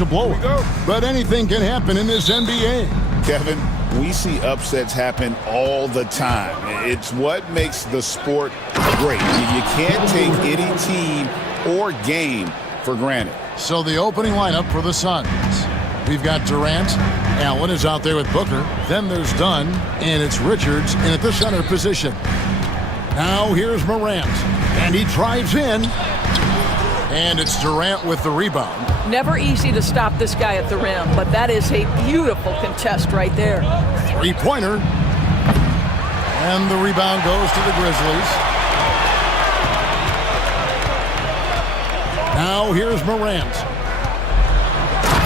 a blowout. But anything can happen in this NBA. Kevin, we see upsets happen all the time. It's what makes the sport great. You can't take any team or game for granted. So the opening lineup for the Suns. We've got Durant. Allen is out there with Booker. Then there's Dunn, and it's Richards in at the center position. Now here's Morant, and he drives in. And it's Durant with the rebound. Never easy to stop this guy at the rim, but that is a beautiful contest right there. Three-pointer. And the rebound goes to the Grizzlies. Now here's Morant.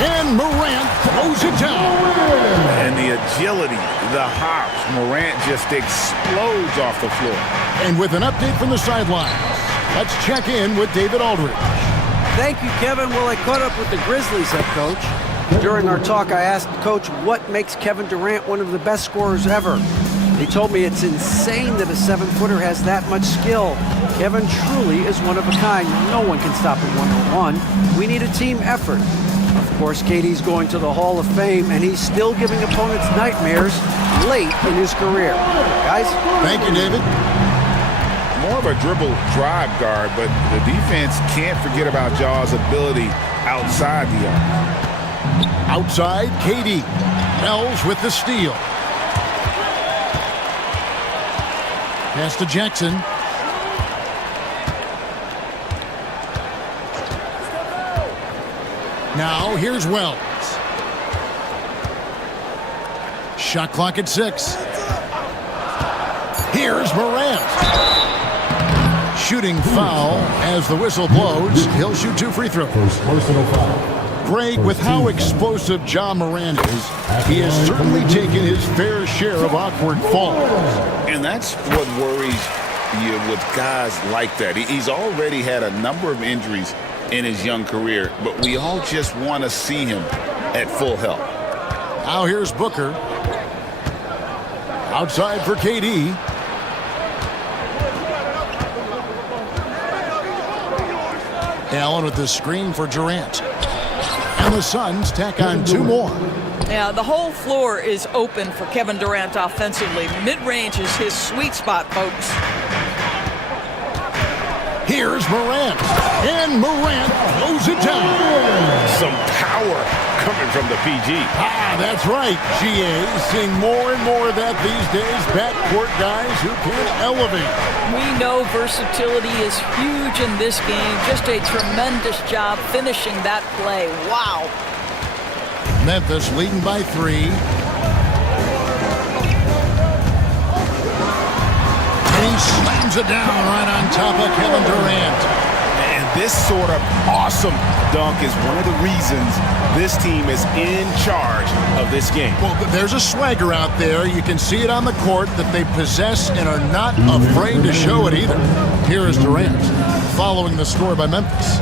And Morant throws it down. And the agility, the hops, Morant just explodes off the floor. And with an update from the sidelines, let's check in with David Aldridge. Thank you, Kevin. Well, I caught up with the Grizzlies head coach. During our talk, I asked the coach what makes Kevin Durant one of the best scorers ever. He told me it's insane that a 7-footer has that much skill. Kevin truly is one of a kind. No one can stop him one-on-one. We need a team effort. Of course, KD's going to the Hall of Fame, and he's still giving opponents nightmares late in his career. Guys? Thank you, David. More of a dribble drive guard, but the defense can't forget about Jaw's ability outside the arc. Outside, KD. Wells with the steal. Pass to Jackson. Now here's Wells. Shot clock at 6. Here's Morant. Shooting foul as the whistle blows. He'll shoot 2 free throws. Personal foul. Greg, with how explosive Ja Morant is, he has certainly taken his fair share of awkward falls. And that's what worries you with guys like that. He's already had a number of injuries in his young career, but we all just want to see him at full health. Now here's Booker. Outside for KD. Allen with the screen for Durant. And the Suns tack on 2 more. Yeah, the whole floor is open for Kevin Durant offensively. Mid-range is his sweet spot, folks. Here's Morant. And Morant throws it down. Some power coming from the PG. That's right, GA. Seeing more and more of that these days. Backcourt guys who can elevate. We know versatility is huge in this game. Just a tremendous job finishing that play. Wow. Memphis leading by 3. And he slams it down right on top of Kevin Durant. And this sort of awesome dunk is one of the reasons this team is in charge of this game. Well, there's a swagger out there. You can see it on the court that they possess and are not afraid to show it either. Here is Durant following the score by Memphis.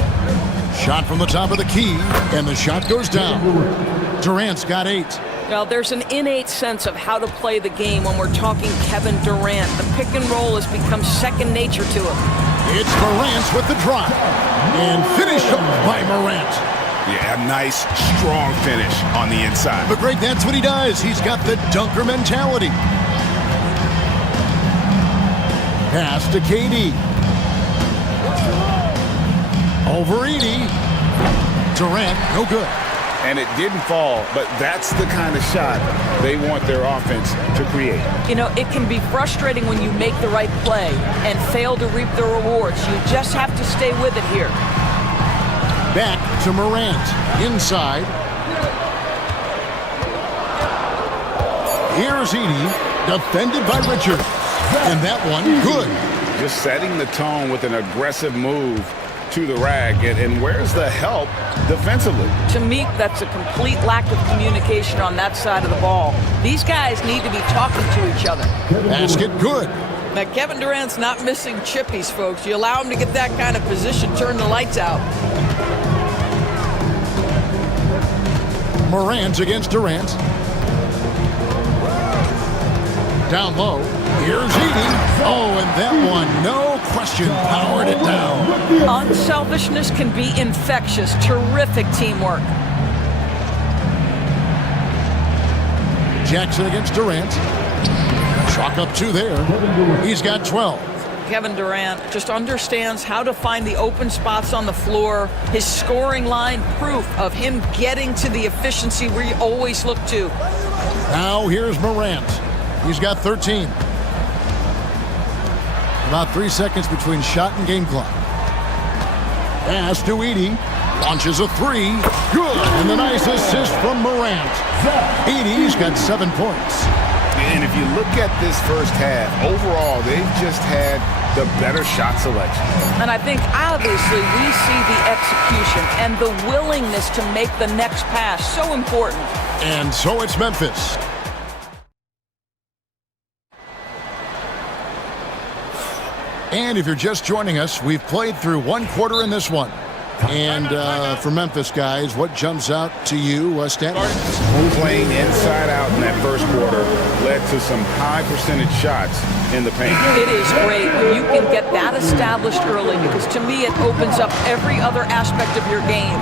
Shot from the top of the key, and the shot goes down. Durant's got 8. Well, there's an innate sense of how to play the game when we're talking Kevin Durant. The pick and roll has become second nature to him. It's Morant with the drive. And finished off by Morant. Yeah, a nice, strong finish on the inside. But Greg, that's what he does. He's got the dunker mentality. Pass to KD. Over Edie. Durant, no good. And it didn't fall, but that's the kind of shot they want their offense to create. You know, it can be frustrating when you make the right play and fail to reap the rewards. You just have to stay with it here. Back to Morant. Inside. Here's Edie. Defended by Richards. And that one, good. Just setting the tone with an aggressive move to the rack. And where's the help defensively? To me, that's a complete lack of communication on that side of the ball. These guys need to be talking to each other. Basket good. Now, Kevin Durant's not missing chippies, folks. You allow him to get that kind of position, turn the lights out. Morant against Durant. Down low. Here's Edie. Oh, and that one, no question, powered it down. Unselfishness can be infectious. Terrific teamwork. Jackson against Durant. Chalk up 2 there. He's got 12. Kevin Durant just understands how to find the open spots on the floor. His scoring line, proof of him getting to the efficiency we always look to. Now here's Morant. He's got 13. About 3 seconds between shot and game clock. Pass to Edey. Launches a 3. Good. And the nice assist from Morant. Edey's got 7 points. And if you look at this first half, overall, they've just had the better shot selection. And I think, obviously, we see the execution and the willingness to make the next pass so important. And so it's Memphis. And if you're just joining us, we've played through 1 quarter in this one. And for Memphis, guys, what jumps out to you, stat-wise? Playing inside out in that first quarter led to some high percentage shots in the paint. It is great when you can get that established early, because to me it opens up every other aspect of your game.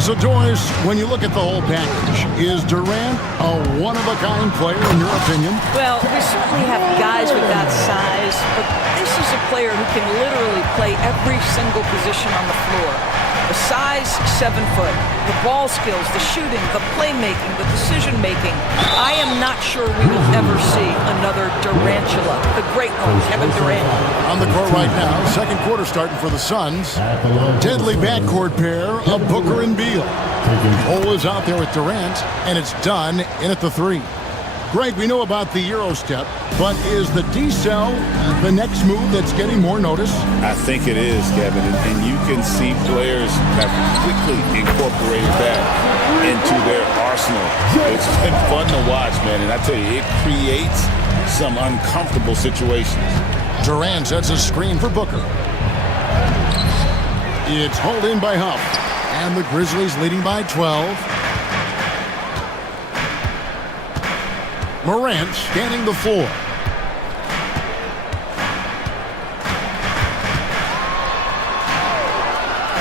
So, Doris, when you look at the whole package, is Durant a one-of-a-kind player in your opinion? Well, we certainly have guys with that size, but this is a player who can literally play every single position on the floor. The size, 7 foot. The ball skills, the shooting, the playmaking, the decision-making. I am not sure we will ever see another Durantula, the great one, Kevin Durant. On the court right now, second quarter starting for the Suns. Deadly backcourt pair of Booker and Beal. Cole is out there with Durant, and it's done in at the 3. Greg, we know about the Euro step, but is the decel the next move that's getting more notice? I think it is, Kevin, and you can see players have quickly incorporated that into their arsenal. It's been fun to watch, man, and I tell you, it creates some uncomfortable situations. Durant sets a screen for Booker. It's hauled in by Huff, and the Grizzlies leading by 12. Morant scanning the floor.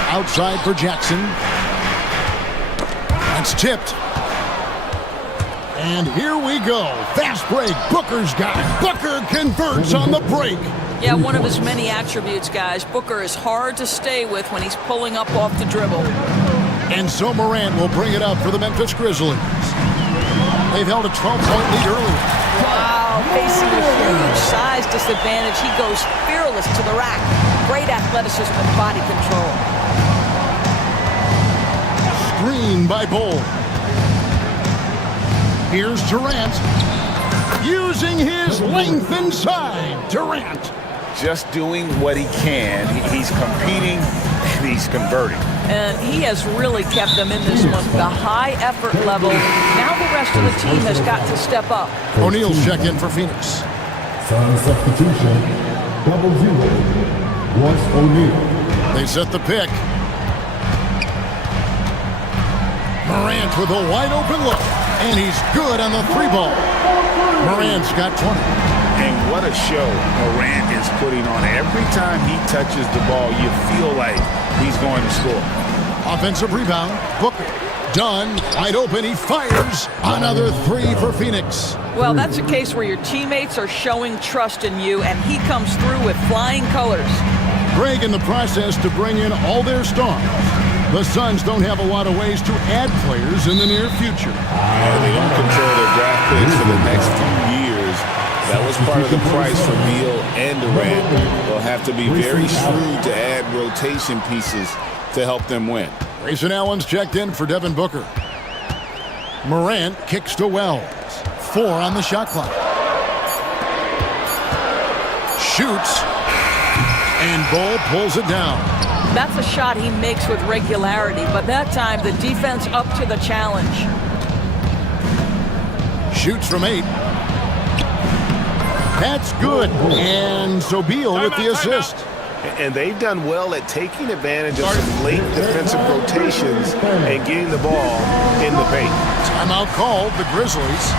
Outside for Jackson. That's tipped. And here we go. Fast break. Booker's got it. Booker converts on the break. Yeah, one of his many attributes, guys. Booker is hard to stay with when he's pulling up off the dribble. And so Morant will bring it up for the Memphis Grizzlies. They've held a 12-point lead earlier. Wow, facing a huge size disadvantage, he goes fearless to the rack. Great athleticism and body control. Screen by Bull. Here's Durant. Using his length inside. Durant. Just doing what he can. He's competing and he's converting. And he has really kept them in this one. The high effort level. Now the rest of the team has got to step up. O'Neal's check in for Phoenix. Sun substitution, 00, Royce O'Neal. They set the pick. Morant with a wide open look. And he's good on the 3 ball. Morant's got 20. And what a show Morant is putting on. Every time he touches the ball, you feel like he's going to score. Offensive rebound. Booker. Done. Wide open. He fires. Another 3 for Phoenix. Well, that's a case where your teammates are showing trust in you, and he comes through with flying colors. Greg in the process to bring in all their stars. The Suns don't have a lot of ways to add players in the near future. Yeah, they don't control their draft picks for the next few years. That was part of the price for Beal and Durant. They'll have to be very shrewd to add rotation pieces to help them win. Grayson Allen's checked in for Devin Booker. Morant kicks to Wells. 4 on the shot clock. Shoots. And Bull pulls it down. That's a shot he makes with regularity, but that time the defense up to the challenge. Shoots from 8. That's good. And so Beal with the assist. And they've done well at taking advantage of some late defensive rotations and getting the ball in the paint. Timeout called, the Grizzlies.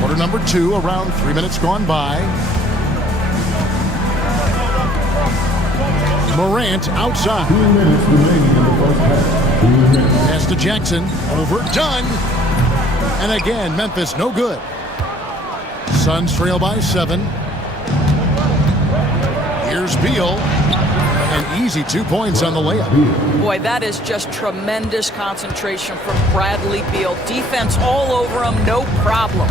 Quarter number 2, around 3 minutes gone by. Morant outside. 2 minutes remaining in the first half. 2 minutes. Pass to Jackson. Overdone. And again, Memphis no good. Suns trail by 7. Here's Beal. An easy 2 points on the layup. Boy, that is just tremendous concentration from Bradley Beal. Defense all over him, no problem.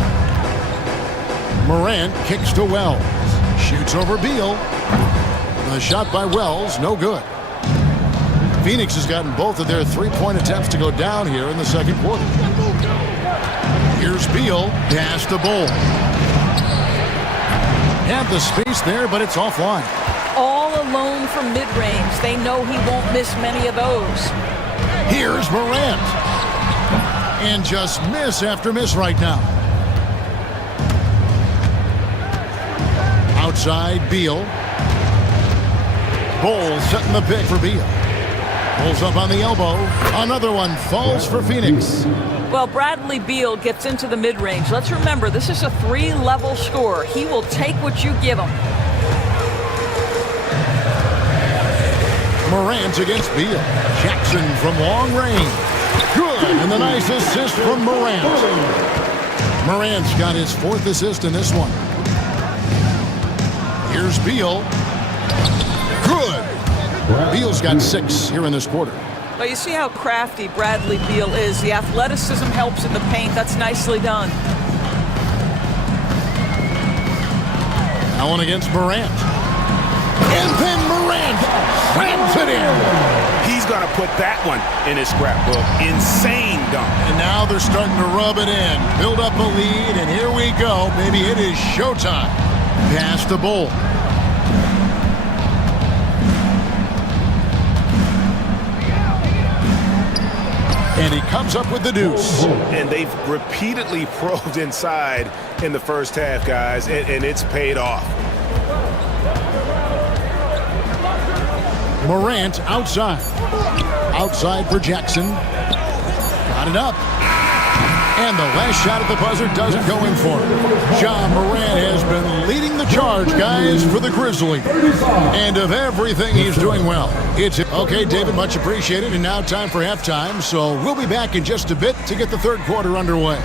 Morant kicks to Wells. Shoots over Beal. The shot by Wells, no good. Phoenix has gotten both of their 3-point attempts to go down here in the second quarter. Here's Beal. Pass to Bull. Had the space there, but it's offline. All alone from mid-range. They know he won't miss many of those. Here's Morant. And just miss after miss right now. Outside, Beal. Bull setting the pick for Beal. Pulls up on the elbow. Another one falls for Phoenix. Well, Bradley Beal gets into the mid-range. Let's remember, this is a 3-level score. He will take what you give him. Morant against Beal. Jackson from long range. Good, and the nice assist from Morant. Morant's got his 4th assist in this one. Here's Beal. Good. Beal's got 6 here in this quarter. But you see how crafty Bradley Beal is. The athleticism helps in the paint. That's nicely done. Allen against Morant. And then Morant slams it in. He's going to put that one in his scrapbook. Insane dunk. And now they're starting to rub it in. Build up a lead, and here we go. Maybe it is showtime. Pass to Bull. And he comes up with the deuce. And they've repeatedly probed inside in the first half, guys, and it's paid off. Morant outside. Outside for Jackson. Got it up. And the last shot at the buzzer doesn't go in for him. Ja Morant has been leading the charge, guys, for the Grizzlies. And of everything, he's doing well. It's okay, David, much appreciated. And now time for halftime. So we'll be back in just a bit to get the third quarter underway.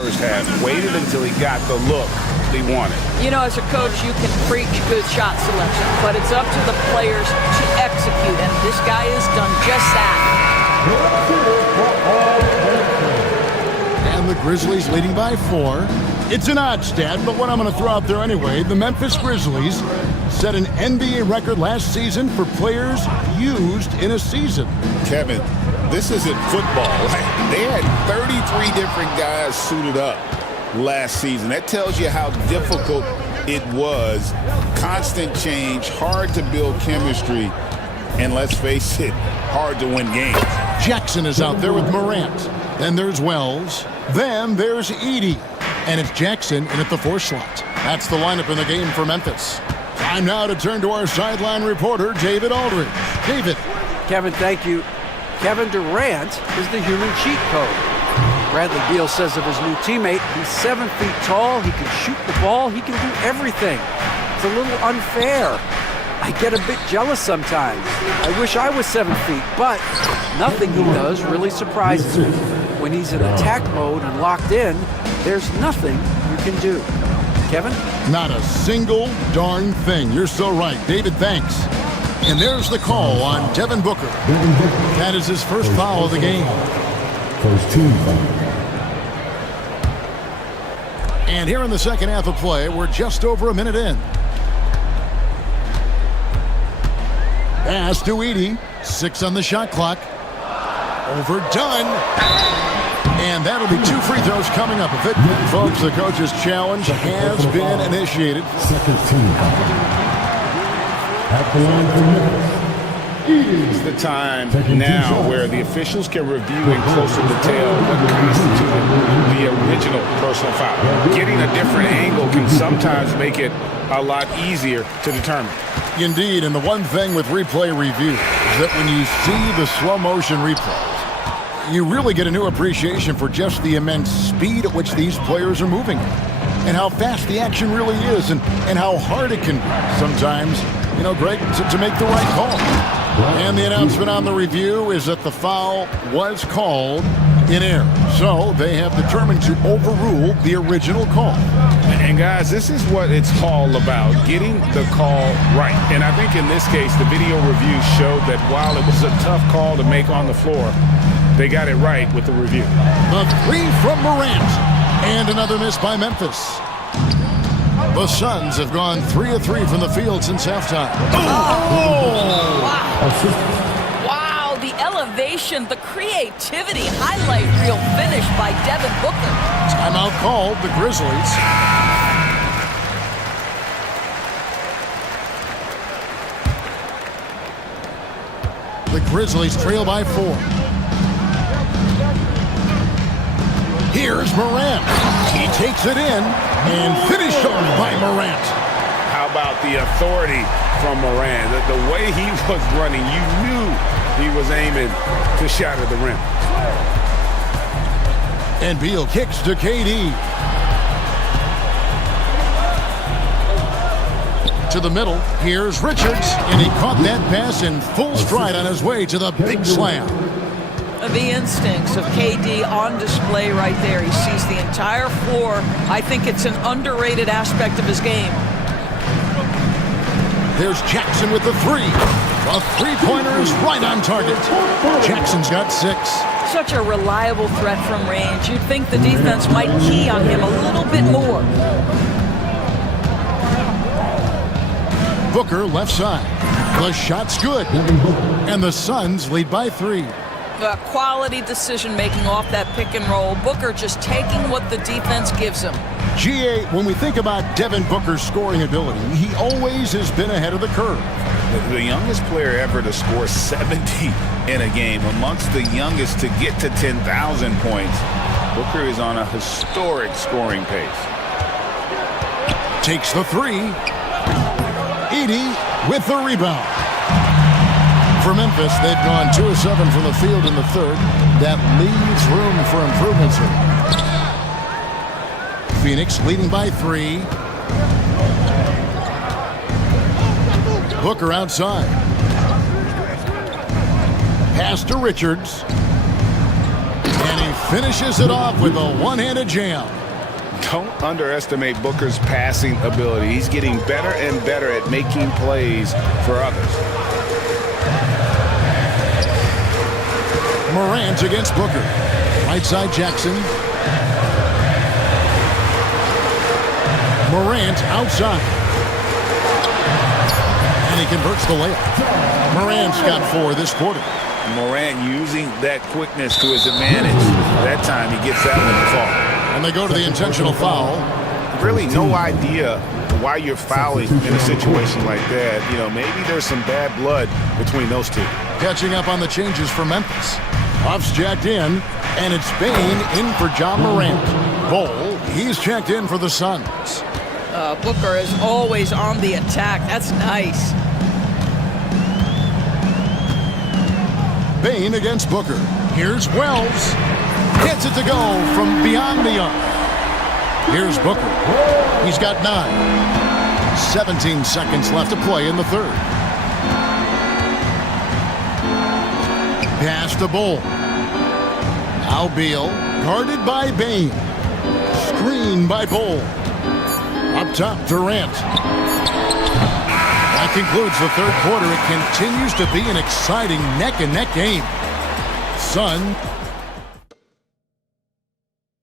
First half, waited until he got the look he wanted. You know, as a coach, you can preach good shot selection, but it's up to the players to execute, and this guy has done just that. And the Grizzlies leading by 4. It's an odd stat, but what I'm going to throw out there anyway. The Memphis Grizzlies set an NBA record last season for players used in a season. Kevin, this isn't football. They had 33 different guys suited up last season. That tells you how difficult it was. Constant change, hard to build chemistry, and let's face it, hard to win games. Jackson is out there with Morant. Then there's Wells. Then there's Edey. And it's Jackson in at the 4 slot. That's the lineup in the game for Memphis. Time now to turn to our sideline reporter, David Aldridge. David. Kevin, thank you. Kevin Durant is the human cheat code. Bradley Beal says of his new teammate, he's 7 feet tall, he can shoot the ball, he can do everything. It's a little unfair. I get a bit jealous sometimes. I wish I was 7 feet, but nothing he does really surprises me. When he's in attack mode and locked in, there's nothing you can do. Kevin? Not a single darn thing. You're so right. David, thanks. And there's the call on Devin Booker. That is his first foul of the game. First team foul. And here in the second half of play, we're just over a minute in. Pass to Edey. 6 on the shot clock. Overdone. And that'll be 2 free throws coming up. Folks, the coach's challenge has been initiated. Second team. At the line for Memphis. It's the time now where the officials can review in closer detail what constituted the original personal foul. Getting a different angle can sometimes make it a lot easier to determine. Indeed, and the one thing with replay review is that when you see the slow motion replays, you really get a new appreciation for just the immense speed at which these players are moving and how fast the action really is and how hard it can be sometimes, you know, Greg, to make the right call. And the announcement on the review is that the foul was called in error. So they have determined to overrule the original call. And guys, this is what it's all about, getting the call right. And I think in this case, the video review showed that while it was a tough call to make on the floor, they got it right with the review. A 3 from Morant. And another miss by Memphis. The Suns have gone 3 of 3 from the field since halftime. Oh! Wow, the elevation, the creativity, highlight reel finish by Devin Booker. Timeout called, the Grizzlies. The Grizzlies trail by 4. Here's Morant. He takes it in and finished off by Morant. How about the authority from Morant? The way he was running, you knew he was aiming to shatter the rim. And Beal kicks to KD. To the middle, here's Richards, and he caught that pass in full stride on his way to the big slam. The instincts of KD on display right there. He sees the entire floor. I think it's an underrated aspect of his game. There's Jackson with the 3. A three-pointer is right on target. Jackson's got 6. Such a reliable threat from range. You'd think the defense might key on him a little bit more. Booker left side. The shot's good. And the Suns lead by 3. Quality decision-making off that pick and roll. Booker just taking what the defense gives him. GA, when we think about Devin Booker's scoring ability, he always has been ahead of the curve. The youngest player ever to score 70 in a game, amongst the youngest to get to 10,000 points. Booker is on a historic scoring pace. Takes the 3. Edey with the rebound. For Memphis, they've gone 2 of 7 from the field in the third. That leaves room for improvements here. Phoenix leading by 3. Booker outside. Pass to Richards. And he finishes it off with a one-handed jam. Don't underestimate Booker's passing ability. He's getting better and better at making plays for others. Morant against Booker. Right side Jackson. Morant outside. And he converts the layup. Morant's got 4 this quarter. Morant using that quickness to his advantage. That time he gets that one to fall. And they go to the intentional foul. Really no idea why you're fouling in a situation like that. You know, maybe there's some bad blood between those two. Catching up on the changes for Memphis. Puff's jacked in, and it's Bane in for John Morant. Bol, he's checked in for the Suns. Booker is always on the attack. That's nice. Bane against Booker. Here's Wells. Gets it to go from beyond the arc. Here's Booker. He's got 9. 17 seconds left to play in the third. Pass to Bull. Now Beal, guarded by Bain. Screen by Bull. Up top, Durant. That concludes the third quarter. It continues to be an exciting neck-and-neck game. Sun.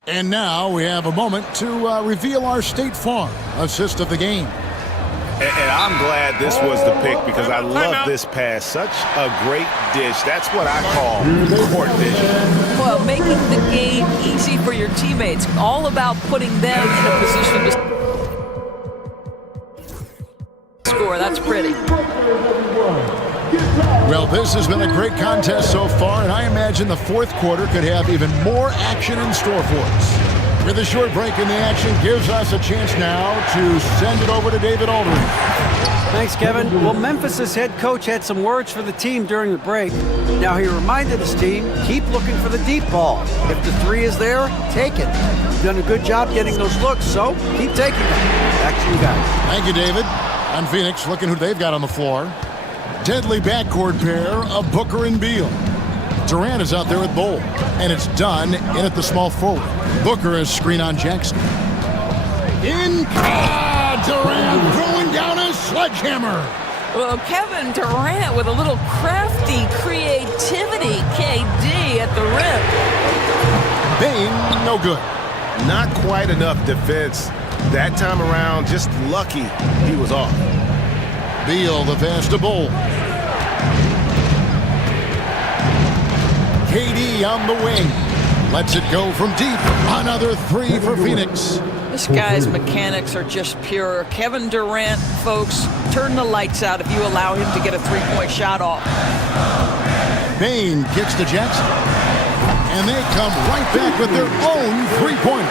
And now we have a moment to reveal our State Farm assist of the game. And I'm glad this was the pick because I love this pass. Such a great dish. That's what I call court vision. Well, making the game easy for your teammates. All about putting them in a position to score. That's pretty. Well, this has been a great contest so far, and I imagine the fourth quarter could have even more action in store for us. With a short break in the action gives us a chance now to send it over to David Aldridge. Thanks, Kevin. Well, Memphis's head coach had some words for the team during the break. Now, he reminded his team, keep looking for the deep ball. If the three is there, take it. You've done a good job getting those looks, so keep taking them. Back to you guys. Thank you, David. And Phoenix looking who they've got on the floor. Deadly backcourt pair of Booker and Beal. Durant is out there with Bull, and it's done in at the small forward. Booker is screen on Jackson. Durant throwing down a sledgehammer. Well, Kevin Durant with a little crafty creativity. KD at the rim. Bain, no good. Not quite enough defense. That time around, just lucky he was off. Beal, the pass to Bull. KD on the wing. Lets it go from deep. Another three for Phoenix. This guy's mechanics are just pure. Kevin Durant, folks, turn the lights out if you allow him to get a three-point shot off. Bain kicks to Jackson. And they come right back with their own three-pointer.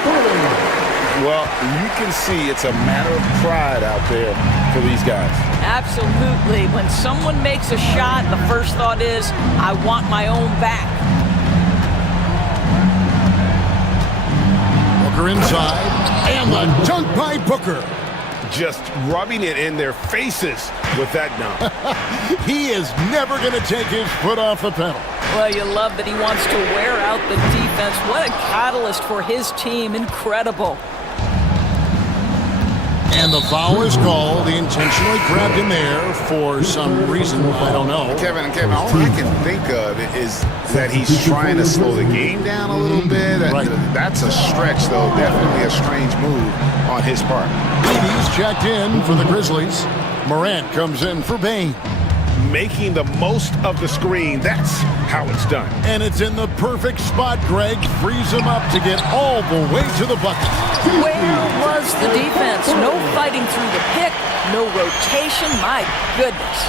Well, you can see it's a matter of pride out there for these guys. Absolutely. When someone makes a shot, the first thought is, I want my own back. Booker inside, and the dunk by Booker. Just rubbing it in their faces with that dunk. He is never going to take his foot off the pedal. Well, you love that he wants to wear out the defense. What a catalyst for his team. Incredible. And the foul is called. He intentionally grabbed him there for some reason. I don't know. Kevin, all I can think of is that he's trying to slow the game down a little bit. Right. That's a stretch, though. Definitely a strange move on his part. He's checked in for the Grizzlies. Morant comes in for Bain. Making the most of the screen. That's how it's done. And it's in the perfect spot. Greg frees him up to get all the way to the bucket. Where was the defense? No fighting through the pick, no rotation. My goodness.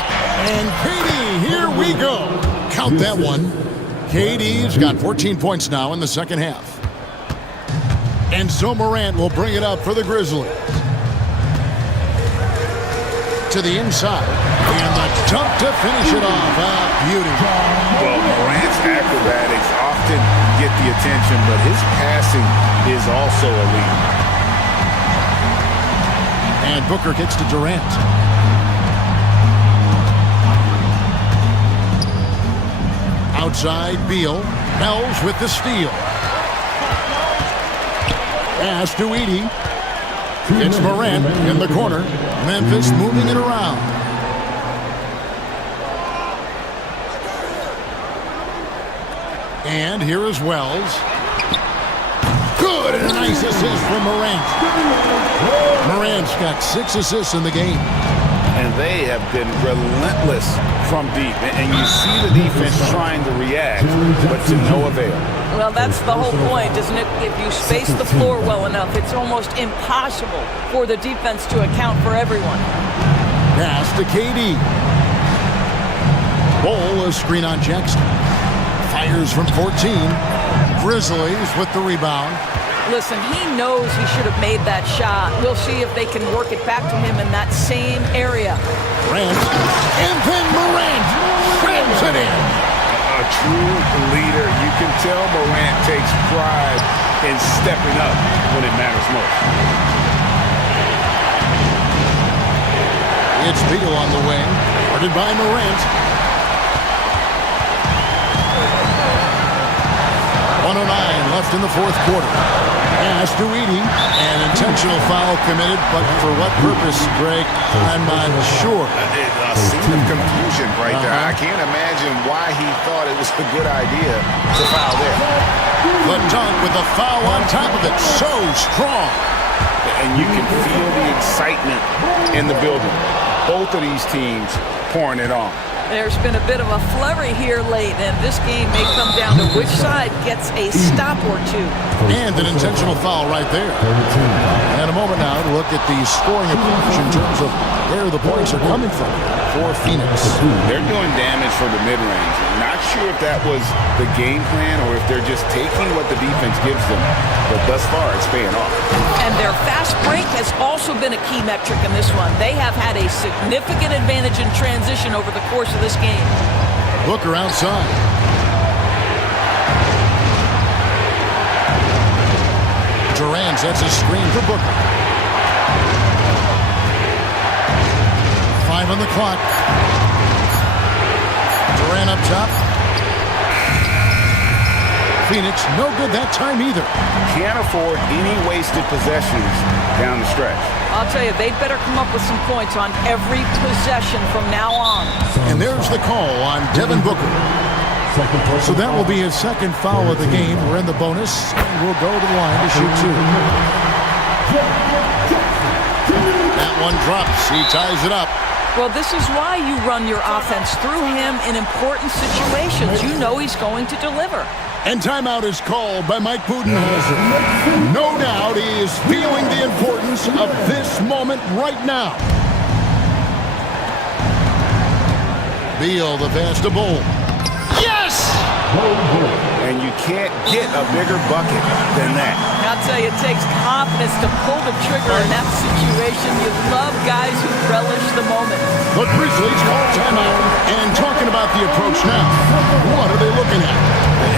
And KD, here we go. Count that one. KD's got 14 points now in the second half. And so Morant will bring it up for the Grizzlies. To the inside. And the dunk to finish it off. Beauty. Well, Morant's acrobatics often get the attention, but his passing is also elite. And Booker kicks to Durant. Outside, Beal. Bells with the steal. Pass to Edey. It's Morant in the corner. Memphis moving it around. And here is Wells. Good, and a nice assist from Morant. Morant's got 6 assists in the game. And they have been relentless from deep. And you see the defense trying to react, but to no avail. Well, that's the whole point, isn't it? If you space the floor well enough, it's almost impossible for the defense to account for everyone. Pass to KD. Bull, a screen on Jackson. Fires from 14. Grizzlies with the rebound. Listen, he knows he should have made that shot. We'll see if they can work it back to him in that same area. Morant. And then Morant slams it in. A true leader. You can tell Morant takes pride in stepping up when it matters most. It's Beal on the wing, guarded by Morant. 1:09 left in the fourth quarter. Pass to Edey. An intentional foul committed, but for what purpose, Greg? I'm not sure. A scene of confusion right there. I can't imagine why he thought it was a good idea to foul there. The dunk with the foul on top of it. So strong. And you can feel the excitement in the building. Both of these teams pouring it on. There's been a bit of a flurry here late, and this game may come down to which side gets a stop or two. And an intentional foul right there. And a moment now to look at the scoring approach in terms of where the points are coming from for Phoenix. They're doing damage for the mid-range. Not sure if that was the game plan or if they're just taking what the defense gives them. But thus far, it's paying off. And their fast break has also been a key metric in this one. They have had a significant advantage in transition over the course of this game. Booker outside. Durant sets a screen for Booker. 5 on the clock. Durant up top. Phoenix, no good that time either. Can't afford any wasted possessions down the stretch. I'll tell you, they'd better come up with some points on every possession from now on. And there's the call on Devin Booker. So that will be his second foul of the game. We're in the bonus, and we'll go to the line to shoot 2. That one drops. He ties it up. Well, this is why you run your offense through him in important situations. You know he's going to deliver. And timeout is called by Mike Budenholzer. No doubt he is feeling the importance of this moment right now. Beal, the pass to Bull. Yes! And you can't get a bigger bucket than that. I'll tell you, it takes confidence to pull the trigger in that situation. You love guys who relish the moment. The Grizzlies call timeout. And talking about the approach now, what are they looking at?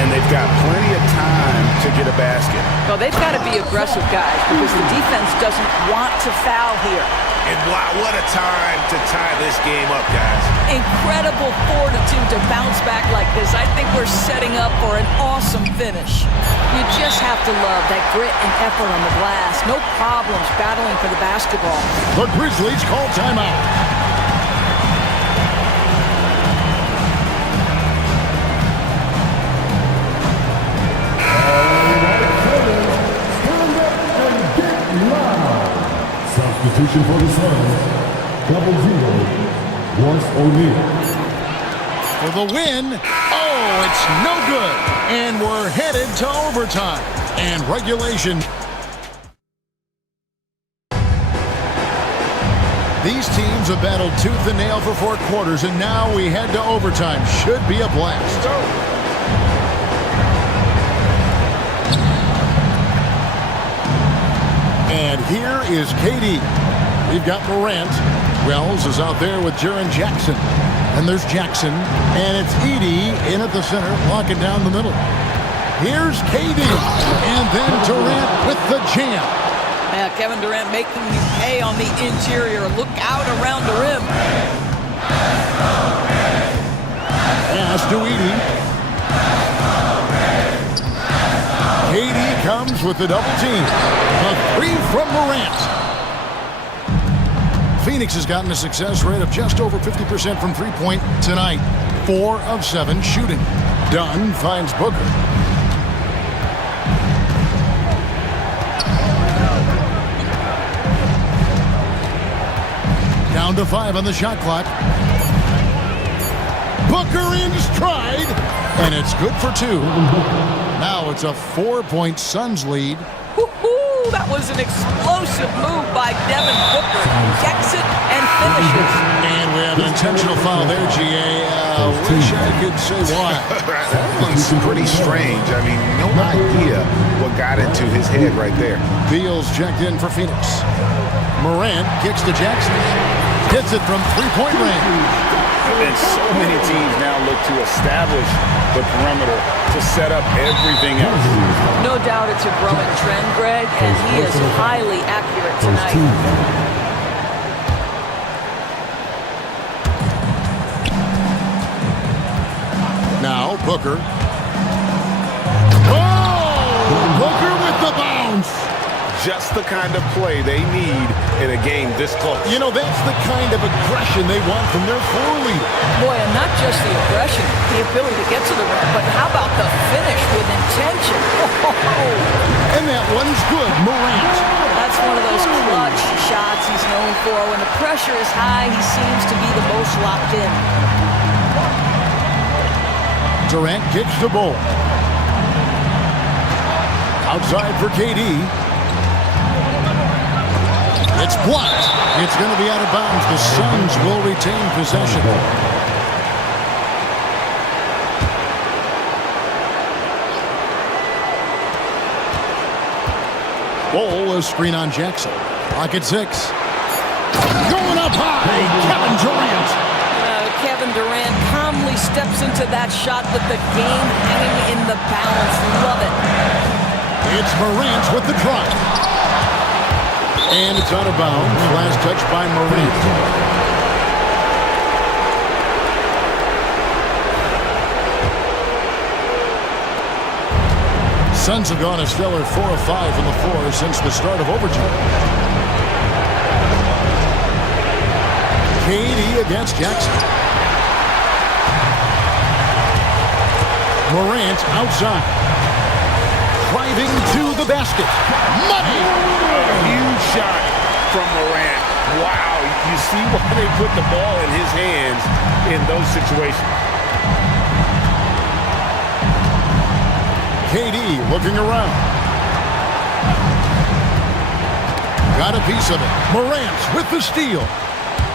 And they've got plenty of time to get a basket. Well, they've got to be aggressive, guys, because the defense doesn't want to foul here. And wow, what a time to tie this game up, guys. Incredible fortitude to bounce back like this. I think we're setting up for an awesome finish. You just have to love that grit and effort on the glass. No problems battling for the basketball. The Grizzlies call timeout. Substitution for the Suns. 0-0. Royce O'Neal. For the win. Oh, it's no good. And we're headed to overtime and regulation. These teams have battled tooth and nail for 4 quarters, and now we head to overtime. Should be a blast. And here is KD. We've got Morant. Wells is out there with Jaren Jackson. And there's Jackson. And it's Edey in at the center, locking down the middle. Here's KD. And then Durant with the jam. Yeah, Kevin Durant making you pay on the interior. Look out around the rim. Pass to Edey. KD comes with the double team. A 3 from Morant. Phoenix has gotten a success rate of just over 50% from three-point tonight. 4 of 7 shooting. Dunn finds Booker. Down to 5 on the shot clock. Booker in stride, and it's good for 2. Now it's a 4-point Suns lead. Woo-hoo! That was an explosive move by Devin Booker. Gets it and finishes. And we have an intentional foul there, GA. Wish I could say why. That one's pretty strange. I mean, no idea what got into his head right there. Beal's checked in for Phoenix. Morant kicks to Jackson. Hits it from three-point range. And so many teams now look to establish the perimeter to set up everything else. No doubt it's a growing trend, Greg, and he is highly accurate tonight. Booker. Oh! Booker with the bounce. Just the kind of play they need in a game this close. You know, that's the kind of aggression they want from their floor leader. Boy, and not just the aggression, the ability to get to the rim, but how about the finish with intention? And that one's good, Morant. That's one of those clutch shots he's known for. When the pressure is high, he seems to be the most locked in. Durant kicks the ball. Outside for KD. It's blocked. It's going to be out of bounds. The Suns will retain possession. Ball, a screen on Jackson. Rocket 6. Going up high. Kevin Durant. Kevin Durant calmly steps into that shot with the game hanging in the balance. Love it. It's Morant with the try. And it's out of bounds. Last touch by Morant. Suns have gone a stellar 4 of 5 from the floor since the start of overtime. KD against Jackson. Morant outside. Driving to the basket. Money! A huge shot from Morant. Wow, you see why they put the ball in his hands in those situations. KD looking around. Got a piece of it. Morant with the steal.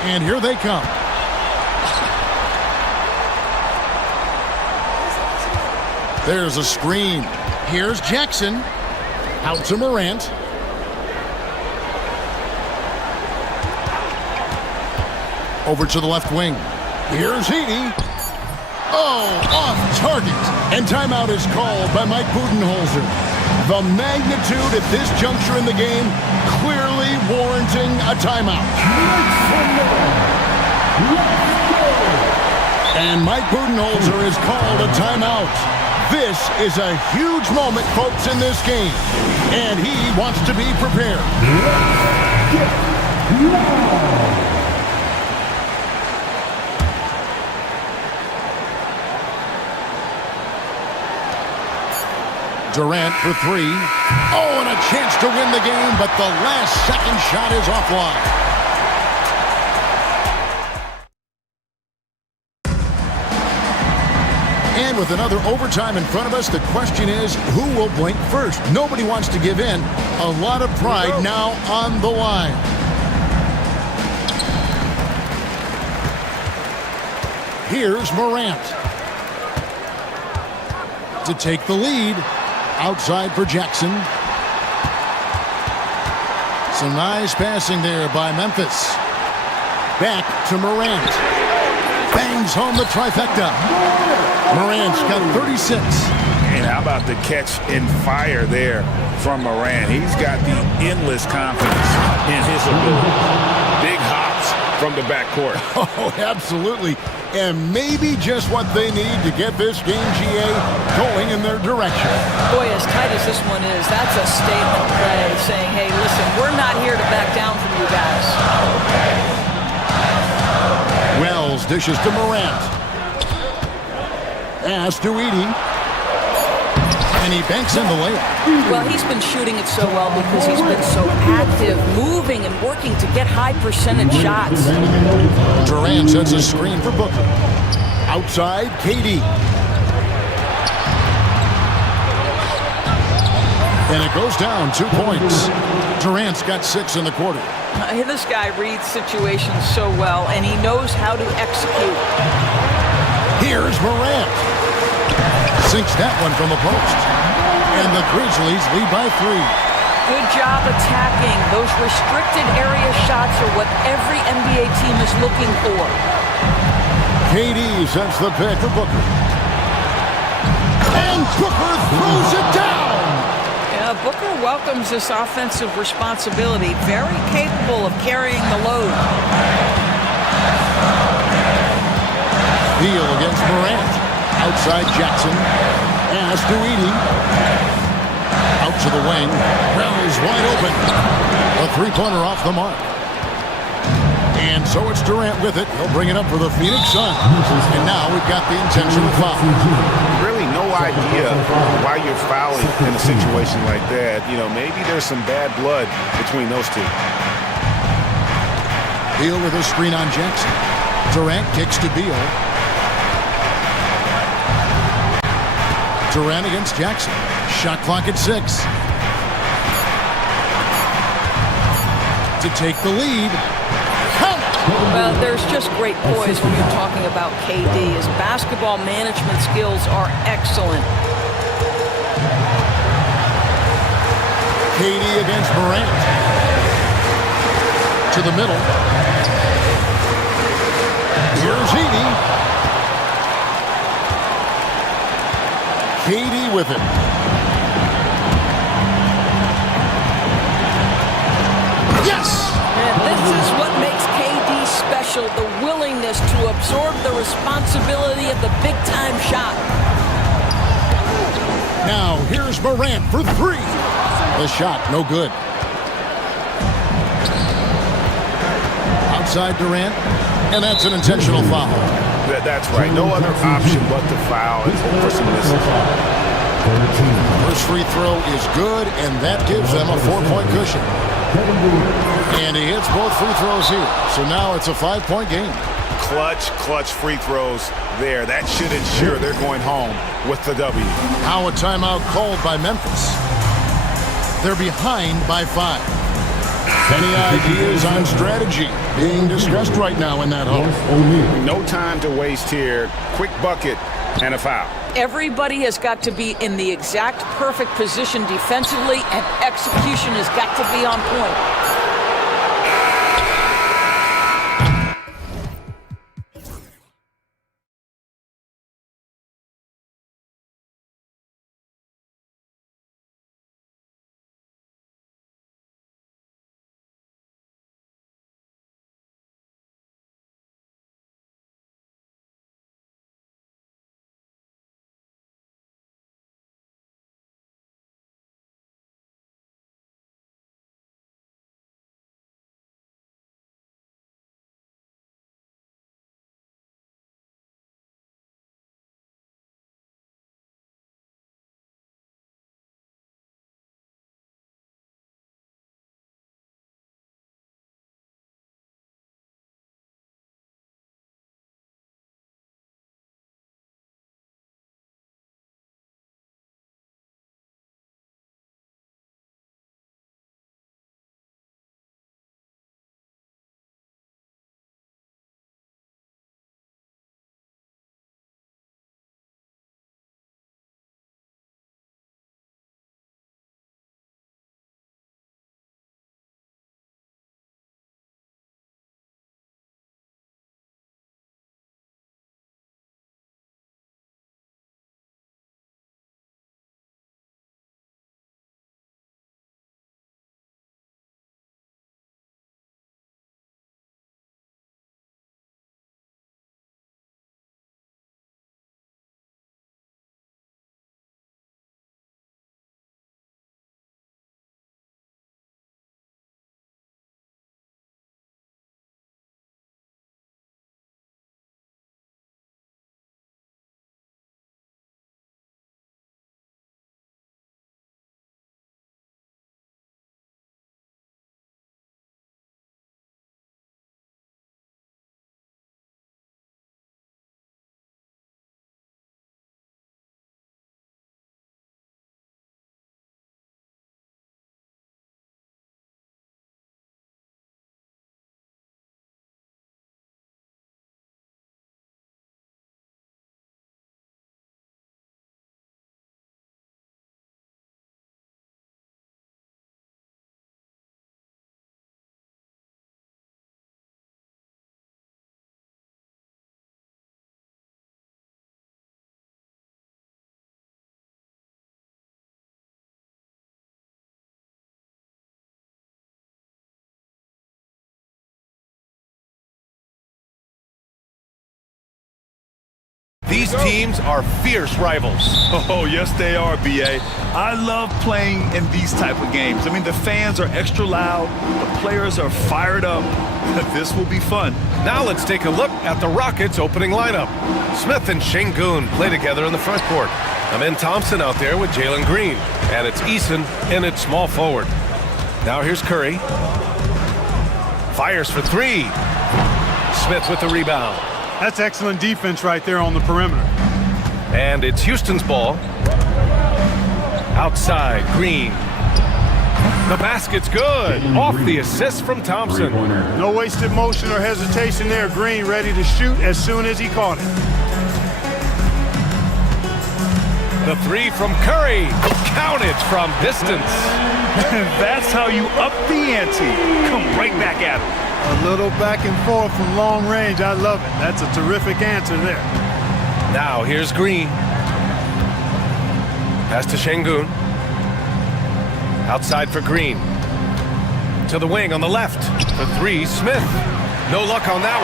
And here they come. There's a screen. Here's Jackson. Out to Morant. Over to the left wing. Here's Heaney. Oh, off target. And timeout is called by Mike Budenholzer. The magnitude at this juncture in the game clearly warranting a timeout. And Mike Budenholzer has called a timeout. This is a huge moment, folks, in this game. And he wants to be prepared. Durant for 3. Oh, and a chance to win the game, but the last second shot is offline. And with another overtime in front of us, the question is, who will blink first? Nobody wants to give in. A lot of pride now on the line. Here's Morant to take the lead. Outside for Jackson. Some nice passing there by Memphis. Back to Morant. Bangs home the trifecta. Morant's got 36. And how about the catch and fire there from Morant? He's got the endless confidence in his ability. Big hops from the backcourt. Oh, absolutely. And maybe just what they need to get this game, GA, going in their direction. Boy, as tight as this one is, that's a statement play saying, hey, listen, we're not here to back down from you guys. Wells dishes to Morant. Pass to Edey. And he banks in the layup. Well, he's been shooting it so well because he's been so active, moving and working to get high percentage shots. Durant sets a screen for Booker. Outside, KD. And it goes down 2 points. Durant's got 6 in the quarter. This guy reads situations so well, and he knows how to execute. Here's Morant. Sinks that one from the post. And the Grizzlies lead by 3. Good job attacking. Those restricted area shots are what every NBA team is looking for. KD sends the pick for Booker. And Booker throws it down. Yeah, Booker welcomes this offensive responsibility. Very capable of carrying the load. Deal against Morant. Outside Jackson. Pass to Edie. Out to the wing. Wells wide open. A three-pointer off the mark. And so it's Durant with it. He'll bring it up for the Phoenix Suns. And now we've got the intentional foul. Really no idea why you're fouling in a situation like that. You know, maybe there's some bad blood between those two. Beal with his screen on Jackson. Durant kicks to Beal. Durant against Jackson. Shot clock at 6. To take the lead. Well, there's just great poise when you're talking about KD. His basketball management skills are excellent. KD against Morant. To the middle. Here's Edie. KD with it. Yes! And this is what makes KD special, the willingness to absorb the responsibility of the big-time shot. Now, here's Morant for 3. The shot, no good. Outside Durant, and that's an intentional foul. That's right. No other option but to foul and hope for some misses. First free throw is good, and that gives them a 4-point cushion. And he hits both free throws here. So now it's a 5-point game. Clutch free throws there. That should ensure they're going home with the W. Now a timeout called by Memphis. They're behind by 5. Any ideas on strategy being discussed right now in that hole? No time to waste here. Quick bucket and a foul. Everybody has got to be in the exact perfect position defensively, and execution has got to be on point. These teams are fierce rivals. Oh, yes, they are, B.A. I love playing in these type of games. I mean, the fans are extra loud. The players are fired up. This will be fun. Now let's take a look at the Rockets' opening lineup. Smith and Şengün play together in the front court. Amin Thompson out there with Jalen Green. And it's Eason in at small forward. Now here's Curry. Fires for three. Smith with the rebound. That's excellent defense right there on the perimeter. And it's Houston's ball. Outside, Green. The basket's good. Off the assist from Thompson. No wasted motion or hesitation there. Green ready to shoot as soon as he caught it. The three from Curry. Counted from distance. That's how you up the ante. Come right back at him. A little back and forth from long range. I love it. That's a terrific answer there. Now here's Green. Pass to Şengün. Outside for Green. To the wing on the left. For three, Smith. No luck on that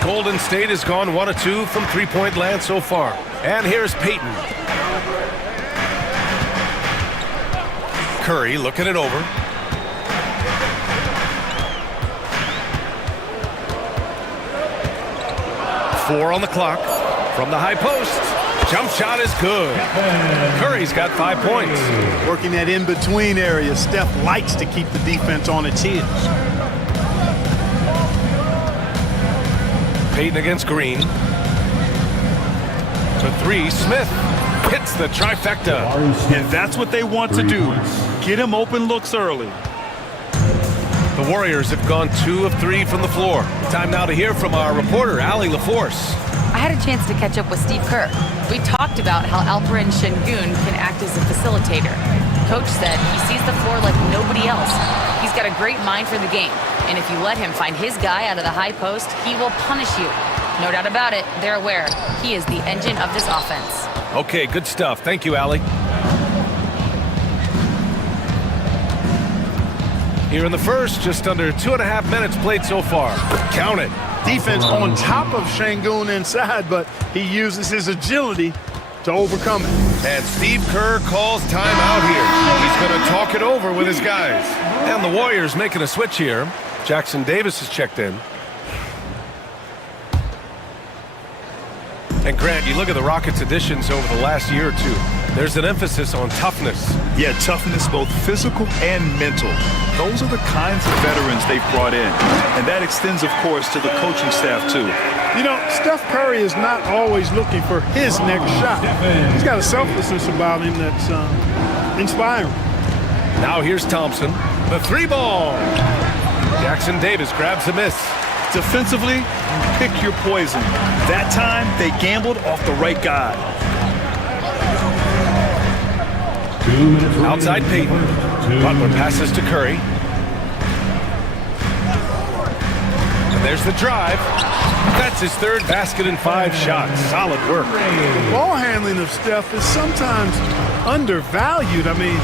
one. Golden State has gone 1 of 2 from three-point land so far. And here's Payton. Curry looking it over. Four on the clock. From the high post. Jump shot is good. Curry's got 5 points. Working that in-between area. Steph likes to keep the defense on its heels. Payton against Green. For three, Smith hits the trifecta. And that's what they want to do. Get him open looks early. The Warriors have gone 2 of 3 from the floor. Time now to hear from our reporter, Allie LaForce. I had a chance to catch up with Steve Kerr. We talked about how Alperen Şengün can act as a facilitator. Coach said he sees the floor like nobody else. He's got a great mind for the game. And if you let him find his guy out of the high post, he will punish you. No doubt about it, they're aware. He is the engine of this offense. Okay, good stuff. Thank you, Allie. Here in the first, just under 2.5 minutes played so far. Count it. Defense on top of Şengün inside, but he uses his agility to overcome it. And Steve Kerr calls timeout here. He's going to talk it over with his guys. And the Warriors making a switch here. Jackson Davis has checked in. And Grant, you look at the Rockets' additions over the last year or two. There's an emphasis on toughness. Yeah, toughness, both physical and mental. Those are the kinds of veterans they've brought in. And that extends, of course, to the coaching staff, too. You know, Steph Curry is not always looking for his next shot. He's got a selflessness about him that's inspiring. Now here's Thompson. The three ball. Jackson Davis grabs a miss. Defensively, pick your poison. That time, they gambled off the right guy. Outside Payton. Butler passes to Curry. And there's the drive. That's his third basket in 5 shots. Solid work. The ball handling of Steph is sometimes undervalued. I mean,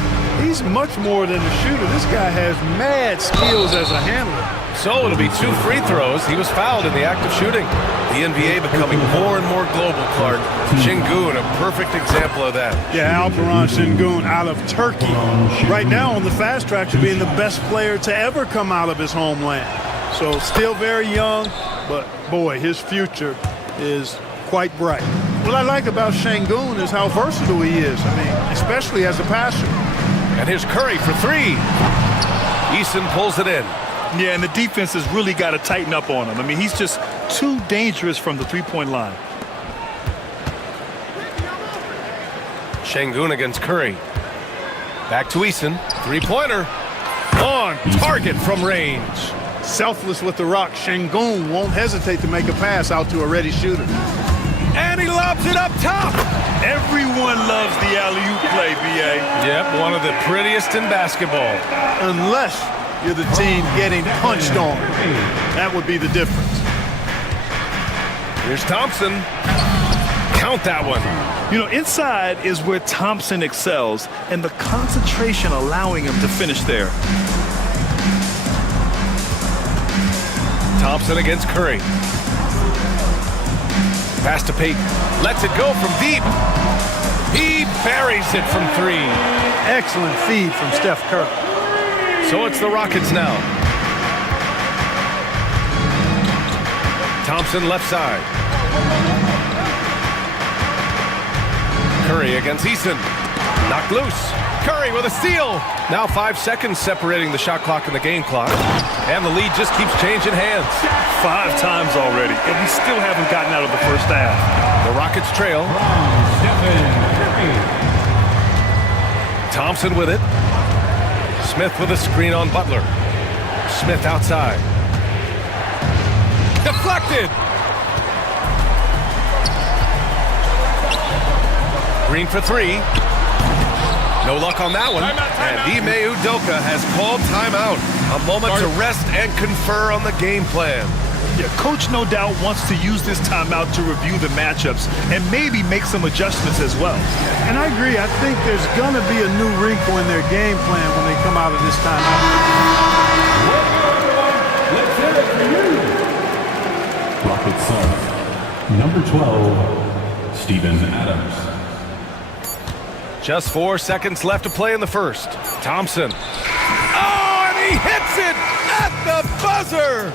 he's much more than a shooter. This guy has mad skills as a handler. So it'll be 2 free throws. He was fouled in the act of shooting. The NBA becoming more and more global, Clark. Şengün, a perfect example of that. Yeah, Alperen Şengün out of Turkey. Right now on the fast track to being the best player to ever come out of his homeland. So still very young, but boy, his future is quite bright. What I like about Şengün is how versatile he is. I mean, especially as a passer. And here's Curry for 3. Eason pulls it in. Yeah, and the defense has really got to tighten up on him. I mean, he's just too dangerous from the three-point line. Şengün against Curry. Back to Eason. Three-pointer. On target from range. Selfless with the rock. Şengün won't hesitate to make a pass out to a ready shooter. And he lobs it up top. Everyone loves the alley-oop play, B.A. Yep, one of the prettiest in basketball. Unless you're the team getting punched on. That would be the difference. Here's Thompson. Count that one. You know, inside is where Thompson excels, and the concentration allowing him to finish there. Thompson against Curry. Pass to Peyton. Lets it go from deep. He buries it from 3. Excellent feed from Steph Curry. So it's the Rockets now. Thompson left side. Curry against Eason. Knocked loose. Curry with a steal. Now 5 seconds separating the shot clock and the game clock. And the lead just keeps changing hands. 5 times already, and we still haven't gotten out of the first half. The Rockets trail. Thompson with it. Smith with a screen on Butler. Smith outside. Deflected! Green for 3. No luck on that one. And Ime Udoka has called timeout. A moment to rest and confer on the game plan. Yeah, coach no doubt wants to use this timeout to review the matchups and maybe make some adjustments as well. And I agree. I think there's going to be a new wrinkle in their game plan when they come out of this timeout. Let's hear it for you. Rockets Suns. Number 12, Steven Adams. Just 4 seconds left to play in the first. Thompson. Oh, and he hits it at the buzzer!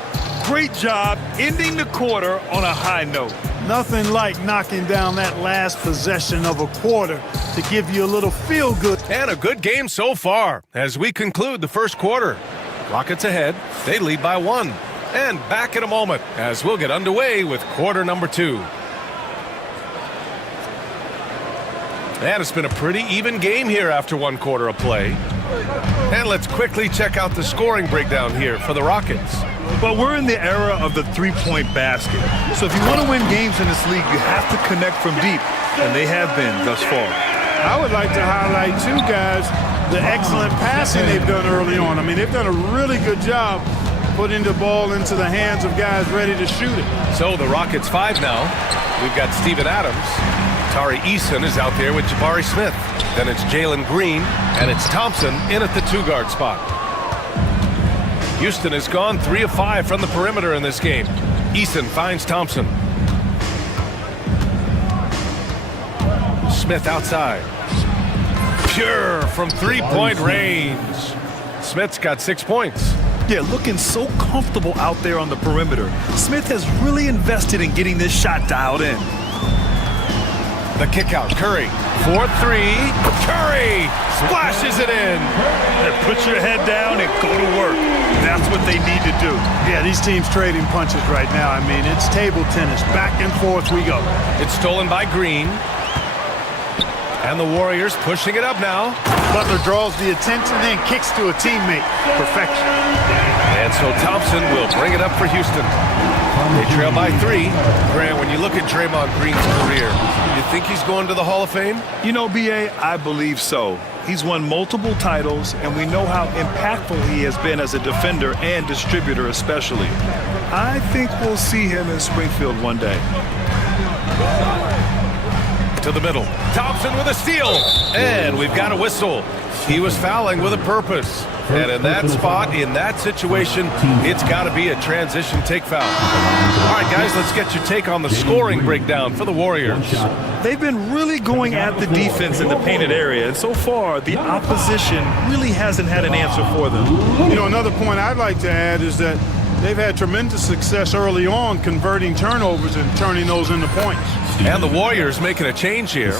Great job ending the quarter on a high note. Nothing like knocking down that last possession of a quarter to give you a little feel-good. And a good game so far as we conclude the first quarter. Rockets ahead. They lead by 1. And back in a moment as we'll get underway with quarter number 2. And it's been a pretty even game here after 1 quarter of play. And let's quickly check out the scoring breakdown here for the Rockets. But we're in the era of the three-point basket. So if you want to win games in this league, you have to connect from deep. And they have been thus far. I would like to highlight, too, guys, the excellent passing they've done early on. I mean, they've done a really good job putting the ball into the hands of guys ready to shoot it. So the Rockets 5 now. We've got Steven Adams. Tari Eason is out there with Jabari Smith. Then it's Jalen Green, and it's Thompson in at the 2-guard spot. Houston has gone 3 of 5 from the perimeter in this game. Eason finds Thompson. Smith outside. Pure from 3-point range. Smith's got 6 points. Yeah, looking so comfortable out there on the perimeter. Smith has really invested in getting this shot dialed in. The kick out, Curry. 4-3. Curry splashes it in. Put your head down and go to work. That's what they need to do. Yeah, these teams trading punches right now. I mean, it's table tennis. Back and forth we go. It's stolen by Green. And the Warriors pushing it up now. Butler draws the attention, then kicks to a teammate. Perfection. And so Thompson will bring it up for Houston. They trail by 3. Grant, when you look at Draymond Green's career, you think he's going to the Hall of Fame? You know, B.A., I believe so. He's won multiple titles, and we know how impactful he has been as a defender and distributor especially. I think we'll see him in Springfield one day. To the middle. Thompson with a steal. And we've got a whistle. He was fouling with a purpose. And in that spot, in that situation, it's got to be a transition take foul. All right, guys, let's get your take on the scoring breakdown for the Warriors. They've been really going at the defense in the painted area, and so far, the opposition really hasn't had an answer for them. You know, another point I'd like to add is that they've had tremendous success early on converting turnovers and turning those into points. And the Warriors making a change here.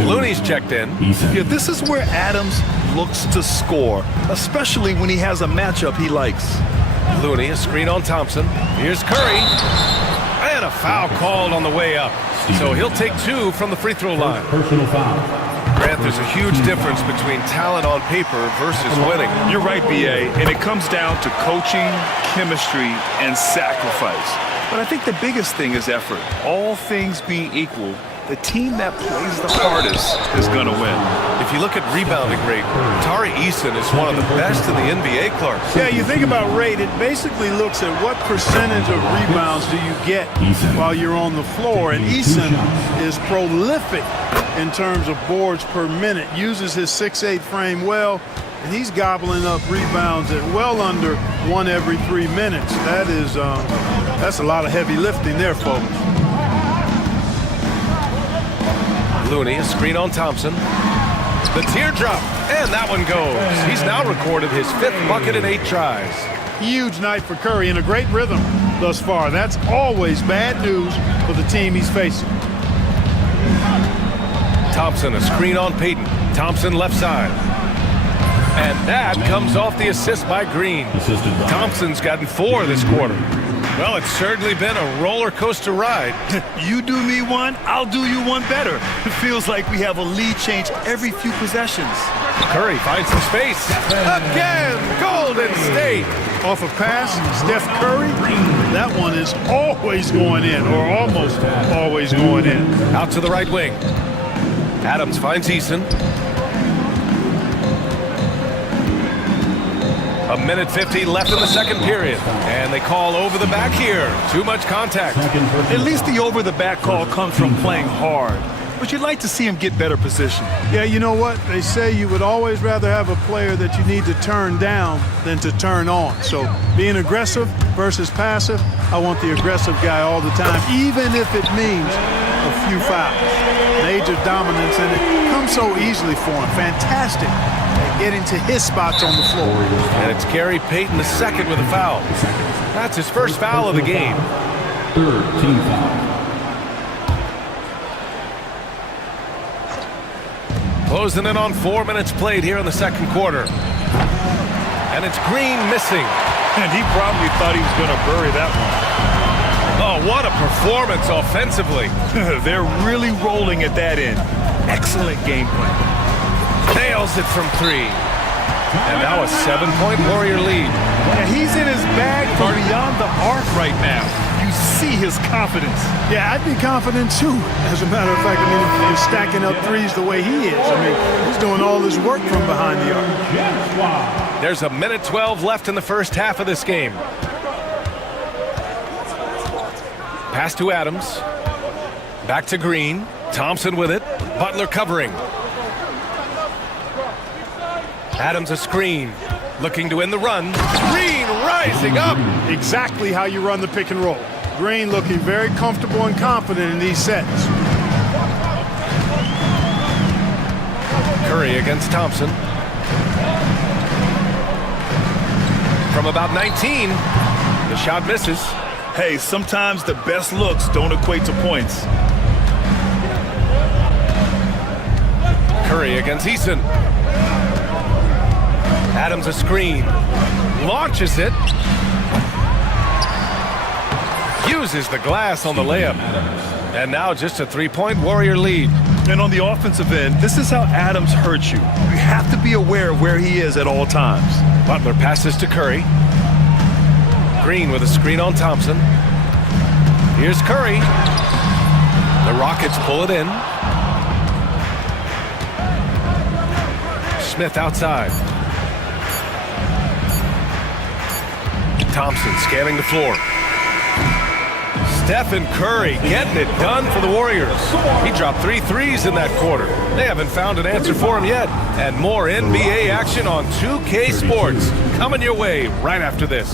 Looney's checked in. Yeah, this is where Adams looks to score, especially when he has a matchup he likes. Looney, a screen on Thompson. Here's Curry. And a foul called on the way up. So he'll take 2 from the free throw line. Personal foul. Grant, there's a huge difference between talent on paper versus winning. You're right, B.A., and it comes down to coaching, chemistry, and sacrifice. But I think the biggest thing is effort. All things being equal, the team that plays the hardest is going to win. If you look at rebounding rate, Tari Eason is one of the best in the NBA, Clark. Yeah, you think about rate, it basically looks at what percentage of rebounds do you get while you're on the floor. And Eason is prolific in terms of boards per minute, uses his 6'8" frame well, and he's gobbling up rebounds at well under 1 every 3 minutes. That is, that's a lot of heavy lifting there, folks. Looney, a screen on Thompson. The teardrop, and that one goes. He's now recorded his 5th bucket in 8 tries. Huge night for Curry in a great rhythm thus far. That's always bad news for the team he's facing. Thompson, a screen on Payton. Thompson left side. And that comes off the assist by Green. Thompson's gotten 4 this quarter. Well, it's certainly been a roller coaster ride. You do me one, I'll do you one better. It feels like we have a lead change every few possessions. Curry finds some space. Again, Golden State. Off a pass, Steph Curry, that one is always going in, or almost always going in. Out to the right wing. Adams finds Eason. A minute 50 left in the second period. And they call over the back here. Too much contact. At least the over-the-back call comes from playing hard. But you'd like to see him get better position. Yeah, you know what? They say you would always rather have a player that you need to turn down than to turn on. So being aggressive versus passive, I want the aggressive guy all the time, even if it means a few fouls. Major dominance, and it comes so easily for him. Fantastic at getting to his spots on the floor. And it's Gary Payton II with a foul. That's his first foul of the game. 3rd team foul. Closing in on 4 minutes played here in the second quarter. And it's Green missing. And he probably thought he was going to bury that one. Oh, what a performance offensively. They're really rolling at that end. Excellent game plan. Nails it from 3. And now a 7-point Warrior lead. And he's in his bag from beyond the arc right now. You see his confidence. Yeah, I'd be confident too. As a matter of fact, I mean, if you're stacking up threes the way he is, I mean, he's doing all his work from behind the arc. There's a minute 12 left in the first half of this game. Pass to Adams. Back to Green. Thompson with it. Butler covering. Adams a screen. Looking to win the run. Green rising up. Exactly how you run the pick and roll. Green looking very comfortable and confident in these sets. Curry against Thompson. From about 19, the shot misses. Hey, sometimes the best looks don't equate to points. Curry against Eason. Adams a screen. Launches it. Uses the glass on the layup. And now just a 3-point Warrior lead. And on the offensive end, this is how Adams hurts you. You have to be aware of where he is at all times. Butler passes to Curry. Green with a screen on Thompson. Here's Curry. The Rockets pull it in. Smith outside. Thompson scanning the floor. Stephen Curry getting it done for the Warriors. He dropped 3 threes in that quarter. They haven't found an answer for him yet. And more NBA action on 2K Sports coming your way right after this.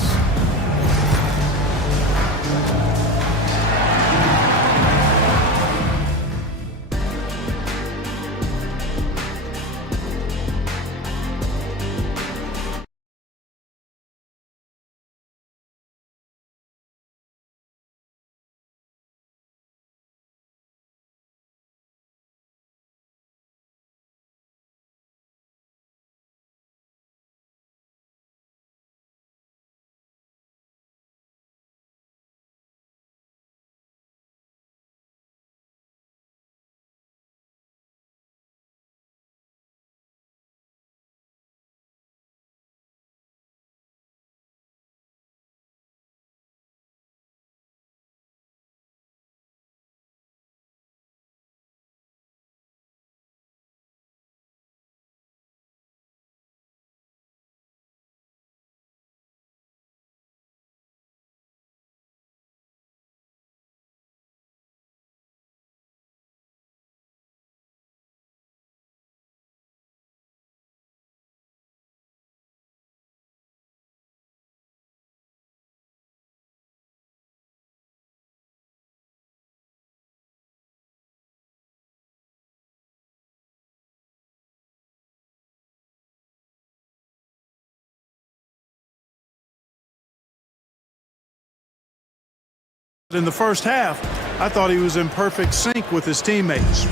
In the first half, I thought he was in perfect sync with his teammates.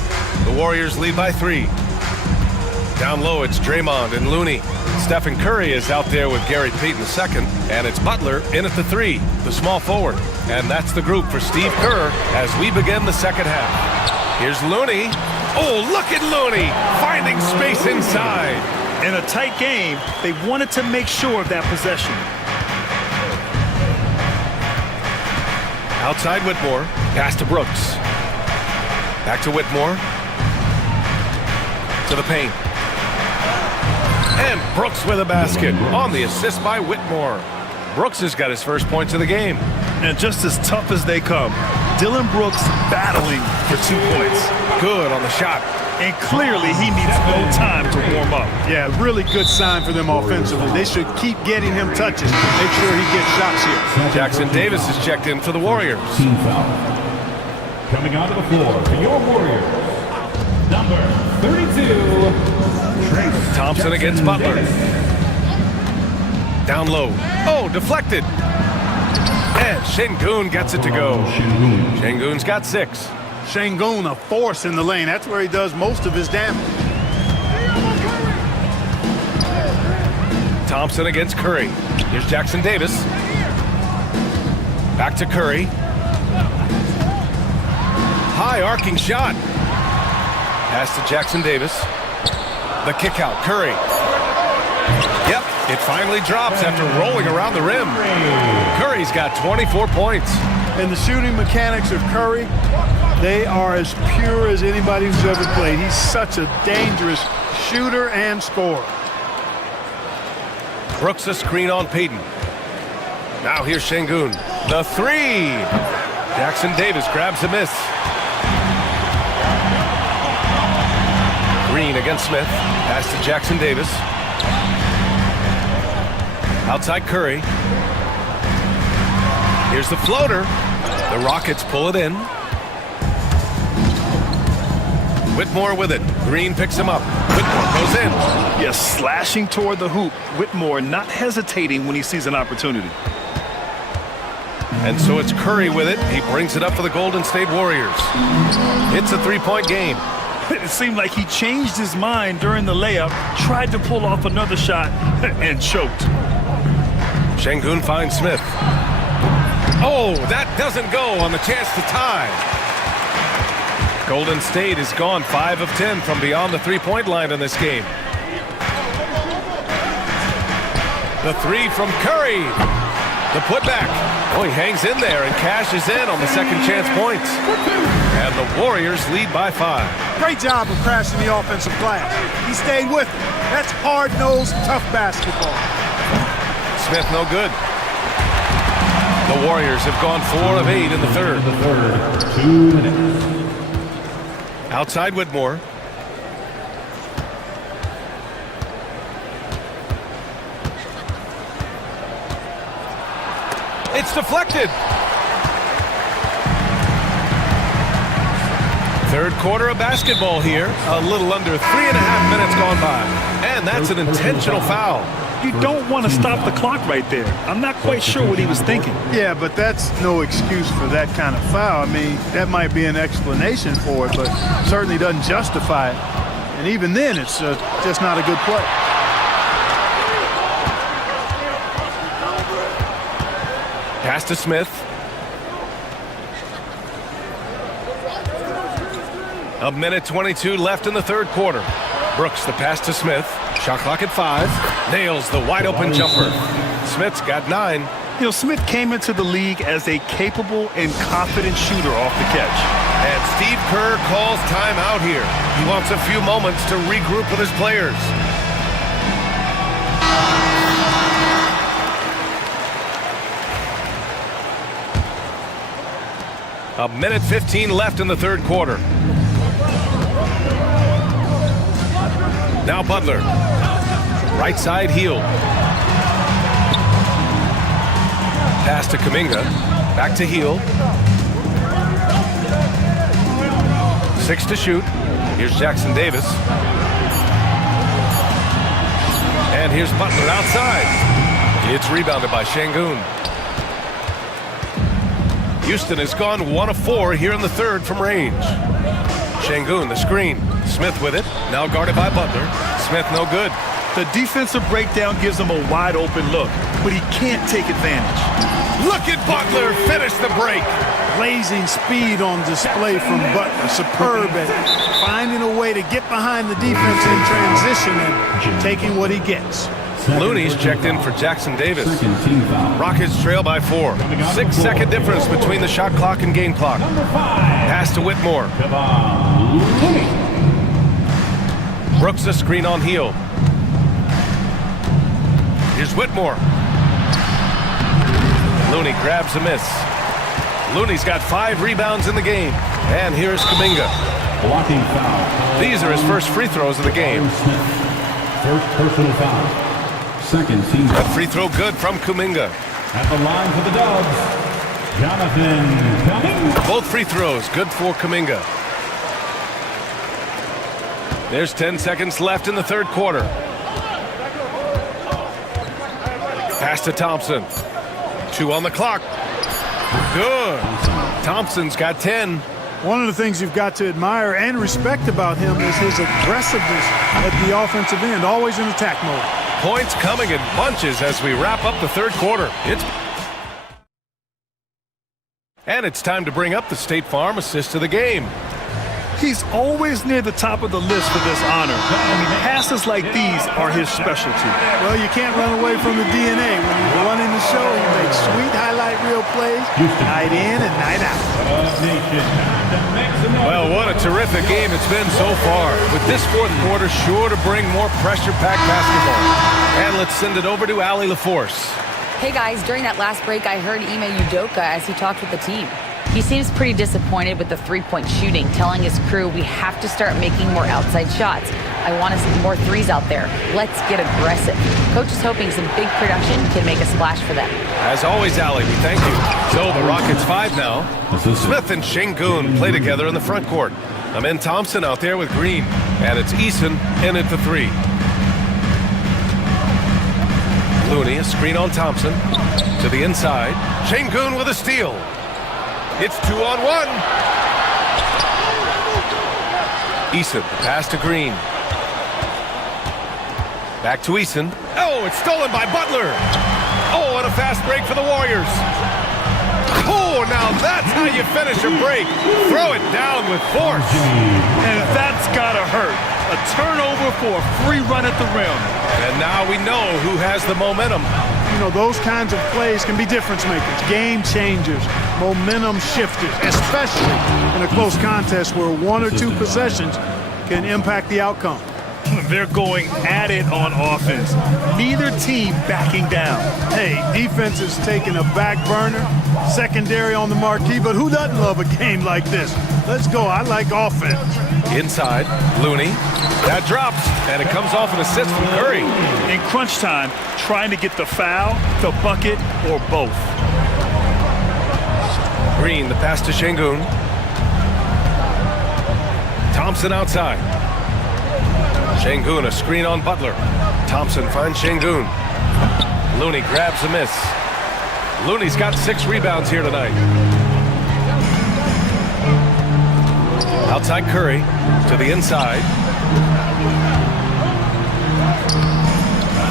The Warriors lead by 3. Down low, it's Draymond and Looney. Stephen Curry is out there with Gary Payton II, and it's Butler in at the 3, the small forward. And that's the group for Steve Kerr as we begin the second half. Here's Looney. Oh, look at Looney finding space inside. In a tight game, they wanted to make sure of that possession. Outside Whitmore, pass to Brooks. Back to Whitmore. To the paint. And Brooks with a basket on the assist by Whitmore. Brooks has got his first points of the game. And just as tough as they come, Dylan Brooks battling for 2 points. Good on the shot. And clearly he needs no time to warm up. Yeah, really good sign for them offensively. They should keep getting him touches. Make sure he gets shots here. Jackson Davis is checked in for the Warriors. Team foul. Coming onto the floor for your Warriors, number 32, Trace Thompson against Butler. Down low. Oh, deflected. And Şengün gets it to go. Şengün's got 6. Şengün, a force in the lane. That's where he does most of his damage. Thompson against Curry. Here's Jackson Davis. Back to Curry. High arcing shot. Pass to Jackson Davis. The kick out. Curry. Yep, it finally drops after rolling around the rim. Curry's got 24 points. And the shooting mechanics of Curry, they are as pure as anybody who's ever played. He's such a dangerous shooter and scorer. Brooks a screen on Payton. Now here's Şengün. The 3. Jackson Davis grabs a miss. Green against Smith. Pass to Jackson Davis. Outside Curry. Here's the floater. The Rockets pull it in. Whitmore with it. Green picks him up. Whitmore goes in. Yes, slashing toward the hoop. Whitmore not hesitating when he sees an opportunity. And so it's Curry with it. He brings it up for the Golden State Warriors. It's a 3-point game. It seemed like he changed his mind during the layup, tried to pull off another shot, and choked. Şengün finds Smith. Oh, that doesn't go on the chance to tie. Golden State has gone 5 of 10 from beyond the 3-point line in this game. The 3 from Curry. The putback. Oh, he hangs in there and cashes in on the second chance points. And the Warriors lead by 5. Great job of crashing the offensive glass. He stayed with it. That's hard-nosed, tough basketball. Smith no good. The Warriors have gone 4 of 8 in the third. 2 minutes. Outside Whitmore. It's deflected. Third quarter of basketball here. A little under 3.5 minutes gone by. And that's an intentional foul. You don't want to stop the clock right there. I'm not quite sure what he was thinking. Yeah, but that's no excuse for that kind of foul. I mean, that might be an explanation for it, but certainly doesn't justify it. And even then, it's just not a good play. Pass to Smith. A minute 22 left in the third quarter. Brooks the pass to Smith. Shot clock at 5. Nails the wide open jumper. Smith's got 9. You know, Smith came into the league as a capable and confident shooter off the catch. And Steve Kerr calls timeout here. He wants a few moments to regroup with his players. A minute 15 left in the third quarter. Now Butler. Right side heel. Pass to Kuminga. Back to heel. 6 to shoot. Here's Jackson Davis. And here's Butler outside. It's rebounded by Şengün. Houston has gone 1 of 4 here in the third from range. Şengün, the screen. Smith with it, now guarded by Butler. Smith no good. The defensive breakdown gives him a wide open look, but he can't take advantage. Look at Butler finish the break. Blazing speed on display from Butler. Superb at finding a way to get behind the defense in transition and taking what he gets. Looney's checked in for Jackson Davis. Rockets trail by 4. 6-second difference between the shot clock and game clock. Pass to Whitmore. Brooks a screen on heel. Here's Whitmore. Looney grabs a miss. Looney's got 5 rebounds in the game. And here's Kuminga. Blocking foul. These are his first free throws of the game. First personal foul. Second team. That free throw good from Kuminga. At the line for the Dubs, Jonathan Kuminga. Both free throws good for Kuminga. There's 10 seconds left in the third quarter. Pass to Thompson. 2 on the clock. Good. Thompson's got 10. One of the things you've got to admire and respect about him is his aggressiveness at the offensive end, always in attack mode. Points coming in bunches as we wrap up the third quarter. And it's time to bring up the State Farm assist of the game. He's always near the top of the list for this honor. Passes like these are his specialty. Well, you can't run away from the DNA. When he's running the show, he makes sweet highlight reel plays, night in and night out. Well, what a terrific game it's been so far. With this fourth quarter sure to bring more pressure-packed basketball. And let's send it over to Allie LaForce. Hey guys, during that last break, I heard Ime Udoka as he talked with the team. He seems pretty disappointed with the three-point shooting, telling his crew we have to start making more outside shots. I want to see more threes out there. Let's get aggressive. Coach is hoping some big production can make a splash for them. As always, Allie, we thank you. So the Rockets 5 now. Smith and Şengün play together in the front court. Amen Thompson out there with Green. And it's Eason in at the 3. Looney, a screen on Thompson. To the inside. Şengün with a steal. It's 2-on-1. Eason, pass to Green. Back to Eason. Oh, it's stolen by Butler. Oh, and a fast break for the Warriors. Oh, now that's how you finish a break. Throw it down with force. And that's gotta hurt. A turnover for a free run at the rim. And now we know who has the momentum. You know, those kinds of plays can be difference makers, game changers, momentum shifters, especially in a close contest where 1 or 2 possessions can impact the outcome. They're going at it on offense. Neither team backing down. Hey, defense is taking a back burner, secondary on the marquee, but who doesn't love a game like this? Let's go. I like offense. Inside, Looney. That drops, and it comes off an assist from Curry. In crunch time, trying to get the foul, the bucket, or both. Green, the pass to Şengün. Thompson outside. Şengün, a screen on Butler. Thompson finds Şengün. Looney grabs a miss. Looney's got 6 rebounds here tonight. Outside Curry, to the inside.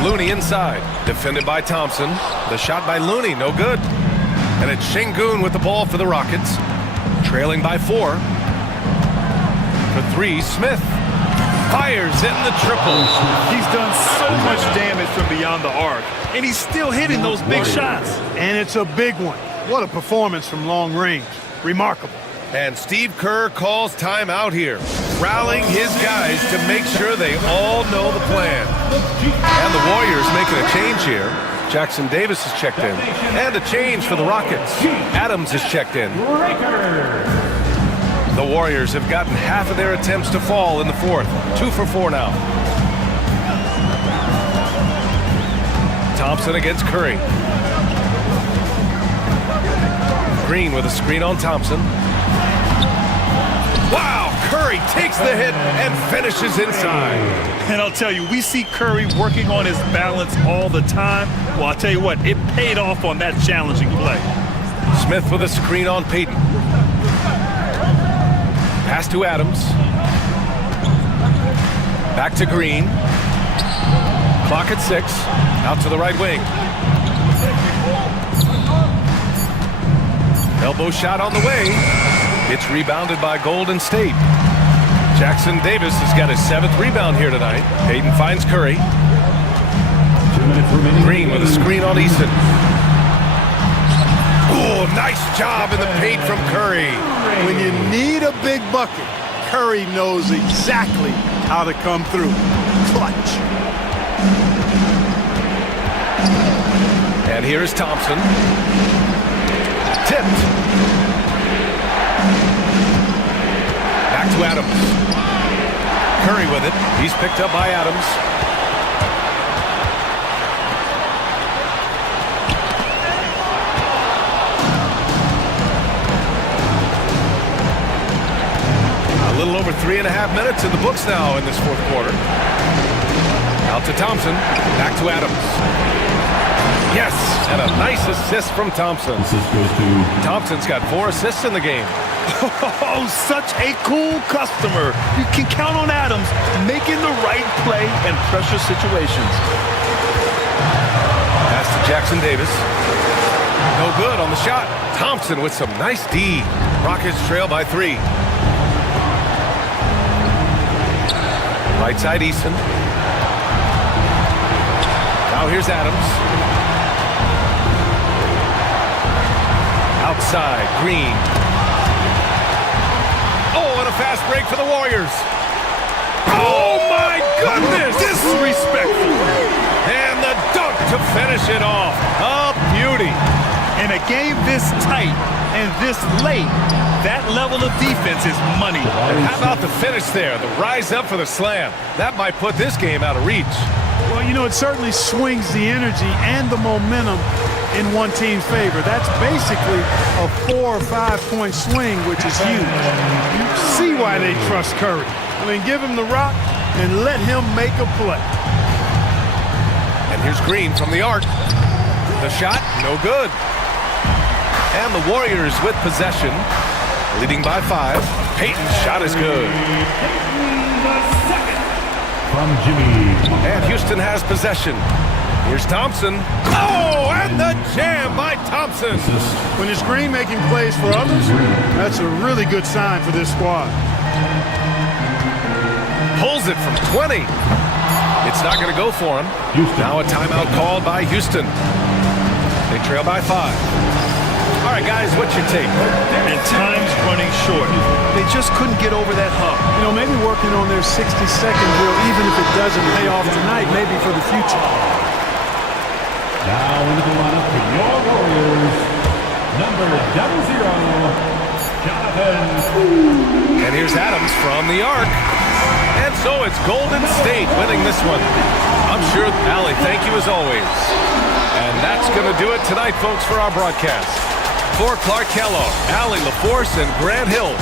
Looney inside, defended by Thompson. The shot by Looney, no good. And it's Şengün with the ball for the Rockets. Trailing by 4. For 3, Smith fires in the triple. He's done so much damage from beyond the arc, and he's still hitting those big shots. And it's a big one. What a performance from long range. Remarkable. And Steve Kerr calls timeout here, rallying his guys to make sure they all know the plan. And the Warriors making a change here. Jackson Davis is checked in. And a change for the Rockets. Adams is checked in. The Warriors have gotten half of their attempts to fall in the fourth. 2 for 4 now. Thompson against Curry. Green with a screen on Thompson. Wow, Curry takes the hit and finishes inside. And I'll tell you, we see Curry working on his balance all the time. Well, I'll tell you what, it paid off on that challenging play. Smith with a screen on Peyton. Pass to Adams. Back to Green. Clock at 6. Out to the right wing. Elbow shot on the way. It's rebounded by Golden State. Jackson Davis has got his 7th rebound here tonight. Peyton finds Curry. 2 minutes remaining. Green with a screen on Eason. Oh, nice job in the paint from Curry. When you need a big bucket, Curry knows exactly how to come through. Clutch. And here's Thompson. Tipped. Back to Adams. Curry with it. He's picked up by Adams. A little over 3.5 minutes in the books now in this fourth quarter. Out to Thompson. Back to Adams. Yes, and a nice assist from Thompson. Assist goes to Thompson's got 4 assists in the game. Oh, such a cool customer. You can count on Adams making the right play in pressure situations. Pass to Jackson Davis. No good on the shot. Thompson with some nice D. Rockets trail by 3. Right side Eason. Now here's Adams. Outside, Green. Oh, and a fast break for the Warriors. Oh, my goodness! Disrespectful. And the dunk to finish it off. A beauty. In a game this tight and this late, that level of defense is money. And how about the finish there? The rise up for the slam. That might put this game out of reach. Well, you know, it certainly swings the energy and the momentum in one team's favor. That's basically a 4 or 5 point swing, which is huge. You see why they trust Curry. I mean, give him the rock and let him make a play. And here's Green from the arc. The shot, no good. And the Warriors with possession, leading by 5. Peyton's shot is good. from Jimmy. And Houston has possession. Here's Thompson. Oh, and the jam by Thompson. When it's Green making plays for others, that's a really good sign for this squad. Pulls it from 20. It's not going to go for him. Houston. Now a timeout called by Houston. They trail by 5. All right, guys, what's your take? And time's running short. They just couldn't get over that hump. You know, maybe working on their 60-second drill, even if it doesn't pay off tonight, maybe for the future. Now into the lineup for your Warriors, number 00, Jonathan. And here's Adams from the arc. And so it's Golden State winning this one. I'm sure, Allie, thank you as always. And that's going to do it tonight, folks, for our broadcast. For Clark Kellogg, Allie LaForce, and Grant Hill.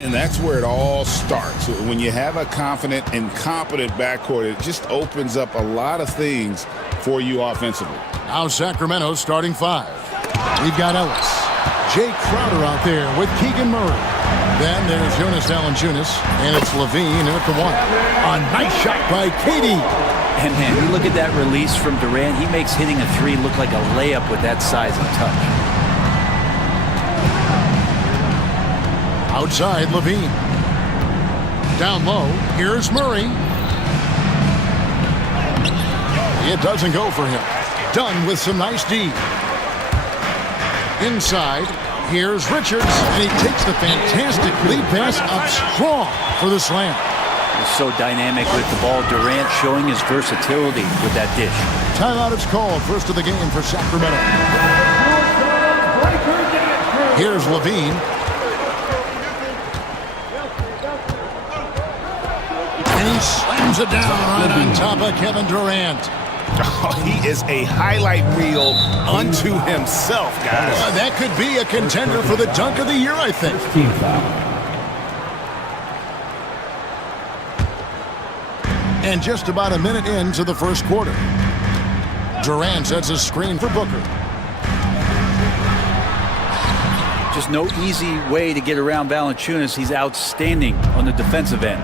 And that's where it all starts. When you have a confident and competent backcourt, it just opens up a lot of things for you offensively. Now Sacramento's starting five. We've got Ellis. Jay Crowder out there with Keegan Murray. Then there's Jonas Valanciunas, and it's Levine in at the one. A nice shot by Katie. And man, you look at that release from Durant. He makes hitting a three look like a layup with that size and touch. Outside, Levine. Down low, here's Murray. It doesn't go for him. Dunn with some nice D. Inside, here's Richards, and he takes the fantastic lead pass up strong for the slam. He's so dynamic with the ball. Durant showing his versatility with that dish. Timeout is called, first of the game for Sacramento. Here's Levine. And he slams it down right on top of Kevin Durant. Oh, he is a highlight reel unto himself, guys. That could be a contender for the dunk of the year, I think. Team foul. And just about a minute into the first quarter. Durant sets a screen for Booker. Just no easy way to get around Valanciunas. He's outstanding on the defensive end.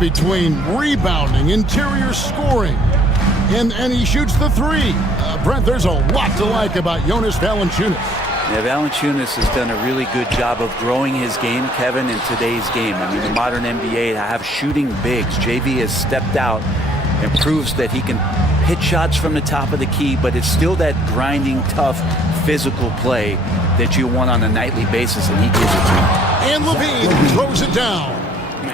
Between rebounding, interior scoring, and he shoots the three. Brent, there's a lot to like about Jonas Valanciunas. Yeah, Valanciunas has done a really good job of growing his game, Kevin, in today's game. I mean, the modern NBA have shooting bigs. JV has stepped out and proves that he can hit shots from the top of the key, but it's still that grinding, tough, physical play that you want on a nightly basis, and he gives it to you. And Levine throws it down.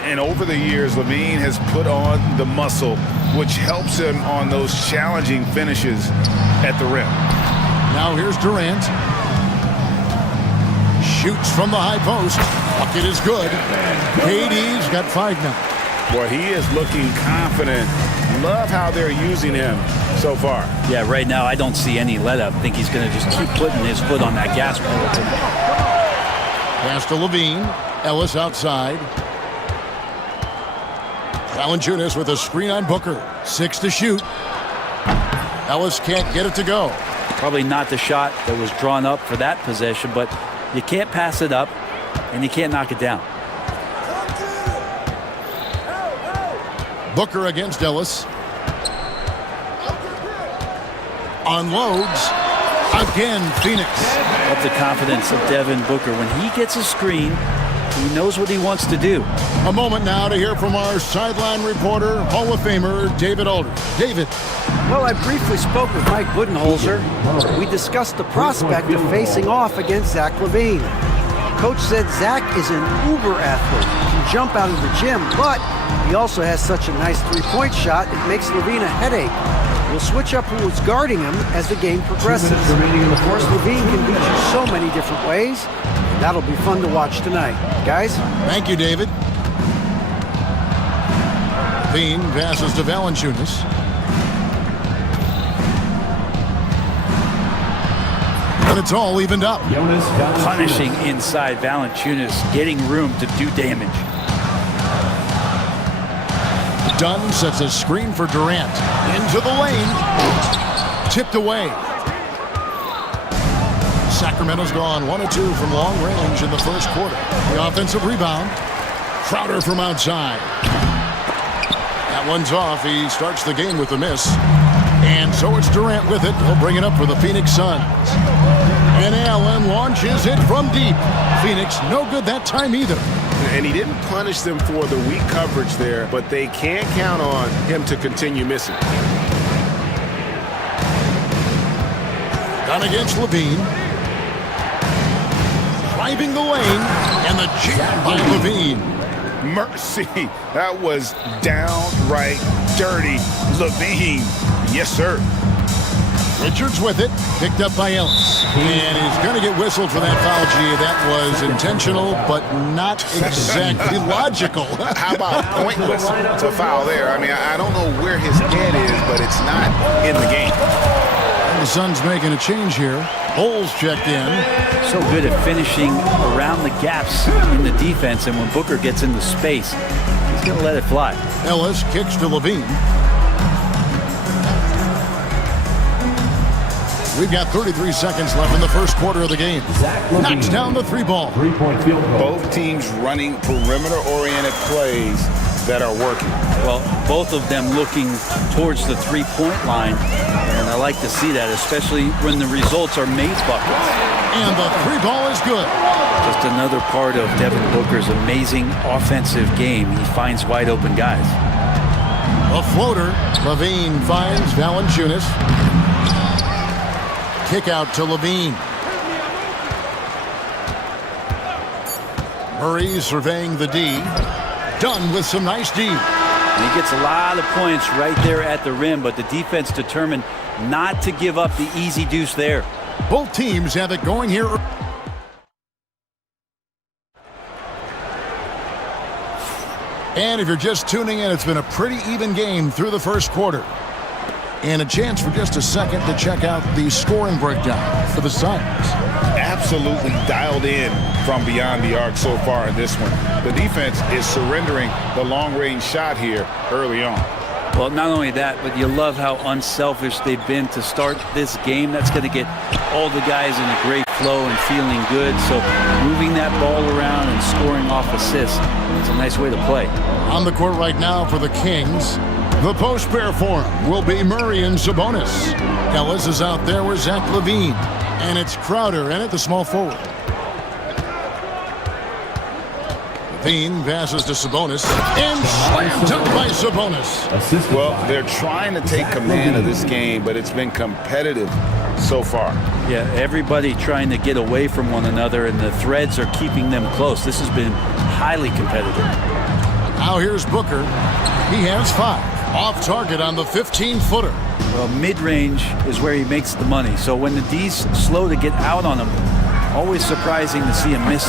And over the years, Levine has put on the muscle, which helps him on those challenging finishes at the rim. Now here's Durant. Shoots from the high post. Bucket is good. KD's got 5 now. Boy, he is looking confident. Love how they're using him so far. Yeah, right now I don't see any let up. I think he's going to just keep putting his foot on that gas pedal tonight. Pass to Levine. Ellis outside. Valanciunas with a screen on Booker. 6 to shoot. Ellis can't get it to go. Probably not the shot that was drawn up for that possession, but you can't pass it up and you can't knock it down. Booker against Ellis. Unloads. Again, Phoenix. Love the confidence of Devin Booker. When he gets a screen, he knows what he wants to do. A moment now to hear from our sideline reporter, Hall of Famer David Aldridge. David. Well, I briefly spoke with Mike Budenholzer. We discussed the prospect of facing off against Zach LaVine. Coach said Zach is an uber athlete. He can jump out of the gym, but he also has such a nice three-point shot, it makes LaVine a headache. We'll switch up who is guarding him as the game progresses. Of course, LaVine can beat you so many different ways. That'll be fun to watch tonight. Guys? Thank you, David. Levine passes to Valanciunas. And it's all evened up. Punishing inside Valanciunas, getting room to do damage. Dunn sets a screen for Durant. Into the lane. Tipped away. Sacramento's gone 1 of 2 from long range in the first quarter. The offensive rebound. Crowder from outside. That one's off. He starts the game with a miss. And so it's Durant with it. He'll bring it up for the Phoenix Suns. And Allen launches it from deep. Phoenix no good that time either. And he didn't punish them for the weak coverage there, but they can't count on him to continue missing. Done against Levine. Driving the lane. And the jam by Levine. Mercy. That was downright dirty. Levine. Yes, sir. Richards with it, picked up by Ellis. And he's going to get whistled for that foul, G. That was intentional, but not exactly logical. How about pointless to foul there? I mean, I don't know where his head is, but it's not in the game. And The Suns making a change here. Holes checked in. So good at finishing around the gaps in the defense, and when Booker gets into space, he's going to let it fly. Ellis kicks to Levine. We've got 33 seconds left in the first quarter of the game. Knocks down the three ball. Three-point field goal. Both teams running perimeter-oriented plays that are working. Well, both of them looking towards the three-point line, and I like to see that, especially when the results are made buckets. And the three ball is good. Just another part of Devin Booker's amazing offensive game. He finds wide open guys. A floater. Levine finds Valanciunas. Kick out to Levine. Murray surveying the D. Done with some nice D. And he gets a lot of points right there at the rim, but the defense determined not to give up the easy deuce there. Both teams have it going here. And if you're just tuning in, it's been a pretty even game through the first quarter. And a chance for just a second to check out the scoring breakdown for the Suns. Absolutely dialed in from beyond the arc so far in this one. The defense is surrendering the long-range shot here early on. Well, not only that, but you love how unselfish they've been to start this game. That's going to get all the guys in a great flow and feeling good. So moving that ball around and scoring off assists, it's a nice way to play. On the court right now for the Kings, the post pair for him will be Murray and Sabonis. Ellis is out there with Zach LaVine. And it's Crowder in at the small forward. LaVine passes to Sabonis. And slam dunk by Sabonis. Well, they're trying to take command of this game, but it's been competitive so far. Yeah, everybody trying to get away from one another, and the threads are keeping them close. This has been highly competitive. Now here's Booker. He has 5. Off target on the 15-footer. Well, mid-range is where he makes the money. So when the D's slow to get out on him, always surprising to see him miss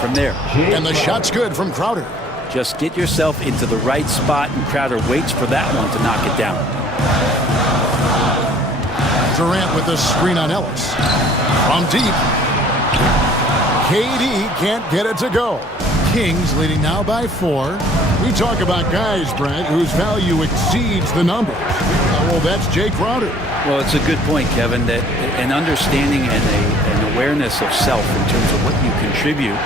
from there. And the shot's good from Crowder. Just get yourself into the right spot, and Crowder waits for that one to knock it down. Durant with the screen on Ellis. From deep. KD can't get it to go. Kings leading now by 4. We talk about guys, Brad, whose value exceeds the number. Well, that's Jay Crowder. Well, it's a good point, Kevin, that an understanding and an awareness of self in terms of what you contribute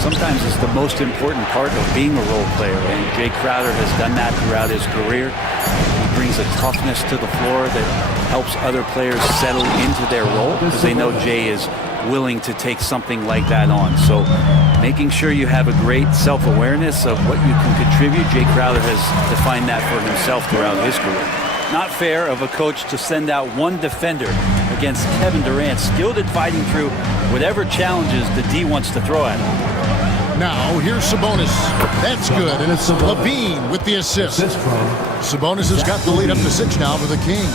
sometimes is the most important part of being a role player. And Jay Crowder has done that throughout his career. He brings a toughness to the floor that helps other players settle into their role because they know Jay is willing to take something like that on. So making sure you have a great self-awareness of what you can contribute. Jay Crowder has defined that for himself throughout his career. Not fair of a coach to send out one defender against Kevin Durant, skilled at fighting through whatever challenges the D wants to throw at him. Now here's Sabonis. That's good, and it's LaVine with the assist. Sabonis has got the lead up to 6 now for the Kings.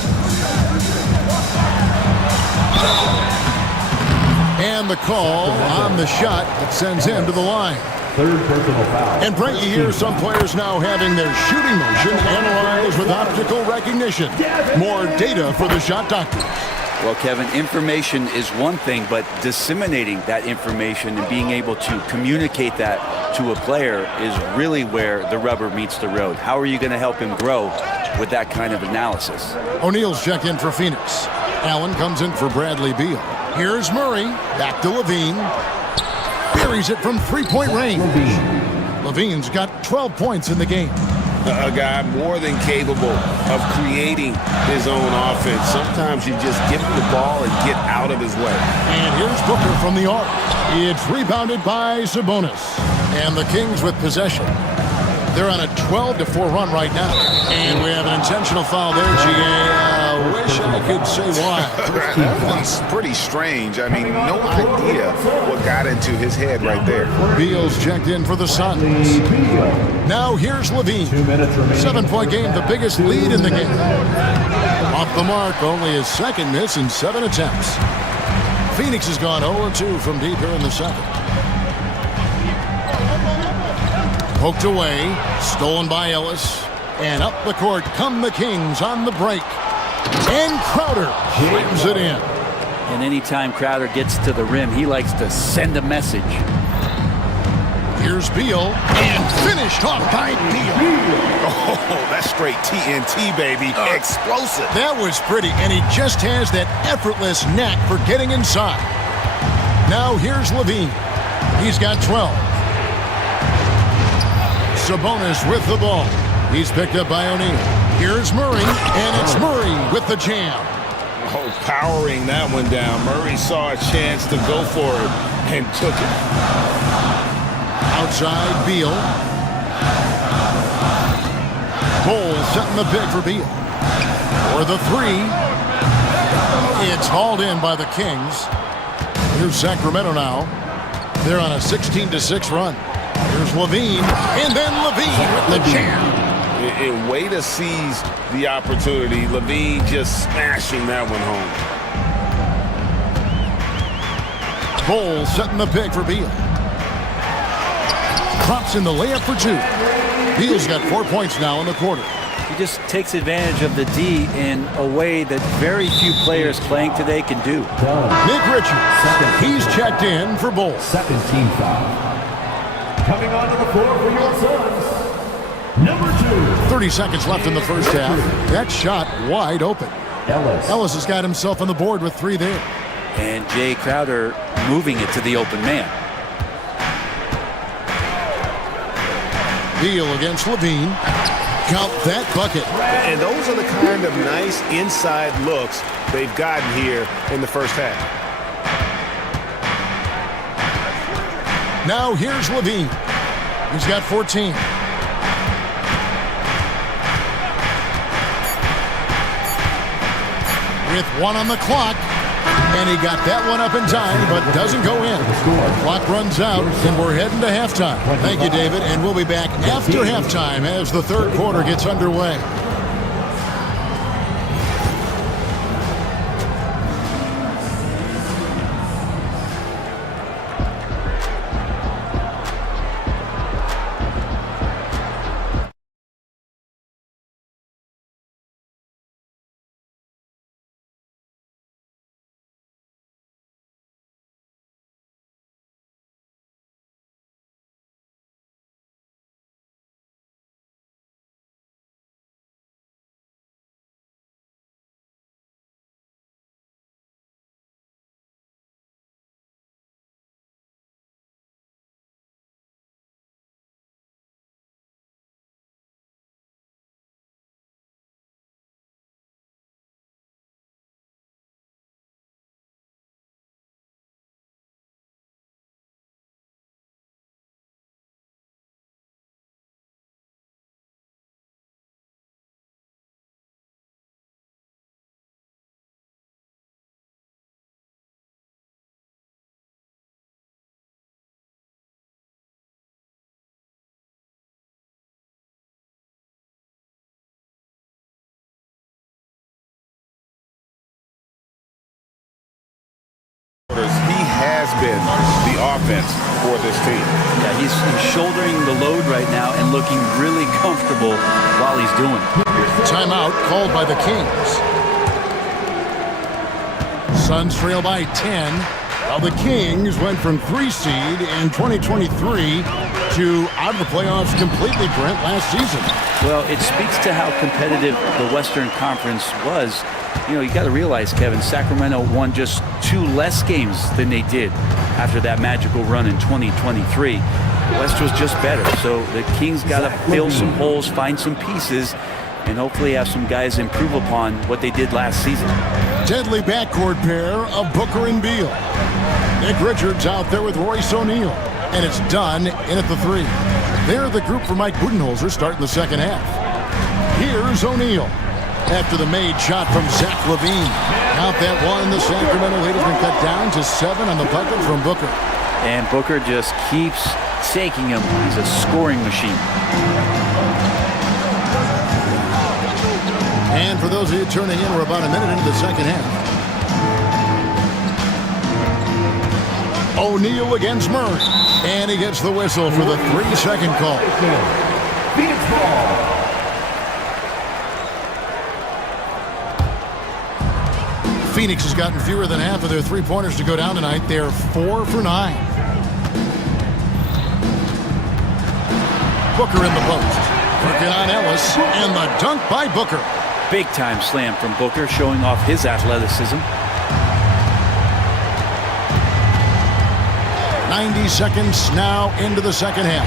And the call on the shot that sends him to the line. Third personal foul. And Brent, you hear some players now having their shooting motion analyzed with optical recognition. More data for the shot doctors. Well, Kevin, information is one thing, but disseminating that information and being able to communicate that to a player is really where the rubber meets the road. How are you going to help him grow with that kind of analysis? O'Neal's checked in for Phoenix. Allen comes in for Bradley Beal. Here's Murray. Back to Levine. Buries it from three-point range. Levine's got 12 points in the game. A guy more than capable of creating his own offense. Sometimes you just give him the ball and get out of his way. And here's Booker from the arc. It's rebounded by Sabonis. And the Kings with possession. They're on a 12-4 run right now. And we have an intentional foul there, GA. Wish I could say why. That one's pretty strange. I mean, no idea what got into his head right there. Beal's checked in for the Suns. Now here's Levine. 7-point game, the biggest lead in the game. Off the mark, only his second miss in 7 attempts. Phoenix has gone 0-2 from deep here in the second. Poked away, stolen by Ellis, and up the court come the Kings on the break. And Crowder slams it in. And anytime Crowder gets to the rim, he likes to send a message. Here's Beal, and finished off by Beal. Oh, that's straight TNT, baby. Explosive. That was pretty, and he just has that effortless knack for getting inside. Now here's Levine. He's got 12. Sabonis with the ball. He's picked up by O'Neal. Here's Murray, and it's Murray with the jam. Oh, powering that one down. Murray saw a chance to go for it and took it. Outside, Beal. Cole setting the pick for Beal. For the three. It's hauled in by the Kings. Here's Sacramento now. They're on a 16-6 run. Here's Levine, and then Levine with the jam. A way to seize the opportunity. Levine just smashing that one home. Cole setting the pick for Beal. Drops in the layup for two. Beal's got 4 points now in the quarter. He just takes advantage of the D in a way that very few players playing today can do. Nick Richards, he's checked in for Bull. Second team foul. Coming onto the floor for your Suns, number 2. 30 seconds left in the first half. That shot wide open. Ellis has got himself on the board with 3 there. And Jay Crowder moving it to the open man. Beal against Levine. Count that bucket. And those are the kind of nice inside looks they've gotten here in the first half. Now here's Levine. He's got 14. With 1 on the clock. And he got that one up in time, but doesn't go in. The clock runs out, and we're heading to halftime. Thank you, David, and we'll be back after halftime as the third quarter gets underway. He has been the offense for this team. Yeah, he's shouldering the load right now and looking really comfortable while he's doing it. Timeout called by the Kings. Suns trail by 10. Well, the Kings went from 3 seed in 2023 to out of the playoffs completely, Brent, last season. Well, it speaks to how competitive the Western Conference was. You know, you got to realize, Kevin, Sacramento won just 2 less games than they did after that magical run in 2023. The West was just better, so the Kings got to fill some holes, find some pieces, and hopefully have some guys improve upon what they did last season. Deadly backcourt pair of Booker and Beal. Nick Richards out there with Royce O'Neal, and it's done in at the 3. They're the group for Mike Budenholzer starting the second half. Here's O'Neal. After the made shot from Zach Levine. Count that one. The Sacramento lead has been cut down to 7 on the bucket from Booker. And Booker just keeps taking him. He's a scoring machine. And for those of you tuning in, we're about a minute into the second half. O'Neal against Murray. And he gets the whistle for the 3-second call. Phoenix has gotten fewer than half of their three-pointers to go down tonight. They're 4 for 9. Booker in the post. Working on Ellis, and the dunk by Booker. Big-time slam from Booker, showing off his athleticism. 90 seconds now into the second half.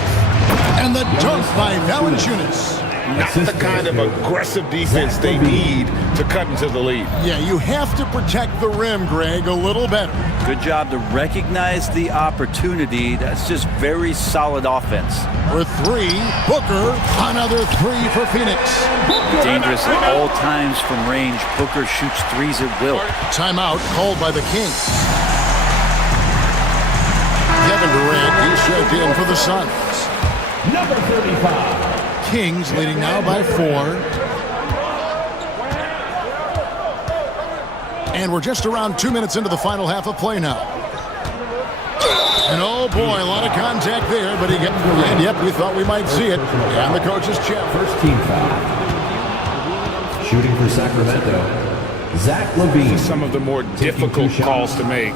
And the dunk by Valanciunas. Not the kind of aggressive defense they need to cut into the lead. Yeah, you have to protect the rim, Greg, a little better. Good job to recognize the opportunity. That's just very solid offense. For three, Booker, another three for Phoenix. Dangerous at all times from range. Booker shoots threes at will. Timeout called by the Kings. Kevin Durant, he's checked in for the Suns. Number 35. Kings leading now by 4. And we're just around 2 minutes into the final half of play now. And oh boy, a lot of contact there, but he got, and yep, we thought we might see it. And the coach's check. First team foul. Shooting for Sacramento, Zach LaVine. Some of the more difficult calls to make.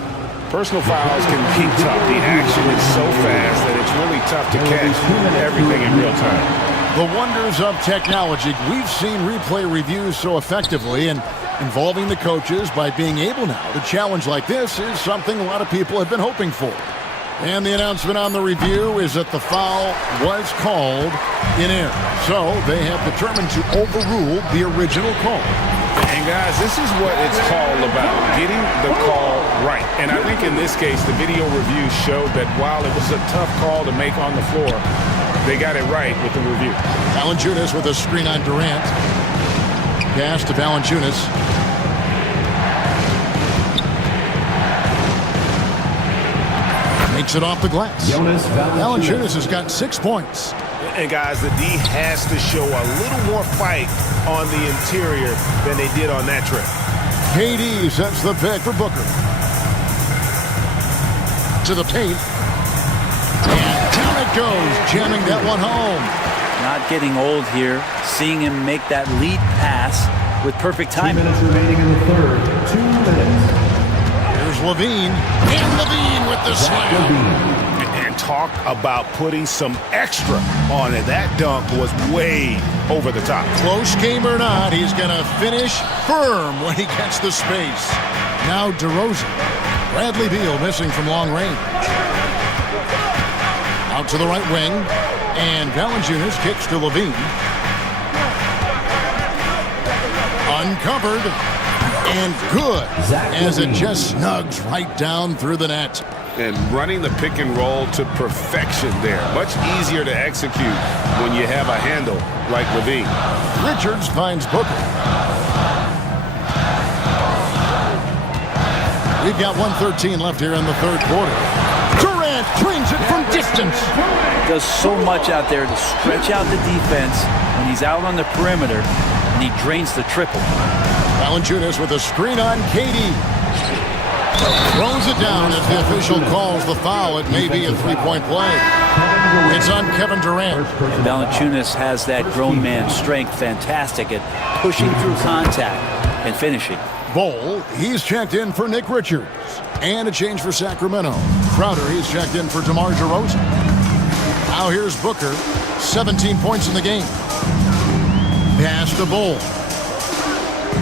Personal fouls can be tough. The action is so fast that it's really tough to catch everything in real time. The wonders of technology. We've seen replay reviews so effectively, and involving the coaches by being able now to challenge like this is something a lot of people have been hoping for. And the announcement on the review is that the foul was called in error. So they have determined to overrule the original call. And guys, this is what it's all about, getting the call right. And I think in this case, the video review showed that while it was a tough call to make on the floor, they got it right with the review. Valanciunas with a screen on Durant. Pass to Valanciunas. Makes it off the glass. Valanciunas has got 6 points. And guys, the D has to show a little more fight on the interior than they did on that trip. KD sets the pick for Booker. To the paint. And down it goes, jamming that one home. Not getting old here. Seeing him make that lead pass with perfect timing. 2 minutes remaining in the third. 2 minutes. Here's LaVine. And LaVine with the slam. And talk about putting some extra on it. That dunk was way over the top. Close game or not, he's going to finish firm when he gets the space. Now DeRozan. Bradley Beal missing from long range. Out to the right wing. And Valanciunas kicks to LaVine. Uncovered. And good. As it just snugs right down through the net. And running the pick and roll to perfection there. Much easier to execute when you have a handle like LaVine. Richards finds Booker. We've got 1:13 left here in the third quarter. Durant brings it from distance. Does so much out there to stretch out the defense when he's out on the perimeter, and he drains the triple. Valanciunas with a screen on KD. Throws it down as the official calls the foul. It may be a three-point play. It's on Kevin Durant. And Valanciunas has that grown man strength, fantastic at pushing through contact and finishing. Bol, he's checked in for Nick Richards. And a change for Sacramento. Crowder, he's checked in for DeMar DeRozan. Now here's Booker, 17 points in the game. Pass to Bol.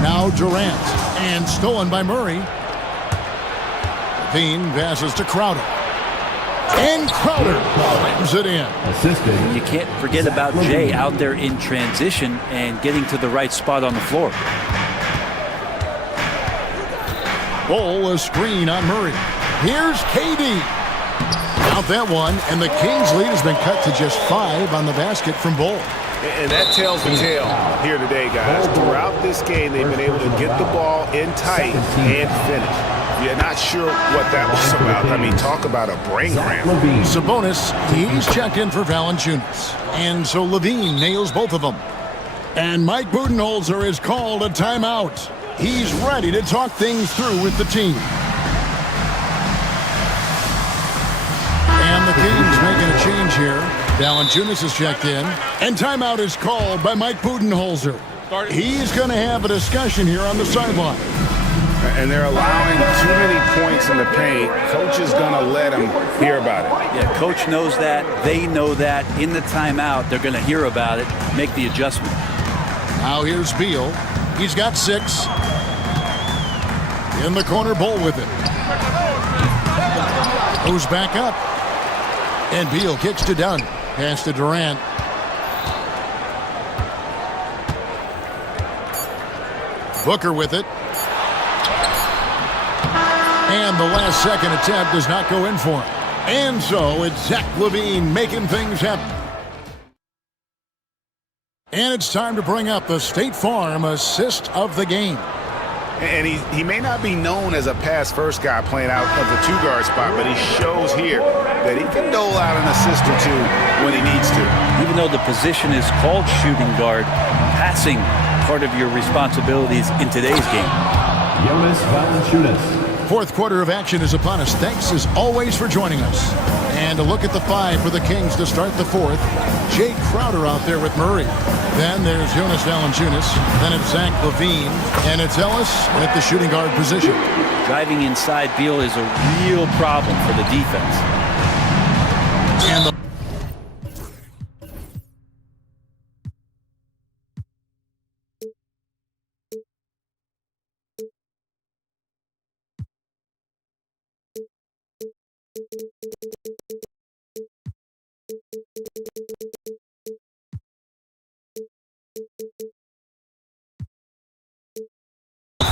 Now Durant, and stolen by Murray. LaVine passes to Crowder. And Crowder slams it in. Assisted. You can't forget about Jay out there in transition and getting to the right spot on the floor. Bol, a screen on Murray. Here's KD. Out that one, and the Kings lead has been cut to just 5 on the basket from Bol. And that tells the tale here today, guys. Throughout this game, they've been able to get the ball in tight and finish. You're not sure what that was about. I mean, talk about a brain cramp. Sabonis, he's checked in for Valanciunas. And so LaVine nails both of them. And Mike Budenholzer is called a timeout. He's ready to talk things through with the team. And the Kings making a change here. Valanciunas is checked in. And timeout is called by Mike Budenholzer. He's going to have a discussion here on the sideline. and they're allowing too many points in the paint. Coach is going to let them hear about it. Yeah, coach knows that. They know that. In the timeout, they're going to hear about it, make the adjustment. Now here's Beal. He's got 6. In the corner, Bull with it. Goes back up. And Beal kicks to Dunn. Pass to Durant. Booker with it. And the last second attempt does not go in for him. And so it's Zach LaVine making things happen. And it's time to bring up the State Farm assist of the game. And he may not be known as a pass-first guy playing out of the 2-guard spot, but he shows here that he can dole out an assist or 2 when he needs to. Even though the position is called shooting guard, passing part of your responsibilities in today's game. Jonas Valanciunas. Fourth quarter of action is upon us. Thanks as always for joining us. And a look at the 5 for the Kings to start the fourth. Jay Crowder out there with Murray. Then there's Jonas Valanciunas. Then it's Zach LaVine. And it's Ellis at the shooting guard position. Driving inside Beal is a real problem for the defense. And the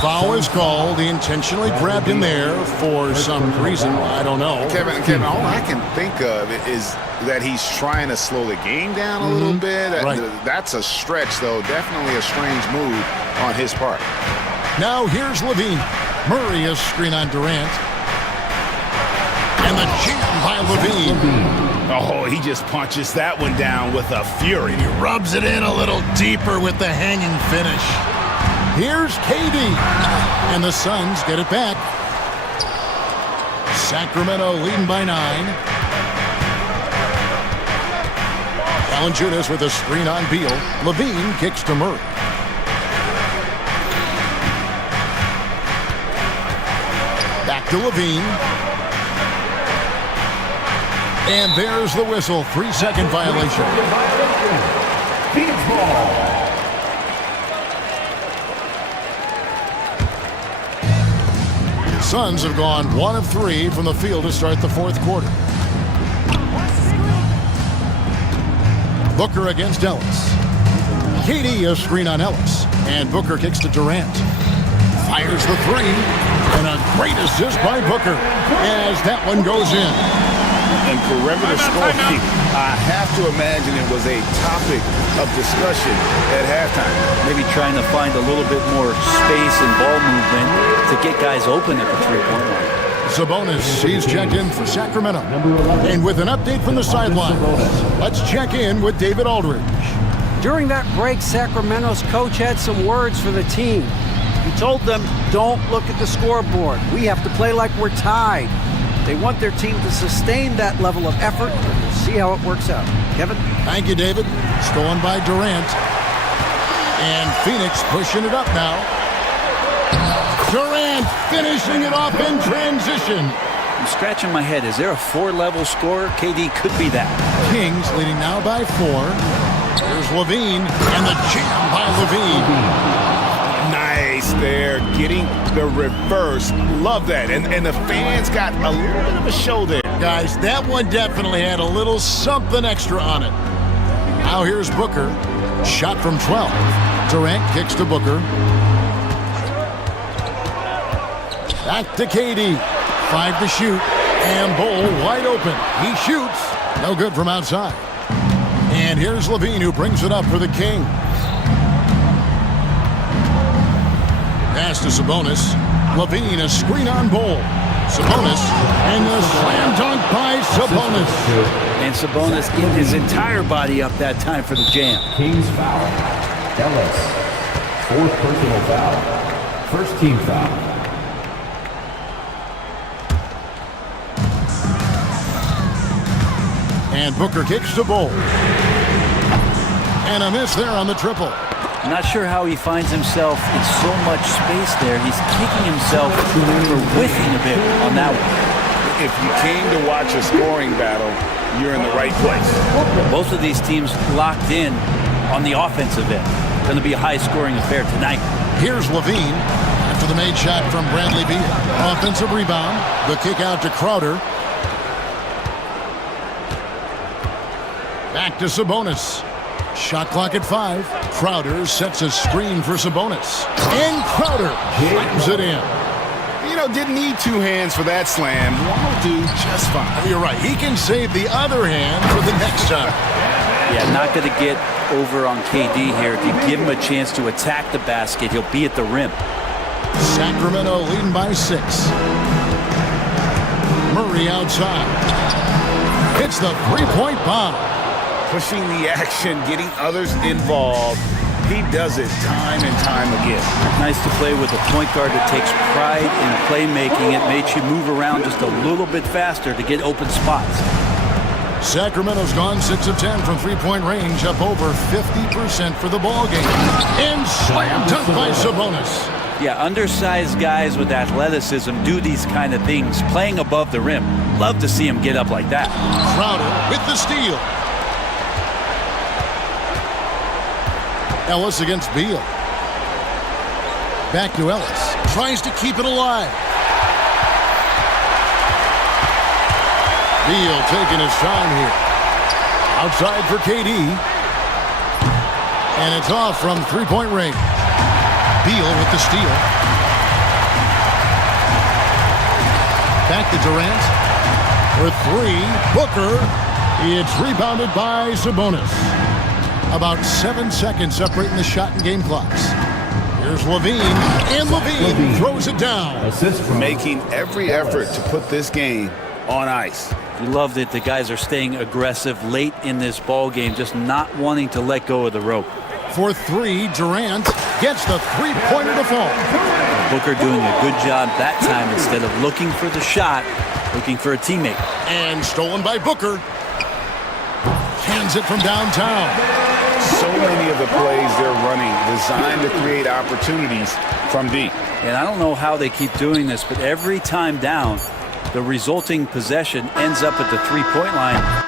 foul is called. He intentionally grabbed him there for some reason. I don't know. Kevin, all I can think of is that he's trying to slow the game down a little bit. Right. That's a stretch, though. Definitely a strange move on his part. Now here's LaVine. Murray is screen on Durant. And the jam by LaVine. Oh, he just punches that one down with a fury. He rubs it in a little deeper with the hanging finish. Here's KD. And the Suns get it back. Sacramento leading by 9. Valanciunas with a screen on Beal. LaVine kicks to Murray. Back to LaVine. And there's the whistle. 3-second violation. Suns have gone 1 of 3 from the field to start the fourth quarter. Booker against Ellis. KD a screen on Ellis. And Booker kicks to Durant. Fires the 3. And a great assist by Booker as that one goes in. And perimeter scoring, I have to imagine it was a topic of discussion at halftime. Maybe trying to find a little bit more space and ball movement to get guys open at the 3-point line. Sabonis, he's checked in for Sacramento. And with an update from the sideline, let's check in with David Aldridge. During that break, Sacramento's coach had some words for the team. He told them, don't look at the scoreboard. We have to play like we're tied. They want their team to sustain that level of effort. We'll see how it works out. Kevin? Thank you, David. Stolen by Durant. And Phoenix pushing it up now. Durant finishing it off in transition. I'm scratching my head. Is there a 4-level scorer? KD could be that. Kings leading now by 4. Here's LaVine. And the jam by LaVine. Nice there, getting the reverse. Love that. And the fans got a little bit of a show there. Guys, that one definitely had a little something extra on it. Now here's Booker. Shot from 12. Durant kicks to Booker. Back to KD. 5 to shoot. And Bull wide open. He shoots. No good from outside. And here's LaVine who brings it up for the Kings. Pass to Sabonis. LaVine a screen on Bull. Sabonis and the slam dunk by Sabonis. And Sabonis getting his entire body up that time for the jam. Kings foul. Ellis. 4th personal foul. First team foul. And Booker kicks to Bull. And a miss there on the triple. I'm not sure how he finds himself in so much space there. He's kicking himself for whiffing a bit on that one. If you came to watch a scoring battle, you're in the right place. Both of these teams locked in on the offensive end. Going to be a high-scoring affair tonight. Here's Levine after the made shot from Bradley Beal. Offensive rebound. The kick out to Crowder. Back to Sabonis. Shot clock at 5. Crowder sets a screen for Sabonis. And Crowder slams it in. You know, didn't need two hands for that slam. One will do just fine. You're right. He can save the other hand for the next time. Yeah, not going to get over on KD here. If you give him a chance to attack the basket, he'll be at the rim. Sacramento leading by 6. Murray outside. Hits the three-point bomb. Pushing the action, getting others involved. He does it time and time again. Nice to play with a point guard that takes pride in playmaking. It makes you move around just a little bit faster to get open spots. Sacramento's gone 6 of 10 from three-point range, up over 50% for the ball game. And slam dunk by Sabonis. Yeah, undersized guys with athleticism do these kind of things, playing above the rim. Love to see him get up like that. Crowder with the steal. Ellis against Beal. Back to Ellis. Tries to keep it alive. Beal taking his time here. Outside for KD. And it's off from three-point range. Beal with the steal. Back to Durant. For 3. Booker. It's rebounded by Sabonis. About 7 seconds separating the shot and game clocks. Here's Levine. And Levine throws it down. Making every effort to put this game on ice. You love that the guys are staying aggressive late in this ball game, just not wanting to let go of the rope. For 3, Durant gets the three-pointer to fall. Booker doing a good job that time. Instead of looking for the shot, looking for a teammate. And stolen by Booker. Hands it from downtown. So many of the plays they're running designed to create opportunities from deep. And I don't know how they keep doing this, but every time down, the resulting possession ends up at the three-point line.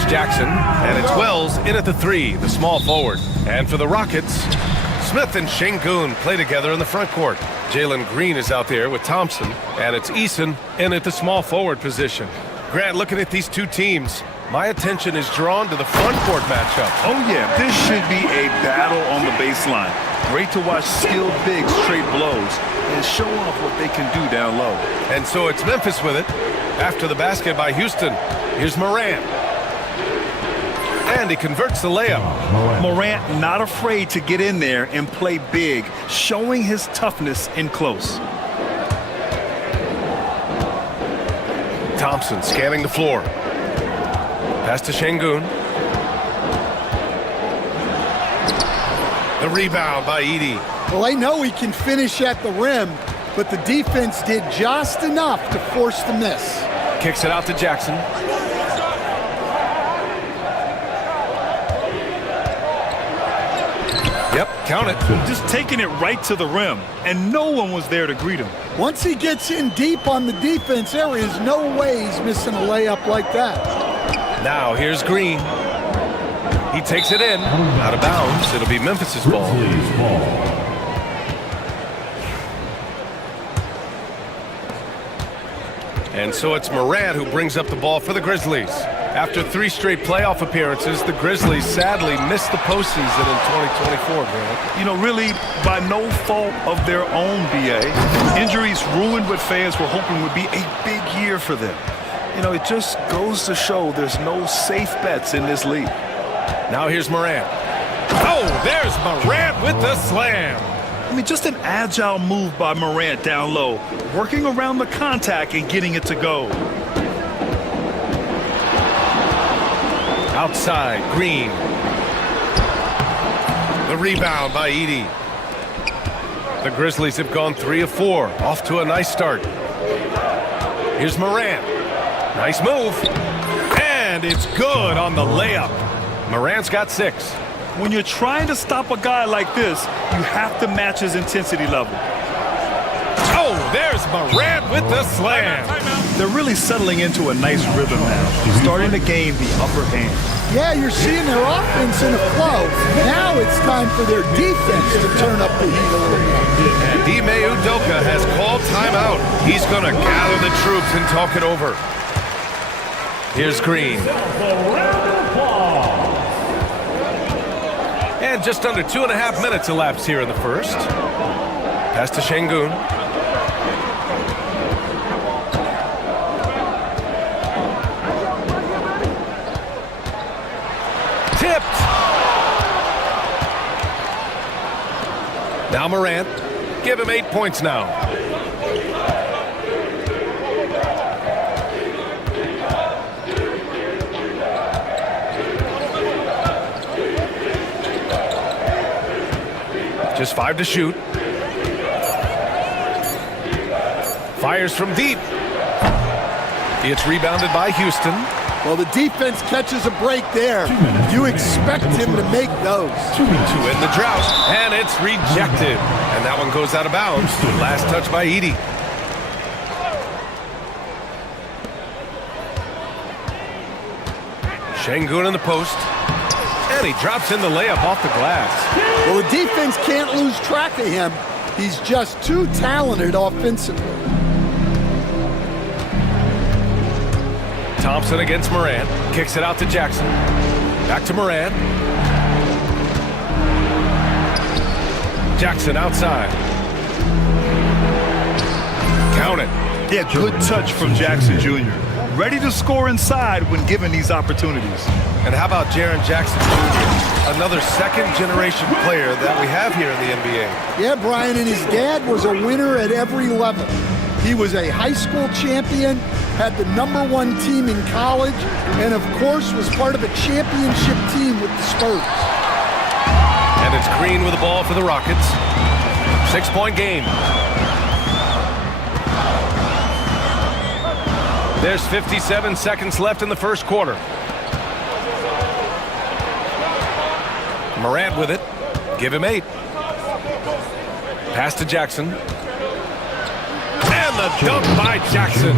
That's Jackson, and it's Wells in at the three, the small forward. And for the Rockets, Smith and Şengün play together in the front court. Jalen Green is out there with Thompson, and it's Eason in at the small forward position. Grant, looking at these two teams, my attention is drawn to the front court matchup. Oh, yeah, this should be a battle on the baseline. Great to watch skilled bigs trade blows and show off what they can do down low. And so it's Memphis with it. After the basket by Houston, here's Morant. And he converts the layup. Morant not afraid to get in there and play big, showing his toughness in close. Thompson scanning the floor. Pass to Şengün. The rebound by Edey. Well, I know he can finish at the rim, but the defense did just enough to force the miss. Kicks it out to Jackson. Yep, count it. Just taking it right to the rim, and no one was there to greet him. Once he gets in deep on the defense, there is no way he's missing a layup like that. Now here's Green. He takes it in. Out of bounds. It'll be Memphis's ball. And so it's Morant who brings up the ball for the Grizzlies. After 3 straight playoff appearances, the Grizzlies sadly missed the postseason in 2024, man. You know, really by no fault of their own, BA. Injuries ruined what fans were hoping would be a big year for them. You know, it just goes to show there's no safe bets in this league. Now here's Morant. Oh, there's Morant with the slam. I mean, just an agile move by Morant down low, working around the contact and getting it to go. Outside, Green. The rebound by Edey. The Grizzlies have gone 3 of 4, off to a nice start. Here's Morant. Nice move. And it's good on the layup. Morant's got 6. When you're trying to stop a guy like this, you have to match his intensity level. Oh, there's Morant with the slam. They're really settling into a nice rhythm now, starting to gain the upper hand. Yeah, you're seeing their offense in a flow. Now it's time for their defense to turn up the heat a little bit. And Ime Udoka has called timeout. He's going to gather the troops and talk it over. Here's Green. And just under 2.5 minutes elapsed here in the first. Pass to Şengün. Tipped. Now Morant. Give him 8 points now. Just 5 to shoot. Fires from deep. It's rebounded by Houston. Well, the defense catches a break there. You expect him to make those. 2 in the drought, and it's rejected. And that one goes out of bounds. Last touch by Edey. Şengün in the post. And he drops in the layup off the glass. Well, the defense can't lose track of him. He's just too talented offensively. Thompson against Morant. Kicks it out to Jackson. Back to Morant. Jackson outside. Count it. Yeah, good touch from Jackson Jr. Ready to score inside when given these opportunities. And how about Jaren Jackson Jr., another second-generation player that we have here in the NBA? Yeah, Brian, and his dad was a winner at every level. He was a high school champion, had the #1 team in college, and of course was part of a championship team with the Spurs. And it's Green with the ball for the Rockets. 6-point game. There's 57 seconds left in the first quarter. Morant with it. Give him 8. Pass to Jackson. And the dunk by Jackson.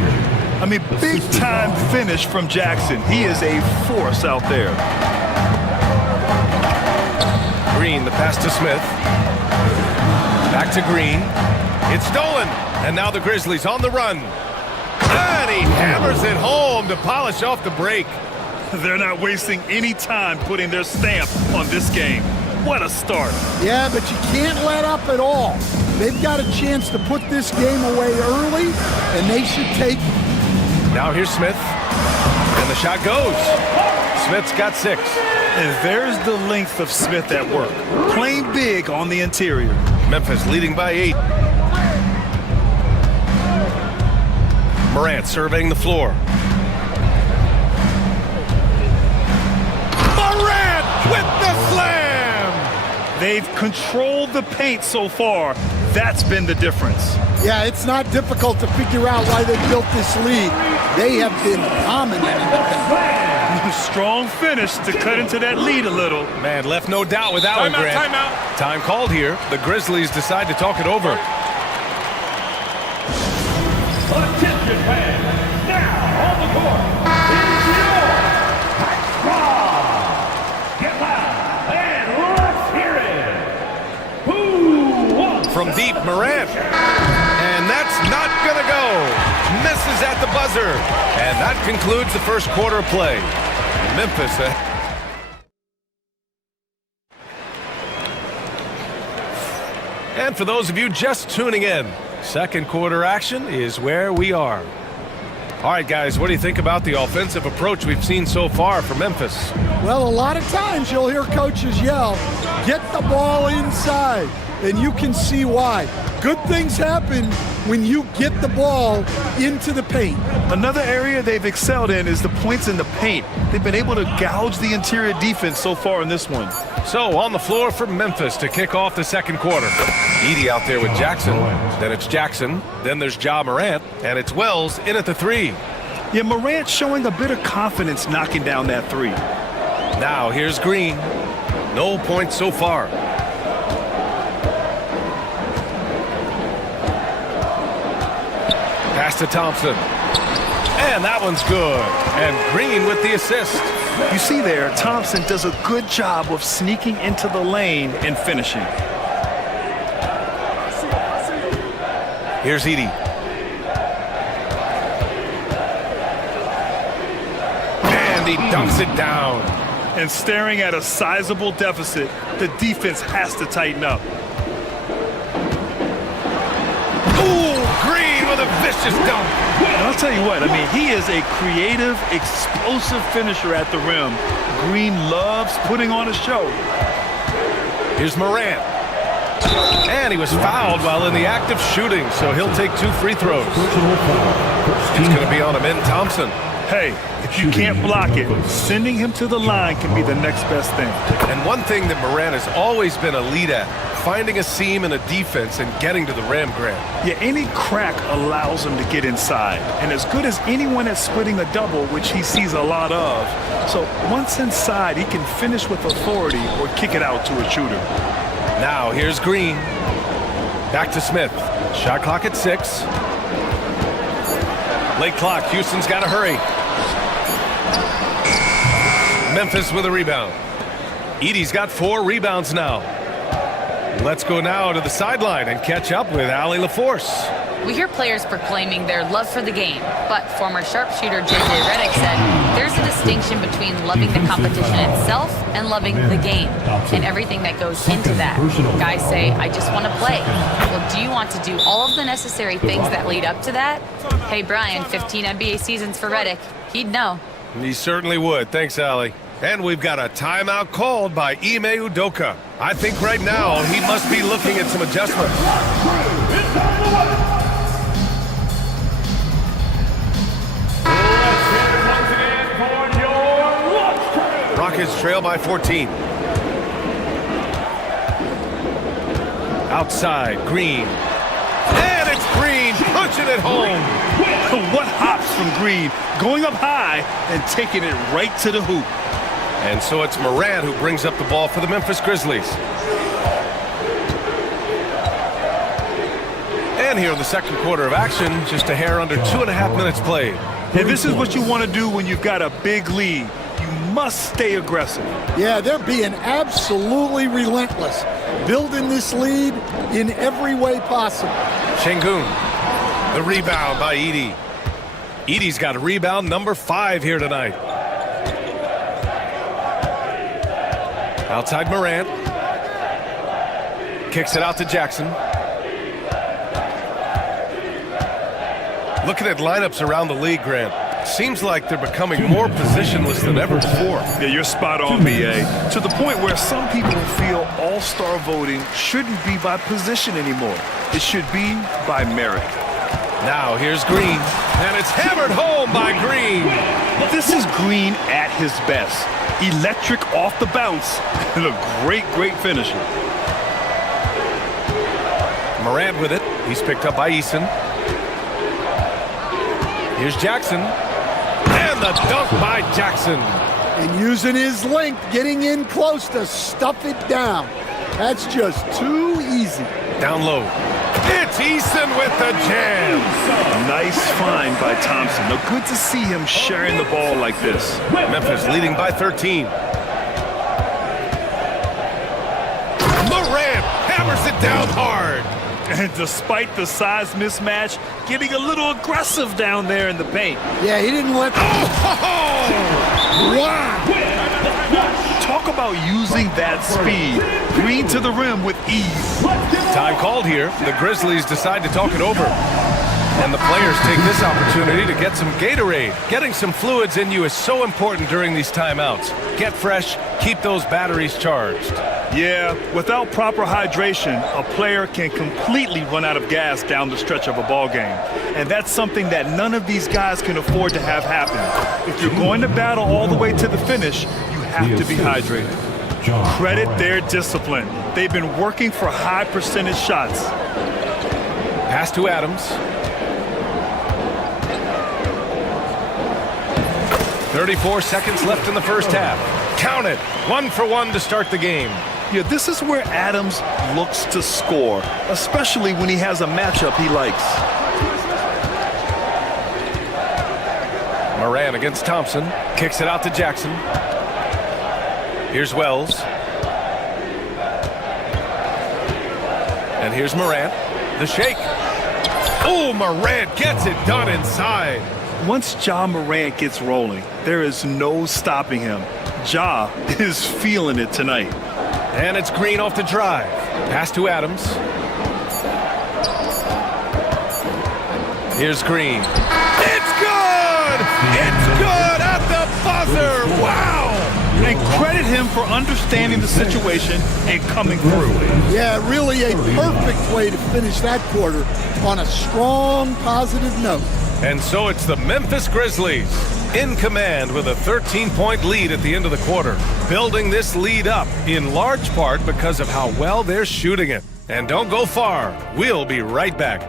I mean, big-time finish from Jackson. He is a force out there. Green, the pass to Smith. Back to Green. It's stolen. And now the Grizzlies on the run. And he hammers it home to polish off the break. They're not wasting any time putting their stamp on this game. What a start. Yeah, but you can't let up at all. They've got a chance to put this game away early, and they should take it. Now here's Smith. And the shot goes. Smith's got 6. And there's the length of Smith at work. Playing big on the interior. Memphis leading by 8. Morant surveying the floor. Morant with the slam! They've controlled the paint so far. That's been the difference. Yeah, it's not difficult to figure out why they built this lead. They have been dominant in the paint. Strong finish to cut into that lead a little. Man, left no doubt with that one, Grant. Timeout. Time called here. The Grizzlies decide to talk it over. Attention fans, now on the court, here's your Get loud and let's hear it. Who wants From deep, Morant. And that's not gonna go. Misses at the buzzer. And that concludes the first quarter of play. Memphis. And for those of you just tuning in, second quarter action is where we are. All right, guys, what do you think about the offensive approach we've seen so far from Memphis? Well, a lot of times you'll hear coaches yell, get the ball inside, and you can see why. Good things happen when you get the ball into the paint. Another area they've excelled in is the points in the paint. They've been able to gouge the interior defense so far in this one. So on the floor for Memphis to kick off the second quarter. Edey out there with Jackson. Then it's Jackson. Then there's Ja Morant. And it's Wells in at the 3. Yeah, Morant showing a bit of confidence knocking down that 3. Now here's Green. No points so far. Pass to Thompson. And that one's good. And Green with the assist. You see there, Thompson does a good job of sneaking into the lane and finishing. Here's Edey. And he dunks it down. And staring at a sizable deficit, the defense has to tighten up. With a vicious dunk. And I'll tell you what, I mean, he is a creative, explosive finisher at the rim. Green loves putting on a show. Here's Morant. And he was fouled while in the act of shooting, so he'll take 2 free throws. It's going to be on him in Thompson. Hey, if you can't block it, sending him to the line can be the next best thing. And one thing that Morant has always been a lead at, finding a seam in a defense and getting to the rim, Grant. Yeah, any crack allows him to get inside. And as good as anyone at splitting a double, which he sees a lot of. So once inside, he can finish with authority or kick it out to a shooter. Now here's Green. Back to Smith. Shot clock at 6. Late clock. Houston's got to hurry. Memphis with a rebound. Edey's got 4 rebounds now. Let's go now to the sideline and catch up with Allie LaForce. We hear players proclaiming their love for the game, but former sharpshooter J.J. Redick said there's a distinction between loving the competition itself and loving the game and everything that goes into that. Guys say, I just want to play. Well, do you want to do all of the necessary things that lead up to that? Hey, Brian, 15 NBA seasons for Redick. He'd know. He certainly would. Thanks, Allie. And we've got a timeout called by Ime Udoka. I think right now he must be looking at some adjustments. Rockets trail by 14. Outside, Green. And it's Green punching it home. What hops from Green, going up high and taking it right to the hoop. And so it's Morant who brings up the ball for the Memphis Grizzlies. And here in the second quarter of action, just a hair under 2.5 minutes played. And this is what you want to do when you've got a big lead. You must stay aggressive. Yeah, they're being absolutely relentless, building this lead in every way possible. Şengün, the rebound by Edey. Edey's got a rebound number 5 here tonight. Outside Morant. Kicks it out to Jackson. Looking at lineups around the league, Grant, seems like they're becoming more positionless than ever before. Yeah, you're spot on, BA. To the point where some people feel all-star voting shouldn't be by position anymore. It should be by merit. Now here's Green, and it's hammered home by Green. This is Green at his best. Electric off the bounce, and a great, great finisher. Morant with it. He's picked up by Eason. Here's Jackson. And the dunk by Jackson. And using his length, getting in close to stuff it down. That's just too easy. Down low. It's Eason with the jam. Nice find by Thompson. Now, good to see him sharing the ball like this. Memphis leading by 13. Morant hammers it down hard. And despite the size mismatch, getting a little aggressive down there in the paint. Yeah, he didn't let... Wow! Talk about using that speed. Green to the rim with ease. Time called here. The Grizzlies decide to talk it over. And the players take this opportunity to get some Gatorade. Getting some fluids in you is so important during these timeouts. Get fresh, keep those batteries charged. Yeah, without proper hydration, a player can completely run out of gas down the stretch of a ball game. And that's something that none of these guys can afford to have happen. If you're going to battle all the way to the finish, you have to be hydrated. Credit their discipline. They've been working for high percentage shots. Pass to Adams. 34 seconds left in the first half. Count it. 1 for 1 to start the game. Yeah, this is where Adams looks to score, especially when he has a matchup he likes. Morant against Thompson. Kicks it out to Jackson. Here's Wells. And here's Morant. The shake. Oh, Morant gets it done inside. Once Ja Morant gets rolling, there is no stopping him. Ja is feeling it tonight. And it's Green off the drive. Pass to Adams. Here's Green. It's good! It's good at the buzzer! Wow! And credit him for understanding the situation and coming through. Yeah, really a perfect way to finish that quarter on a strong, positive note. And so it's the Memphis Grizzlies in command with a 13-point lead at the end of the quarter, building this lead up in large part because of how well they're shooting it. And don't go far. We'll be right back.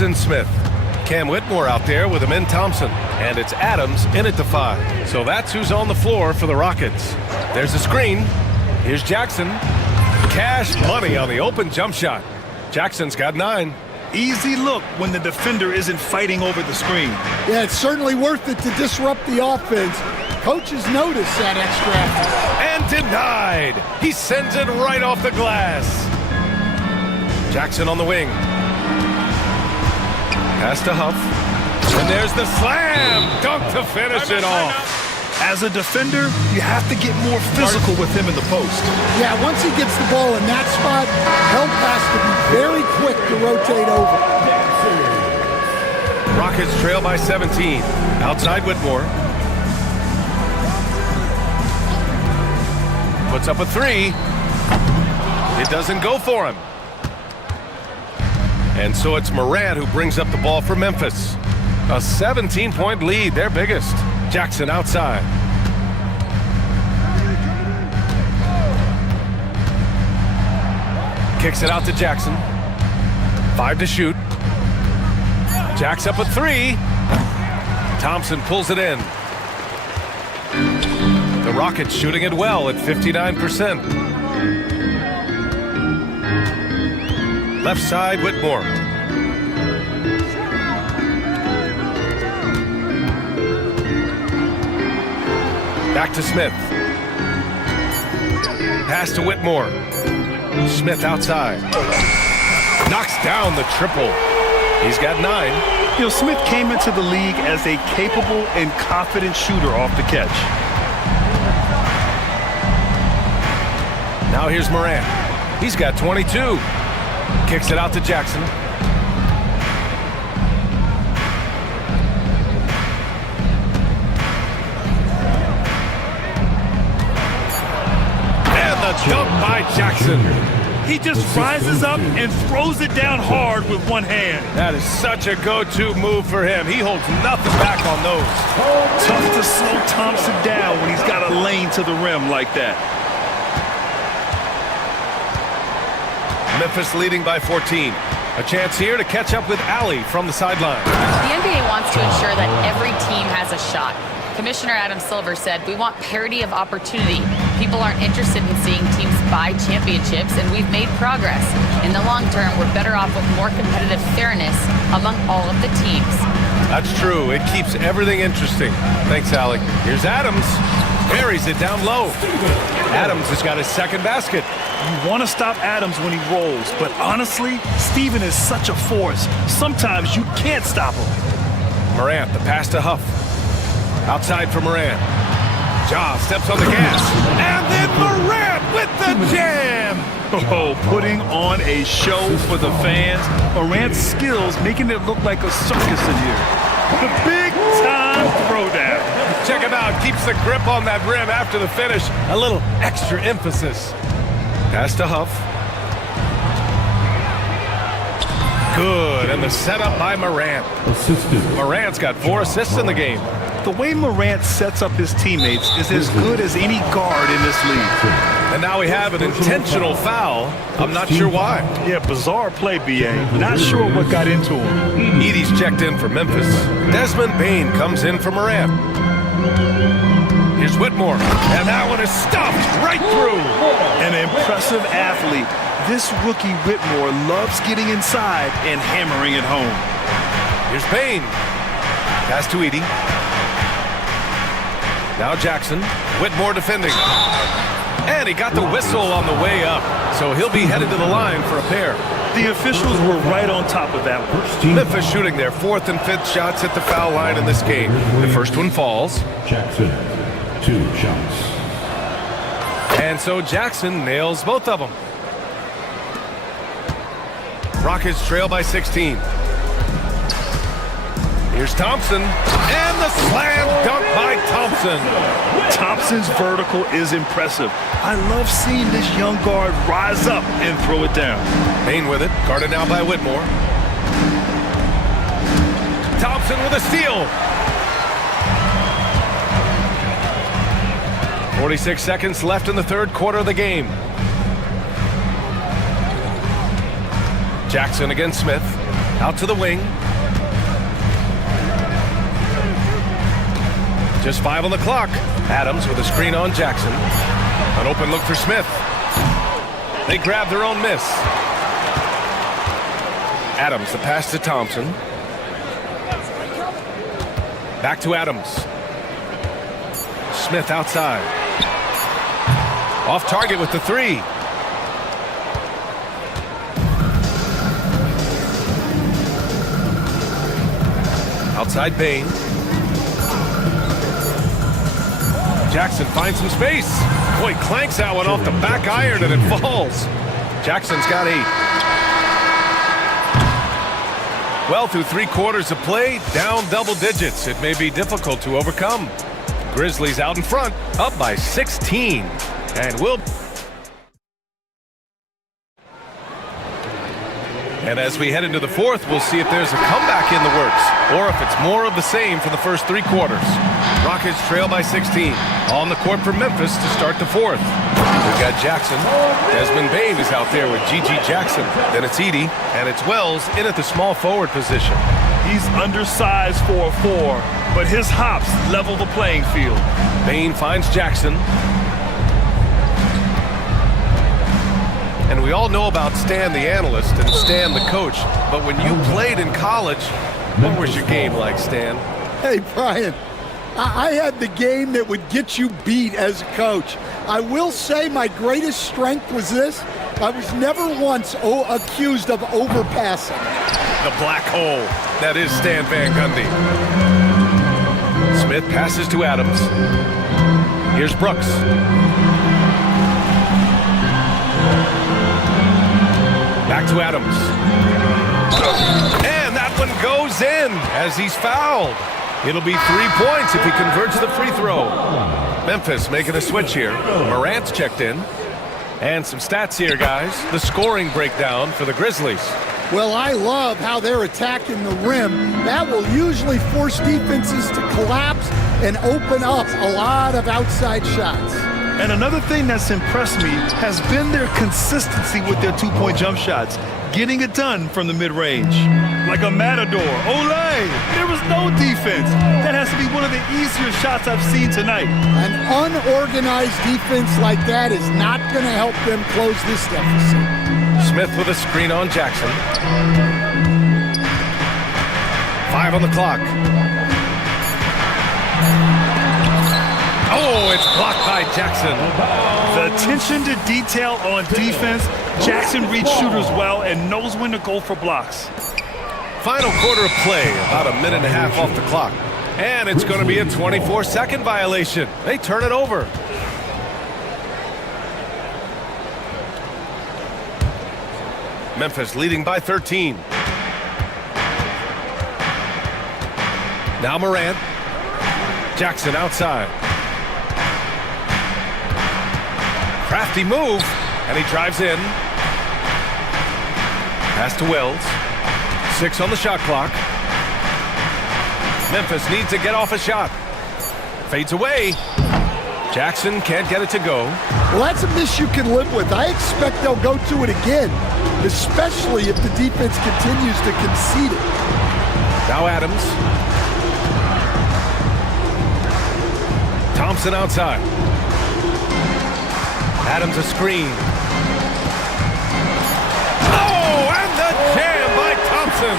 Jackson Smith. Cam Whitmore out there with Amin Thompson. And it's Adams in at the 5. So that's who's on the floor for the Rockets. There's a screen. Here's Jackson. Cash money on the open jump shot. Jackson's got 9. Easy look when the defender isn't fighting over the screen. Yeah, it's certainly worth it to disrupt the offense. Coaches notice that extra effort. And denied. He sends it right off the glass. Jackson on the wing. Pass to Huff. And there's the slam. Dunk to finish it off. As a defender, you have to get more physical with him in the post. Yeah, once he gets the ball in that spot, help has to be very quick to rotate over. Rockets trail by 17. Outside Whitmore. Puts up a 3. It doesn't go for him. And so it's Morant who brings up the ball for Memphis. A 17-point lead, their biggest. Jackson outside. Kicks it out to Jackson. 5 to shoot. Jack's up a 3. Thompson pulls it in. The Rockets shooting it well at 59%. Left side, Whitmore. Back to Smith. Pass to Whitmore. Smith outside. Knocks down the triple. He's got 9. You know, Smith came into the league as a capable and confident shooter off the catch. Now here's Morant. He's got 22. Kicks it out to Jackson. And the dunk by Jackson. He just rises up and throws it down hard with one hand. That is such a go-to move for him. He holds nothing back on those. Tough to slow Thompson down when he's got a lane to the rim like that. Memphis leading by 14. A chance here to catch up with Allie from the sideline. The NBA wants to ensure that every team has a shot. Commissioner Adam Silver said, "We want parity of opportunity. People aren't interested in seeing teams buy championships, and we've made progress. In the long term, we're better off with more competitive fairness among all of the teams." That's true. It keeps everything interesting. Thanks, Allie. Here's Adams. Buries it down low. Adams has got his second basket. You want to stop Adams when he rolls, but honestly, Steven is such a force. Sometimes you can't stop him. Morant, the pass to Huff. Outside for Morant. Ja steps on the gas. And then Morant with the jam. Oh, putting on a show for the fans. Morant's skills making it look like a circus in here. The big-time throwdown. Check him out. Keeps the grip on that rim after the finish. A little extra emphasis. Pass to Huff. Good. And the setup by Morant. Morant's got 4 assists in the game. The way Morant sets up his teammates is as good as any guard in this league. And now we have an intentional foul. I'm not sure why. Yeah, bizarre play, B.A. Not sure what got into him. Edie's checked in for Memphis. Desmond Bane comes in for Morant. Here's Whitmore. And that one is stuffed right through. An impressive athlete. This rookie Whitmore loves getting inside and hammering it home. Here's Bane. Pass to Edie. Now Jackson. Whitmore defending. And he got the whistle on the way up. So he'll be headed to the line for a pair. The officials were right on top of that one. Memphis shooting their 4th and 5th shots at the foul line in this game. The first one falls. Jackson, 2 shots. And so Jackson nails both of them. Rockets trail by 16. Here's Thompson. And the slam dunk by Thompson. Thompson's vertical is impressive. I love seeing this young guard rise up and throw it down. Bane with it. Guarded now by Whitmore. Thompson with a steal. 46 seconds left in the 3rd quarter of the game. Jackson against Smith. Out to the wing. Just 5 on the clock. Adams with a screen on Jackson. An open look for Smith. They grab their own miss. Adams, the pass to Thompson. Back to Adams. Smith outside. Off target with the 3. Outside Bain. Jackson finds some space. Boy, clanks that one off the back iron and it falls. Jackson's got 8. Well, through 3 quarters of play, down double digits. It may be difficult to overcome. Grizzlies out in front, up by 16. And as we head into the 4th, we'll see if there's a comeback in the works, or if it's more of the same for the first 3 quarters. Rockets trail by 16. On the court for Memphis to start the 4th. We've got Jackson. Desmond Bain is out there with G.G. Jackson. Then it's Edey, and it's Wells in at the small forward position. He's undersized for a 4, but his hops level the playing field. Bain finds Jackson. And we all know about Stan the analyst and Stan the coach, but when you played in college, what was your game like, Stan? Hey, Brian, I had the game that would get you beat as a coach. I will say my greatest strength was this. I was never once accused of overpassing. The black hole. That is Stan Van Gundy. Smith passes to Adams. Here's Brooks. Back to Adams. And that one goes in as he's fouled. It'll be 3 points if he converts the free throw. Memphis making a switch here. Morant's checked in. And some stats here, guys. The scoring breakdown for the Grizzlies. Well, I love how they're attacking the rim. That will usually force defenses to collapse and open up a lot of outside shots. And another thing that's impressed me has been their consistency with their 2-point jump shots, getting it done from the mid-range. Like a matador. Olay! There was no defense. That has to be one of the easier shots I've seen tonight. An unorganized defense like that is not going to help them close this deficit. Smith with a screen on Jackson. 5 on the clock. Oh, it's blocked by Jackson. The attention to detail on defense. Jackson reads shooters well and knows when to go for blocks. Final quarter of play, about a minute and a half off the clock. And it's going to be a 24-second violation. They turn it over. Memphis leading by 13. Now Morant. Jackson outside. Crafty move, and he drives in. Pass to Wells. 6 on the shot clock. Memphis needs to get off a shot. Fades away. Jackson can't get it to go. Well, that's a miss you can live with. I expect they'll go to it again, especially if the defense continues to concede it. Now Adams. Thompson outside. Adams a screen. Oh, and the jam by Thompson.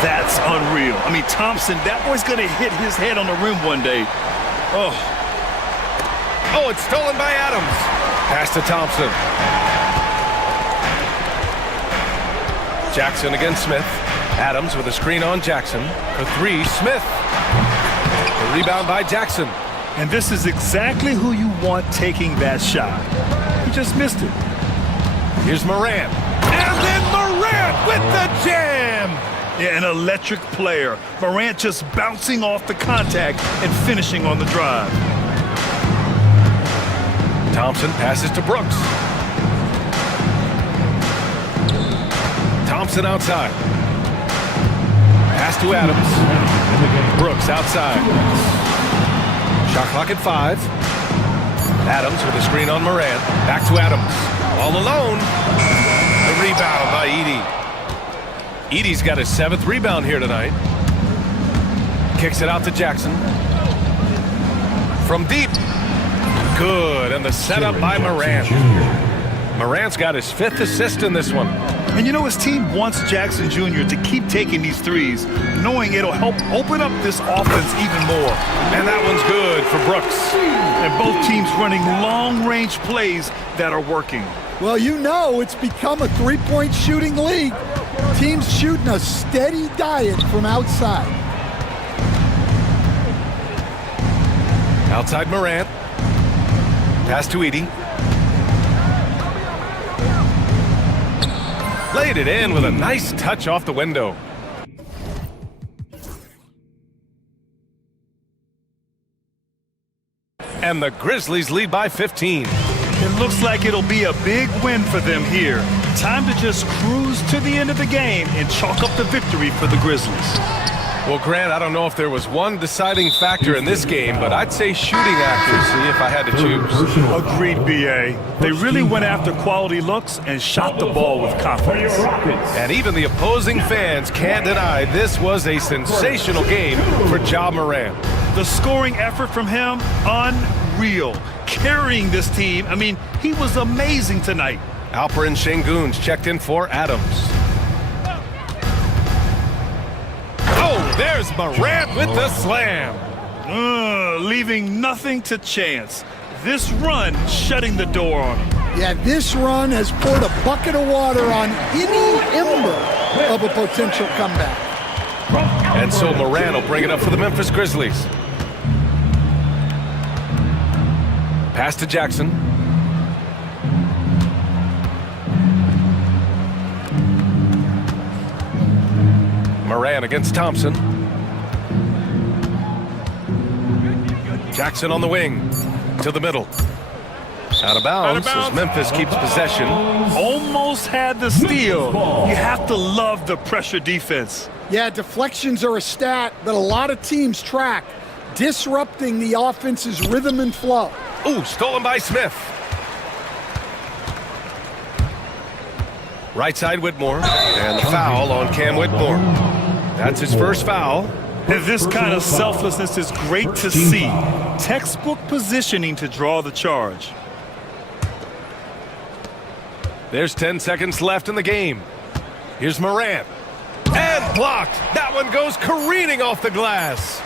That's unreal. I mean, Thompson, that boy's going to hit his head on the rim one day. Oh, it's stolen by Adams. Pass to Thompson. Jackson against Smith. Adams with a screen on Jackson. For 3, Smith. The rebound by Jackson. and this is exactly who you want taking that shot. He just missed it. Here's Morant. And then Morant with the jam! Yeah, an electric player. Morant just bouncing off the contact and finishing on the drive. Thompson passes to Brooks. Thompson outside. Pass to Adams. Brooks outside. Shot clock at 5. Adams with a screen on Morant. Back to Adams. All alone. The rebound by Edey. Edie's got his 7th rebound here tonight. Kicks it out to Jackson. From deep. Good, and the setup by Morant. Morant's got his 5th assist in this one. And you know, his team wants Jackson Jr. to keep taking these threes, knowing it'll help open up this offense even more. And that one's good for Brooks. And both teams running long-range plays that are working. Well, you know it's become a three-point shooting league. Teams shooting a steady diet from outside. Outside Morant. Pass to Edie. Laid it in with a nice touch off the window. And the Grizzlies lead by 15. It looks like it'll be a big win for them here. Time to just cruise to the end of the game and chalk up the victory for the Grizzlies. Well, Grant, I don't know if there was one deciding factor in this game, but I'd say shooting accuracy if I had to choose. Agreed, B.A. They really went after quality looks and shot the ball with confidence. And even the opposing fans can't deny this was a sensational game for Ja Morant. The scoring effort from him, unreal. Carrying this team, I mean, he was amazing tonight. Alperen Şengün's checked in for Adams. Oh, there's Morant with the slam. Leaving nothing to chance. This run shutting the door on him. Yeah, this run has poured a bucket of water on any ember of a potential comeback. And so Morant will bring it up for the Memphis Grizzlies. Pass to Jackson. Morant against Thompson. Jackson on the wing. To the middle. Out of bounds as Memphis keeps possession. Almost had the steal. You have to love the pressure defense. Yeah, deflections are a stat that a lot of teams track, disrupting the offense's rhythm and flow. Ooh, stolen by Smith. Right side Whitmore, and the foul on Cam Whitmore. That's his first foul. And this kind of selflessness is great to see. Textbook positioning to draw the charge. There's 10 seconds left in the game. Here's Morant. And blocked. That one goes careening off the glass.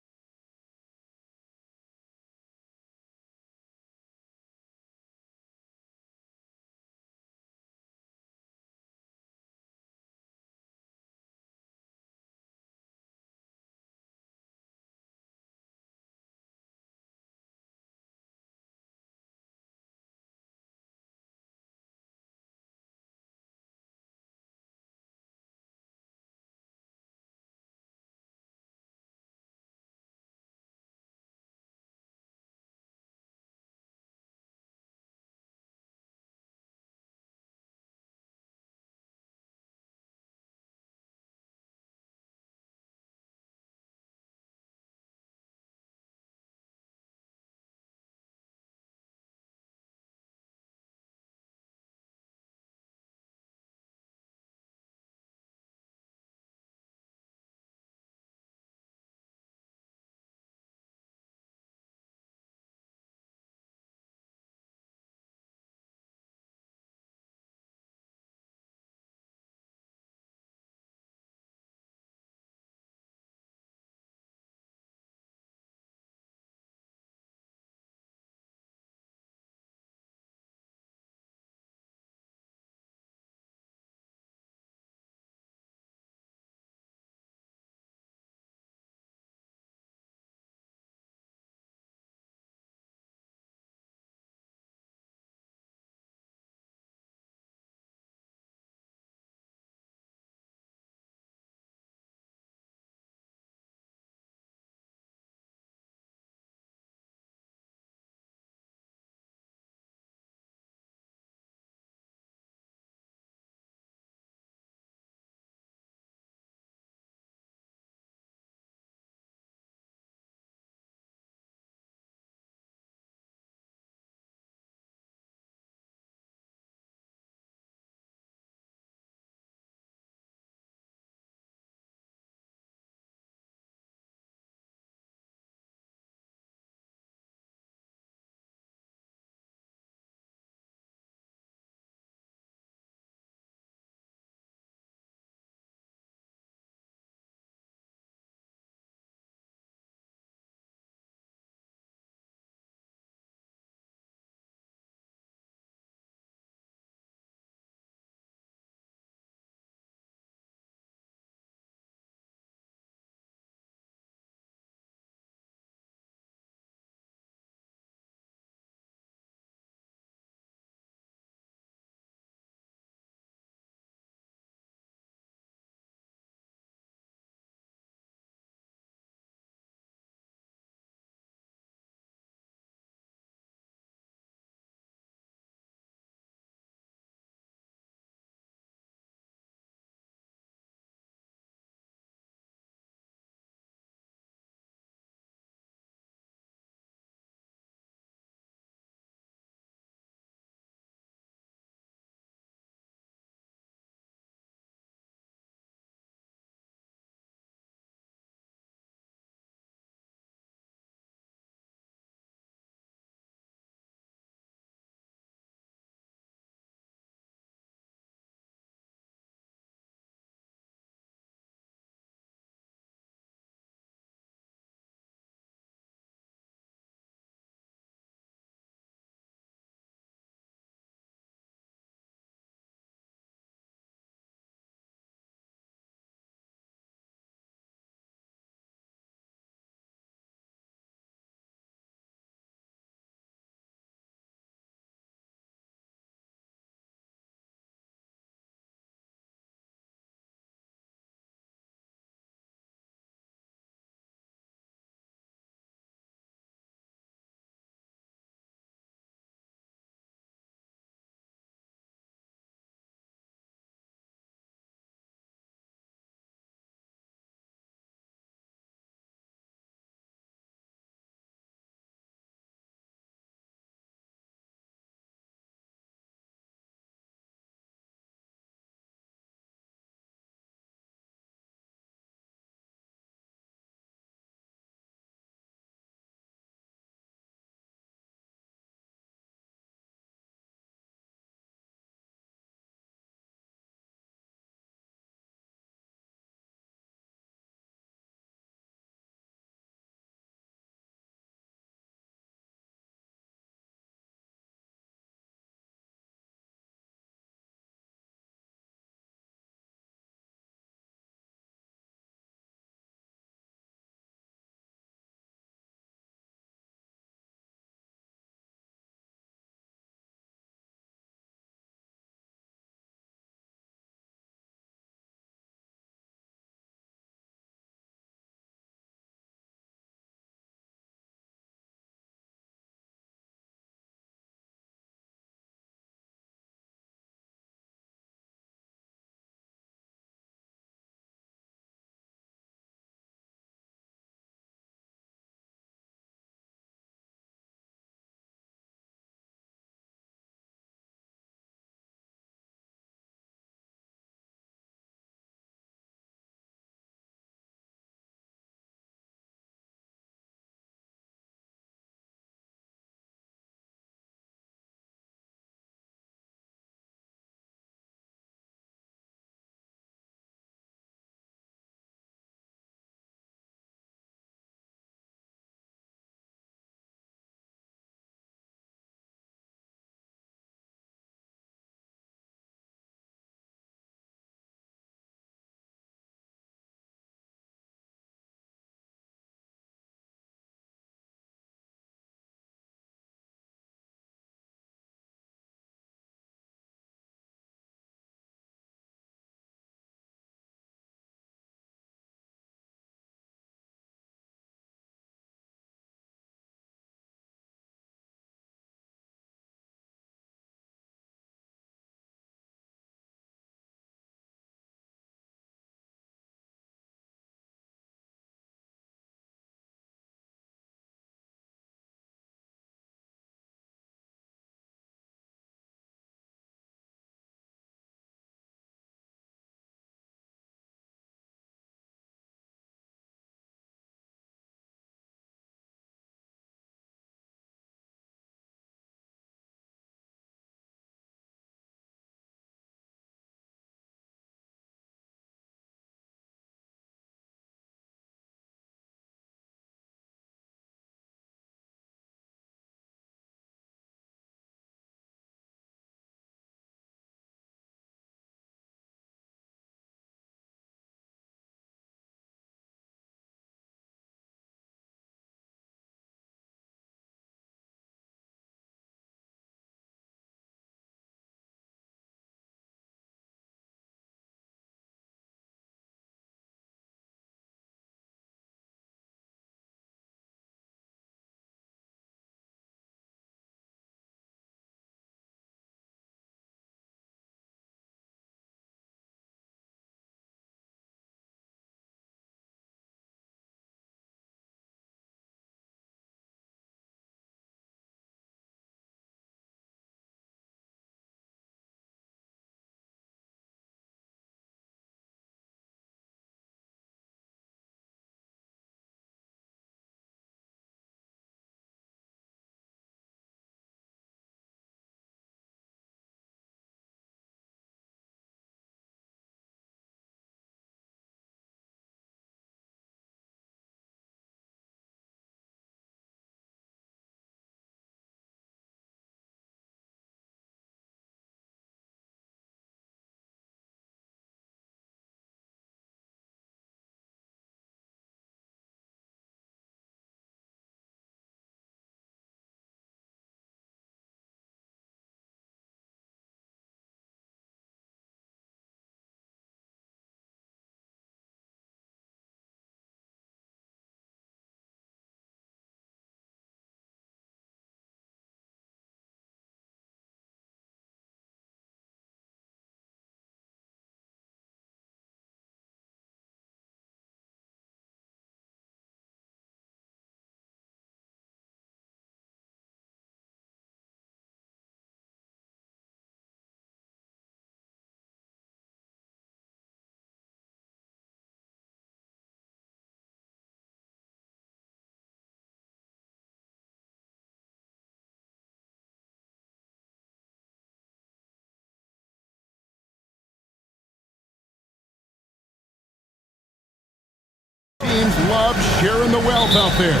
love sharing the wealth out there.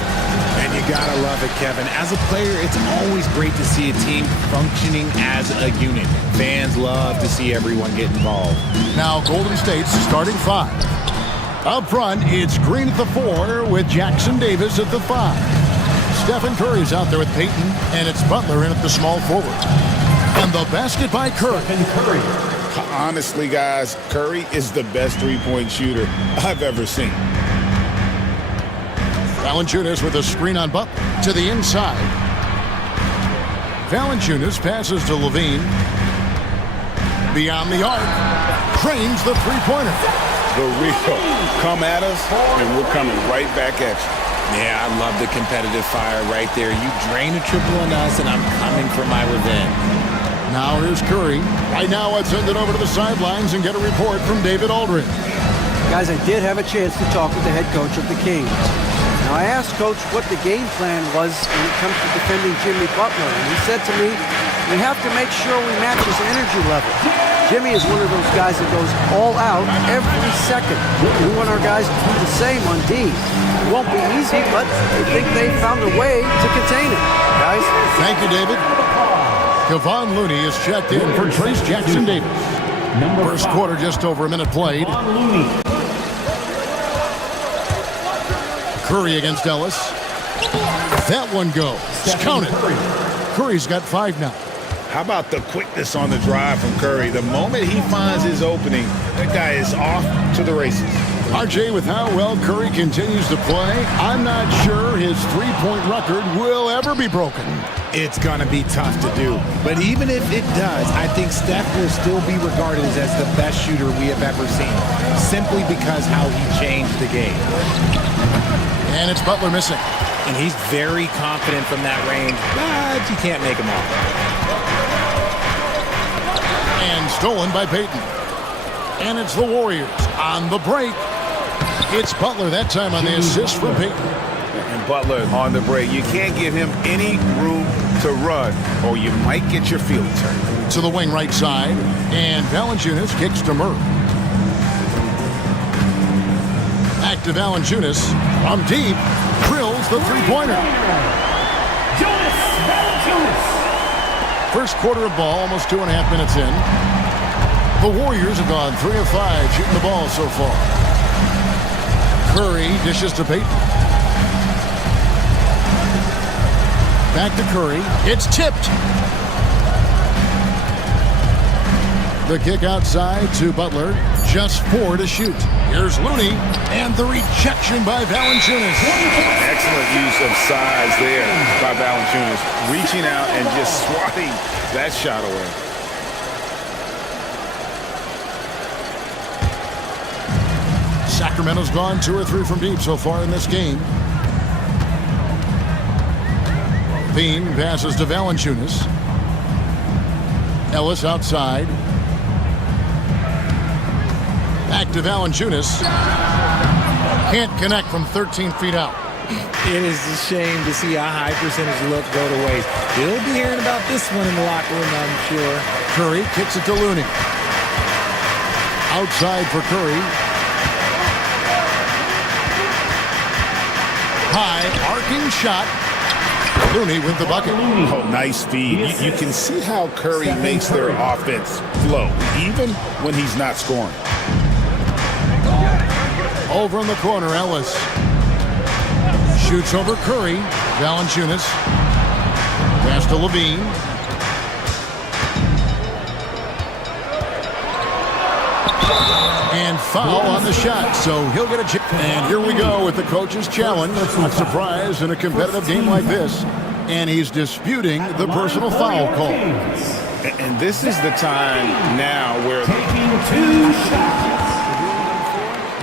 And you gotta love it, Kevin. As a player, it's always great to see a team functioning as a unit. Fans love to see everyone get involved. Now Golden State's starting five. Up front, it's Green at the 4 with Jackson Davis at the 5. Stephen Curry's out there with Peyton, and it's Butler in at the small forward. And the basket by Curry. Honestly, guys, Curry is the best three-point shooter I've ever seen. Valanciunas with a screen on Butler to the inside. Valanciunas passes to Levine. Beyond the arc. Cranes the three-pointer. The real come at us, and we're coming right back at you. Yeah, I love the competitive fire right there. You drain a triple on us, and I'm coming for my revenge. Now here's Curry. Right now, let's send it over to the sidelines and get a report from David Aldridge. Guys, I did have a chance to talk with the head coach of the Kings. Now, I asked Coach what the game plan was when it comes to defending Jimmy Butler, and he said to me, we have to make sure we match his energy level. Jimmy is one of those guys that goes all out every second. We want our guys to do the same on D. It won't be easy, but I think they found a way to contain it. Guys? Thank you, David. Kevon Looney is checked in for Trace Jackson Davis. First quarter, just over a minute played. Curry against Ellis. That one goes. Count it. Curry's got 5 now. How about the quickness on the drive from Curry? The moment he finds his opening, that guy is off to the races. RJ, with how well Curry continues to play, I'm not sure his three-point record will ever be broken. It's going to be tough to do. But even if it does, I think Steph will still be regarded as the best shooter we have ever seen, simply because how he changed the game. And it's Butler missing. And he's very confident from that range, but you can't make him off. And stolen by Peyton. And it's the Warriors on the break. It's Butler that time on the assist from Peyton. And Butler on the break. You can't give him any room to run, or you might get your feelings hurt. To the wing right side. And Valanciunas kicks to Murray. Back to Valanciunas. From deep. Drills the three-pointer. First quarter of ball, almost 2.5 minutes in. The Warriors have gone 3 of 5 shooting the ball so far. Curry dishes to Peyton. Back to Curry. It's tipped. The kick outside to Butler. Just 4 to shoot. Here's Looney. And the rejection by Valanciunas. Excellent use of size there by Valanciunas. Reaching out and just swatting that shot away. Sacramento's gone 2 or 3 from deep so far in this game. Bean passes to Valanciunas. Ellis outside. Back to Valanciunas. Can't connect from 13 feet out. It is a shame to see a high percentage look go to waste. You'll be hearing about this one in the locker room, I'm sure. Curry kicks it to Looney. Outside for Curry. High, arcing shot. Looney with the bucket. Oh, nice feed. You can see how Curry makes their offense flow, even when he's not scoring. Over in the corner, Ellis. Shoots over Curry. Valanciunas. Pass to Levine. And foul on the shot, so he'll get a chip. And here we go with the coach's challenge. Not surprised in a competitive game like this. And he's disputing the personal foul call. And this is the time now where Taking 2 shots.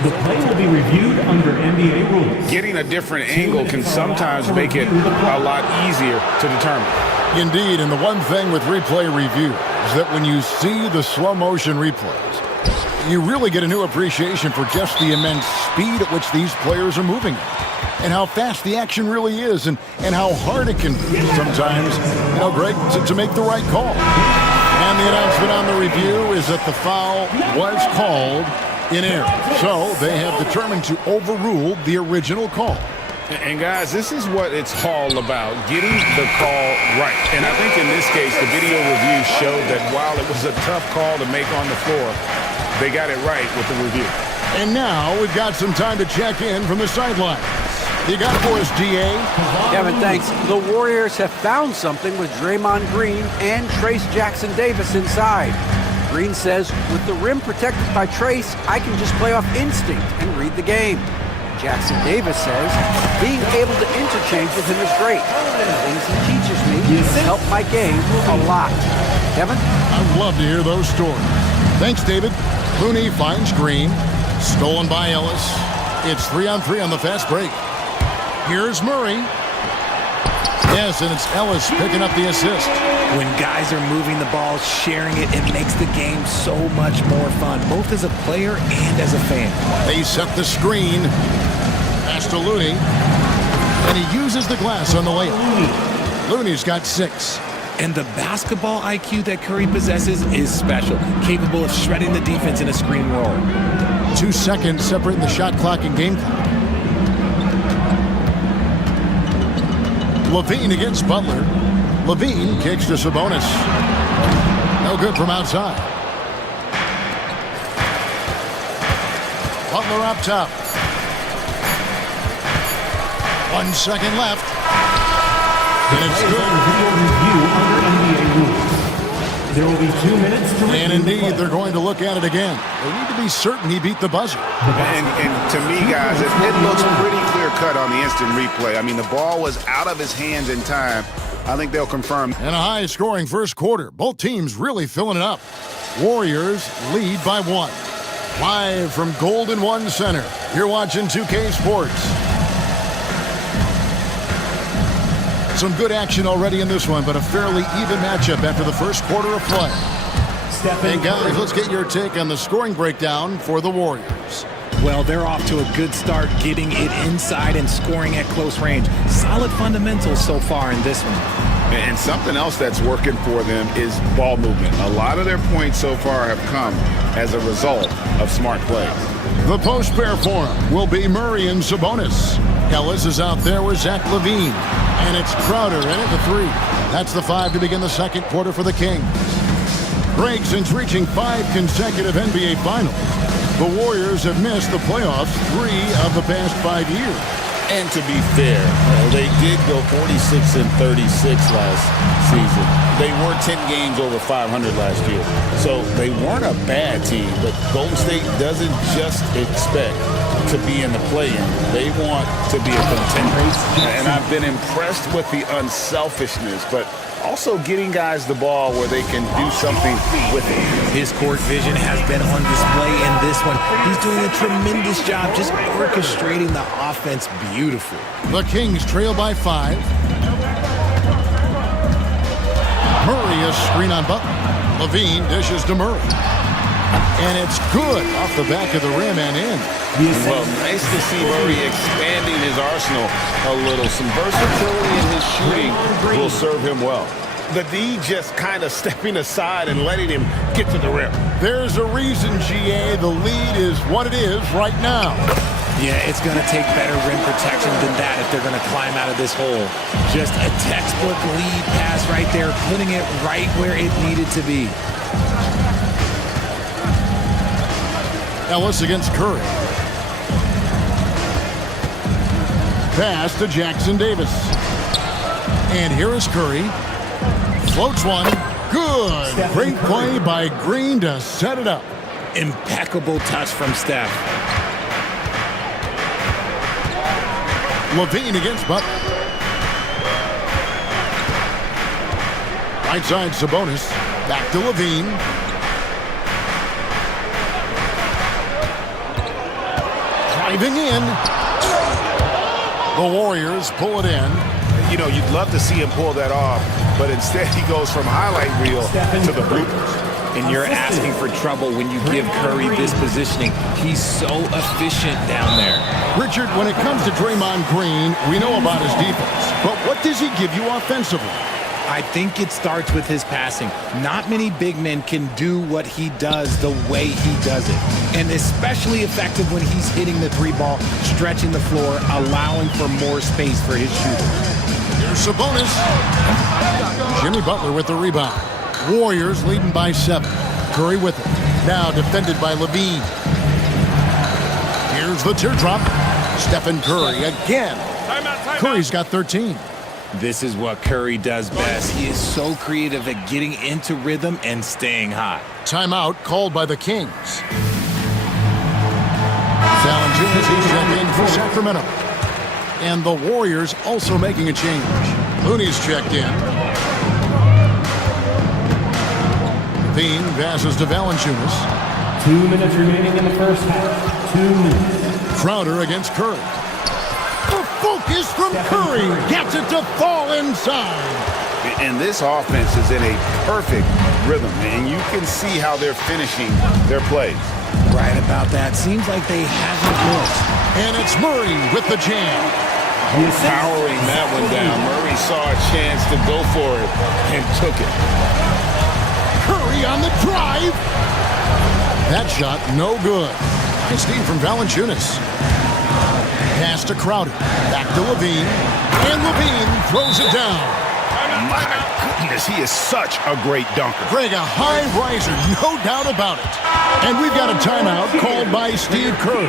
The play will be reviewed under NBA rules. getting a different angle can sometimes make it a lot easier to determine. Indeed, and the one thing with replay review is that when you see the slow motion replays, you really get a new appreciation for just the immense speed at which these players are moving and how fast the action really is and how hard it can be sometimes, Greg, to make the right call. And the announcement on the review is that the foul was called in air. So they have determined to overrule the original call. And guys, this is what it's all about, getting the call right. And I think in this case, the video review showed that while it was a tough call to make on the floor, they got it right with the review. And now we've got some time to check in from the sideline. You got for us, GA? Kevin, thanks. The Warriors have found something with Draymond Green and Trace Jackson-Davis inside. Green says, with the rim protected by Trace, I can just play off instinct and read the game. Jackson-Davis says, being able to interchange with him is great. The things he teaches me help my game a lot. Kevin? I'd love to hear those stories. Thanks, David. Looney finds Green. Stolen by Ellis. It's 3-on-3 on the fast break. Here's Murray. Yes, and it's Ellis picking up the assist. When guys are moving the ball, sharing it, it makes the game so much more fun, both as a player and as a fan. They set the screen. Pass to Looney. And he uses the glass on the layup. Looney's got 6. And the basketball IQ that Curry possesses is special, capable of shredding the defense in a screen roll. 2 seconds separating the shot clock and game clock. Levine against Butler. Levine kicks to Sabonis. No good from outside. Butler up top. 1 second left. And it's good. There will be 2 minutes to And indeed, they're going to look at it again. They need to be certain he beat the buzzer. And to me, guys, it looks pretty clear-cut on the instant replay. I mean, the ball was out of his hands in time. I think they'll confirm. And a high-scoring first quarter. Both teams really filling it up. Warriors lead by 1. Live from Golden One Center, you're watching 2K Sports. Some good action already in this one, but a fairly even matchup after the first quarter of play. And guys, let's get your take on the scoring breakdown for the Warriors. Well, they're off to a good start getting it inside and scoring at close range. Solid fundamentals so far in this one. And something else that's working for them is ball movement. A lot of their points so far have come as a result of smart plays. The post pair for him will be Murray and Sabonis. Ellis is out there with Zach LaVine. And it's Crowder in at the 3. That's the 5 to begin the second quarter for the Kings. Greg, since reaching 5 consecutive NBA Finals, the Warriors have missed the playoffs 3 of the past 5 years. And to be fair, they did go 46 and 36 last season. They were 10 games over 500 last year. So they weren't a bad team, but Golden State doesn't just expect to be in the play-in. They want to be a contender. And I've been impressed with the unselfishness, but also getting guys the ball where they can do something with it. His court vision has been on display in this one. He's doing a tremendous job just orchestrating the offense beautifully. The Kings trail by 5. Murray is screen on Butler. LaVine dishes to Murray. And it's good off the back of the rim and in. Well, nice to see Murray expanding his arsenal a little. Some versatility in his shooting will serve him well. The D just kind of stepping aside and letting him get to the rim. There's a reason, GA, the lead is what it is right now. Yeah, it's going to take better rim protection than that if they're going to climb out of this hole. Just a textbook lead pass right there, putting it right where it needed to be. Ellis against Curry. Pass to Jackson-Davis. And here is Curry. Floats one. Good. Great play by Green to set it up. Impeccable touch from Steph. LaVine against Butler. Right side Sabonis. Back to LaVine. Driving in. The Warriors pull it in. You know, you'd love to see him pull that off, but instead he goes from highlight reel to the bloopers. And you're asking for trouble when you give Curry this positioning. He's so efficient down there. Richard, when it comes to Draymond Green, we know about his defense. But what does he give you offensively? I think it starts with his passing. Not many big men can do what he does the way he does it. And especially effective when he's hitting the three ball, stretching the floor, allowing for more space for his shooters. Here's Sabonis. Jimmy Butler with the rebound. Warriors leading by 7. Curry with it. Now defended by Levine. Here's the teardrop. Stephen Curry again. Curry's got 13. This is what Curry does best. He is so creative at getting into rhythm and staying hot. Timeout called by the Kings. Valanciunas checked in for Sacramento. And the Warriors also making a change. Looney's checked in. Levine passes to Valanciunas. 2 minutes remaining in the first half. 2 minutes. Crowder against Curry. The focus from Curry gets it to fall inside. And this offense is in a perfect rhythm, and you can see how they're finishing their plays. Right about that. Seems like they haven't missed. And it's Murray with the jam. Powering that one down. Murray saw a chance to go for it and took it. Curry on the drive. That shot no good. Nice steam from Valanciunas. Pass to Crowder. Back to Levine. And Levine throws it down. My goodness, he is such a great dunker. Greg, a high riser, no doubt about it. And we've got a timeout called by Steve Kerr.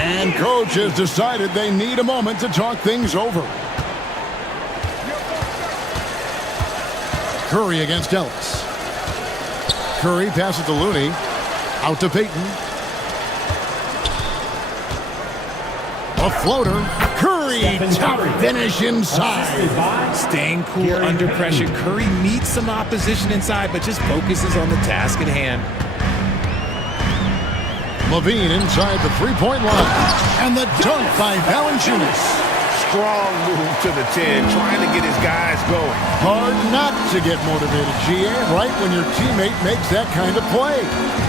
And coach has decided they need a moment to talk things over. Curry against Ellis. Curry passes to Looney. Out to Payton. A floater. Curry, top finish inside. Staying cool under pressure. Curry meets some opposition inside, but just focuses on the task at hand. Levine inside the three-point line. And the dunk by Valanciunas. Strong move to the 10, trying to get his guys going. Hard not to get motivated, GA, right when your teammate makes that kind of play.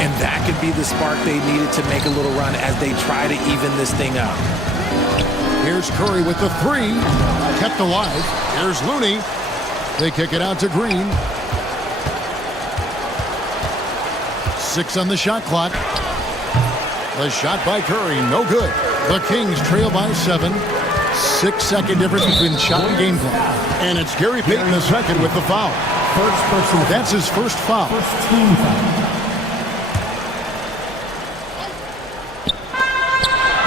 And that could be the spark they needed to make a little run as they try to even this thing up. Here's Curry with the 3. Kept alive. Here's Looney. They kick it out to Green. 6 on the shot clock. The shot by Curry, no good. The Kings trail by 7. 6-second difference between shot and game clock. And it's Gary Payton the second with the foul. That's his first foul. First team foul.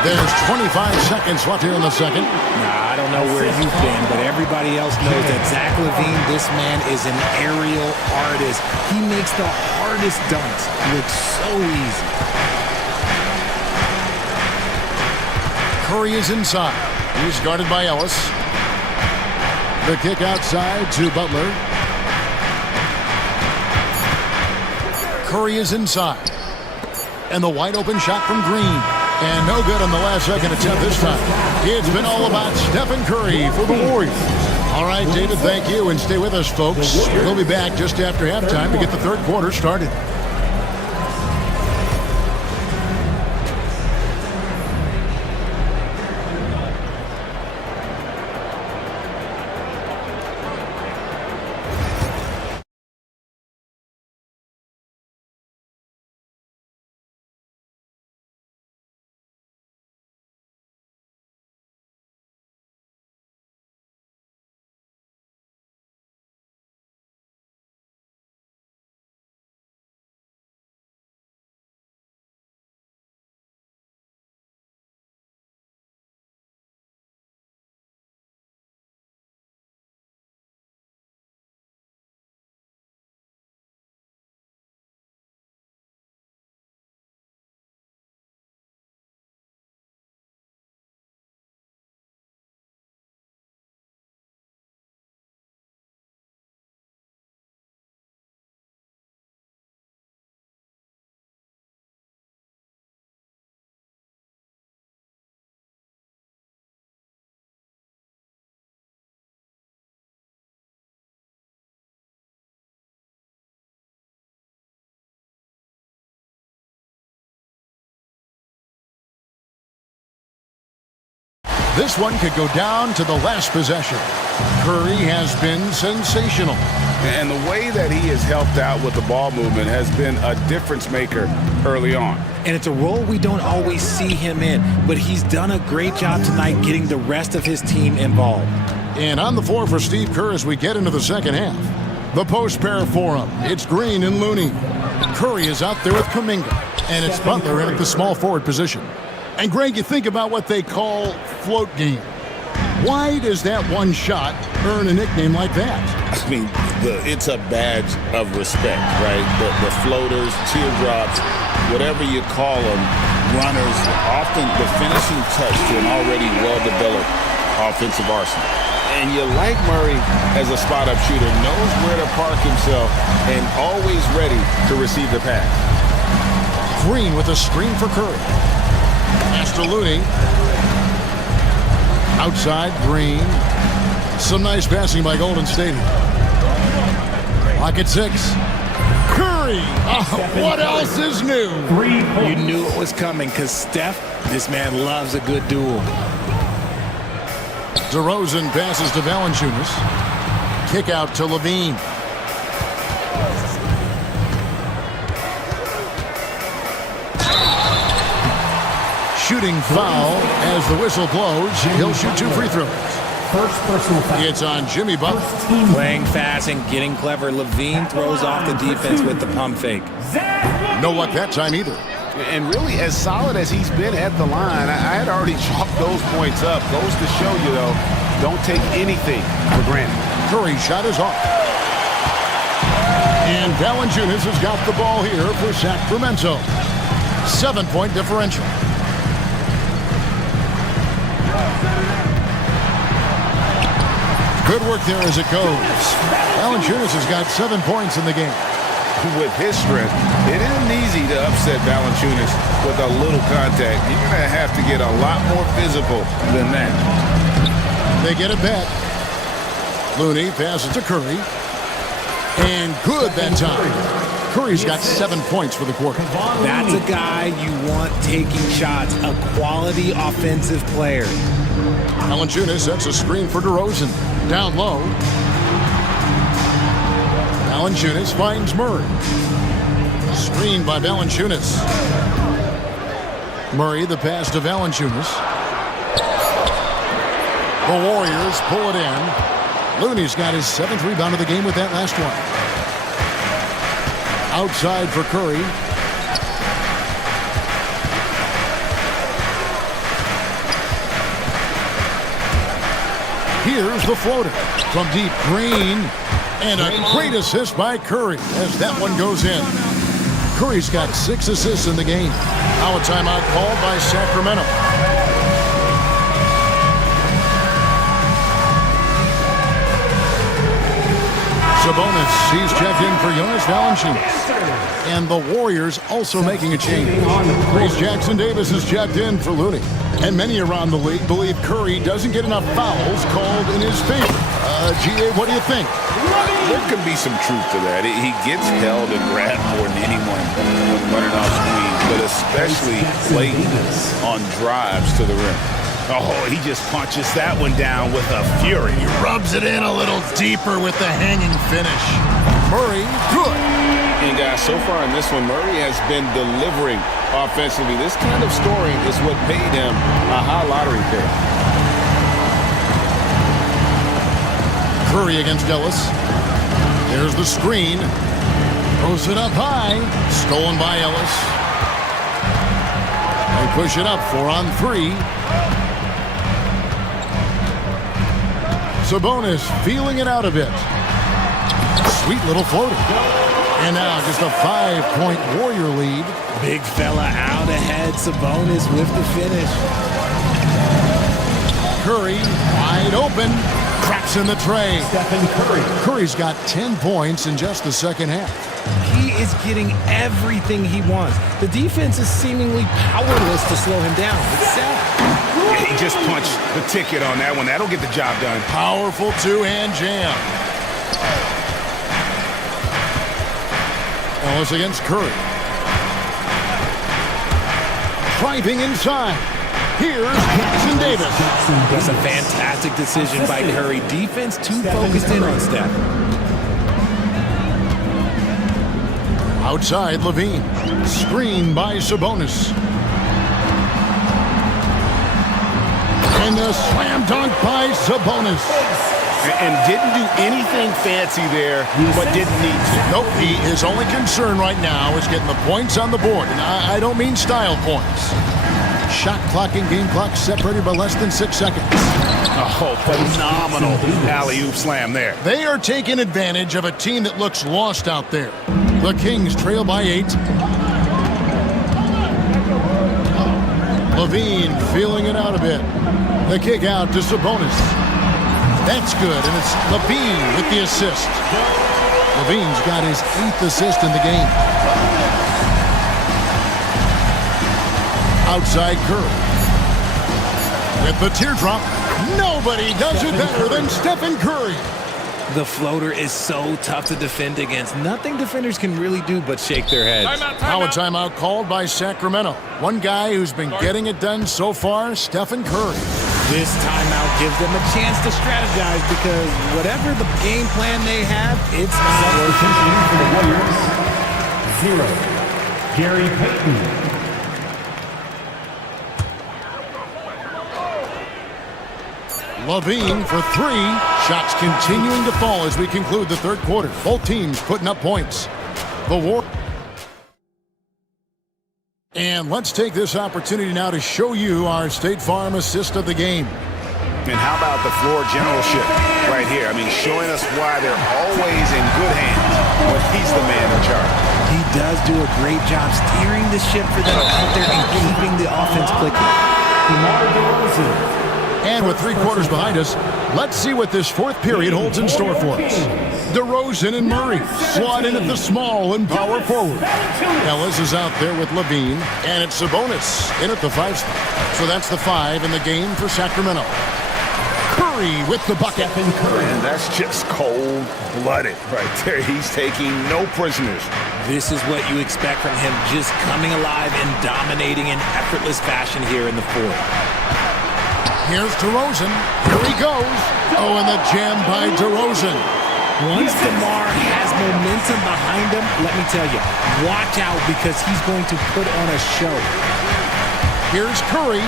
There's 25 seconds left here in the second. Nah, I don't know where you've been, but everybody else knows that Zach LaVine, this man is an aerial artist. He makes the hardest dunks look so easy. Curry is inside. He's guarded by Ellis. The kick outside to Butler. Curry is inside. And the wide open shot from Green. And no good on the last second attempt this time. It's been all about Stephen Curry for the Warriors. All right, David, thank you. And stay with us, folks. We'll be back just after halftime to get the third quarter started. This one could go down to the last possession. Curry has been sensational. And the way that he has helped out with the ball movement has been a difference maker early on. And it's a role we don't always see him in, but he's done a great job tonight getting the rest of his team involved. And on the floor for Steve Kerr as we get into the second half. The post pair for him. It's Green and Looney. Curry is out there with Kuminga. And it's Butler in at the small forward position. And Greg, you think about what they call float game. Why does that one shot earn a nickname like that? I mean, it's a badge of respect, right? The floaters, teardrops, whatever you call them, runners, often the finishing touch to an already well-developed offensive arsenal. And you like Murray as a spot-up shooter, knows where to park himself, and always ready to receive the pass. Green with a screen for Curry. Pass to Looney. Outside, Green. Some nice passing by Golden State. Clock at 6. Curry! What else is new? You knew it was coming because Steph, this man loves a good duel. DeRozan passes to Valanciunas. Kick out to Levine. Shooting foul as the whistle blows. He'll shoot 2 free throws. First personal foul. It's on Jimmy Butler. Playing fast and getting clever. Levine throws off the defense with the pump fake. No luck that time either. And really, as solid as he's been at the line, I had already chalked those points up. Goes to show you, though, don't take anything for granted. Curry's shot is off. And Valanciunas has got the ball here for Sacramento. 7-point differential. Good work there as it goes. Valanciunas has got 7 points in the game. With his strength, it isn't easy to upset Valanciunas with a little contact. You're going to have to get a lot more physical than that. They get it back. Looney passes to Curry. And good that time. Curry's got 7 points for the quarter. That's a guy you want taking shots, a quality offensive player. Valanciunas sets a screen for DeRozan. Down low. Valanciunas finds Murray. Screened by Valanciunas. Murray, the pass to Valanciunas. The Warriors pull it in. Looney's got his 7th rebound of the game with that last one. Outside for Curry. Here's the floater from deep. Green. And a great assist by Curry as that one goes in. Curry's got 6 assists in the game. Now a timeout called by Sacramento. Sabonis, he's checked in for Jonas Valanciunas. And the Warriors also making a change. Reese Jackson-Davis is checked in for Looney. And many around the league believe Curry doesn't get enough fouls called in his favor. G.A., what do you think? There could be some truth to that. He gets held and grabbed more than anyone running off screens, but especially late on drives to the rim. Oh, he just punches that one down with a fury. He rubs it in a little deeper with the hanging finish. Murray, good. And guys, so far in this one, Murray has been delivering offensively. This kind of scoring is what paid him a high lottery pick. Curry against Ellis. There's the screen. Throws it up high. Stolen by Ellis. They push it up 4 on 3. Sabonis feeling it out a bit. Sweet little floater. And now just a 5-point Warrior lead. Big fella out ahead. Sabonis with the finish. Curry wide open. Cracks in the tray. Stephen Curry. Curry's got 10 points in just the second half. He is getting everything he wants. The defense is seemingly powerless to slow him down. It's sad. He just punched the ticket on that one. That'll get the job done. Powerful 2-hand jam. Ellis against Curry. Driving inside. Here's Jackson Davis. That's a fantastic decision by Curry. Defense too focused in on Steph. Outside Levine. Screen by Sabonis. And the slam dunk by Sabonis. And didn't do anything fancy there, but didn't need to. Nope, his only concern right now is getting the points on the board. And I don't mean style points. Shot clock and game clock separated by less than 6 seconds. Oh, phenomenal alley-oop slam there. They are taking advantage of a team that looks lost out there. The Kings trail by 8. Levine feeling it out a bit. The kick out to Sabonis. That's good, and it's Levine with the assist. Levine's got his 8th assist in the game. Outside Curry. With the teardrop, nobody does it better than Stephen Curry. The floater is so tough to defend against. Nothing defenders can really do but shake their heads. Now a timeout called by Sacramento. One guy who's been getting it done so far, Stephen Curry. This timeout gives them a chance to strategize because whatever the game plan they have, it's not for the Warriors. 0. Gary Payton. Levine for 3. Shots continuing to fall as we conclude the third quarter. Both teams putting up points. The war. And let's take this opportunity now to show you our State Farm assist of the game. And how about the floor generalship right here? I mean, showing us why they're always in good hands when he's the man in charge. He does do a great job steering the ship for them out there and keeping the offense clicking. And with 3 quarters behind us, let's see what this fourth period holds in store for us. DeRozan and Murray slot in at the small and power forward. Ellis is out there with Levine, and it's Sabonis in at the 5 spot. So that's the 5 in the game for Sacramento. Curry with the bucket. And that's just cold-blooded right there. He's taking no prisoners. This is what you expect from him, just coming alive and dominating in effortless fashion here in the fourth. Here's DeRozan. Here he goes. Oh, and the jam by DeRozan. Once DeMar has momentum behind him, let me tell you, watch out because he's going to put on a show. Here's Curry.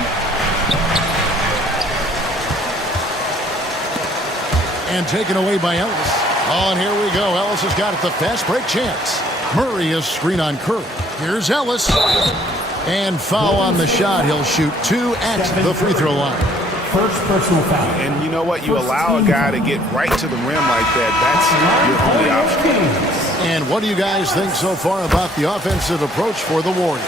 And taken away by Ellis. Oh, and here we go. Ellis has got it. The fast break chance. Murray is screen on Curry. Here's Ellis. And foul on the shot. He'll shoot 2 at the free throw line. First personal foul. And you know what? You allow a guy to get right to the rim like that. That's your only option. And what do you guys think so far about the offensive approach for the Warriors?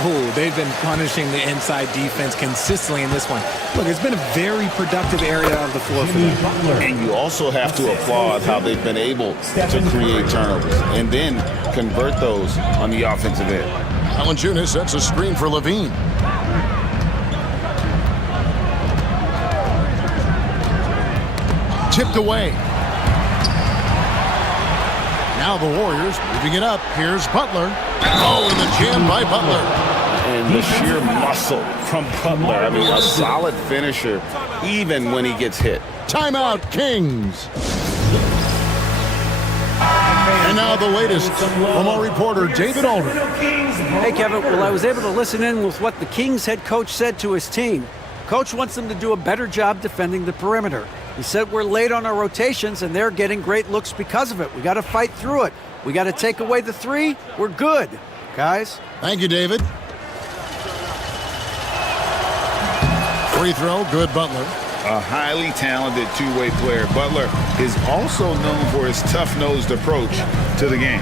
Oh, they've been punishing the inside defense consistently in this one. Look, it's been a very productive area of the floor for them. And you also have to applaud how they've been able to create turnovers and then convert those on the offensive end. Valanciunas sets a screen for Levine. Tipped away. Now the Warriors moving it up. Here's Butler. Oh, and the jam by Butler. And the sheer muscle from Butler. I mean, a solid finisher, even when he gets hit. Timeout, Kings. And now the latest from our reporter, David Aldridge. Hey, Kevin. Well, I was able to listen in with what the Kings head coach said to his team. Coach wants them to do a better job defending the perimeter. He said we're late on our rotations, and they're getting great looks because of it. We got to fight through it. We got to take away the 3. We're good, guys. Thank you, David. Free throw, good Butler. A highly talented two-way player. Butler is also known for his tough-nosed approach to the game.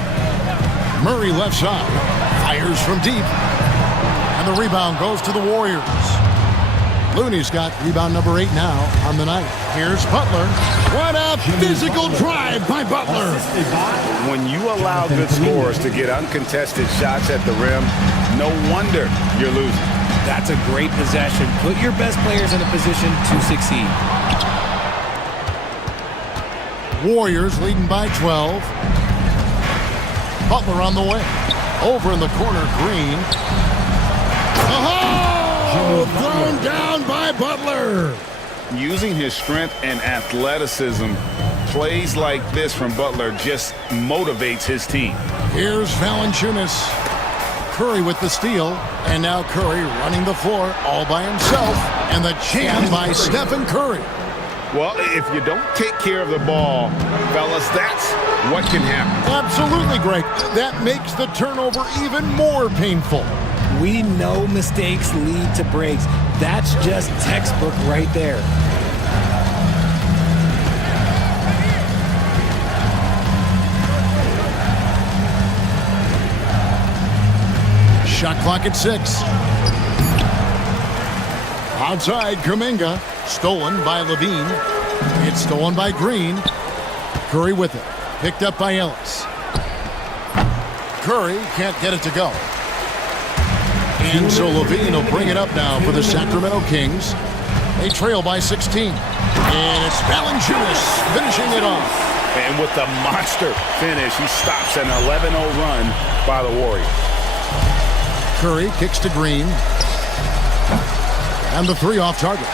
Murray left side. Fires from deep. And the rebound goes to the Warriors. Looney's got rebound number 8 now on the night. Here's Butler. What a physical drive by Butler. When you allow good scorers to get uncontested shots at the rim, no wonder you're losing. That's a great possession. Put your best players in a position to succeed. Warriors leading by 12. Butler on the way. Over in the corner, Green. Oh! Oh, thrown down by Butler. Using his strength and athleticism, plays like this from Butler just motivates his team. Here's Valanciunas. Curry with the steal, and now Curry running the floor all by himself, and the jam by Stephen Curry. Well, if you don't take care of the ball, fellas, that's what can happen. Absolutely, Greg. That makes the turnover even more painful. We know mistakes lead to breaks. That's just textbook right there. Shot clock at 6. Outside, Kuminga. Stolen by Levine. It's stolen by Green. Curry with it. Picked up by Ellis. Curry can't get it to go. And so Levine will bring it up now for the Sacramento Kings. They trail by 16. And it's Valanciunas finishing it off. And with the monster finish, he stops an 11-0 run by the Warriors. Curry kicks to Green. And the three off target.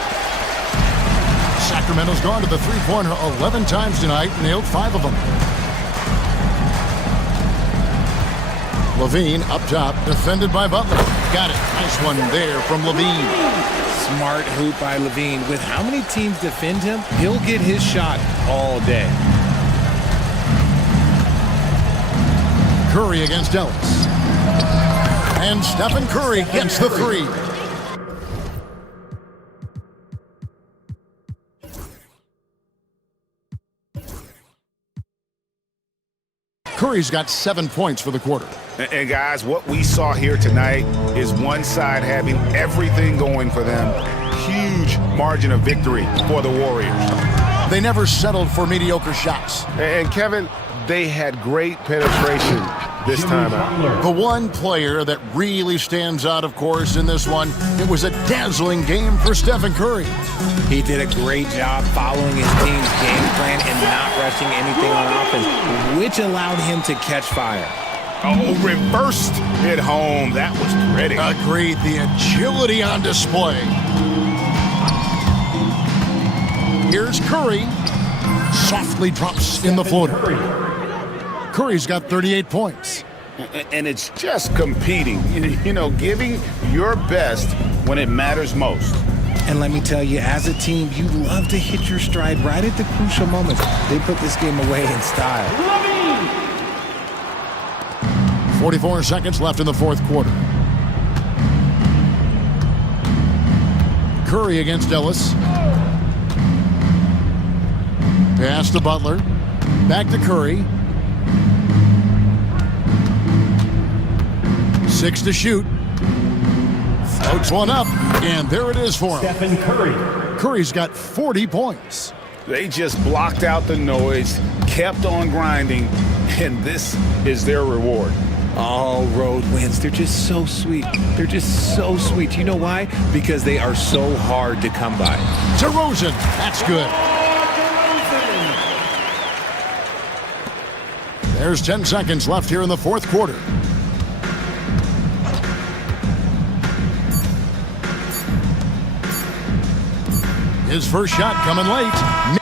Sacramento's gone to the three-pointer 11 times tonight, nailed 5 of them. Levine up top, defended by Butler. Got it. Nice one there from Levine. Smart hoop by Levine. With how many teams defend him, he'll get his shot all day. Curry against Ellis. And Stephen Curry gets the three. Curry's got 7 points for the quarter. And guys, what we saw here tonight is one side having everything going for them. Huge margin of victory for the Warriors. They never settled for mediocre shots. And Kevin, they had great penetration this time out. The one player that really stands out, of course, in this one, it was a dazzling game for Stephen Curry. He did a great job following his team's game plan and not rushing anything on offense, which allowed him to catch fire. Oh, reversed it home. That was pretty. Agreed. The agility on display. Here's Curry. Softly drops in the floater. Curry's got 38 points. And it's just competing, you know, giving your best when it matters most. And let me tell you, as a team, you love to hit your stride right at the crucial moments. They put this game away in style. 44 seconds left in the fourth quarter. Curry against Ellis. Pass to Butler. Back to Curry. 6 to shoot. Floats one up, and there it is for him. Stephen Curry. Curry's got 40 points. They just blocked out the noise, kept on grinding, and this is their reward. All road wins. They're just so sweet. They're just so sweet. You know why? Because they are so hard to come by. DeRozan. That's good. There's 10 seconds left here in the fourth quarter. His first shot coming late.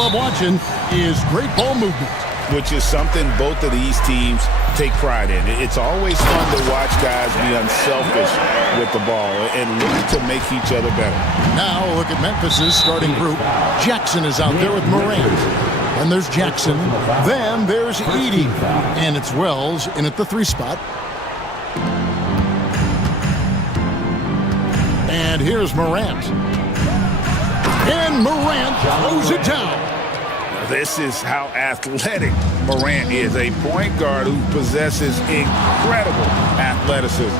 love watching is great ball movement, which is something both of these teams take pride in. It's always fun to watch guys be unselfish with the ball and look to make each other better. Now look at Memphis's starting group. Jackson is out there with Morant. And there's Jackson. Then there's Edey. And it's Wells in at the 3 spot. And here's Morant. And Morant throws it down. This is how athletic Morant is, a point guard who possesses incredible athleticism.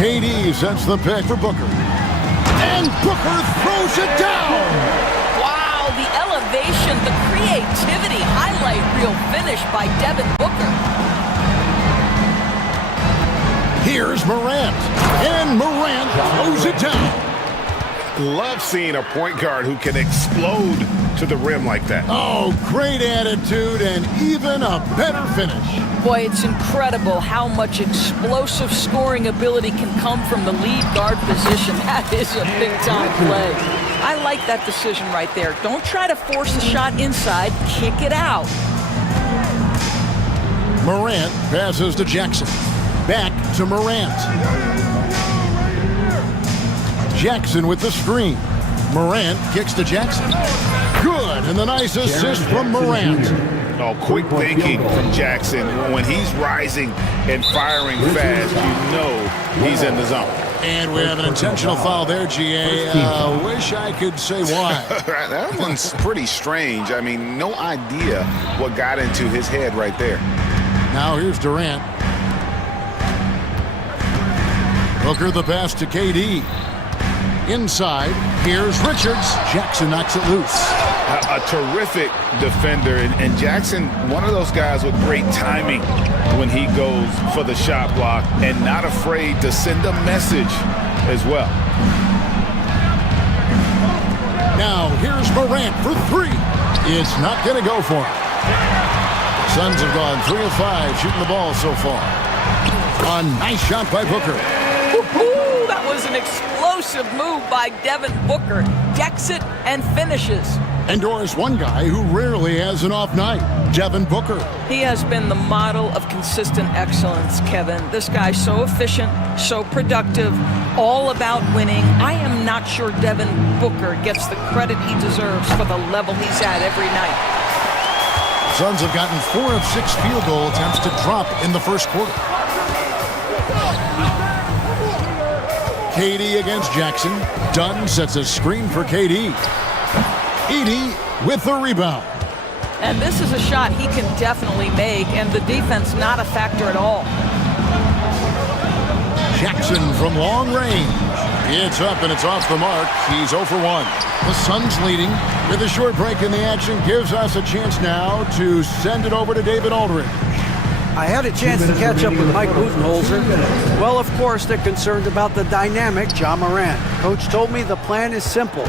KD sets the pick for Booker. And Booker throws it down. Wow, the elevation, the creativity, highlight reel finish by Devin Booker. Here's Morant. And Morant throws it down. Love seeing a point guard who can explode to the rim like that. Oh, great attitude and even a better finish. Boy, it's incredible how much explosive scoring ability can come from the lead guard position. That is a big-time play. I like that decision right there. Don't try to force a shot inside. Kick it out. Morant passes to Jackson. Back to Morant. Jackson with the screen. Morant kicks to Jackson. Good, and the nice assist from Morant. Oh, quick thinking from Jackson. When he's rising and firing fast, you know he's in the zone. And we have an intentional foul there, GA. Wish I could say why. That one's pretty strange. I mean, no idea what got into his head right there. Now here's Durant. Booker the pass to KD. Inside, here's Richards. Jackson knocks it loose. A terrific defender, and Jackson, one of those guys with great timing when he goes for the shot block and not afraid to send a message as well. Now here's Morant for 3. It's not going to go for him. Suns have gone 3 of 5 shooting the ball so far. A nice shot by Booker. Ooh, that was an explosive move by Devin Booker. Decks it and finishes. And Doris, one guy who rarely has an off night, Devin Booker. He has been the model of consistent excellence, Kevin. This guy's so efficient, so productive, all about winning. I am not sure Devin Booker gets the credit he deserves for the level he's at every night. Suns have gotten 4 of 6 field goal attempts to drop in the first quarter. KD against Jackson. Dunn sets a screen for KD. Edey with the rebound. And this is a shot he can definitely make, and the defense not a factor at all. Jackson from long range. It's up and it's off the mark. He's 0 for 1. The Suns leading with a short break in the action gives us a chance now to send it over to David Aldridge. I had a chance to catch up with Mike Budenholzer. Well, of course, they're concerned about the dynamic Ja Morant. Coach told me the plan is simple.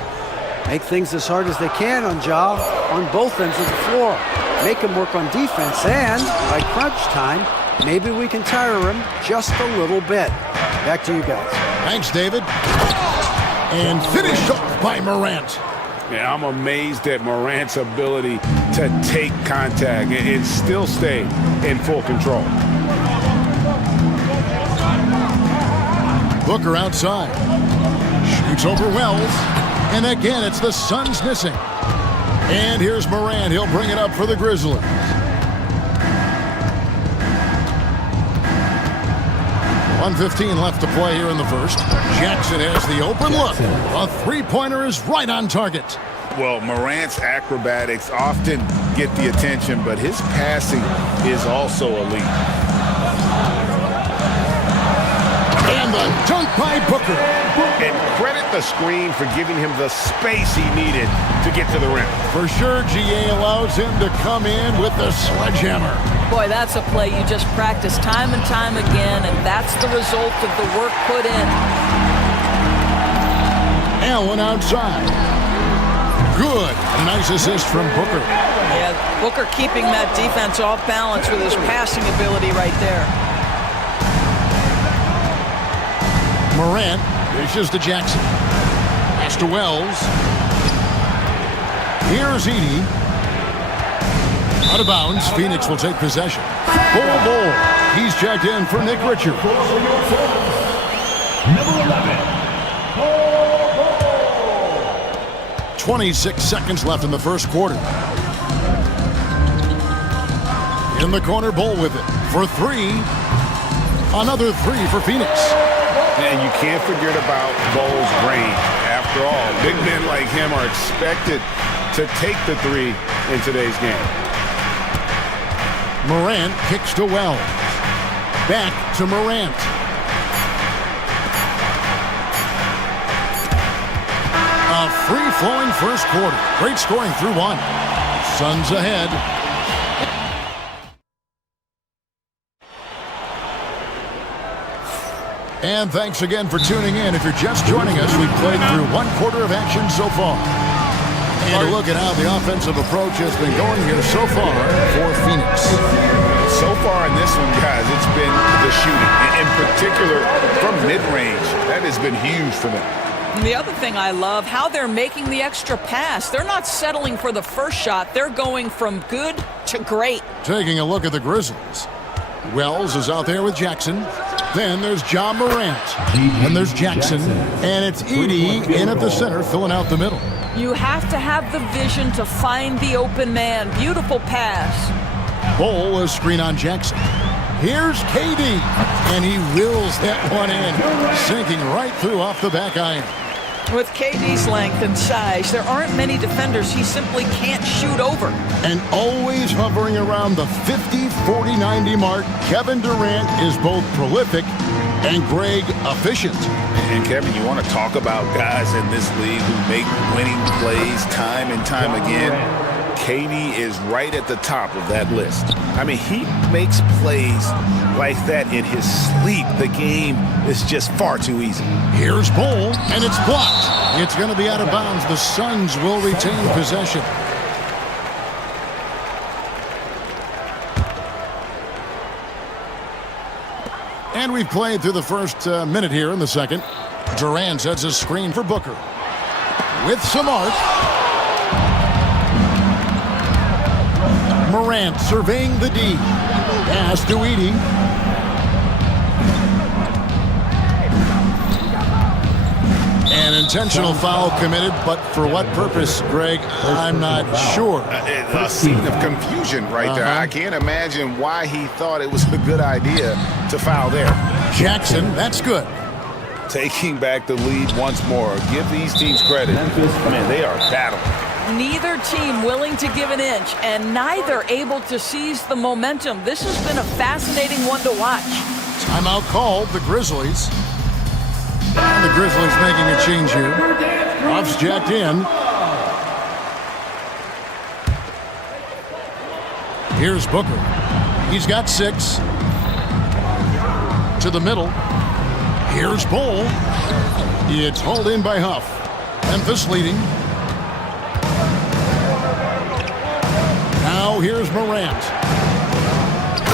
Make things as hard as they can on Ja on both ends of the floor. Make him work on defense, and by crunch time, maybe we can tire him just a little bit. Back to you guys. Thanks, David. And finished off by Morant. Yeah, I'm amazed at Morant's ability to take contact and still stay in full control. Booker outside. Shoots over Wells. And again, it's the Suns missing. And here's Morant. He'll bring it up for the Grizzlies. .115 left to play here in the first. Jackson has the open look. A three-pointer is right on target. Well, Morant's acrobatics often get the attention, but his passing is also elite. And the dunk by Booker. And credit the screen for giving him the space he needed to get to the rim. For sure, GA allows him to come in with the sledgehammer. Boy, that's a play you just practice time and time again, and that's the result of the work put in. Allen outside. Good. A nice assist from Booker. Yeah, Booker keeping that defense off balance with his passing ability right there. Morant dishes to Jackson. Pass to Wells. Here's Edey. Out of bounds, Phoenix will take possession. Bull. He's checked in for Nick Richards. Number 11. 26 seconds left in the first quarter. In the corner, Bull with it for three. Another three for Phoenix. And you can't forget about Bull's range. After all, big men like him are expected to take the three in today's game. Morant kicks to Wells. Back to Morant. A free-flowing first quarter. Great scoring through one. Suns ahead. And thanks again for tuning in. If you're just joining us, we've played through one quarter of action so far. And a look at how the offensive approach has been going here so far for Phoenix. So far in this one, guys, it's been the shooting. In particular, from mid-range. That has been huge for them. And the other thing I love, how they're making the extra pass. They're not settling for the first shot. They're going from good to great. Taking a look at the Grizzlies. Wells is out there with Jackson. Then there's John Morant. And there's Jackson. And it's Edey in at the center, filling out the middle. You have to have the vision to find the open man. Beautiful pass. Bull is screen on Jackson. Here's KD. And he wheels that one in, sinking right through off the back iron. With KD's length and size, there aren't many defenders he simply can't shoot over. And always hovering around the 50, 40, 90 mark, Kevin Durant is both prolific and Greg efficient. And Kevin, you want to talk about guys in this league who make winning plays time and time again. KD is right at the top of that list. I mean, he makes plays like that in his sleep. The game is just far too easy. Here's Bull, and it's blocked. It's going to be out of bounds. The Suns will retain possession. And we've played through the first minute here in the second. Durant sets a screen for Booker. With some arc. Morant surveying the D. Pass to Edey. An intentional foul committed, but for what purpose, Greg? I'm not sure. A scene of confusion right there. I can't imagine why he thought it was a good idea to foul there. Jackson, that's good. Taking back the lead once more. Give these teams credit. Man, they are battling. Neither team willing to give an inch, and neither able to seize the momentum. This has been a fascinating one to watch. Timeout called, the Grizzlies. And the Grizzlies making a change here. Ruff's jacked in. Here's Booker. He's got 6. To the middle. Here's Bull. It's hauled in by Huff. Memphis leading. Now here's Morant.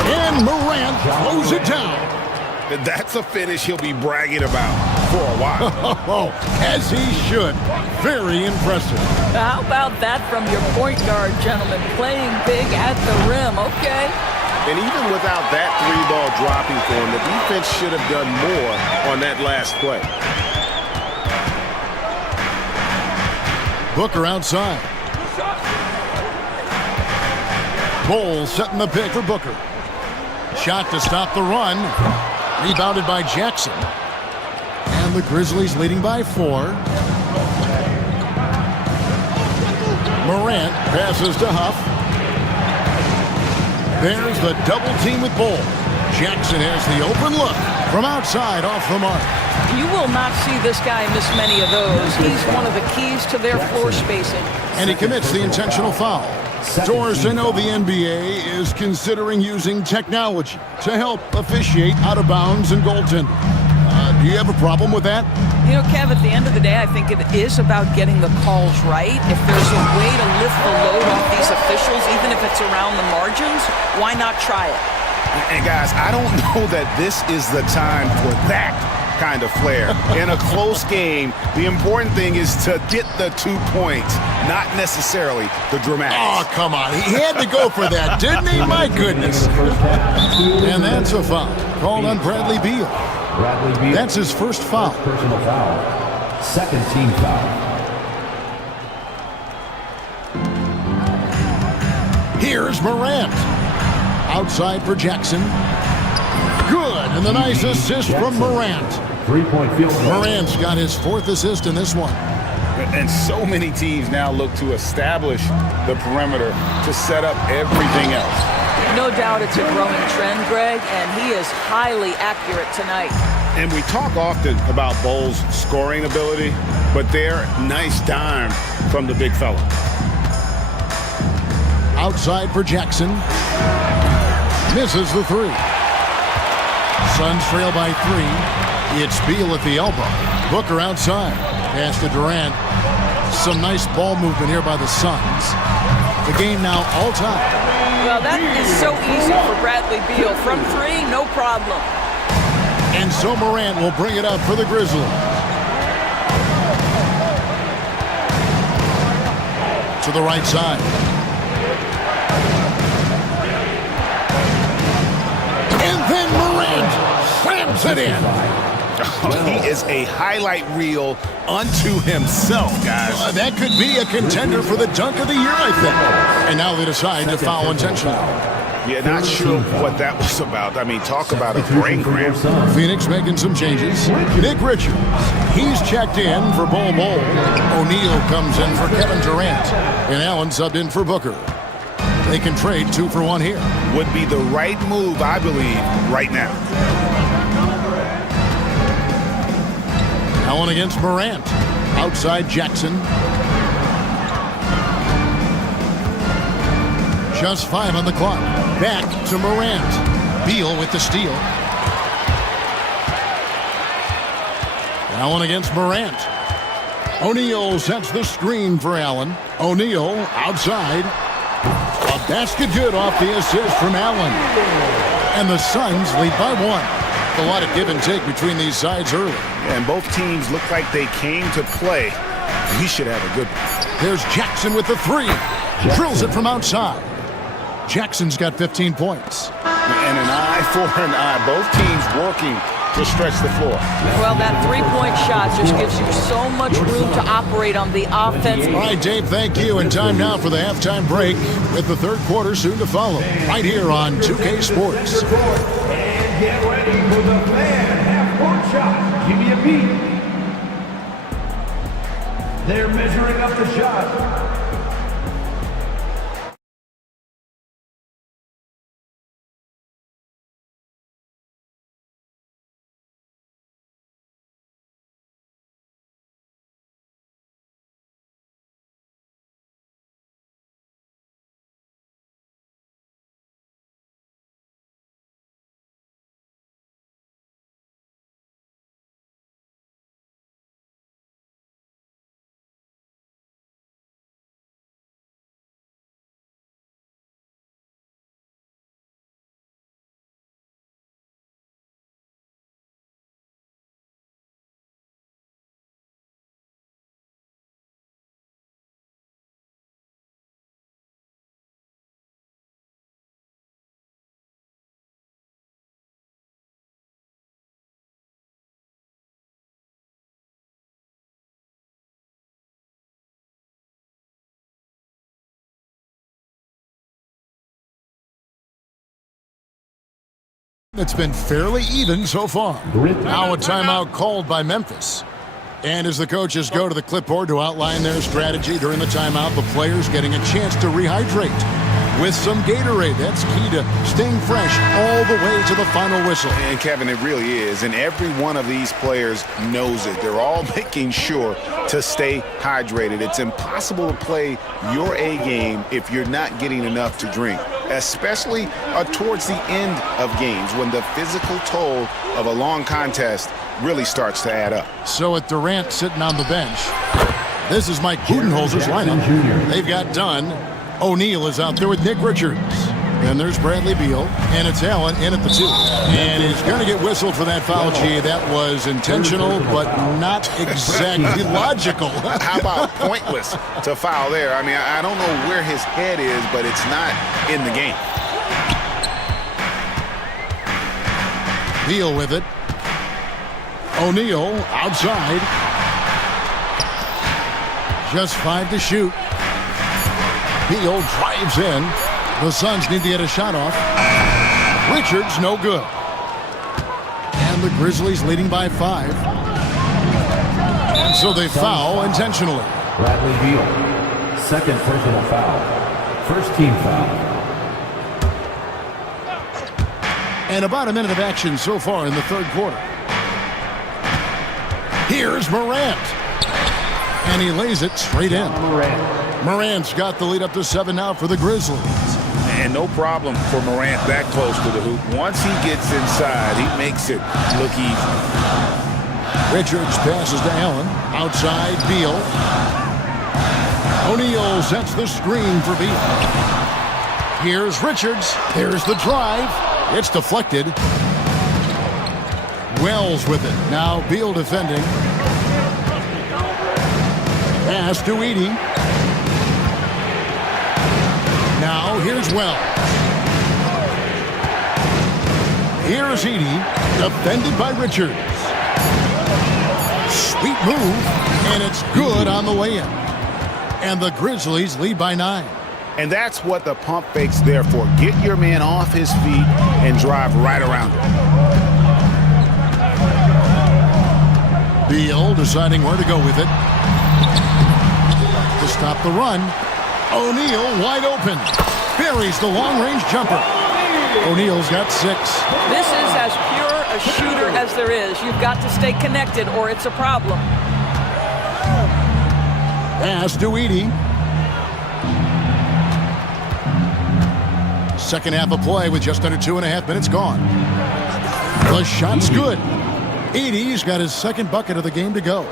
And Morant throws it down. That's a finish he'll be bragging about for a while. As he should. Very impressive. How about that from your point guard, gentlemen? Playing big at the rim, okay? And even without that 3-ball dropping for him, the defense should have done more on that last play. Booker outside. Bull setting the pick for Booker. Shot to stop the run. Rebounded by Jackson. And the Grizzlies leading by 4. Morant passes to Huff. There's the double team with Bull. Jackson has the open look from outside off the mark. You will not see this guy miss many of those. He's one of the keys to their floor spacing. And he commits the intentional foul. Doris, I know the NBA is considering using technology to help officiate out of bounds and goaltending. Do you have a problem with that? You know, Kev, at the end of the day, I think it is about getting the calls right. If there's a way to lift the load off these officials, even if it's around the margins, why not try it? And guys, I don't know that this is the time for that. kind of flair. In a close game, the important thing is to get the 2 points, not necessarily the dramatics. Oh, come on. He had to go for that, didn't he? My goodness. And that's a foul called on Bradley Beal. That's his first foul. Personal foul. Second team foul. Here's Morant. Outside for Jackson. Good, and the nice assist from Morant. 3-point field goal. Morant's got his 4th assist in this one. And so many teams now look to establish the perimeter to set up everything else. No doubt it's a growing trend, Greg, and he is highly accurate tonight. And we talk often about Bull's scoring ability, but they're nice dime from the big fella. Outside for Jackson. Misses the 3. Suns trail by 3. It's Beal at the elbow. Booker outside. Pass to Durant. Some nice ball movement here by the Suns. The game now all time. Well, that is so easy for Bradley Beal. From 3, no problem. And so Morant will bring it up for the Grizzlies. To the right side. And then Morant slams it in. He is a highlight reel unto himself, guys. That could be a contender for the dunk of the year, I think. And now they decide to foul intentionally. Yeah, not sure what that was about. I mean, talk about a brain cramp. Phoenix making some changes. Nick Richards, he's checked in for Bol Bol. O'Neal comes in for Kevin Durant. And Allen subbed in for Booker. They can trade 2 for 1 here. Would be the right move, I believe, right now. Allen against Morant. Outside Jackson. Just 5 on the clock. Back to Morant. Beal with the steal. Allen against Morant. O'Neal sets the screen for Allen. O'Neal outside. A basket good off the assist from Allen. And the Suns lead by 1. A lot of give and take between these sides early. And both teams look like they came to play. We should have a good one. There's Jackson with the 3. Drills it from outside. Jackson's got 15 points. And an eye for an eye. Both teams working to stretch the floor. Well, that 3-point shot just gives you so much room to operate on the offense. All right, Dave, thank you. And time now for the halftime break with the 3rd quarter soon to follow. Right here on 2K Sports. And get ready for the fan half-court shot. Give me a beat. They're measuring up the shot. It's been fairly even so far. Now a timeout called by Memphis. And as the coaches go to the clipboard to outline their strategy during the timeout, the players getting a chance to rehydrate with some Gatorade. That's key to staying fresh all the way to the final whistle. And Kevin, it really is. And every one of these players knows it. They're all making sure to stay hydrated. It's impossible to play your A game if you're not getting enough to drink, especially towards the end of games when the physical toll of a long contest really starts to add up. So with Durant sitting on the bench, this is Mike Budenholzer's lineup. They've got Dunn. O'Neal is out there with Nick Richards. Then there's Bradley Beal, and it's Allen in at the 2. And he's going to get whistled for that foul, G. That was intentional, but not exactly logical. How about pointless to foul there? I mean, I don't know where his head is, but it's not in the game. Beal with it. O'Neal outside. Just 5 to shoot. Beal drives in. The Suns need to get a shot off. Richards, no good. And the Grizzlies leading by 5. And so they foul intentionally. Bradley Beal, second personal foul. First team foul. And about a minute of action so far in the third quarter. Here's Morant. And he lays it straight in. Morant's got the lead up to 7 now for the Grizzlies. And no problem for Morant that close to the hoop. Once he gets inside, he makes it look easy. Richards passes to Allen. Outside, Beal. O'Neal sets the screen for Beal. Here's Richards. There's the drive. It's deflected. Wells with it. Now Beal defending. Pass to Edey. Now here's Wells. Here's Edey, defended by Richards. Sweet move, and it's good on the way in. And the Grizzlies lead by 9. And that's what the pump fake's there for. Get your man off his feet and drive right around him. Beal deciding where to go with it. To stop the run. O'Neal wide open. Buries the long-range jumper. O'Neal's got 6. This is as pure a shooter as there is. You've got to stay connected or it's a problem. Pass to Edey. Second half of play with just under 2.5 minutes gone. The shot's good. Edey's got his second bucket of the game to go.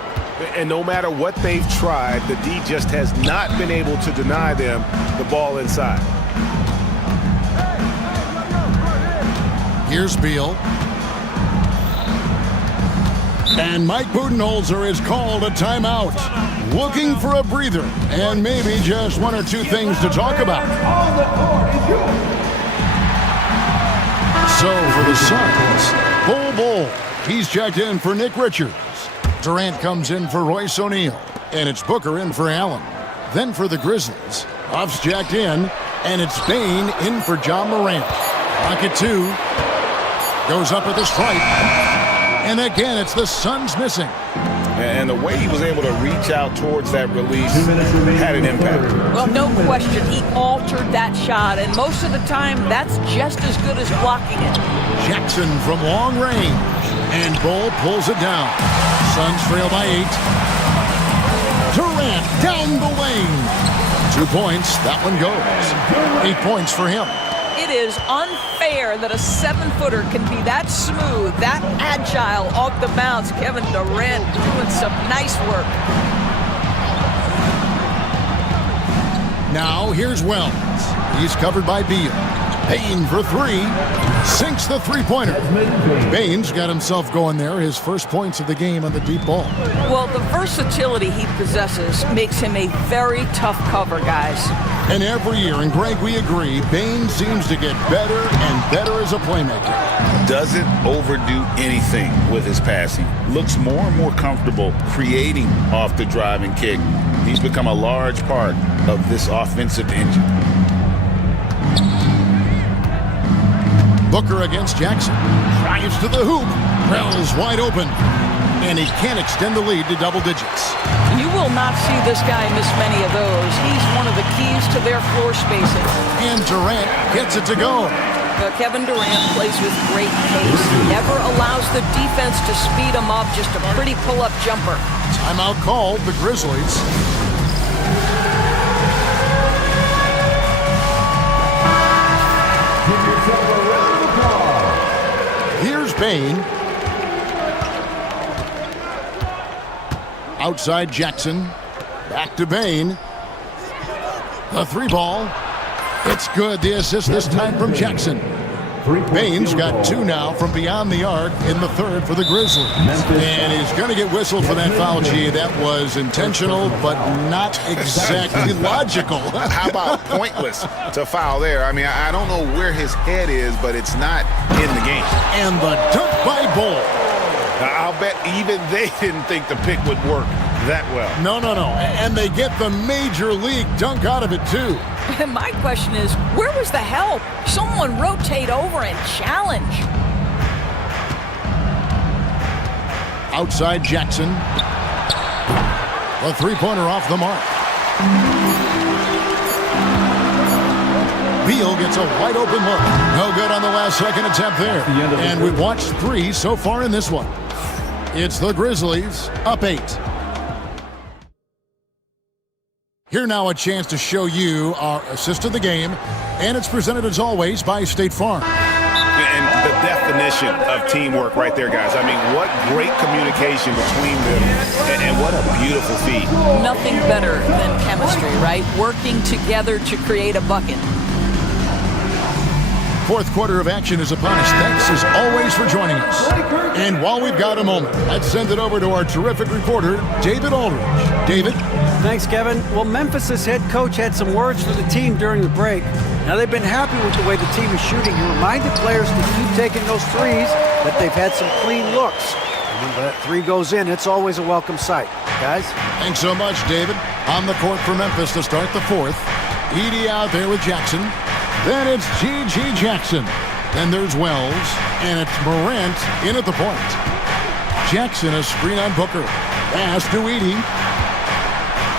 And no matter what they've tried, the D just has not been able to deny them the ball inside. Here's Beal. And Mike Budenholzer is called a timeout. Looking for a breather and maybe just 1 or 2 things to talk about. So for the Suns, Bull. He's checked in for Nick Richards. Durant comes in for Royce O'Neal, and it's Booker in for Allen. Then for the Grizzlies, Huff's jacked in, and it's Bane in for John Morant. Rocket 2 goes up with a strike, and again it's the Suns missing. And the way he was able to reach out towards that release had an impact. Well, no question, he altered that shot, and most of the time that's just as good as blocking it. Jackson from long range, and Bull pulls it down. Suns trail by 8. Durant down the lane. 2 points. That one goes. 8 points for him. It is unfair that a 7-footer can be that smooth, that agile off the bounce. Kevin Durant doing some nice work. Now here's Wells. He's covered by Beal. Payne for 3. Sinks the three-pointer. Bane's got himself going there. His first points of the game on the deep ball. Well, the versatility he possesses makes him a very tough cover, guys. And every year, and Greg, we agree, Bane seems to get better and better as a playmaker. Doesn't overdo anything with his passing. Looks more and more comfortable creating off the drive and kick. He's become a large part of this offensive engine. Booker against Jackson. Drives to the hoop. Wells wide open. And he can't extend the lead to double digits. You will not see this guy miss many of those. He's one of the keys to their floor spacing. And Durant gets it to go. Kevin Durant plays with great pace. He never allows the defense to speed him up. Just a pretty pull-up jumper. Timeout called, the Grizzlies. Here's Bane. Outside Jackson. Back to Bane. The 3 ball. It's good. The assist this time from Jackson. Baines got 2 now from beyond the arc in the third for the Grizzlies. And he's going to get whistled for that foul, G. That was intentional, but not exactly logical. How about pointless to foul there? I mean, I don't know where his head is, but it's not in the game. And the dunk by Bull. I'll bet even they didn't think the pick would work that well. No. And they get the major league dunk out of it, too. My question is, where was the help? Someone rotate over and challenge. Outside Jackson. A three-pointer off the mark. Beal gets a wide-open look. No good on the last second attempt there. And we've watched 3 so far in this one. It's the Grizzlies up 8. Here now a chance to show you our assist of the game, and it's presented as always by State Farm. And the definition of teamwork right there, guys. I mean, what great communication between them, and what a beautiful feat. Nothing better than chemistry, right? Working together to create a bucket. Fourth quarter of action is upon us. Thanks as always for joining us. And while we've got a moment, let's send it over to our terrific reporter, David Aldridge. David? Thanks, Kevin. Well, Memphis' head coach had some words for the team during the break. Now, they've been happy with the way the team is shooting. He reminded players to keep taking those threes, that they've had some clean looks. And when that 3 goes in, it's always a welcome sight. Guys? Thanks so much, David. On the court for Memphis to start the fourth. Edie out there with Jackson. Then it's G.G. Jackson. Then there's Wells. And it's Morant in at the point. Jackson a screen on Booker. Pass to Edie.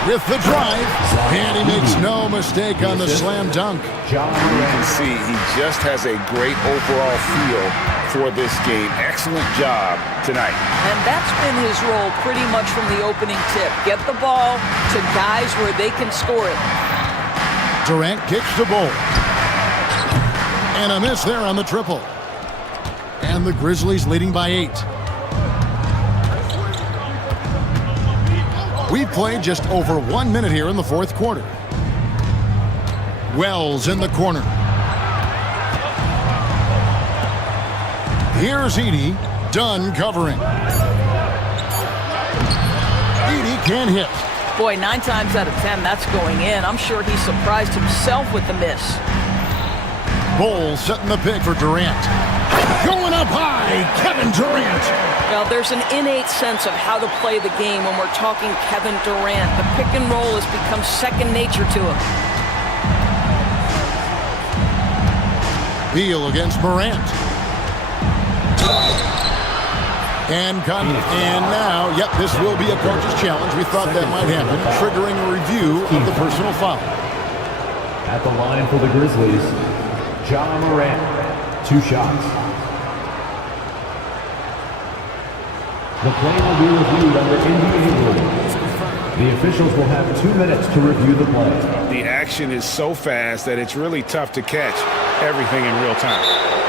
With the drive. And he makes no mistake on the slam dunk. You can see he just has a great overall feel for this game. Excellent job tonight. And that's been his role pretty much from the opening tip. Get the ball to guys where they can score it. Durant kicks the ball. And a miss there on the triple. And the Grizzlies leading by 8. We've played just over 1 minute here in the fourth quarter. Wells in the corner. Here's Edie. Dunn covering. Edie can't hit. Boy, 9 times out of 10, that's going in. I'm sure he surprised himself with the miss. Bull setting the pick for Durant. Going up high, Kevin Durant. Well, there's an innate sense of how to play the game when we're talking Kevin Durant. The pick and roll has become second nature to him. Beal against Morant. And now, yep, this will be a coach's challenge. We thought that might happen, triggering a review of the personal foul. At the line for the Grizzlies, John Morant, 2 shots. The play will be reviewed under NBA rules. The officials will have 2 minutes to review the play. The action is so fast that it's really tough to catch everything in real time.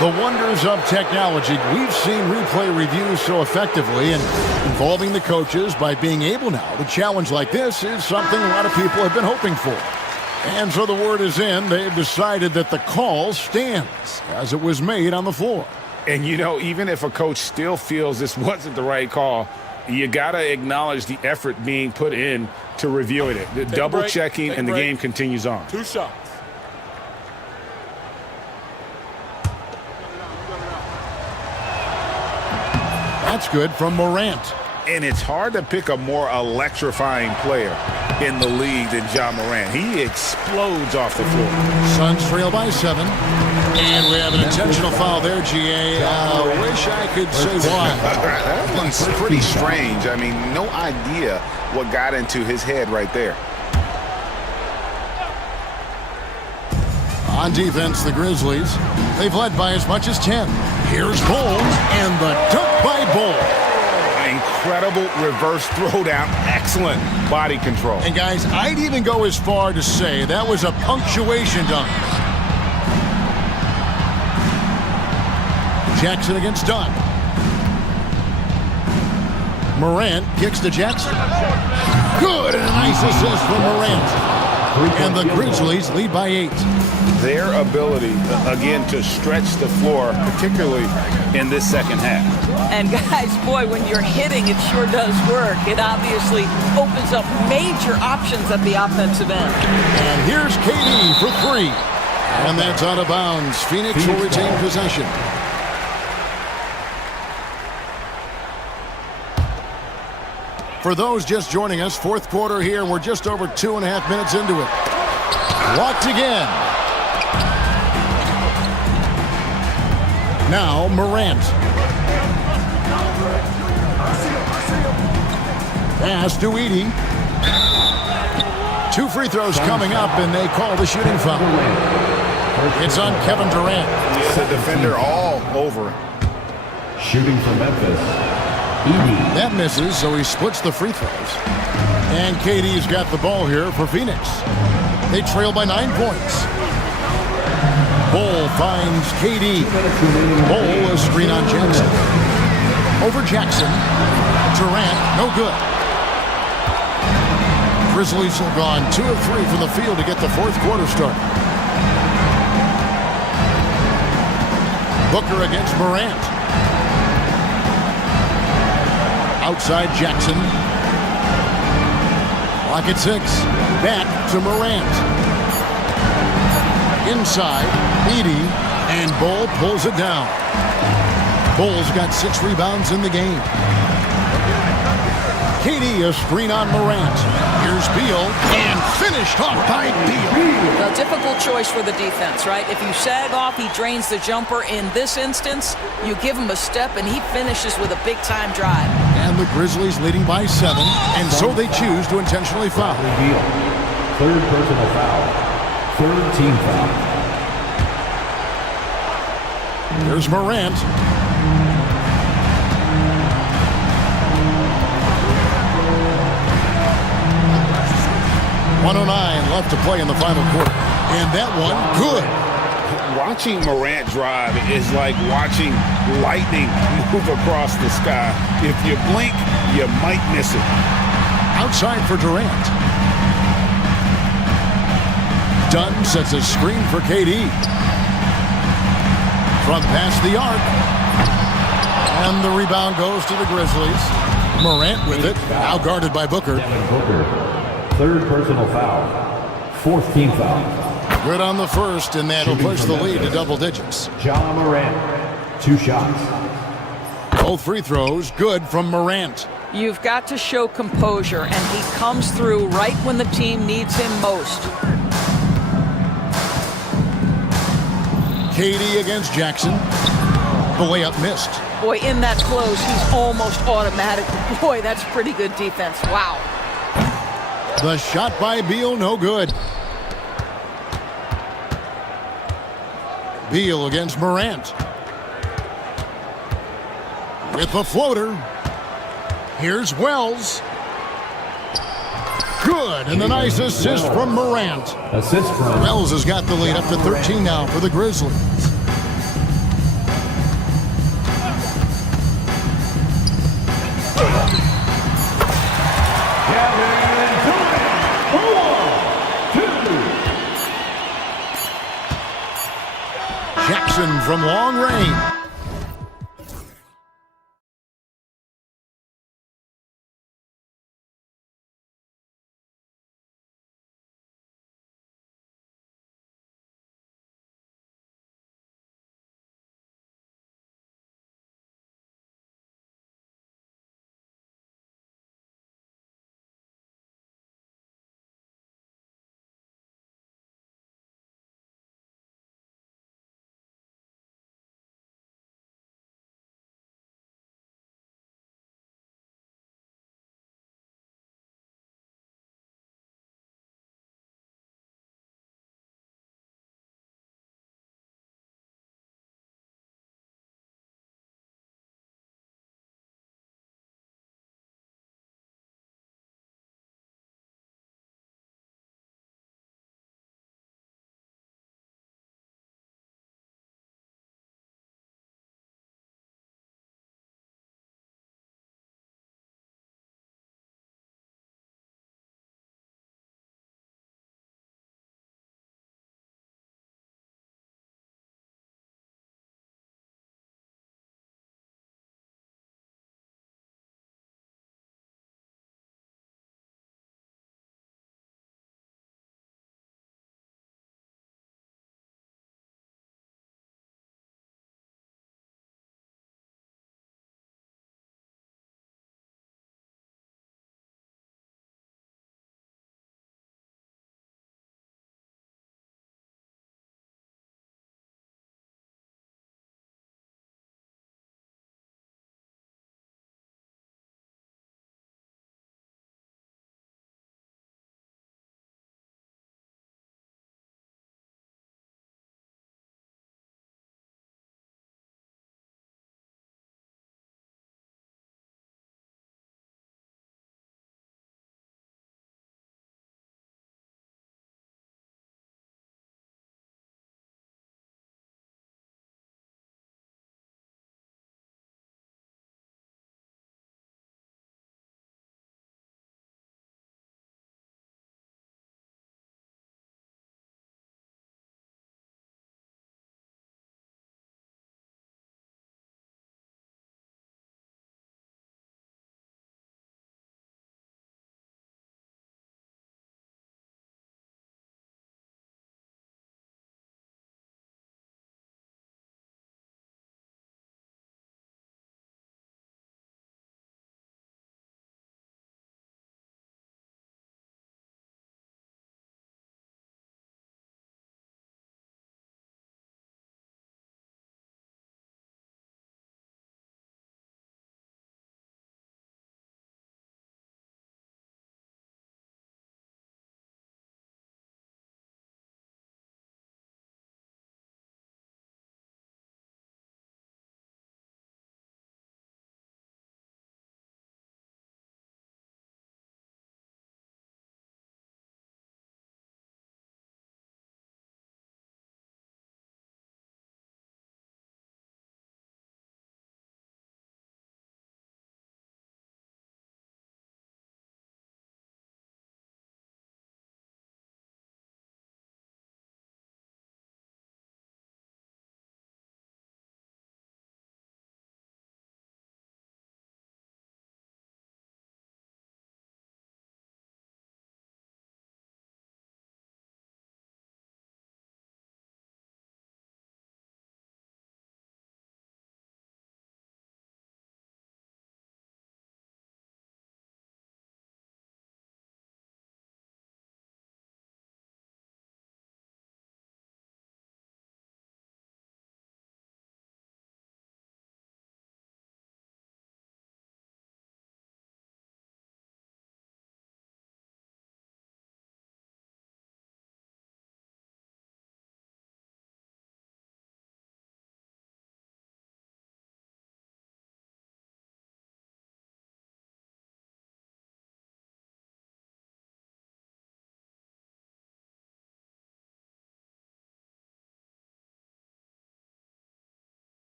The wonders of technology. We've seen replay reviews so effectively, and involving the coaches by being able now to challenge like this is something a lot of people have been hoping for. And so the word is in. They've decided that the call stands as it was made on the floor. And, you know, even if a coach still feels this wasn't the right call, you got to acknowledge the effort being put in to reviewing it. The double-checking, and the game continues on. 2 shots. That's good from Morant. And it's hard to pick a more electrifying player in the league than John Morant. He explodes off the floor. Suns trail by 7. And we have an intentional foul there, GA. Wish I could say why. That's pretty strange. I mean, no idea what got into his head right there. On defense, the Grizzlies, they've led by as much as 10. Here's Bull, and the dunk by Bull. Incredible reverse throwdown. Excellent body control. And guys, I'd even go as far to say that was a punctuation dunk. Jackson against Dunn. Morant kicks to Jackson. Good, and a nice assist from Morant. And the Grizzlies lead by 8. Their ability, again, to stretch the floor, particularly in this second half. And guys, boy, when you're hitting, it sure does work. It obviously opens up major options at the offensive end. And here's KD for 3. And that's out of bounds. Phoenix will retain possession. For those just joining us, fourth quarter here, and we're just over 2.5 minutes into it. Blocked again. Now Morant. Pass to Edey. 2 free throws coming up, and they call the shooting foul. It's on Kevin Durant. Yeah, the defender all over him. Shooting for Memphis. That misses, so he splits the free throws. And KD's got the ball here for Phoenix. They trail by 9 points. Bull finds KD. Bull, a screen on Jackson. Over Jackson. Durant, no good. Grizzlies have gone 2 of 3 from the field to get the fourth quarter started. Booker against Morant. Outside Jackson. Clock at 6. Back to Morant. Inside, Edey, and Bull pulls it down. Bull's got 6 rebounds in the game. KD, a screen on Morant. Here's Beal, and finished off by Beal. A difficult choice for the defense, right? If you sag off, he drains the jumper. In this instance, you give him a step, and he finishes with a big-time drive. And the Grizzlies leading by 7, and so they choose to intentionally foul. Beal. Third personal foul. Third team foul. Here's Morant. .109 left to play in the final quarter. And that one, good. Watching Morant drive is like watching lightning move across the sky. If you blink, you might miss it. Outside for Durant. Dunn sets a screen for KD. From past the arc. And the rebound goes to the Grizzlies. Morant with it, now guarded by Booker. Third personal foul. Fourth team foul. Good on the first, and that'll push the lead to double digits. John Morant. 2 shots. Both free throws good from Morant. You've got to show composure, and he comes through right when the team needs him most. KD against Jackson. The layup missed. Boy, in that close, he's almost automatic. Boy, that's pretty good defense. Wow. The shot by Beal, no good. Beal against Morant. With the floater. Here's Wells. Good, and a nice assist from Morant. Assist from Wells has got the lead up to 13 now for the Grizzlies. Jackson from long range.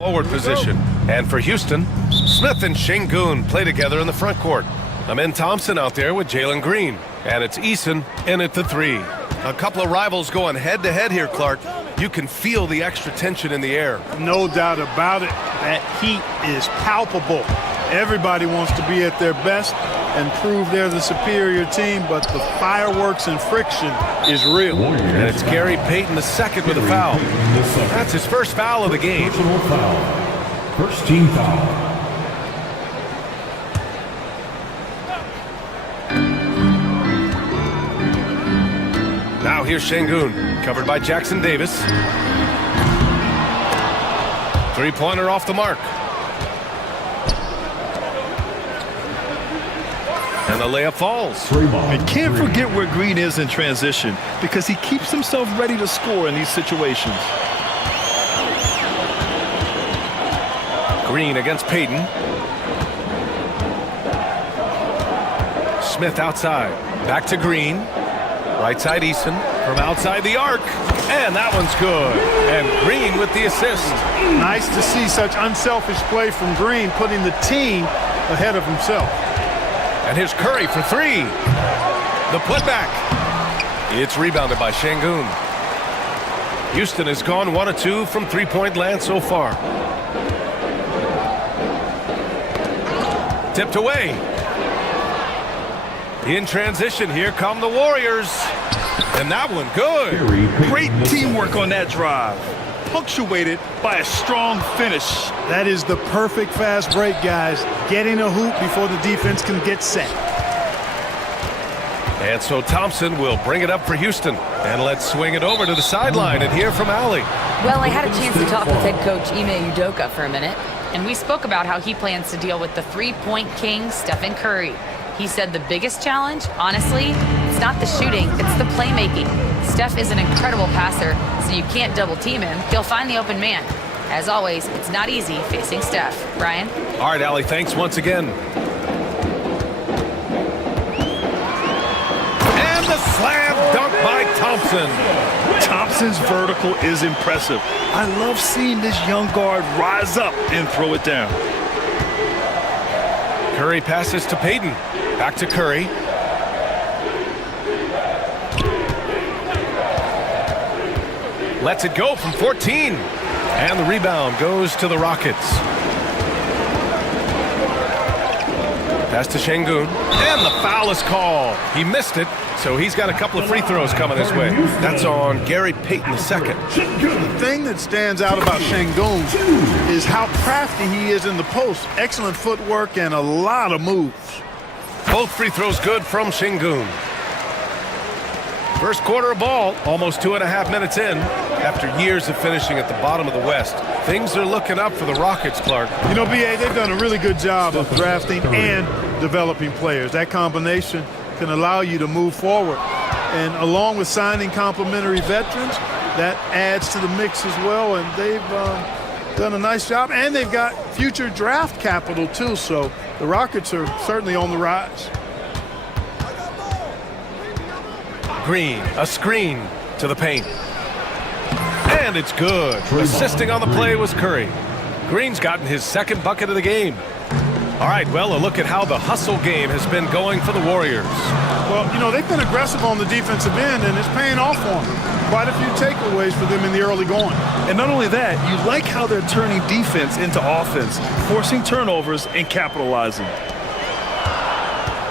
Forward position. And for Houston, Smith and Şengün play together in the front court. Amin Thompson out there with Jalen Green. And it's Eason in at the three. A couple of rivals going head-to-head here, Clark. You can feel the extra tension in the air. No doubt about it. That heat is palpable. Everybody wants to be at their best and prove they're the superior team, but the fireworks and friction is real. And it's Gary Payton II with a foul. That's his first foul of the game. First team foul. Now here's Şengün, covered by Jackson Davis. Three-pointer off the mark. And the layup falls. I can't forget where Green is in transition because he keeps himself ready to score in these situations. Green against Payton. Smith outside. Back to Green. Right side Eason from outside the arc. And that one's good. And Green with the assist. Nice to see such unselfish play from Green, putting the team ahead of himself. And here's Curry for three. The putback. It's rebounded by Şengün. Houston has gone 1 of 2 from three-point land so far. Tipped away. In transition, here come the Warriors. And that one good. Great teamwork on that drive, punctuated by a strong finish. That is the perfect fast break, guys. Getting a hoop before the defense can get set. And so Thompson will bring it up for Houston. And let's swing it over to the sideline and hear from Allie. Well, I had a chance to talk with head coach Ime Udoka for a minute, and we spoke about how he plans to deal with the three-point king, Stephen Curry. He said the biggest challenge, honestly, it's not the shooting, it's the playmaking. Steph is an incredible passer, so you can't double-team him. He'll find the open man. As always, it's not easy facing Steph. Ryan? All right, Allie, thanks once again. And the slam dunk by Thompson. Thompson's vertical is impressive. I love seeing this young guard rise up and throw it down. Curry passes to Payton. Back to Curry. Lets it go from 14. And the rebound goes to the Rockets. Pass to Şengün. And the foul is called. He missed it, so he's got a couple of free throws coming his way. That's on Gary Payton II. The thing that stands out about Şengün is how crafty he is in the post. Excellent footwork and a lot of moves. Both free throws good from Şengün. First quarter of ball, almost 2.5 minutes in. After years of finishing at the bottom of the West, things are looking up for the Rockets, Clark. You know, B.A., they've done a really good job of drafting and developing players. That combination can allow you to move forward. And along with signing complementary veterans, that adds to the mix as well. And they've done a nice job. And they've got future draft capital, too. So the Rockets are certainly on the rise. Green, a screen to the paint. And it's good. Assisting on the play was Curry. Green's gotten his second bucket of the game. All right, well, a look at how the hustle game has been going for the Warriors. Well, you know, they've been aggressive on the defensive end, and it's paying off for them. Quite a few takeaways for them in the early going. And not only that, you like how they're turning defense into offense, forcing turnovers and capitalizing.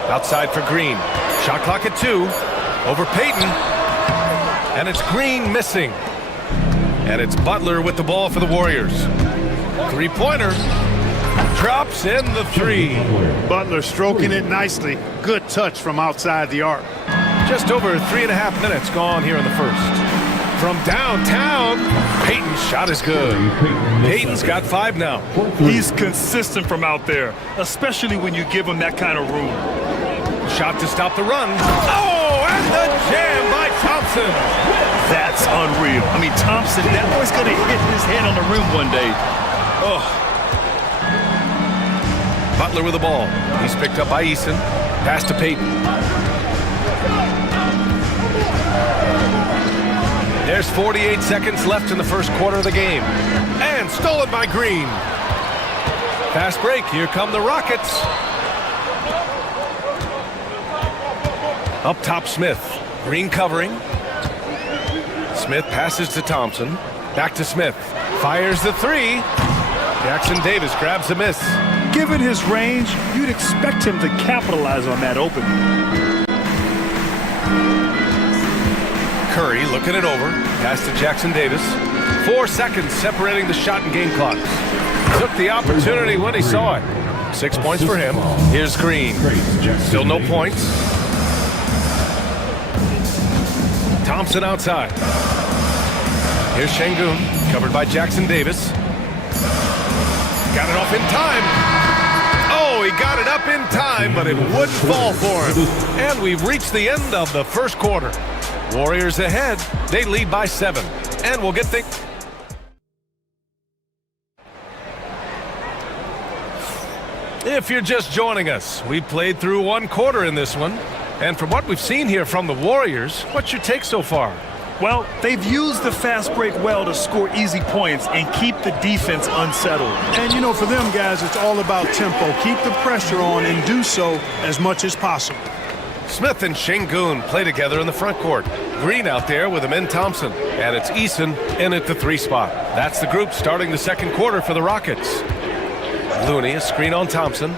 Outside for Green. Shot clock at 2. Over Payton. And it's Green missing. And it's Butler with the ball for the Warriors. Three-pointer. Drops in the three. Butler stroking it nicely. Good touch from outside the arc. Just over 3.5 minutes gone here in the first. From downtown, Payton's shot is good. Payton's got 5 now. He's consistent from out there, especially when you give him that kind of room. Shot to stop the run. Oh, and the jam by Thompson. That's unreal. I mean, Thompson, that boy's going to hit his head on the rim one day. Oh. Butler with the ball. He's picked up by Eason. Pass to Payton. There's 48 seconds left in the first quarter of the game. And stolen by Green. Fast break. Here come the Rockets. Up top, Smith. Green covering. Smith passes to Thompson. Back to Smith. Fires the three. Jackson Davis grabs the miss. Given his range, you'd expect him to capitalize on that opening. Curry looking it over. Pass to Jackson Davis. 4 seconds separating the shot and game clock. Took the opportunity when he saw it. 6 points for him. Here's Green. Still no points. Thompson outside. Here's Şengün, covered by Jackson Davis. Got it off in time. Oh, he got it up in time, but it wouldn't fall for him. And we've reached the end of the first quarter. Warriors ahead. They lead by 7. And we'll get things... If you're just joining us, we played through 1 quarter in this one. And from what we've seen here from the Warriors, what's your take so far? Well, they've used the fast break well to score easy points and keep the defense unsettled. And, you know, for them guys, it's all about tempo. Keep the pressure on and do so as much as possible. Smith and Şengün play together in the front court. Green out there with him in Thompson. And it's Eason in at the 3 spot. That's the group starting the second quarter for the Rockets. Looney, a screen on Thompson.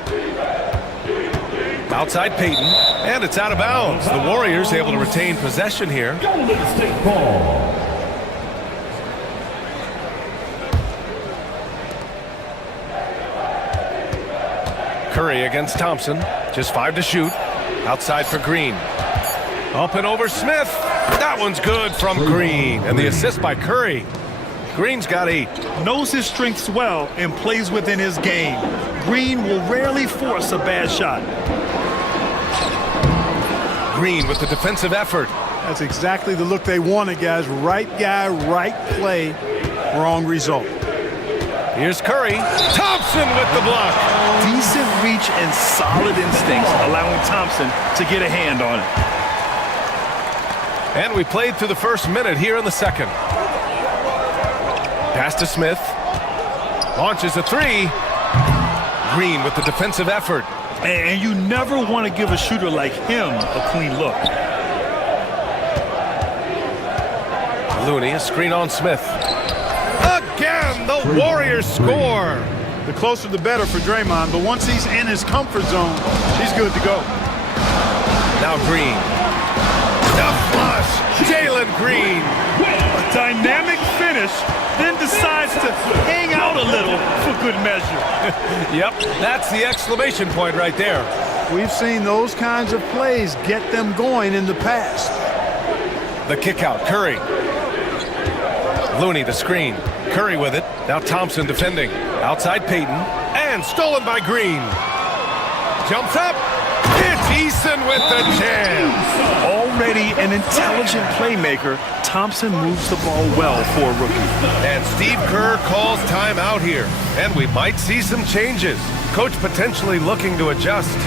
Outside Payton, and it's out of bounds. The Warriors able to retain possession here. Curry against Thompson, just 5 to shoot. Outside for Green. Up and over Smith. That one's good from Green, and the assist by Curry. Green's got 8. Knows his strengths well and plays within his game. Green will rarely force a bad shot. Green with the defensive effort. That's exactly the look they wanted, guys. Right guy, right play, wrong result. Here's Curry. Thompson with the block. Decent reach and solid instincts, allowing Thompson to get a hand on it. And we played through the first minute here in the second. Pass to Smith. Launches a 3. Green with the defensive effort. And you never want to give a shooter like him a clean look. Looney, a screen on Smith. Again, the Warriors score. The closer the better for Draymond, but once he's in his comfort zone, he's good to go. Now Green. The flush. Jalen Green. A dynamic finish, then decides to hang out a little for good measure. Yep, that's the exclamation point right there. We've seen those kinds of plays get them going in the past. The kick out, Curry. Looney, the screen. Curry with it. Now Thompson defending. Outside Payton. And stolen by Green. Jumps up. It's Eason with the jam. Already an intelligent playmaker, Thompson moves the ball well for a rookie. And Steve Kerr calls timeout here. And we might see some changes. Coach potentially looking to adjust.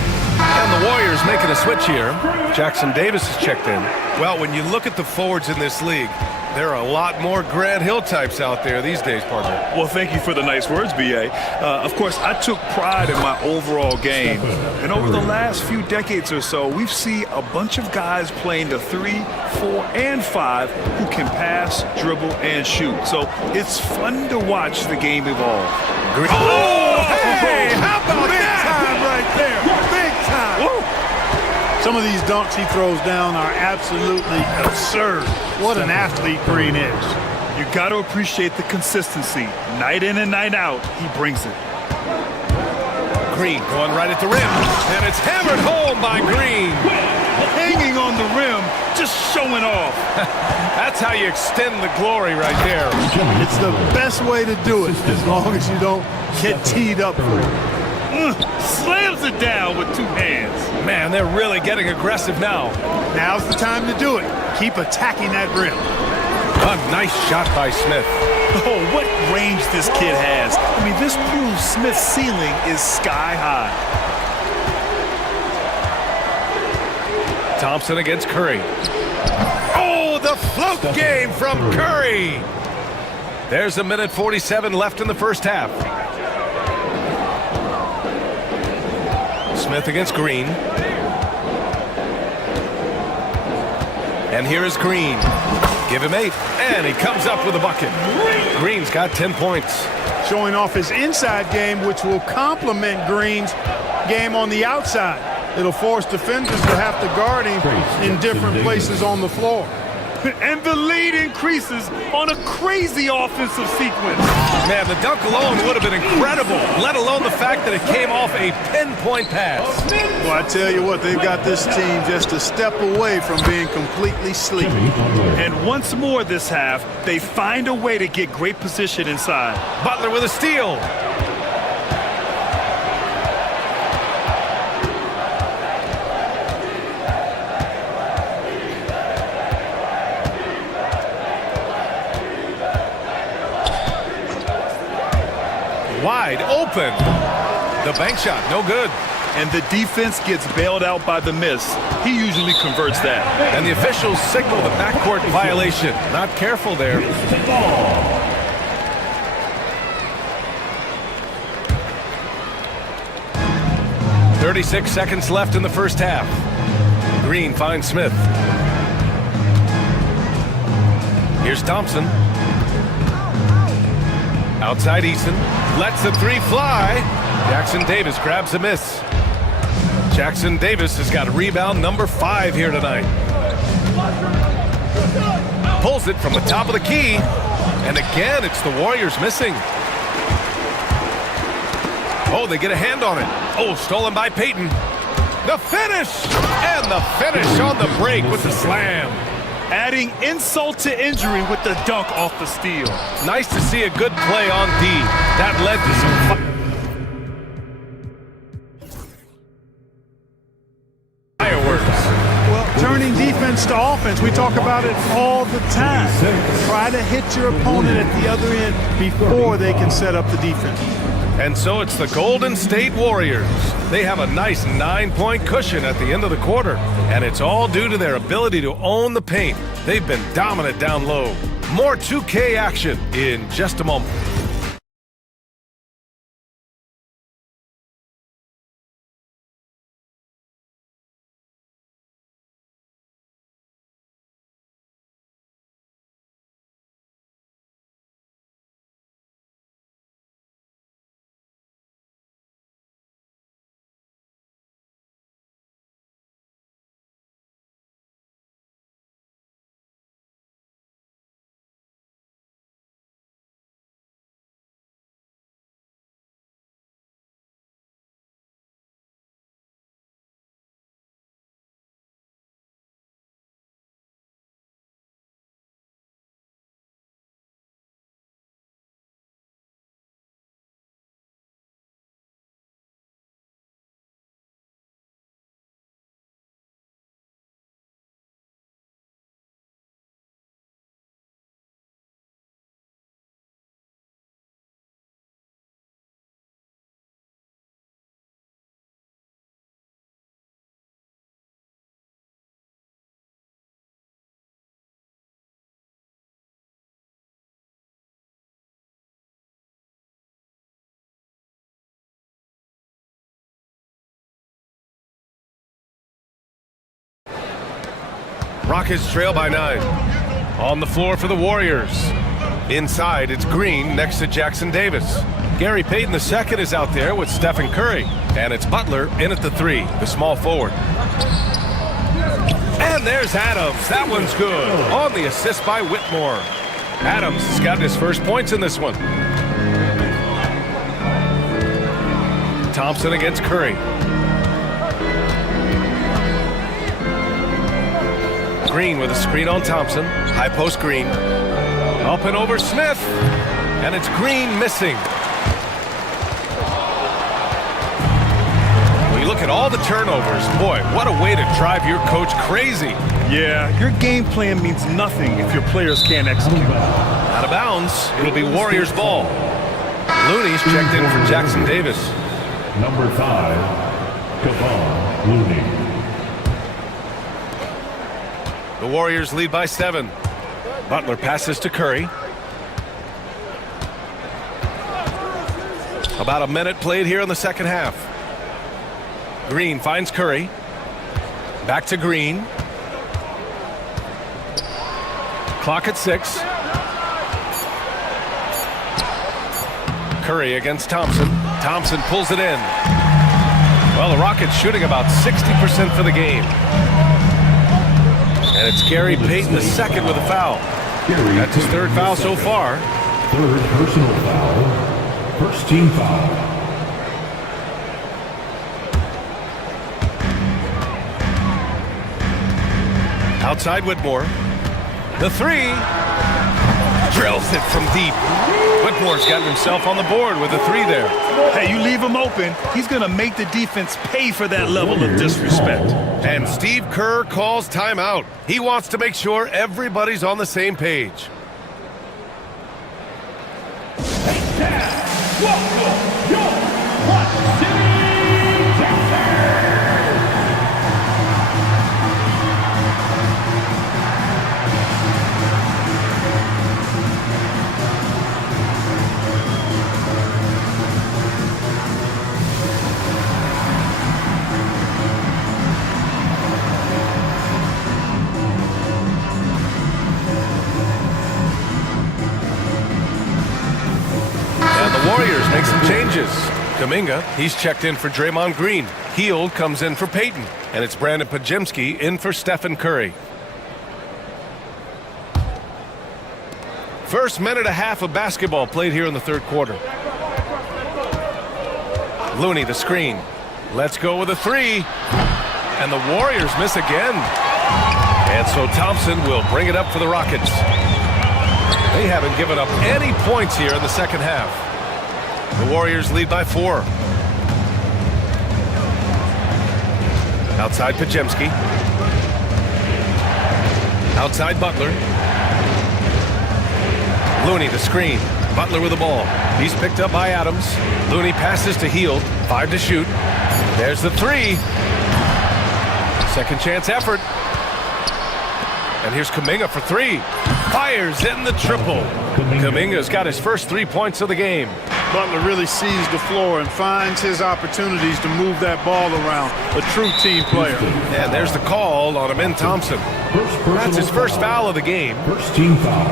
And the Warriors making a switch here. Jackson Davis is checked in. Well, when you look at the forwards in this league, there are a lot more Grant Hill types out there these days, partner. Well, thank you for the nice words, B.A. Of course, I took pride in my overall game. And over the last few decades or so, we've seen a bunch of guys playing the 3, 4, and 5 who can pass, dribble, and shoot. So it's fun to watch the game evolve. Oh, hey, how about Big that? time right there. Big time. Woo. Some of these dunks he throws down are absolutely absurd. What an athlete Green is. You got to appreciate the consistency. Night in and night out, he brings it. Green going right at the rim. And it's hammered home by Green. Hanging on the rim, just showing off. That's how you extend the glory right there. It's the best way to do it, as long as you don't get teed up for it. Slams it down with 2 hands. Man, they're really getting aggressive now. Now's the time to do it. Keep attacking that rim. A nice shot by Smith. Oh, what range this kid has. I mean, this proves Smith's ceiling is sky high. Thompson against Curry. Oh, the fluke game from Curry. There's a minute 47 left in the first half. Smith against Green. And here is Green. Give him 8, and he comes up with a bucket. Green's got 10 points. Showing off his inside game, which will complement Green's game on the outside. It'll force defenders to have to guard him in different places on the floor. And the lead increases on a crazy offensive sequence. Man, the dunk alone would have been incredible, let alone the fact that it came off a pinpoint pass. Well, I tell you what, they've got this team just a step away from being completely sleepy. And once more this half, they find a way to get great position inside. Butler with a steal. Wide open. The bank shot, no good. And the defense gets bailed out by the miss. He usually converts that. And the officials signal the backcourt violation. Not careful there. 36 seconds left in the first half. Green finds Smith. Here's Thompson. Outside Eason. Lets the 3 fly. Jackson Davis grabs a miss. Jackson Davis has got rebound number 5 here tonight. Pulls it from the top of the key. And again, it's the Warriors missing. Oh, they get a hand on it. Oh, stolen by Payton. The finish! And the finish on the break with the slam. Adding insult to injury with the dunk off the steal. Nice to see a good play on D. That led to some fireworks. Well, turning defense to offense, we talk about it all the time. Try to hit your opponent at the other end before they can set up the defense. And so it's the Golden State Warriors. They have a nice 9-point cushion at the end of the quarter. And it's all due to their ability to own the paint. They've been dominant down low. More 2K action in just a moment. Rockets trail by 9. On the floor for the Warriors. Inside, it's Green next to Jackson Davis. Gary Payton II is out there with Stephen Curry. And it's Butler in at the 3, the small forward. And there's Adams. That one's good. On the assist by Whitmore. Adams has got his first points in this one. Thompson against Curry. Green with a screen on Thompson. High post Green. Up and over Smith. And it's Green missing. When you look at all the turnovers, boy, what a way to drive your coach crazy. Yeah, your game plan means nothing if your players can't execute. Out of bounds, it'll be Warriors ball. Looney's checked in for Jackson Davis. Number 5, Kevon Looney. The Warriors lead by 7. Butler passes to Curry. About a minute played here in the second half. Green finds Curry. Back to Green. Clock at 6. Curry against Thompson. Thompson pulls it in. Well, the Rockets shooting about 60% for the game. And it's Gary Payton II with a foul. That's his third foul so far. Third personal foul. First team foul. Outside Whitmore. The three. Drills it from deep. Whitmore's gotten himself on the board with a 3 there. Hey, you leave him open, he's going to make the defense pay for that level of disrespect. And Steve Kerr calls timeout. He wants to make sure everybody's on the same page. Warriors make some changes. Kuminga, he's checked in for Draymond Green. Hield comes in for Payton. And it's Brandon Podziemski in for Stephen Curry. First minute and a half of basketball played here in the third quarter. Looney, the screen. Let's go with a 3. And the Warriors miss again. And so Thompson will bring it up for the Rockets. They haven't given up any points here in the second half. The Warriors lead by 4. Outside Podziemski. Outside Butler. Looney, the screen. Butler with the ball. He's picked up by Adams. Looney passes to Hield. 5 to shoot. There's the 3. Second chance effort. And here's Kuminga for 3. Fires in the triple. Kuminga's got his first 3 points of the game. Butler really sees the floor and finds his opportunities to move that ball around. A true team player. And there's the call on Amin Thompson. That's his first foul of the game. First team foul.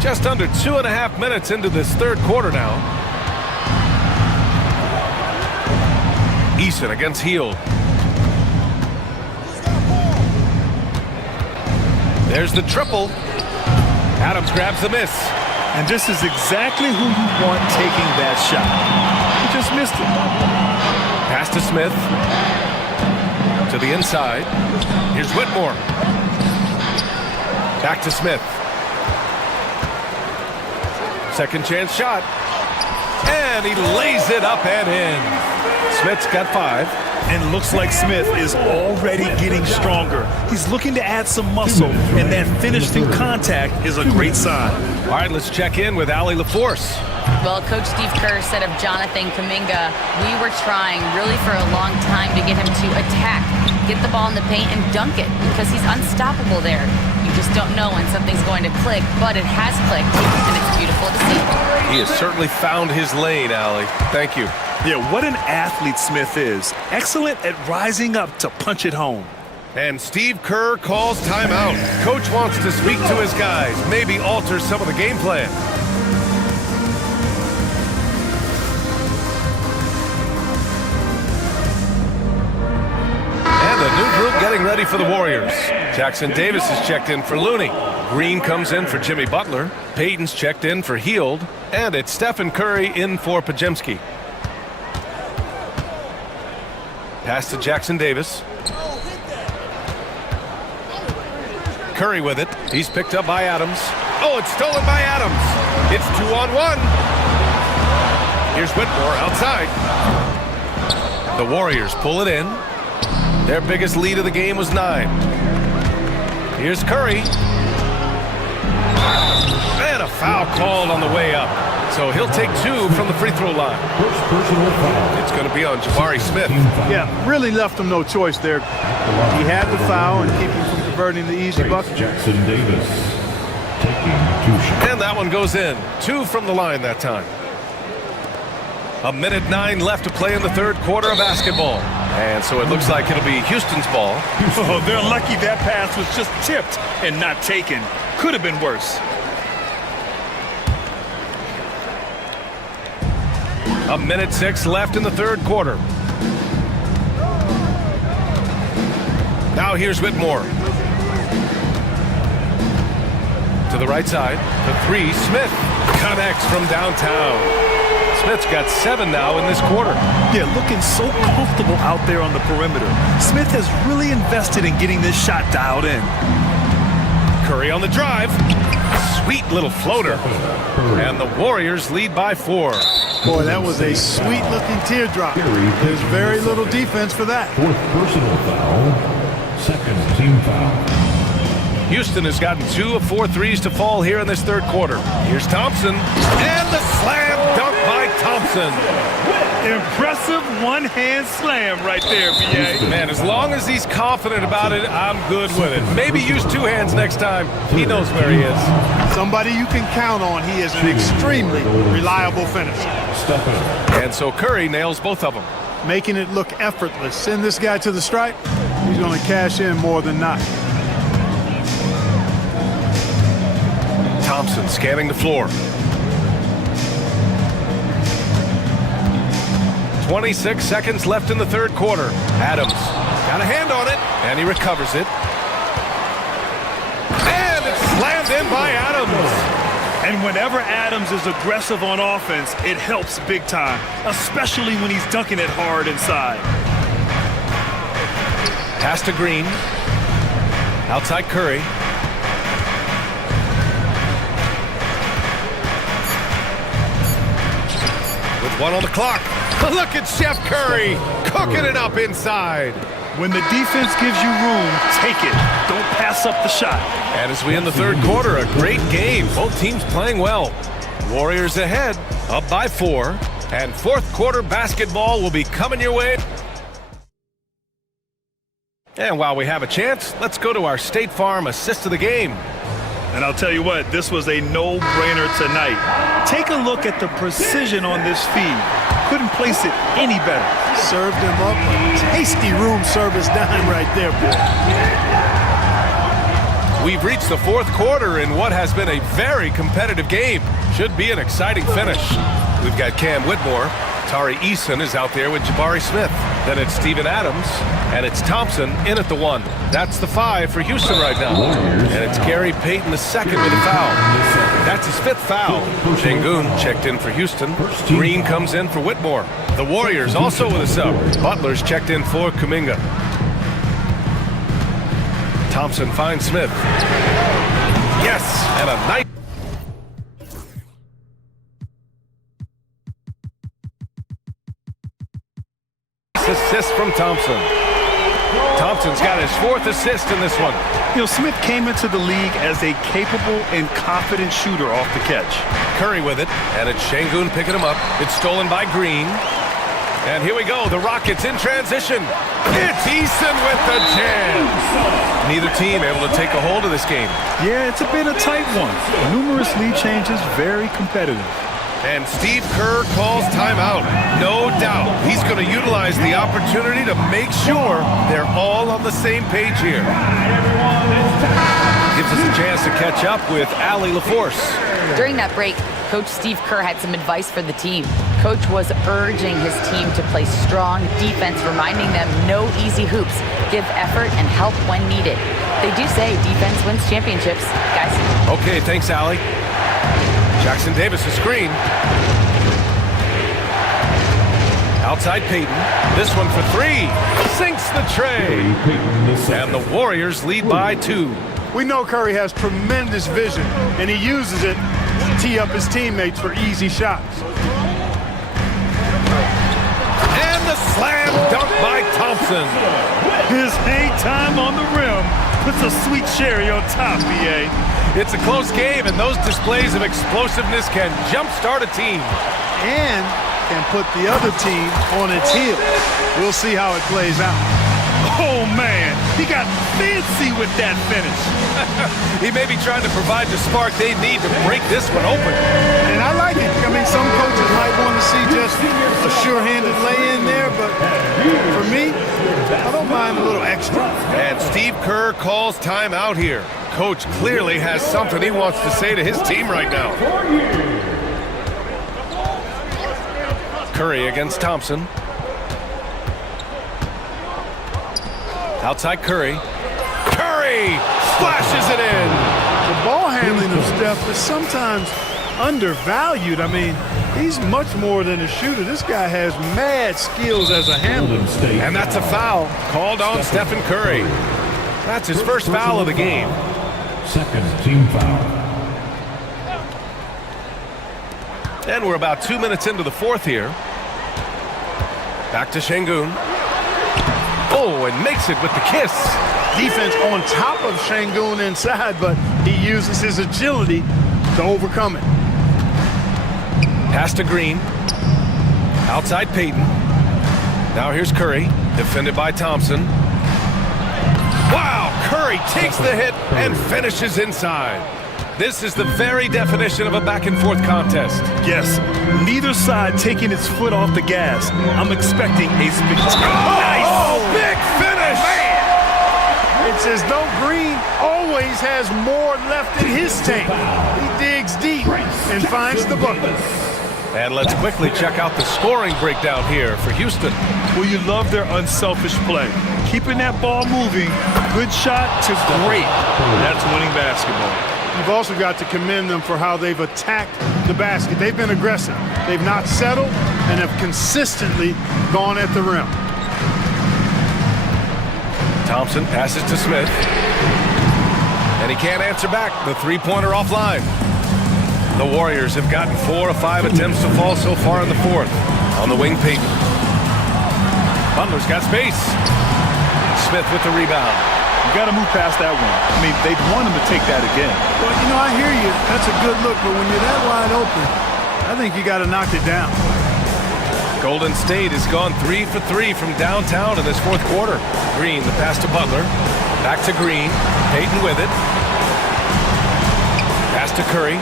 Just under 2.5 minutes into this third quarter now. Eason against Hield. There's the triple. Adams grabs the miss. And this is exactly who you want taking that shot. He just missed it. Pass to Smith. To the inside. Here's Whitmore. Back to Smith. Second chance shot. And he lays it up and in. Smith's got 5. And looks like Smith is already getting stronger. He's looking to add some muscle, and that finish through contact is a great sign. All right, let's check in with Allie LaForce. Well, Coach Steve Kerr said of Jonathan Kuminga, we were trying really for a long time to get him to attack, get the ball in the paint and dunk it because he's unstoppable there. You just don't know when something's going to click, but it has clicked, and it's beautiful to see. He has certainly found his lane, Allie. Thank you. Yeah, what an athlete Smith is. Excellent at rising up to punch it home. And Steve Kerr calls timeout. Coach wants to speak to his guys, maybe alter some of the game plan. And a new group getting ready for the Warriors. Jackson Davis is checked in for Looney. Green comes in for Jimmy Butler. Payton's checked in for Hield. And it's Stephen Curry in for Podziemski. Pass to Jackson Davis. Curry with it. He's picked up by Adams. Oh, it's stolen by Adams. It's 2-on-1. Here's Whitmore outside. The Warriors pull it in. Their biggest lead of the game was 9. Here's Curry. And a foul called on the way up. So he'll take 2 from the free throw line. First personal foul. It's going to be on Jabari Smith. Yeah, really left him no choice there. He had the foul and keep him from converting the easy bucket. Jackson Davis taking 2 shots. And that one goes in. 2 from the line that time. 1:09 left to play in the third quarter of basketball. And so it looks like it'll be Houston's ball. Oh, they're lucky that pass was just tipped and not taken. Could have been worse. 1:06 left in the third quarter. Now here's Whitmore. To the right side. The 3, Smith connects from downtown. Smith's got 7 now in this quarter. Yeah, looking so comfortable out there on the perimeter. Smith has really invested in getting this shot dialed in. Curry on the drive. Sweet little floater. And the Warriors lead by 4. Boy, that was a sweet-looking teardrop. There's very little defense for that. 4th personal foul. 2nd team foul. Houston has gotten 2 of 4 threes to fall here in this third quarter. Here's Thompson. And the slam dunk by Thompson. Impressive one-hand slam right there, B.A. Man, as long as he's confident about it, I'm good with it. Maybe use 2 hands next time. He knows where he is. Somebody you can count on. He is an extremely reliable finisher. And so Curry nails both of them. Making it look effortless. Send this guy to the stripe, he's going to cash in more than not. Thompson scanning the floor. 26 seconds left in the third quarter. Adams got a hand on it, and he recovers it. And it's slammed in by Adams. And whenever Adams is aggressive on offense, it helps big time, especially when he's dunking it hard inside. Pass to Green. Outside Curry. With 1 on the clock. Look at Chef Curry cooking it up inside. When the defense gives you room, take it. Don't pass up the shot. And as we end the third quarter, a great game. Both teams playing well. Warriors ahead, up by 4. And fourth quarter basketball will be coming your way. And while we have a chance, let's go to our State Farm assist of the game. And I'll tell you what, this was a no-brainer tonight. Take a look at the precision on this feed. Couldn't place it any better. Served him up a tasty room service dime right there, boy. We've reached the fourth quarter in what has been a very competitive game. Should be an exciting finish. We've got Cam Whitmore. Tari Eason is out there with Jabari Smith. Then it's Steven Adams, and it's Thompson in at the 1. That's the 5 for Houston right now. And it's Gary Payton the 2nd with a foul. That's his 5th foul. Şengün checked in for Houston. Green comes in for Whitmore. The Warriors also with a sub. Butler's checked in for Kuminga. Thompson finds Smith. Yes, and a nice assist from Thompson. Thompson's got his 4th assist in this one. You know, Smith came into the league as a capable and confident shooter off the catch. Curry with it, and it's Şengün picking him up. It's stolen by Green. And here we go, the Rockets in transition. It's Eason with the jam. Neither team able to take a hold of this game. Yeah, it's been a tight one. Numerous lead changes, very competitive. And Steve Kerr calls timeout. No doubt he's going to utilize the opportunity to make sure they're all on the same page here. Gives us a chance to catch up with Allie LaForce. During that break, Coach Steve Kerr had some advice for the team. Coach was urging his team to play strong defense, reminding them no easy hoops, give effort and help when needed. They do say defense wins championships, guys. Okay, thanks, Allie. Jackson Davis, a screen. Outside Payton. This one for 3. Sinks the tray. And the Warriors lead by 2. We know Curry has tremendous vision, and he uses it to tee up his teammates for easy shots. And the slam dunk by Thompson. His hang time on the rim puts a sweet cherry on top, B.A. It's a close game, and those displays of explosiveness can jumpstart a team. And can put the other team on its heels. We'll see how it plays out. Oh, man, he got fancy with that finish. He may be trying to provide the spark they need to break this one open. And I like it. I mean, some coaches might want to see just a sure-handed lay-in there, but for me, I don't mind a little extra. And Steve Kerr calls timeout here. Coach clearly has something he wants to say to his team right now. Curry against Thompson. Outside Curry. Curry splashes it in. The ball handling of Steph is sometimes undervalued. I mean, he's much more than a shooter. This guy has mad skills as a handler. And that's a foul called on Stephen Curry. That's his first foul of the game. Second team foul. And we're about 2 minutes into the fourth here. Back to Şengün. Oh, and makes it with the kiss. Defense on top of Şengün inside, but he uses his agility to overcome it. Pass to Green. Outside Payton. Now here's Curry, defended by Thompson. Wow, Curry takes the hit and finishes inside. This is the very definition of a back-and-forth contest. Yes, neither side taking its foot off the gas. I'm expecting a spectacular. Oh, big finish! It's as though Green always has more left in his tank. He digs deep and finds the bucket. And let's quickly check out the scoring breakdown here for Houston. Well, you love their unselfish play. Keeping that ball moving, good shot to great. That's winning basketball. You've also got to commend them for how they've attacked the basket. They've been aggressive. They've not settled and have consistently gone at the rim. Thompson passes to Smith. And he can't answer back. The three-pointer offline. The Warriors have gotten 4 of 5 attempts to fall so far in the fourth. On the wing, Payton. Butler's got space. Smith with the rebound. You got to move past that one. I mean, they'd want him to take that again. Well, you know, I hear you. That's a good look, but when you're that wide open, I think you got to knock it down. Golden State has gone 3 for 3 from downtown in this fourth quarter. Green, the pass to Butler. Back to Green. Payton with it. Pass to Curry.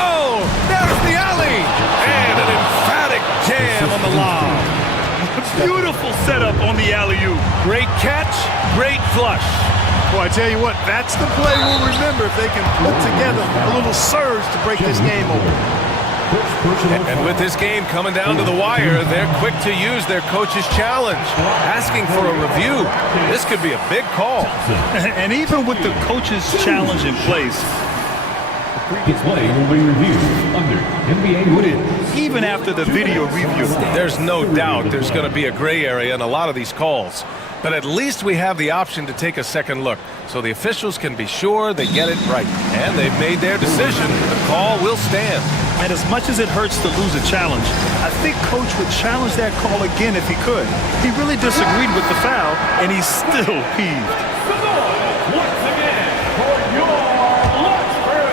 Oh, there's the alley! And an emphatic jam on the lob. Beautiful setup on the alley-oop. Great catch, great flush. Boy, I tell you what, that's the play we'll remember if they can put together a little surge to break this game open. And with this game coming down to the wire, they're quick to use their coach's challenge, asking for a review. This could be a big call. And even with the coach's challenge in place, Previous play will be reviewed under NBA rules. Even after the video review. There's no doubt there's going to be a gray area in a lot of these calls. But at least we have the option to take a second look, so the officials can be sure they get it right. And they've made their decision. The call will stand. And as much as it hurts to lose a challenge, I think Coach would challenge that call again if he could. He really disagreed with the foul, and he's still peeved. Once again, for your lunch crew.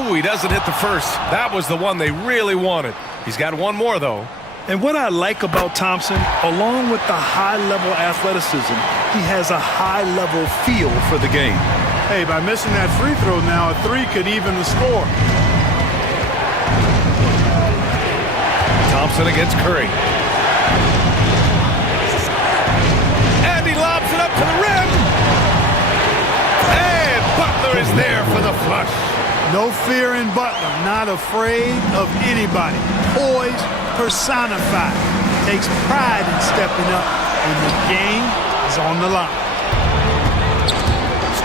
Ooh, he doesn't hit the first. That was the one they really wanted. He's got one more, though. And what I like about Thompson, along with the high-level athleticism, he has a high-level feel for the game. Hey, by missing that free throw now, a three could even the score. Thompson against Curry. And he lobs it up to the rim. And Butler is there for the flush. No fear in Butler, not afraid of anybody. Poise personified. Takes pride in stepping up when the game is on the line.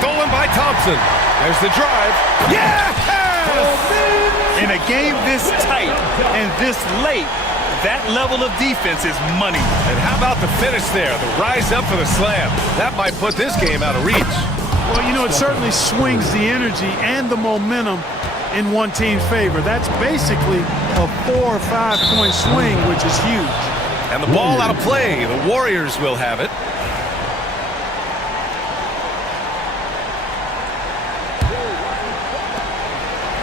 Stolen by Thompson. There's the drive. Yes! In a game this tight and this late, that level of defense is money. And how about the finish there? The rise up for the slam. That might put this game out of reach. Well, you know, it certainly swings the energy and the momentum in one team's favor. That's basically a 4 or 5 point swing, which is huge. And the ball out of play. The Warriors will have it.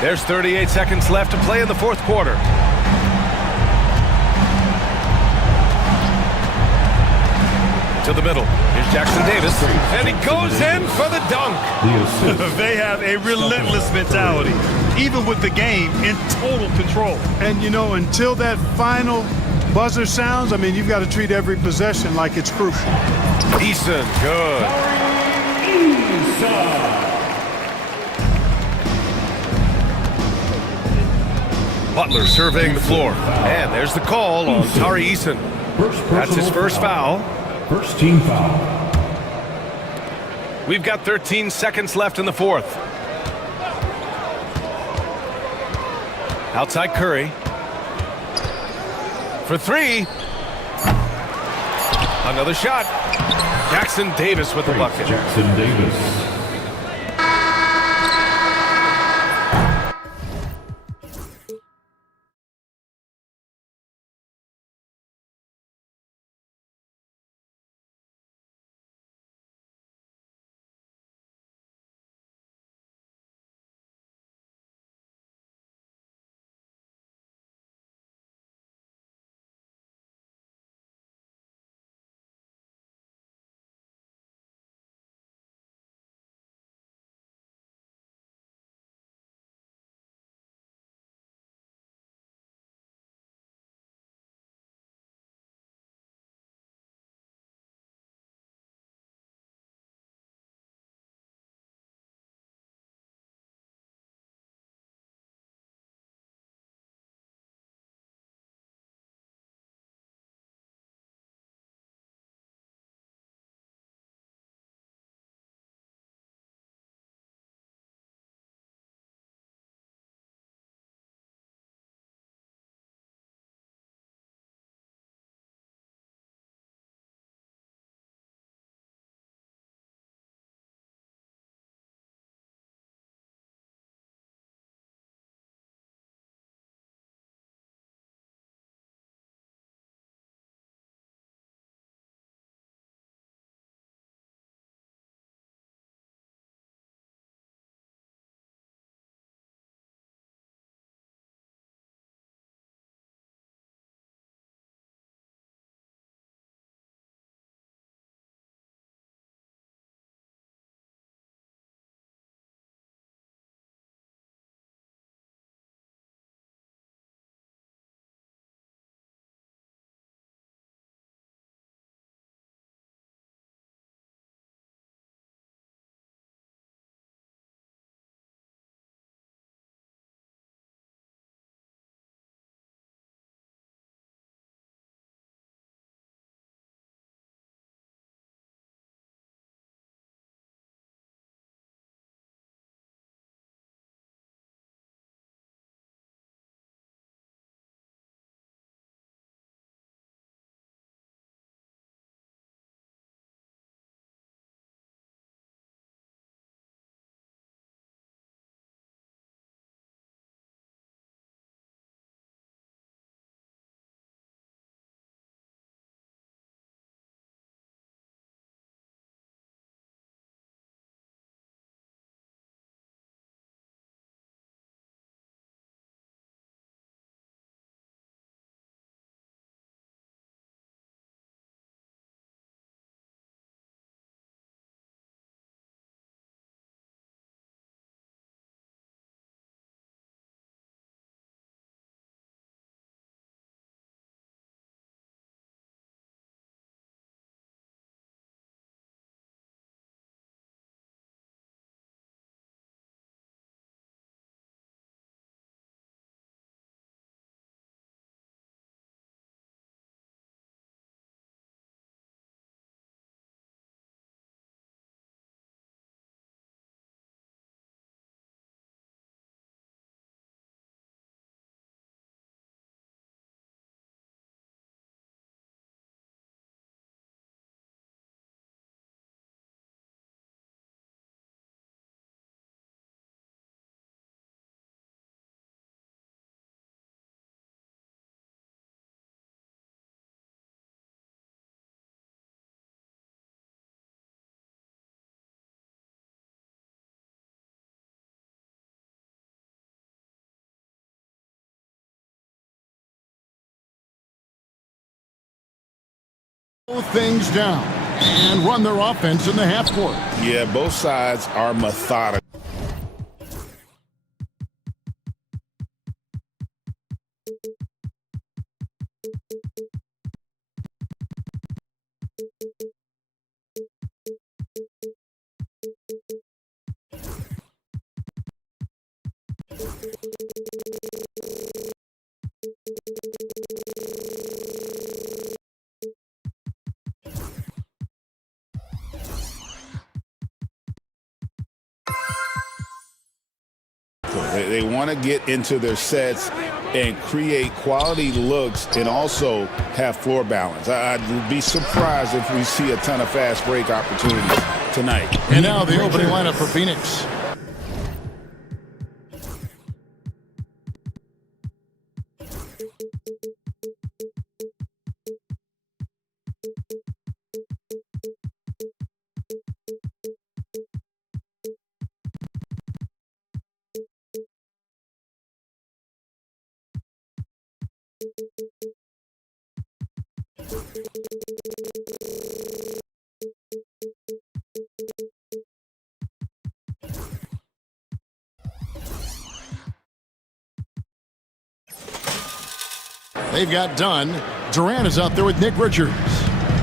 There's 38 seconds left to play in the fourth quarter. To the middle. Here's Jackson Davis. And he goes in for the dunk. They have a relentless mentality, even with the game in total control. And, you know, until that final buzzer sounds, I mean, you've got to treat every possession like it's crucial. Eason, good. Butler surveying the floor. And there's the call on Tari Eason. That's his first foul. First team foul. We've got 13 seconds left in the fourth. Outside Curry. For three. Another shot. Jackson Davis with the bucket. Jackson Davis. Things down and run their offense in the half court. Yeah, both sides are methodical. They want to get into their sets and create quality looks and also have floor balance. I'd be surprised if we see a ton of fast break opportunities tonight. And now the opening lineup for Phoenix. They've got Dunn. Durant is out there with Nick Richards.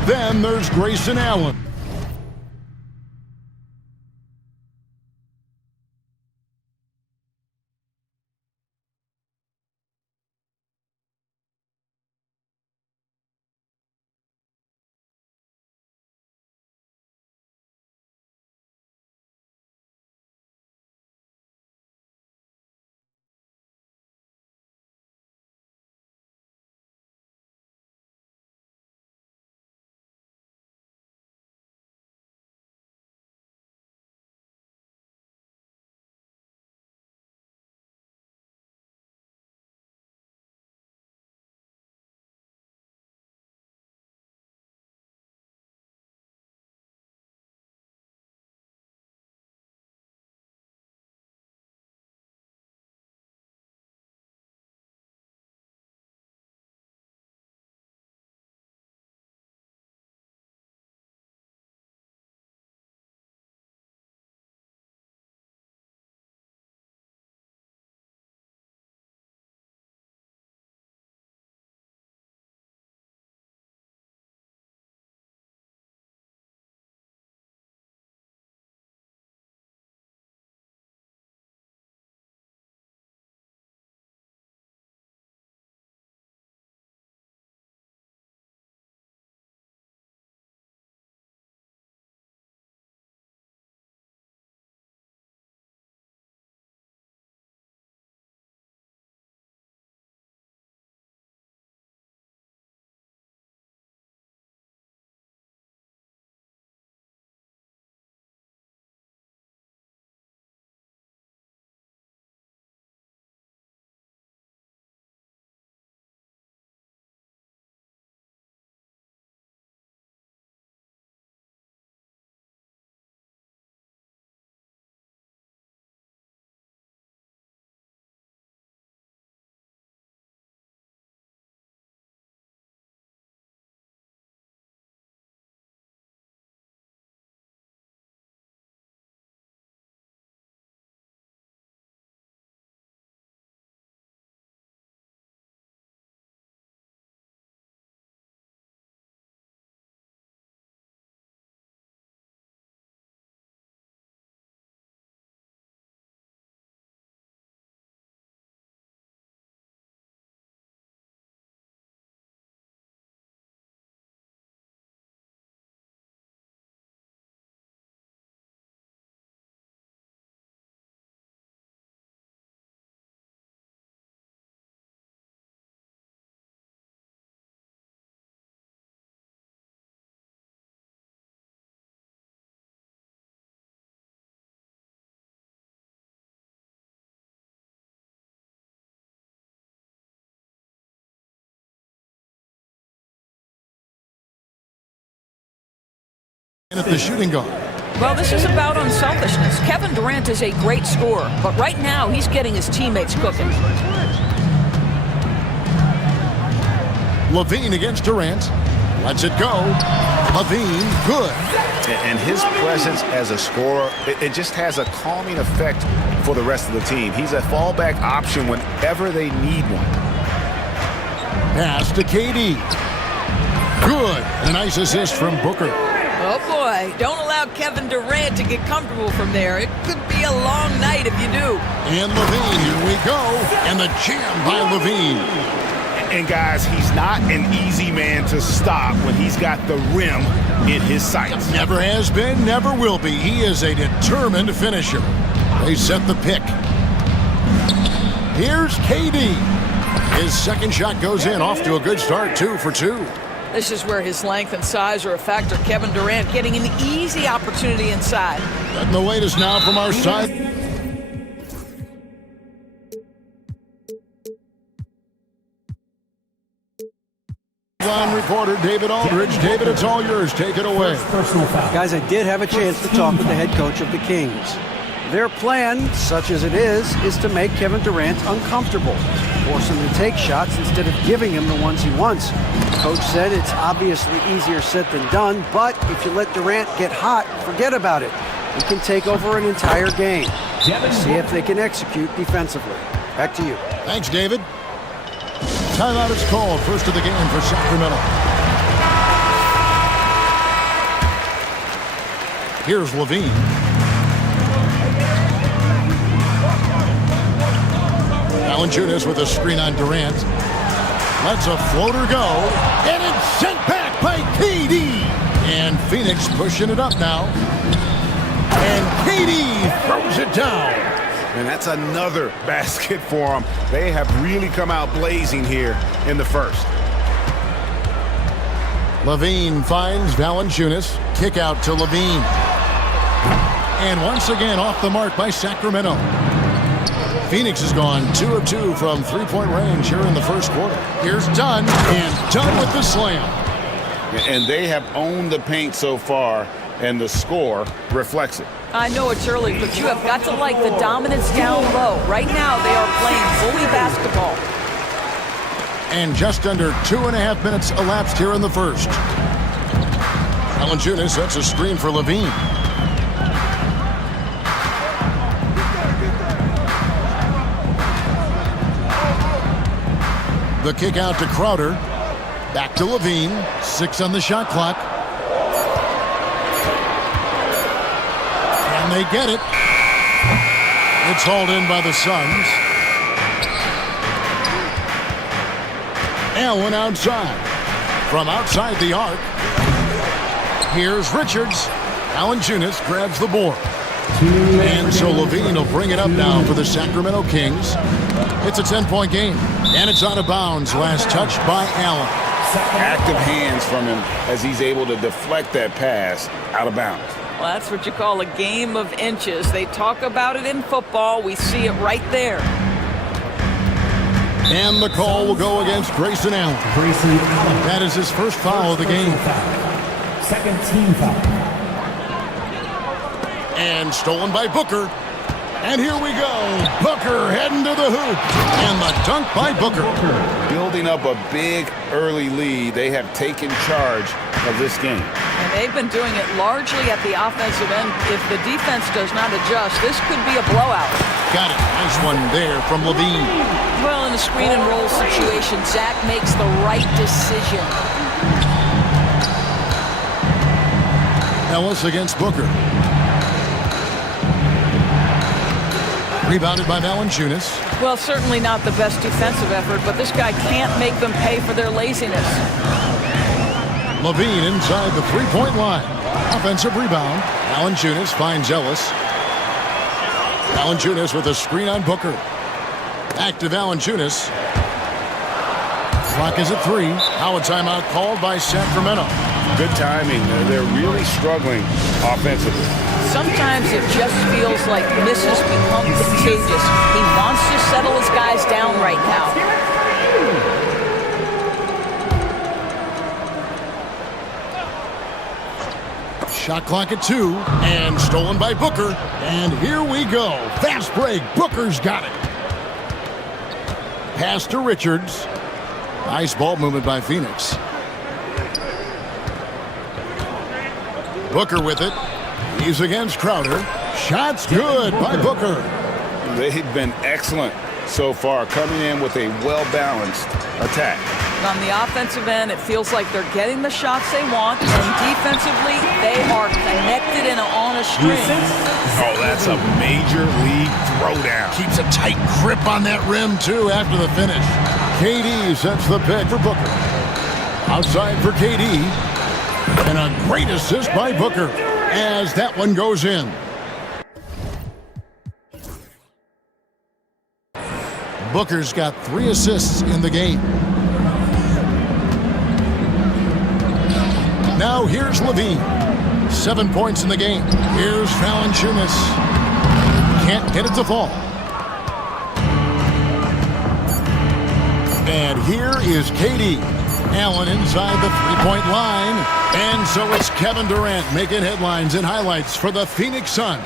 Then there's Grayson Allen. And at the shooting guard. Well, this is about unselfishness. Kevin Durant is a great scorer, but right now he's getting his teammates cooking. Levine against Durant. Lets it go. Levine, good. And his presence as a scorer, it just has a calming effect for the rest of the team. He's a fallback option whenever they need one. Pass to KD. Good. A nice assist from Booker. Oh, boy. Don't allow Kevin Durant to get comfortable from there. It could be a long night if you do. And Levine, here we go. And the jam by Levine. And, guys, he's not an easy man to stop when he's got the rim in his sights. Never has been, never will be. He is a determined finisher. They set the pick. Here's KD. His second shot goes in, off to a good start, 2 for 2. This is where his length and size are a factor. Kevin Durant getting an easy opportunity inside. And the wait is now from our side. Reporter David Aldridge. David, it's all yours. Take it away. Guys, I did have a chance to talk with the head coach of the Kings. Their plan, such as it is to make Kevin Durant uncomfortable, force him to take shots instead of giving him the ones he wants. Coach said it's obviously easier said than done, but if you let Durant get hot, forget about it. He can take over an entire game. See if they can execute defensively. Back to you. Thanks, David. Timeout is called. First of the game for Sacramento. Here's Levine. Valanciunas with a screen on Durant. Lets a floater go. And it's sent back by KD. And Phoenix pushing it up now. And KD throws it down. And that's another basket for them. They have really come out blazing here in the first. Levine finds Valanciunas. Kick out to Levine. And once again off the mark by Sacramento. Phoenix has gone 2 of 2 from three-point range here in the first quarter. Here's Dunn, and Dunn with the slam. And they have owned the paint so far, and the score reflects it. I know it's early, but you have got to like the dominance down low. Right now, they are playing bully basketball. And just under 2.5 minutes elapsed here in the first. Valanciunas sets a screen for Levine. The kick out to Crowder. Back to Levine. 6 on the shot clock. And they get it. It's hauled in by the Suns. Allen outside. From outside the arc. Here's Richards. Valanciunas grabs the board. And so Levine will bring it up now for the Sacramento Kings. It's a 10-point game. And it's out of bounds. Last touch by Allen. Active hands from him as he's able to deflect that pass out of bounds. Well, that's what you call a game of inches. They talk about it in football. We see it right there. And the call will go against Grayson Allen. That is his first foul of the game. Second team foul. And stolen by Booker. And here we go. Booker heading to the hoop. And the dunk by Booker. Building up a big early lead. They have taken charge of this game. And they've been doing it largely at the offensive end. If the defense does not adjust, this could be a blowout. Got it. Nice one there from Levine. Well, in a screen and roll situation, Zach makes the right decision. Ellis against Booker. Rebounded by Valanciunas. Well, certainly not the best defensive effort, but this guy can't make them pay for their laziness. Levine inside the three-point line. Offensive rebound. Valanciunas finds Ellis. Valanciunas with a screen on Booker. Back to Valanciunas. Clock is at 3. Now a timeout called by Sacramento. Good timing. They're really struggling offensively. Sometimes it just feels like misses become contagious. He wants to settle his guys down right now. Shot clock at 2. And stolen by Booker. And here we go. Fast break. Booker's got it. Pass to Richards. Nice ball movement by Phoenix. Booker with it. He's against Crowder. Shot's good by Booker. They've been excellent so far, coming in with a well-balanced attack. On the offensive end, it feels like they're getting the shots they want, and defensively, they are connected and on a string. Oh, that's a major league throwdown. Keeps a tight grip on that rim, too, after the finish. KD sets the pick for Booker. Outside for KD. And a great assist by Booker as that one goes in. Booker's got 3 assists in the game. Now here's Levine. 7 points in the game. Here's Valanciunas. Can't get it to fall. And here is KD. Allen inside the three-point line. And so it's Kevin Durant making headlines and highlights for the Phoenix Suns.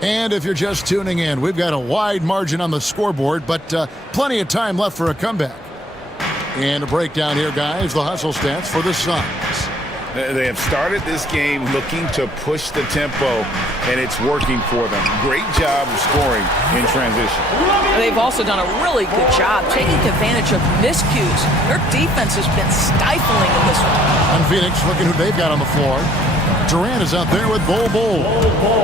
And if you're just tuning in, we've got a wide margin on the scoreboard, but plenty of time left for a comeback. And a breakdown here, guys, the hustle stats for the Suns. They have started this game looking to push the tempo, and it's working for them. Great job of scoring in transition. They've also done a really good job taking advantage of miscues. Their defense has been stifling in this one. And Phoenix, looking who they've got on the floor. Durant is out there with Bol.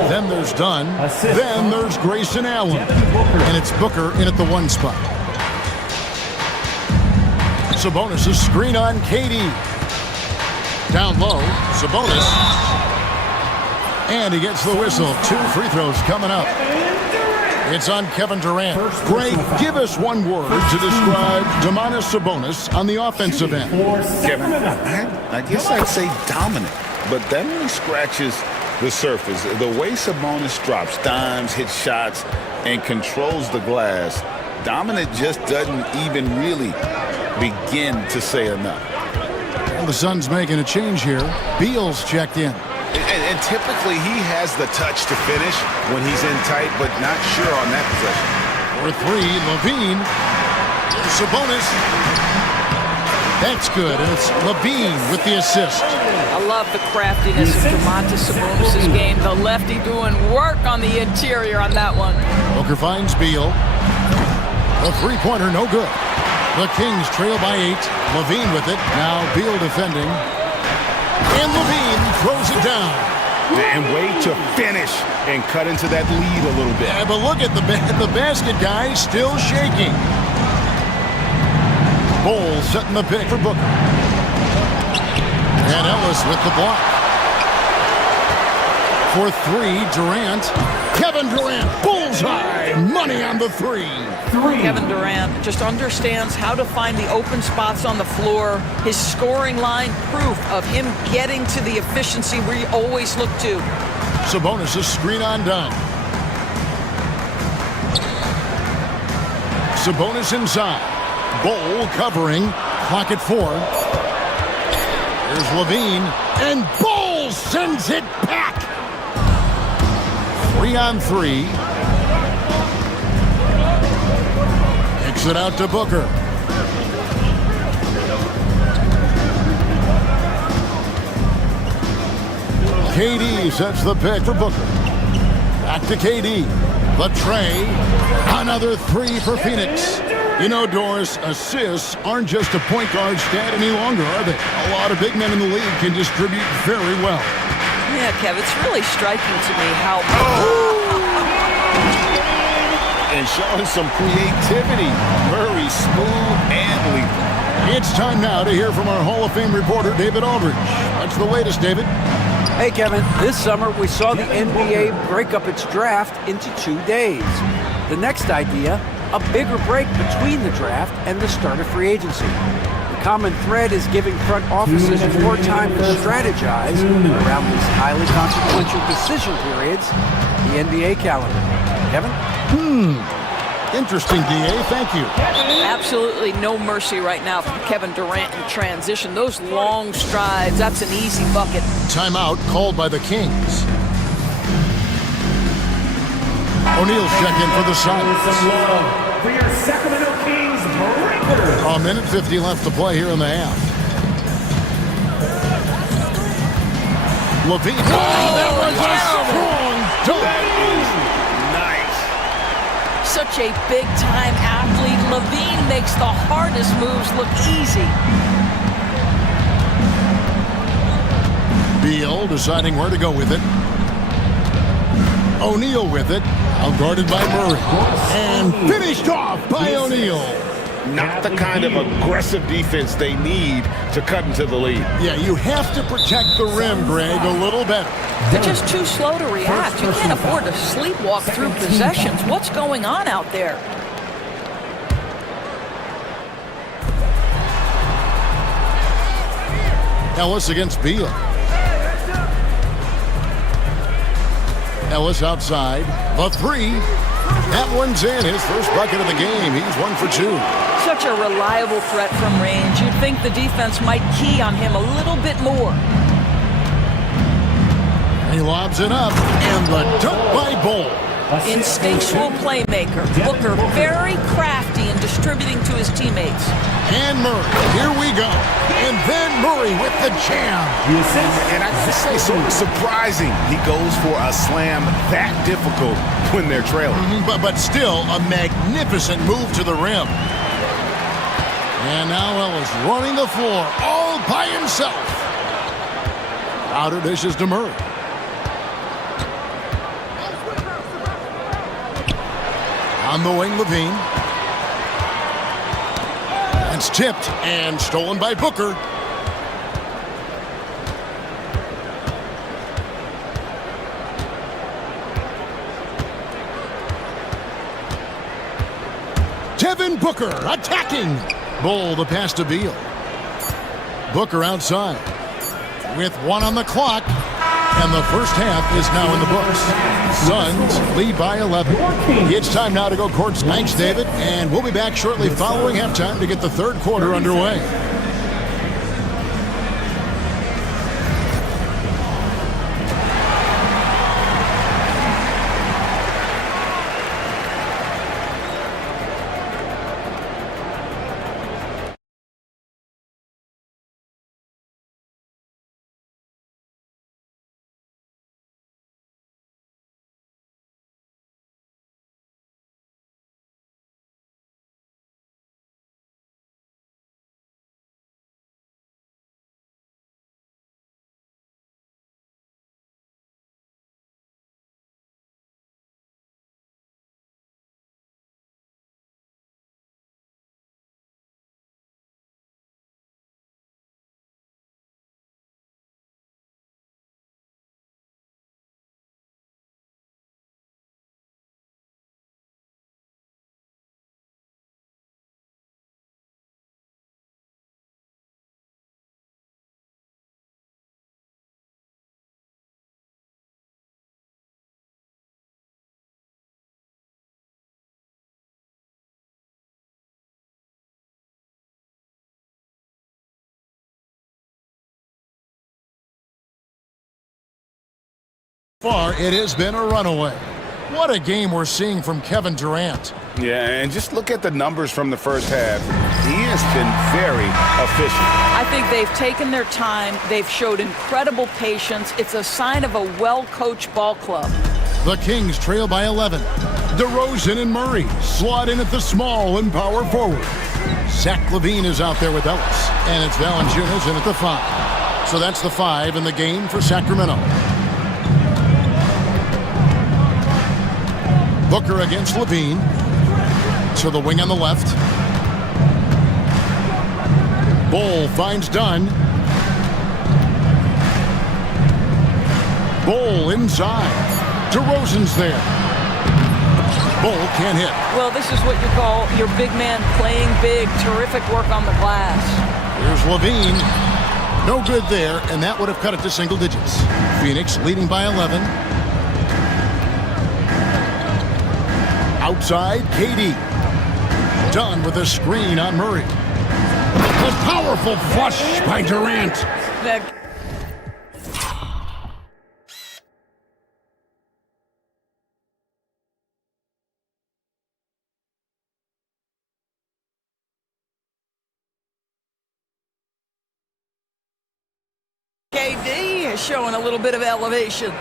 Then there's Dunn. Then there's Grayson Allen. And it's Booker in at the 1 spot. Sabonis' screen on KD. Down low, Sabonis. And he gets the whistle. 2 free throws coming up. It's on Kevin Durant. Greg, give us one word to describe Domantas Sabonis on the offensive end. Kevin, I guess I'd say dominant, but that only scratches the surface. The way Sabonis drops dimes, hits shots, and controls the glass, dominant just doesn't even really begin to say enough. Well, the Suns making a change here. Beal's checked in. And typically he has the touch to finish when he's in tight, but not sure on that possession. For 3, Levine. Sabonis. That's good, and it's Levine with the assist. I love the craftiness of Domantas Sabonis' game. The lefty doing work on the interior on that one. Booker finds Beal. The three-pointer, no good. The Kings trail by 8. Levine with it. Now Beal defending. And Levine throws it down. And way to finish and cut into that lead a little bit. Yeah, but look at the basket guy still shaking. Bol setting the pick for Booker. And Ellis with the block. For 3, Durant. Kevin Durant, bullseye. Money on the 3. Kevin Durant just understands how to find the open spots on the floor. His scoring line, proof of him getting to the efficiency we always look to. Sabonis' screen on Dunn. Sabonis inside. Bol covering. Clock at 4. Here's Levine. And Bol sends it back. 3 on 3. Kicks it out to Booker. KD sets the pick for Booker. Back to KD. The tray. Another 3 for Phoenix. You know, Doris, assists aren't just a point guard stat any longer, are they? A lot of big men in the league can distribute very well. Yeah, Kev, it's really striking to me how... And showing some creativity. Murray, smooth and lethal. It's time now to hear from our Hall of Fame reporter, David Aldridge. What's the latest, David? Hey, Kevin. This summer, we saw the NBA break up its draft into 2 days. The next idea, a bigger break between the draft and the start of free agency. The common thread is giving front offices more time to strategize around these highly consequential decision periods, the NBA calendar. Kevin? Interesting, DA. Thank you. Absolutely no mercy right now from Kevin Durant in transition. Those long strides, that's an easy bucket. Timeout called by the Kings. O'Neal's check in for the Suns. For your Sacramento Kings breaker. A minute 50 left to play here in the half. Levine. Oh, that was a strong dunk. That is nice. Such a big-time athlete. Levine makes the hardest moves look easy. Beal deciding where to go with it. O'Neal with it. Outguarded by Murray. And finished off by O'Neal. Not the kind of aggressive defense they need to cut into the lead. Yeah, you have to protect the rim, Greg, a little better. They're just too slow to react. You can't afford to sleepwalk through possessions. What's going on out there? Ellis against Beal. Ellis outside. The three. That one's in. His first bucket of the game. He's 1 for 2. Such a reliable threat from range. You'd think the defense might key on him a little bit more. He lobs it up. And the dunk by Bull. Instinctual playmaker. Booker very crafty in distributing to his teammates. And Murray. Here we go. And then Murray with the jam. And I have to say, sort of surprising he goes for a slam that difficult when they're trailing. But still a magnificent move to the rim. And now Ellis running the floor all by himself. Outer dishes to Murray. On the wing, Levine. It's tipped and stolen by Booker. Devin Booker attacking. Bull the pass to Beal. Booker outside with 1 on the clock. And the first half is now in the books. Suns lead by 11. It's time now to go courts. Thanks, David. And we'll be back shortly following halftime to get the third quarter underway. Far, it has been a runaway. What a game we're seeing from Kevin Durant. Yeah, and just look at the numbers from the first half. He has been very efficient. I think they've taken their time. They've showed incredible patience. It's a sign of a well-coached ball club. The Kings trail by 11. DeRozan and Murray slot in at the small and power forward. Zach LaVine is out there with Ellis. And it's Valanciunas in at the 5. So that's the 5 in the game for Sacramento. Booker against Levine. To the wing on the left. Bull finds Dunn. Bull inside. DeRozan's there. Bull can't hit. Well, this is what you call your big man playing big. Terrific work on the glass. Here's Levine. No good there, and that would have cut it to single digits. Phoenix leading by 11. Outside, KD. Dunn with a screen on Murray. A powerful flush by Durant. That KD is showing a little bit of elevation.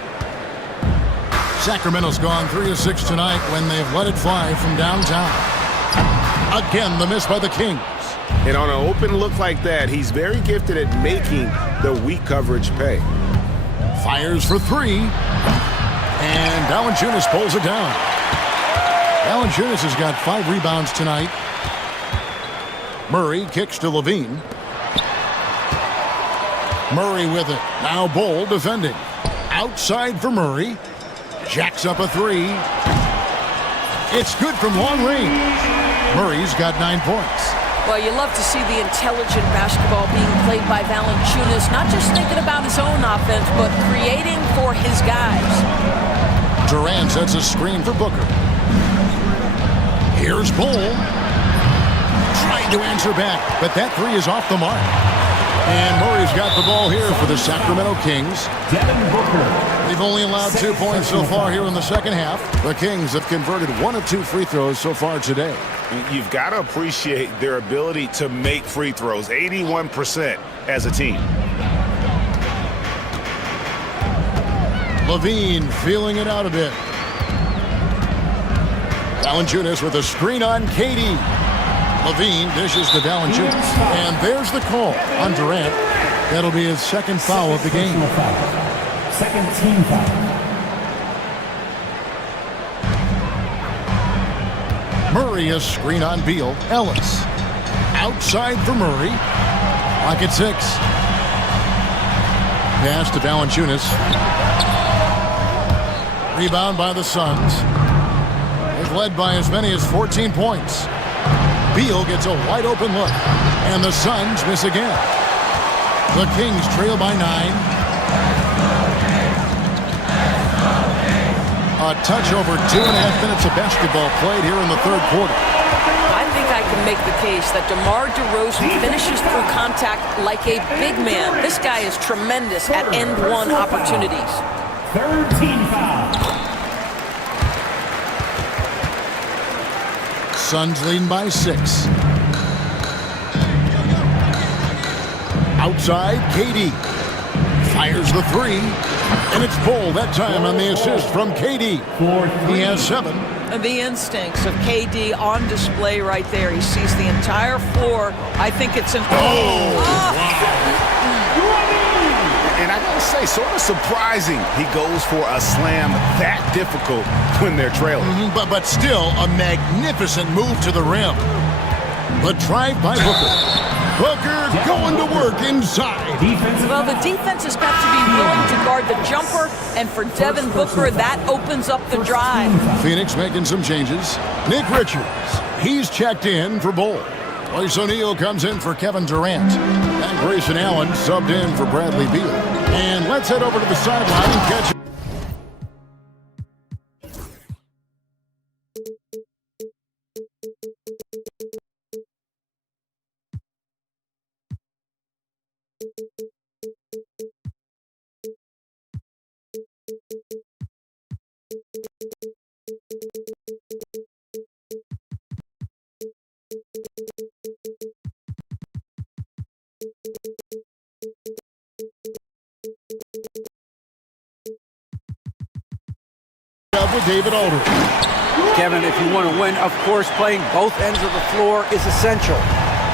Sacramento's gone 3 of 6 tonight when they've let it fly from downtown. Again, the miss by the Kings. And on an open look like that, he's very gifted at making the weak coverage pay. Fires for 3. And Valanciunas pulls it down. Valanciunas has got 5 rebounds tonight. Murray kicks to Levine. Murray with it. Now Bull defending. Outside for Murray. Jacks up a 3. It's good from long range. Murray's got 9 points. Well, you love to see the intelligent basketball being played by Valanciunas, not just thinking about his own offense, but creating for his guys. Durant sets a screen for Booker. Here's Bull. Trying to answer back, but that 3 is off the mark. And Murray's got the ball here for the Sacramento Kings. They've only allowed 2 points so far here in the second half. The Kings have converted 1 of 2 free throws so far today. You've got to appreciate their ability to make free throws, 81% as a team. Levine feeling it out a bit. Valanciunas with a screen on KD. Levine dishes to Valanciunas. And there's the call on Durant. That'll be his second foul of the game. Second team foul. Murray a screen on Beal. Ellis. Outside for Murray. Clock at 6. Pass to Valanciunas. Rebound by the Suns. They've led by as many as 14 points. Beal gets a wide open look. And the Suns miss again. The Kings trail by 9. A touch over 2.5 minutes of basketball played here in the third quarter. I think I can make the case that DeMar DeRozan finishes through contact like a big man. This guy is tremendous at end one opportunities. Third team foul. Suns leading by 6. Outside, KD. Fires the 3. And it's Bull that time on the assist from KD. He has 7. The instincts of KD on display right there. He sees the entire floor. I think it's an... And I gotta say, sort of surprising he goes for a slam that difficult when they're trailing. But still a magnificent move to the rim. The drive by Booker. Booker going to work inside. Well, the defense has got to be willing to guard the jumper, and for Devin Booker, that opens up the drive. Phoenix making some changes. Nick Richards, he's checked in for Bull. Royce O'Neal comes in for Kevin Durant. And Grayson Allen subbed in for Bradley Beal. And let's head over to the sideline and catch up. With David Aldridge. Kevin, if you want to win, of course, playing both ends of the floor is essential.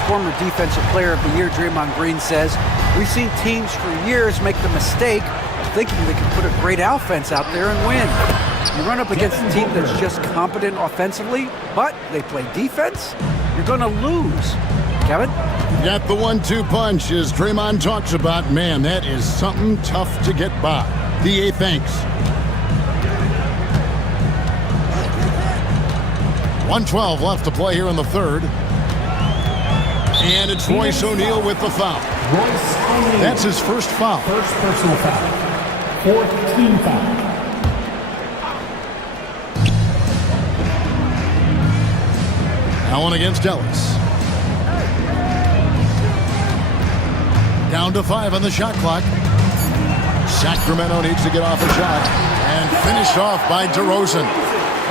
Former Defensive Player of the Year Draymond Green says, we've seen teams for years make the mistake of thinking they can put a great offense out there and win. You run up against a team that's just competent offensively, but they play defense, you're going to lose. Kevin? Got the 1-2 punch as Draymond talks about. Man, that is something tough to get by. DA thanks. 1:12 left to play here in the third. And it's Royce O'Neal with the foul. That's his first foul. First personal foul. Fourth team foul. Allen against Ellis. Down to 5 on the shot clock. Sacramento needs to get off a shot. And finished off by DeRozan.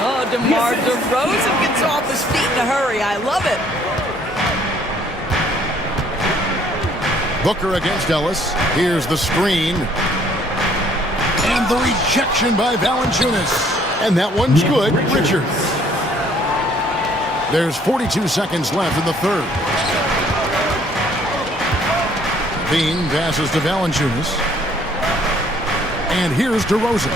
Oh, DeMar DeRozan gets off his feet in a hurry. I love it. Booker against Ellis. Here's the screen. And the rejection by Valanciunas. And that one's good. Richards. There's 42 seconds left in the third. Bean passes to Valanciunas. And here's DeRozan.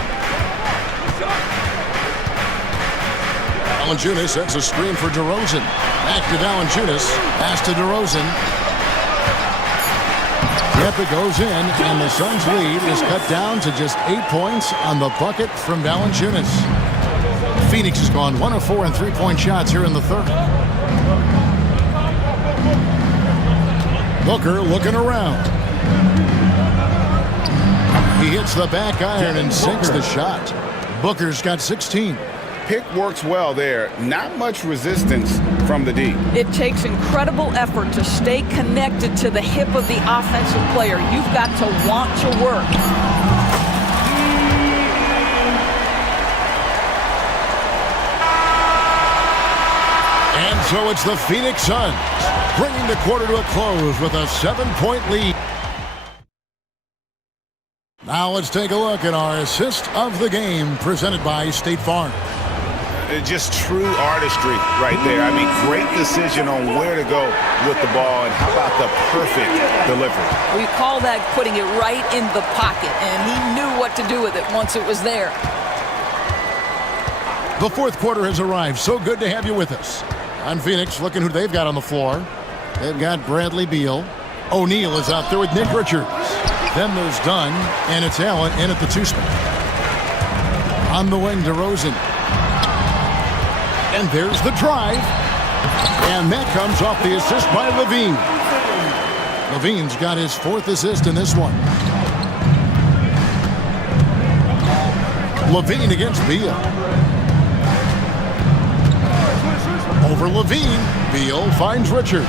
Valanciunas sets a screen for DeRozan. Back to Valanciunas. Pass to DeRozan. Yep, it goes in, and the Suns' lead is cut down to just 8 points on the bucket from Valanciunas. Phoenix has gone 1 of 4 in three-point shots here in the third. Booker looking around. He hits the back iron and sinks the shot. Booker's got 16. Pick works well there. Not much resistance from the D. It takes incredible effort to stay connected to the hip of the offensive player. You've got to want to work. And so it's the Phoenix Suns bringing the quarter to a close with a 7-point lead. Now let's take a look at our assist of the game presented by State Farm. Just true artistry right there. I mean, great decision on where to go with the ball, and how about the perfect delivery? We call that putting it right in the pocket, and he knew what to do with it once it was there. The fourth quarter has arrived. So good to have you with us. On Phoenix, looking who they've got on the floor. They've got Bradley Beal. O'Neal is out there with Nick Richards. Then there's Dunn, and it's Allen in at the two spot. On the wing, DeRozan. And there's the drive. And that comes off the assist by Levine. Levine's got his fourth assist in this one. Levine against Beal. Over Levine. Beal finds Richards.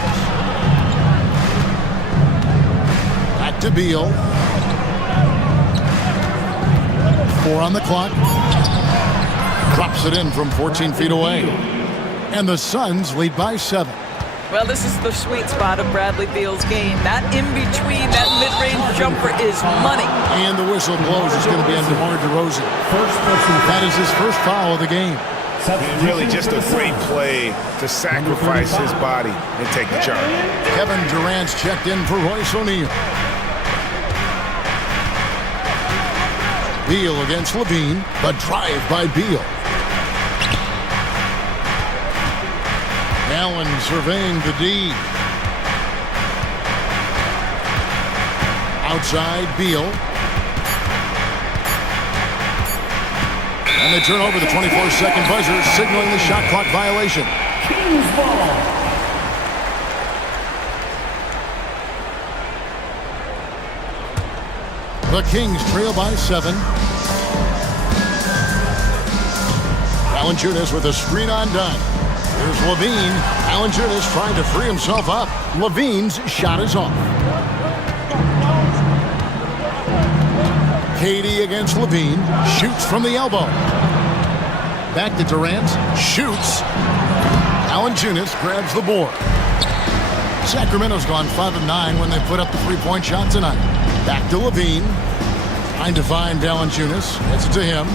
Back to Beal. 4 on the clock. Drops it in from 14 feet away. And the Suns lead by 7. Well, this is the sweet spot of Bradley Beal's game. That in-between, that mid-range jumper is money. And the whistle blows. It's going to be on DeMar DeRozan. That is his first foul of the game. Really just a great play to sacrifice his body and take the charge. Kevin Durant's checked in for Royce O'Neal. Beal against Levine. The drive by Beal. Allen surveying the D. Outside, Beal. And they turn over the 24-second buzzer, signaling the shot clock violation. Kings ball. The Kings trail by 7. Valanciunas with a screen on Dunn. Here's Levine. Valanciunas trying to free himself up. Levine's shot is off. KD against Levine. Shoots from the elbow. Back to Durant. Shoots. Valanciunas grabs the board. Sacramento's gone 5 of 9 when they put up the three-point shot tonight. Back to Levine. Trying to find Valanciunas. Gets it to him.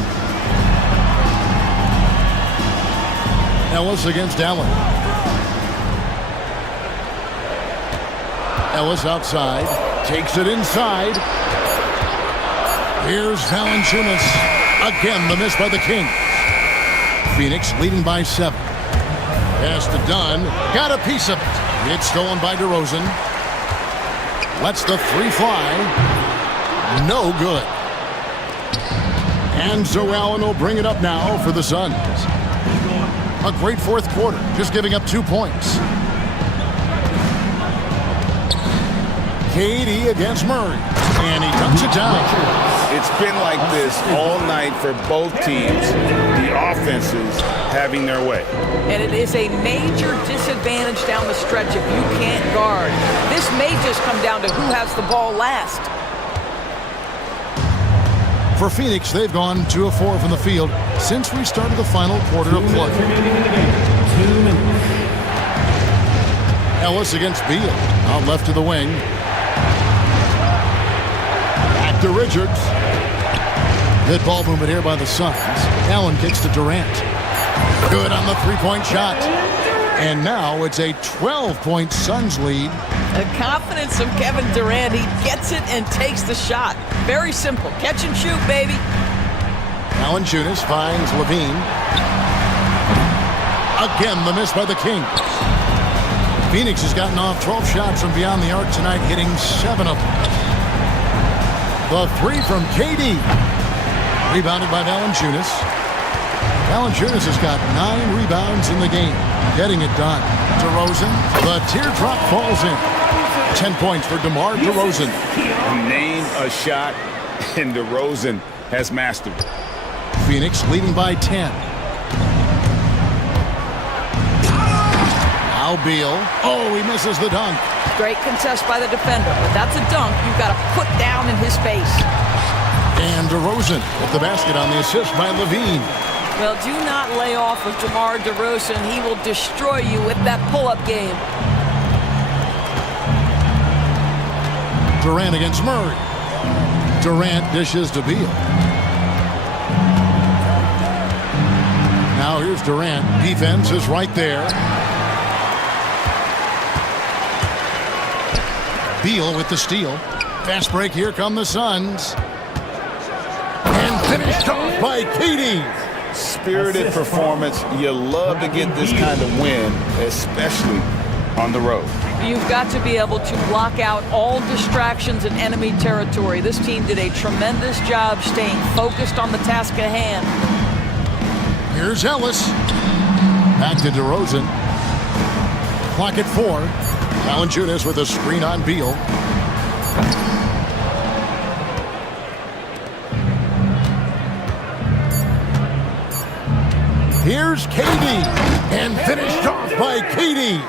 Ellis against Allen. Ellis outside. Takes it inside. Here's Valanciunas. Again, the miss by the Kings. Phoenix leading by 7. Pass to Dunn. Got a piece of it. It's stolen by DeRozan. Lets the three fly. No good. And so Allen will bring it up now for the Suns. A great fourth quarter, just giving up 2 points. KD against Murray. And he dunks it down. It's been like this all night for both teams. The offenses having their way. And it is a major disadvantage down the stretch if you can't guard. This may just come down to who has the ball last. For Phoenix, they've gone 2 of 4 from the field since we started the final quarter of play. Ellis against Beal. Out left to the wing. to Richards. Good ball movement here by the Suns. Allen kicks to Durant. Good on the three-point shot. And now it's a 12-point Suns lead. The confidence of Kevin Durant. He gets it and takes the shot. Very simple. Catch and shoot, baby. Valanciunas finds Levine. Again, the miss by the Kings. Phoenix has gotten off 12 shots from beyond the arc tonight, hitting 7 of them. The three from KD. Rebounded by Valanciunas. Valanciunas has got 9 rebounds in the game. Getting it done. DeRozan, the teardrop falls in. 10 points for DeMar DeRozan. Name a shot, and DeRozan has mastered it. Phoenix leading by 10. Now Beal. Oh, he misses the dunk. Great contest by the defender, but that's a dunk you've got to put down in his face. And DeRozan with the basket on the assist by Levine. Well, do not lay off of DeMar DeRozan. He will destroy you with that pull-up game. Durant against Murray. Durant dishes to Beal. Now here's Durant. Defense is right there. Beal with the steal. Fast break. Here come the Suns. And finished off by KD. Spirited performance. You love to get this kind of win, especially on the road. You've got to be able to block out all distractions in enemy territory. This team did a tremendous job staying focused on the task at hand. Here's Ellis. Back to DeRozan. Clock at 4. Valanciunas with a screen on Beal. Here's KD. And finished off by KD.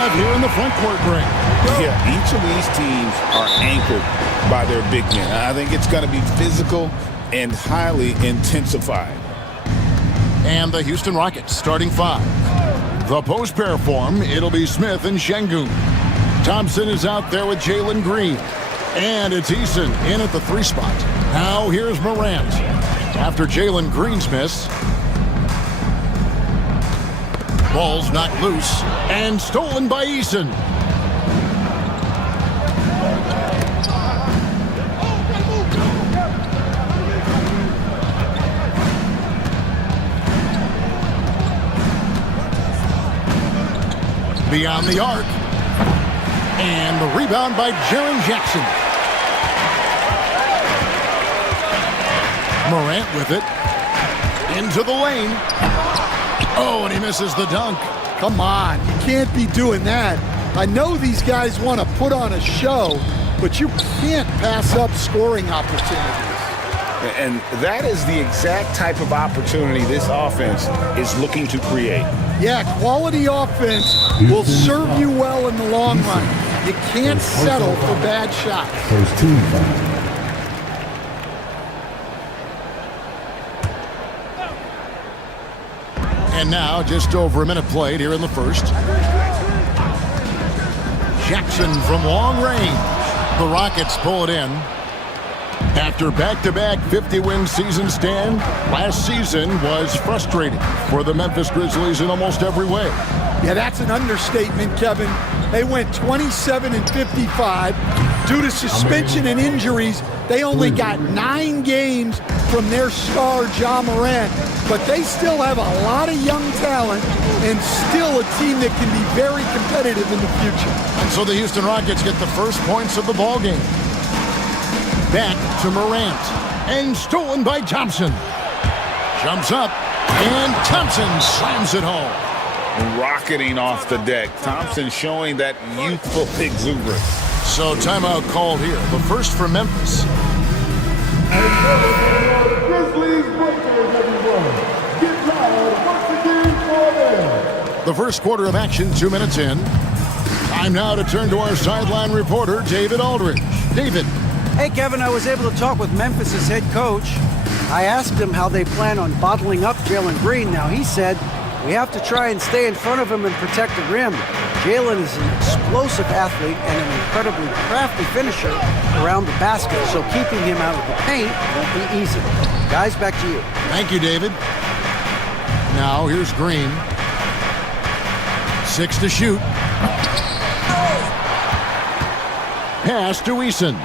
have here in the front court break. Yeah, each of these teams are anchored by their big men. I think it's going to be physical and highly intensified. And the Houston Rockets starting five. The post pair form, it'll be Smith and Şengün. Thompson is out there with Jalen Green. And it's Eason in at the 3 spot. Now here's Morant. After Jalen Green's miss. Ball's knocked loose and stolen by Eason. Beyond the arc. And the rebound by Jaren Jackson. Morant with it. Into the lane. Oh, and he misses the dunk. Come on, you can't be doing that. I know these guys want to put on a show, but you can't pass up scoring opportunities. And that is the exact type of opportunity this offense is looking to create. Yeah, quality offense will serve you well in the long run. You can't settle for bad shots. First team foul. And now, just over a minute played here in the first. Jackson from long range. The Rockets pull it in. After back-to-back 50-win season stand, last season was frustrating for the Memphis Grizzlies in almost every way. Yeah, that's an understatement, Kevin. They went 27-55. Due to suspension and injuries, they only got 9 games from their star, Ja Morant. But they still have a lot of young talent and still a team that can be very competitive in the future. And so the Houston Rockets get the first points of the ballgame. Back to Morant. And stolen by Thompson. Jumps up. And Thompson slams it home. Rocketing off the deck. Thompson showing that youthful exuberance. So timeout called here. The first for Memphis. Grizzlies Rockets, everyone. Get loud once again for them. The first quarter of action, 2 minutes in. Time now to turn to our sideline reporter, David Aldridge. David. Hey, Kevin, I was able to talk with Memphis's head coach. I asked him how they plan on bottling up Jalen Green. Now, he said, we have to try and stay in front of him and protect the rim. Jalen is an explosive athlete and an incredibly crafty finisher around the basket, so keeping him out of the paint won't be easy. Guys, back to you. Thank you, David. Now, here's Green. 6 to shoot. Pass to Eason.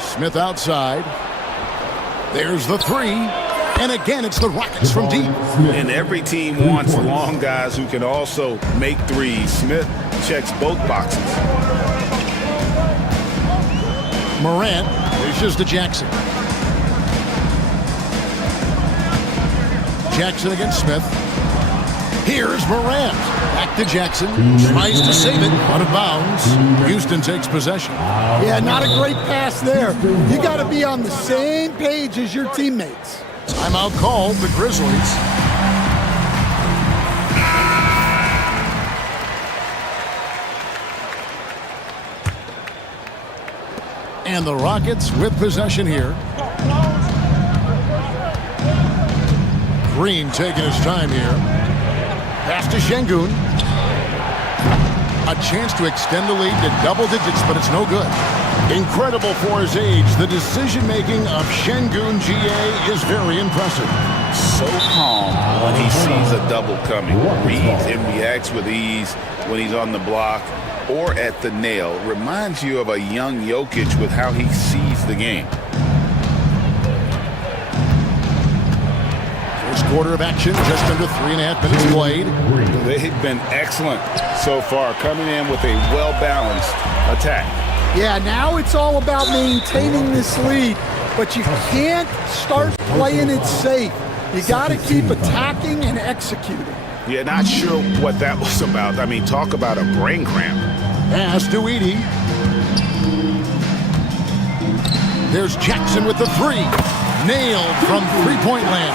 Smith outside. There's the 3. And again, it's the Rockets from deep. And every team wants long guys who can also make threes. Smith checks both boxes. Morant dishes to Jackson. Jackson against Smith. Here's Morant. Back to Jackson. Tries to save it. Out of bounds. Houston takes possession. Yeah, not a great pass there. You got to be on the same page as your teammates. Timeout called the Grizzlies. And the Rockets with possession here. Green taking his time here. Pass to Şengün. A chance to extend the lead to double digits, but it's no good. Incredible for his age. The decision-making of Şengün GA is very impressive. So calm when he sees a double coming. Reads and reacts with ease when he's on the block or at the nail. Reminds you of a young Jokic with how he sees the game. First quarter of action, just under 3.5 minutes played. They've been excellent so far, coming in with a well-balanced attack. Yeah, now it's all about maintaining this lead, but you can't start playing it safe. You got to keep attacking and executing. Yeah, not sure what that was about. I mean, talk about a brain cramp. Pass to Edey. There's Jackson with the 3. Nailed from three-point land.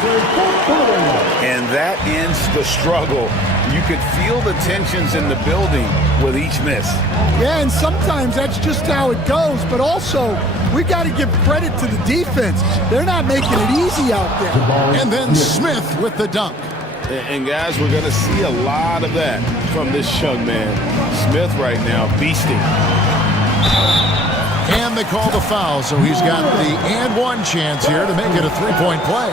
And that ends the struggle. You could feel the tensions in the building with each miss. Yeah, and sometimes that's just how it goes, but also we got to give credit to the defense. They're not making it easy out there. And then Smith with the dunk. And guys, we're going to see a lot of that from this young man. Smith right now beasting. And they call the foul, so he's got the and one chance here to make it a three-point play.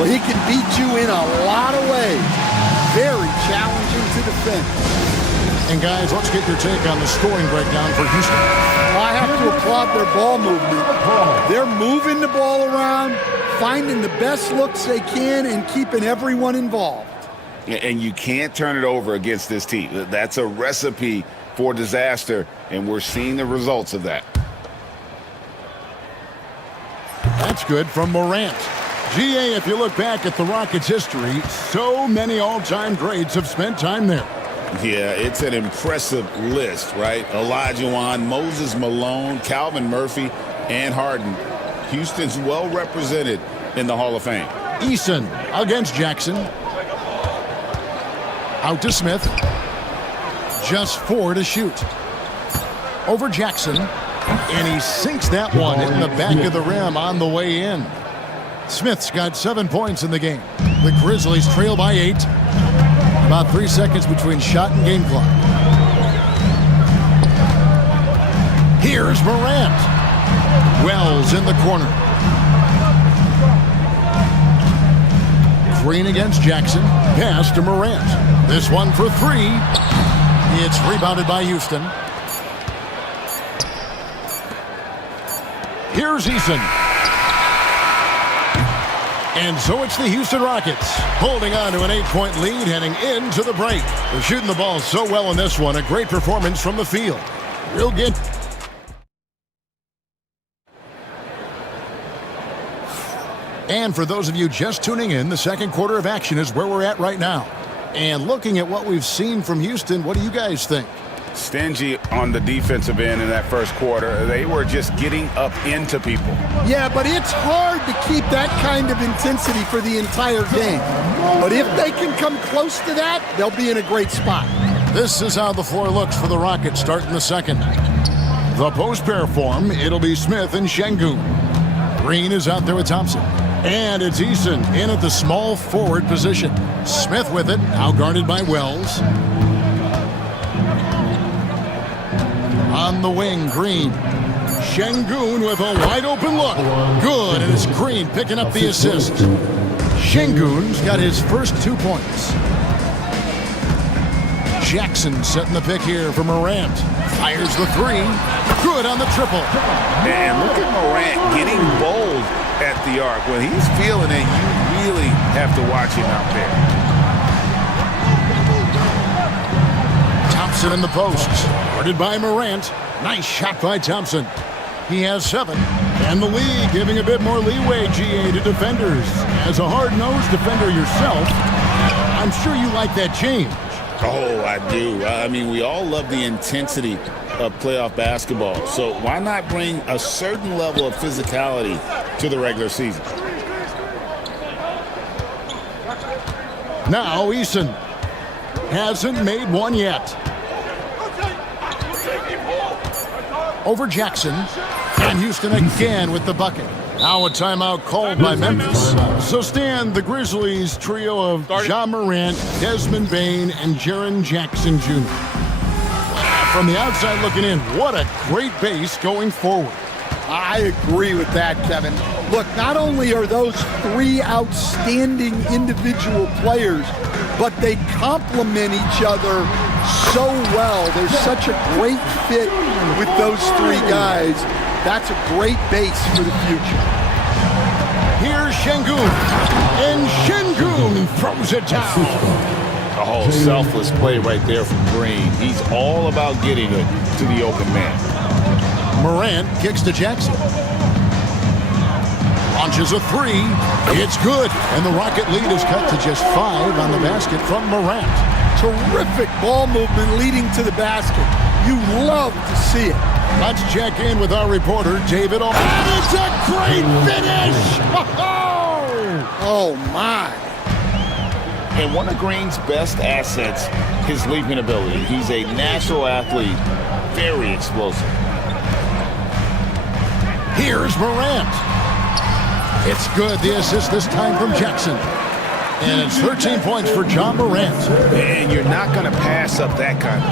Well, he can beat you in a lot of ways. Very challenging to defend. And guys, let's get your take on the scoring breakdown for Houston. Well, I have to applaud their ball movement. They're moving the ball around, finding the best looks they can, and keeping everyone involved. And you can't turn it over against this team. That's a recipe for disaster, and we're seeing the results of that. That's good from Morant. GA, if you look back at the Rockets' history, so many all-time greats have spent time there. Yeah, it's an impressive list, right? Olajuwon, Moses Malone, Calvin Murphy, and Harden. Houston's well represented in the Hall of Fame. Eason against Jackson. Out to Smith. Just 4 to shoot. Over Jackson. And he sinks that one in the back of the rim on the way in. Smith's got 7 points in the game. The Grizzlies trail by 8. About 3 seconds between shot and game clock. Here's Morant. Wells in the corner. Green against Jackson. Pass to Morant. This one for 3. It's rebounded by Houston. Here's Eason. And so it's the Houston Rockets holding on to an 8-point lead heading into the break. They're shooting the ball so well in this one. A great performance from the field. Real good. And for those of you just tuning in, the second quarter of action is where we're at right now. And looking at what we've seen from Houston, what do you guys think? Stingy on the defensive end in that first quarter. They were just getting up into people. Yeah, but it's hard to keep that kind of intensity for the entire game. But if they can come close to that, they'll be in a great spot. This is how the floor looks for the Rockets starting the second. The post pair form, it'll be Smith and Şengün. Green is out there with Thompson. And it's Eason in at the small forward position. Smith with it, outguarded by Wells. On the wing, Green. Şengün with a wide open look. Good, and it's Green picking up the assist. Şengün's got his first 2 points. Jackson setting the pick here for Morant. Fires the 3. Good on the triple. And look at Morant getting bold at the arc. When he's feeling it, you really have to watch him out there. Thompson in the post. Guarded by Morant. Nice shot by Thompson. He has 7. And the league giving a bit more leeway, GA, to defenders. As a hard-nosed defender yourself, I'm sure you like that change. Oh, I do. I mean, we all love the intensity of playoff basketball. So why not bring a certain level of physicality to the regular season? Now Eason hasn't made one yet. Over Jackson. And Houston again with the bucket. Now a timeout called by Memphis. So stand the Grizzlies trio of Ja Morant, Desmond Bane, and Jaren Jackson Jr. From the outside looking in, what a great base going forward. I agree with that, Kevin. Look, not only are those 3 outstanding individual players, but they complement each other so well. There's such a great fit with those 3 guys. That's a great base for the future. Here's Şengün. And Şengün throws it down. A whole selfless play right there from Green. He's all about getting it to the open man. Morant kicks to Jackson. Launches a 3. It's good. And the Rocket lead is cut to just 5 on the basket from Morant. Terrific ball movement leading to the basket. You love to see it. Let's check in with our reporter, David. And it's a great finish! Oh, my. And one of Green's best assets, his leaping ability. He's a natural athlete, very explosive. Here's Morant. It's good. The assist this time from Jackson. And it's 13 points for John Morant. And you're not going to pass up that kind of.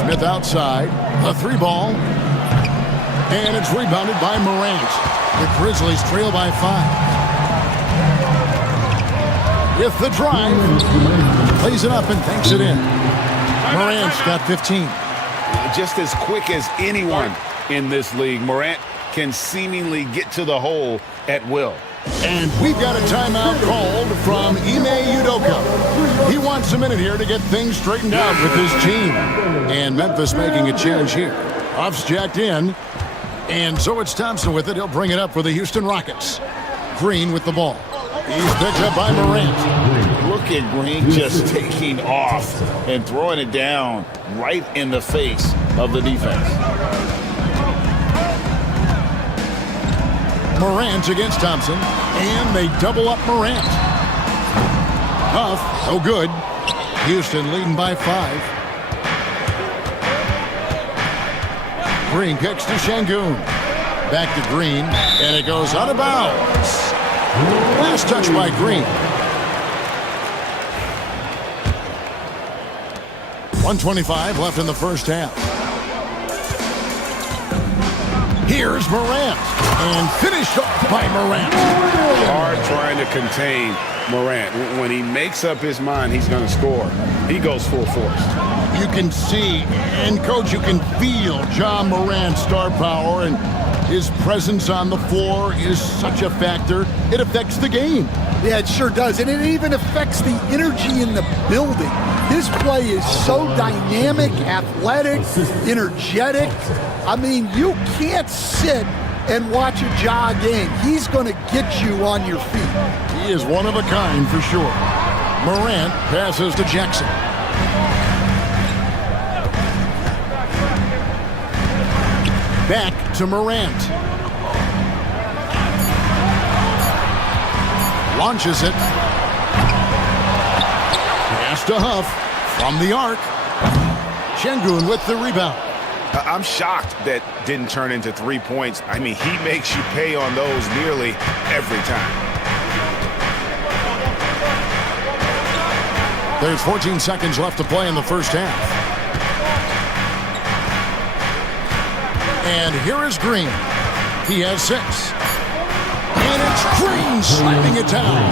Smith outside. A 3-ball. And it's rebounded by Morant. The Grizzlies trail by 5. With the drive. Plays it up and banks it in. Morant's got 15. Just as quick as anyone in this league, Morant can seemingly get to the hole at will. And we've got a timeout called from Ime Udoka. He wants a minute here to get things straightened out with his team. And Memphis making a change here. Off's jacked in. And so it's Thompson with it. He'll bring it up for the Houston Rockets. Green with the ball. He's picked up by Morant. Look at Green just taking off and throwing it down right in the face of the defense. Morant against Thompson, and they double up Morant. Huff, no good. Houston leading by 5. Green kicks to Şengün. Back to Green, and it goes out of bounds. Last touch by Green. 1:25 left in the first half. Here's Morant, and finished off by Morant. Hard trying to contain Morant. When he makes up his mind he's going to score, he goes full force. You can see, and Coach, you can feel John Morant's star power, and his presence on the floor is such a factor. It affects the game. Yeah, it sure does, and it even affects the energy in the building. His play is so dynamic, athletic, energetic. I mean, you can't sit and watch a Ja game. He's going to get you on your feet. He is one of a kind for sure. Morant passes to Jackson. Back to Morant. Launches it. Pass to Huff from the arc. Şengün with the rebound. I'm shocked that didn't turn into 3 points. I mean, he makes you pay on those nearly every time. There's 14 seconds left to play in the first half. And here is Green. He has 6. And it's Green slamming it down.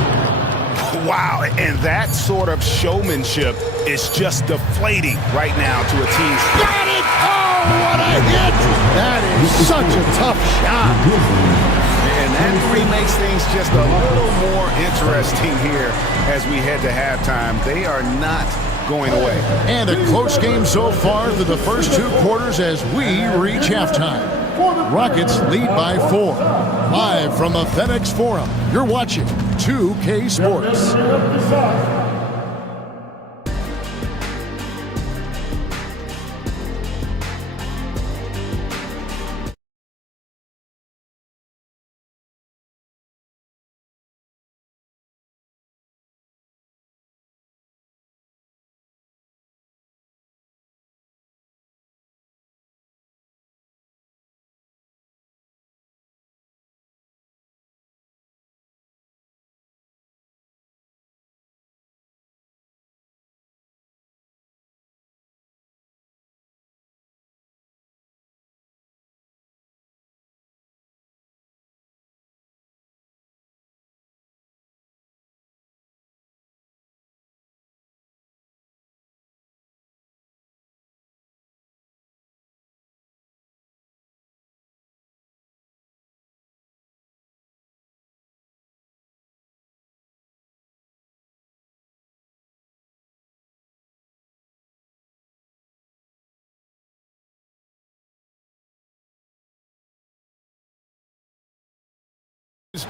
Wow, and that sort of showmanship is just deflating right now to a team. Got it! Oh, what a hit! That is such a tough shot. And that 3 makes things just a little more interesting here as we head to halftime. They are not going away. And a close game so far through the first 2 quarters as we reach halftime. Rockets lead by 4. Live from the FedEx Forum, you're watching 2K Sports.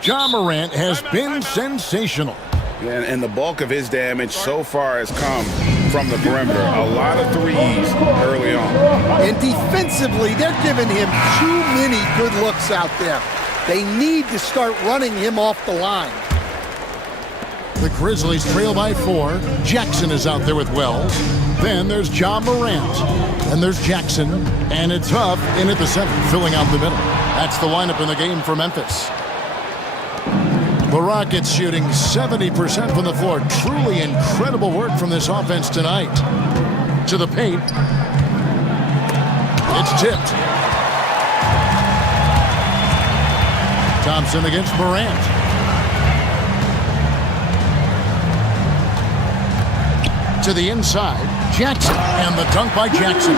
John Morant has been sensational. And the bulk of his damage so far has come from the perimeter. A lot of threes early on. And defensively, they're giving him too many good looks out there. They need to start running him off the line. The Grizzlies trail by 4. Jackson is out there with Wells. Then there's John Morant. Then there's Jackson. And it's Huff in at the 7, filling out the middle. That's the lineup in the game for Memphis. The Rockets shooting 70% from the floor. Truly incredible work from this offense tonight. To the paint. It's tipped. Thompson against Morant. To the inside. Jackson. And the dunk by Jackson.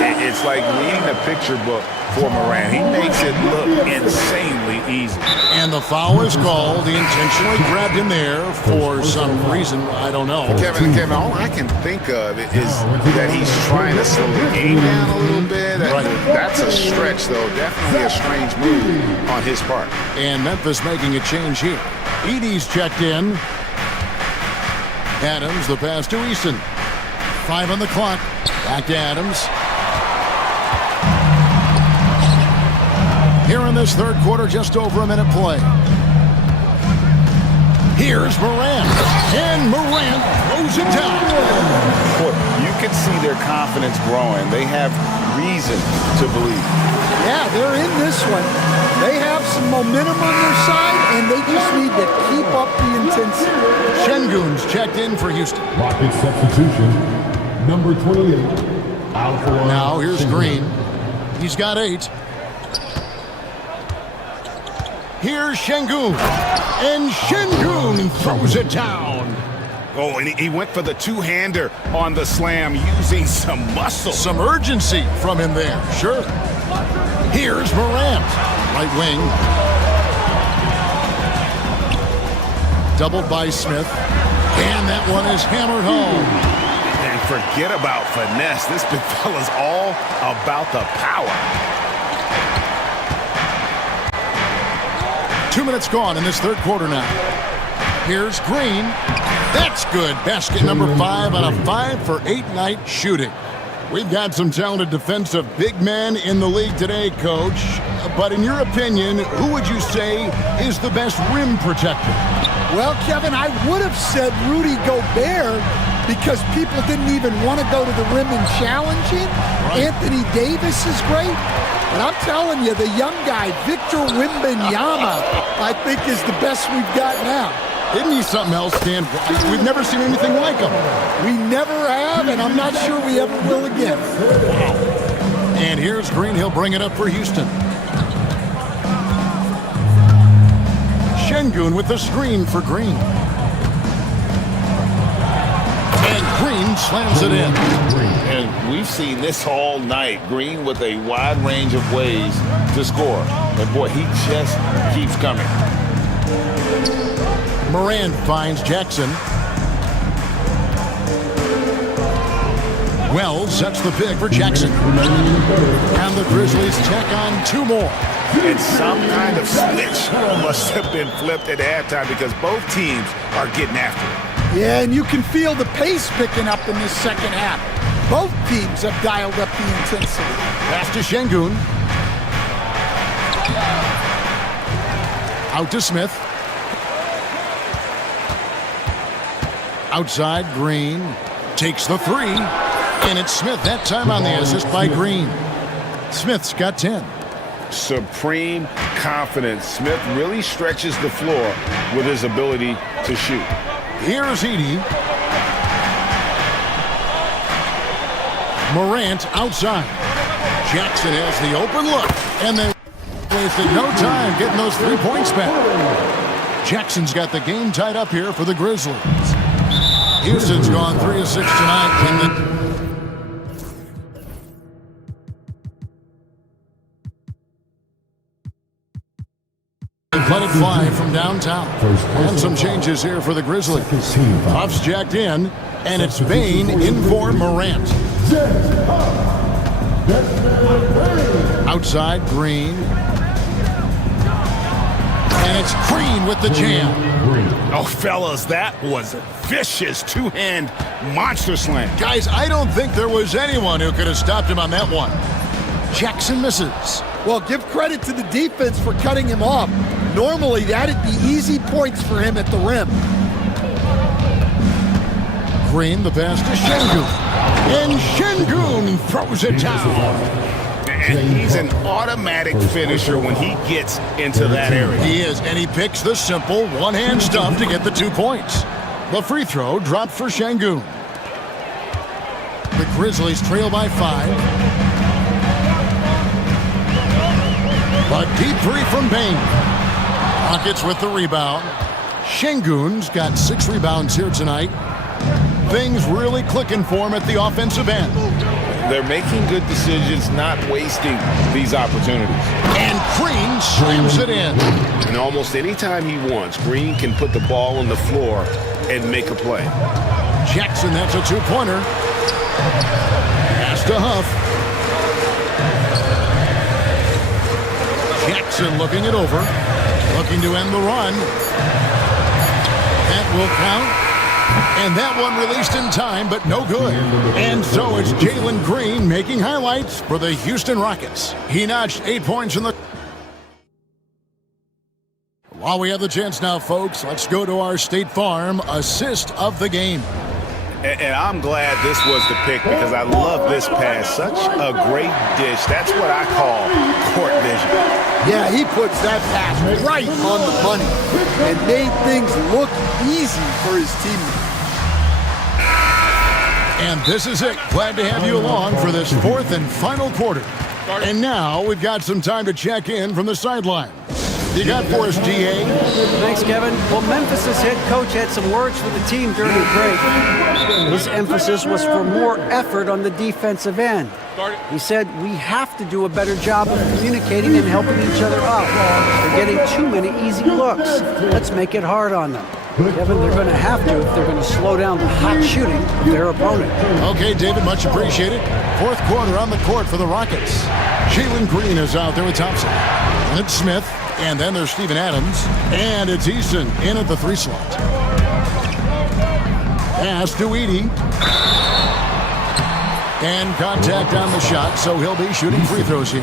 It's like reading a picture book for Morant. He makes it look insanely easy. And the foul is called. He intentionally grabbed him there for some reason. I don't know. Kevin, all I can think of is that he's trying to slow the game down a little bit. Right. That's a stretch, though. Definitely a strange move on his part. And Memphis making a change here. Edey's checked in. Adams, the pass to Easton. 5 on the clock. Back to Adams. Here in this third quarter, just over a minute play. Here's Morant. And Morant throws it down. Boy, you can see their confidence growing. They have reason to believe. Yeah, they're in this one. They have some momentum on their side, and they just need to keep up the intensity. Şengün's checked in for Houston. Rockets substitution, number 28. Out for now here's Green. He's got 8. Here's Şengün. And Şengün throws it down. Oh, and he went for the two-hander on the slam using some muscle. Some urgency from him there, sure. Here's Morant. Right wing. Doubled by Smith. And that one is hammered home. And forget about finesse. This big fella's all about the power. 2 minutes gone in this third quarter now. Here's Green. That's good. Basket number 5 on a 5-for-8 night shooting. We've got some talented defensive big men in the league today, Coach. But in your opinion, who would you say is the best rim protector? Well, Kevin, I would have said Rudy Gobert because people didn't even want to go to the rim and challenge him. Right. Anthony Davis is great. But I'm telling you, the young guy, Victor Wembanyama, I think is the best we've got now. Isn't he something else, Dan? We've never seen anything like him. We never have, and I'm not sure we ever will again. Wow. And here's Green. He'll bring it up for Houston. Şengün with the screen for Green. And Green slams it in. And we've seen this all night. Green with a wide range of ways to score. And boy, he just keeps coming. Morant finds Jackson. Wells sets the pick for Jackson. And the Grizzlies tack on 2 more. And some kind of switch must have been flipped at halftime because both teams are getting after it. Yeah, and you can feel the pace picking up in this second half. Both teams have dialed up the intensity. Pass to Şengün. Out to Smith. Outside, Green takes the 3. And it's Smith that time on the assist by Green. Smith's got 10. Supreme confidence. Smith really stretches the floor with his ability to shoot. Here's Edey. Morant outside. Jackson has the open look. And they wasted no time getting those 3 points back. Jackson's got the game tied up here for the Grizzlies. Houston's gone 3 of 6 tonight. Let it fly from downtown. And some changes here for the Grizzlies. Puff's jacked in, and it's Bane in for Morant. Outside, Green. And it's Green with the jam. Oh, fellas, that was a vicious two-hand monster slam. Guys, I don't think there was anyone who could have stopped him on that one. Jackson misses. Well, give credit to the defense for cutting him off. Normally, that'd be easy points for him at the rim. Green, the pass to Şengün. And Şengün throws it down. And he's an automatic finisher when he gets into that area. He is, and he picks the simple one-hand stuff to get the 2 points. The free throw dropped for Şengün. The Grizzlies trail by 5. A deep three from Bain. Rockets with the rebound. Şengün's got 6 rebounds here tonight. Things really clicking for him at the offensive end. They're making good decisions, not wasting these opportunities. And Green slams it in. And almost any time he wants, Green can put the ball on the floor and make a play. Jackson, that's a 2-pointer. Pass to Huff. Jackson looking it over. Looking to end the run. That will count. And that one released in time, but no good. And so it's Jalen Green making highlights for the Houston Rockets. He notched 8 points in the... While we have the chance now, folks, let's go to our State Farm assist of the game. And I'm glad this was the pick because I love this pass. Such a great dish. That's what I call court vision. Yeah, he puts that pass right on the money and made things look easy for his teammates. And this is it. Glad to have you along for this 4th and final quarter. And now we've got some time to check in from the sideline. You got for us, GA? Thanks, Kevin. Well, Memphis's head coach had some words for the team during the break. His emphasis was for more effort on the defensive end. He said, we have to do a better job of communicating and helping each other out. They're getting too many easy looks. Let's make it hard on them. Kevin, they're going to have to if they're going to slow down the hot shooting of their opponent. Okay, David, much appreciated. 4th quarter on the court for the Rockets. Jalen Green is out there with Thompson. And it's Smith. And then there's Steven Adams. And it's Easton in at the 3 slot. Pass to Edey. And contact on the shot, so he'll be shooting free throws here.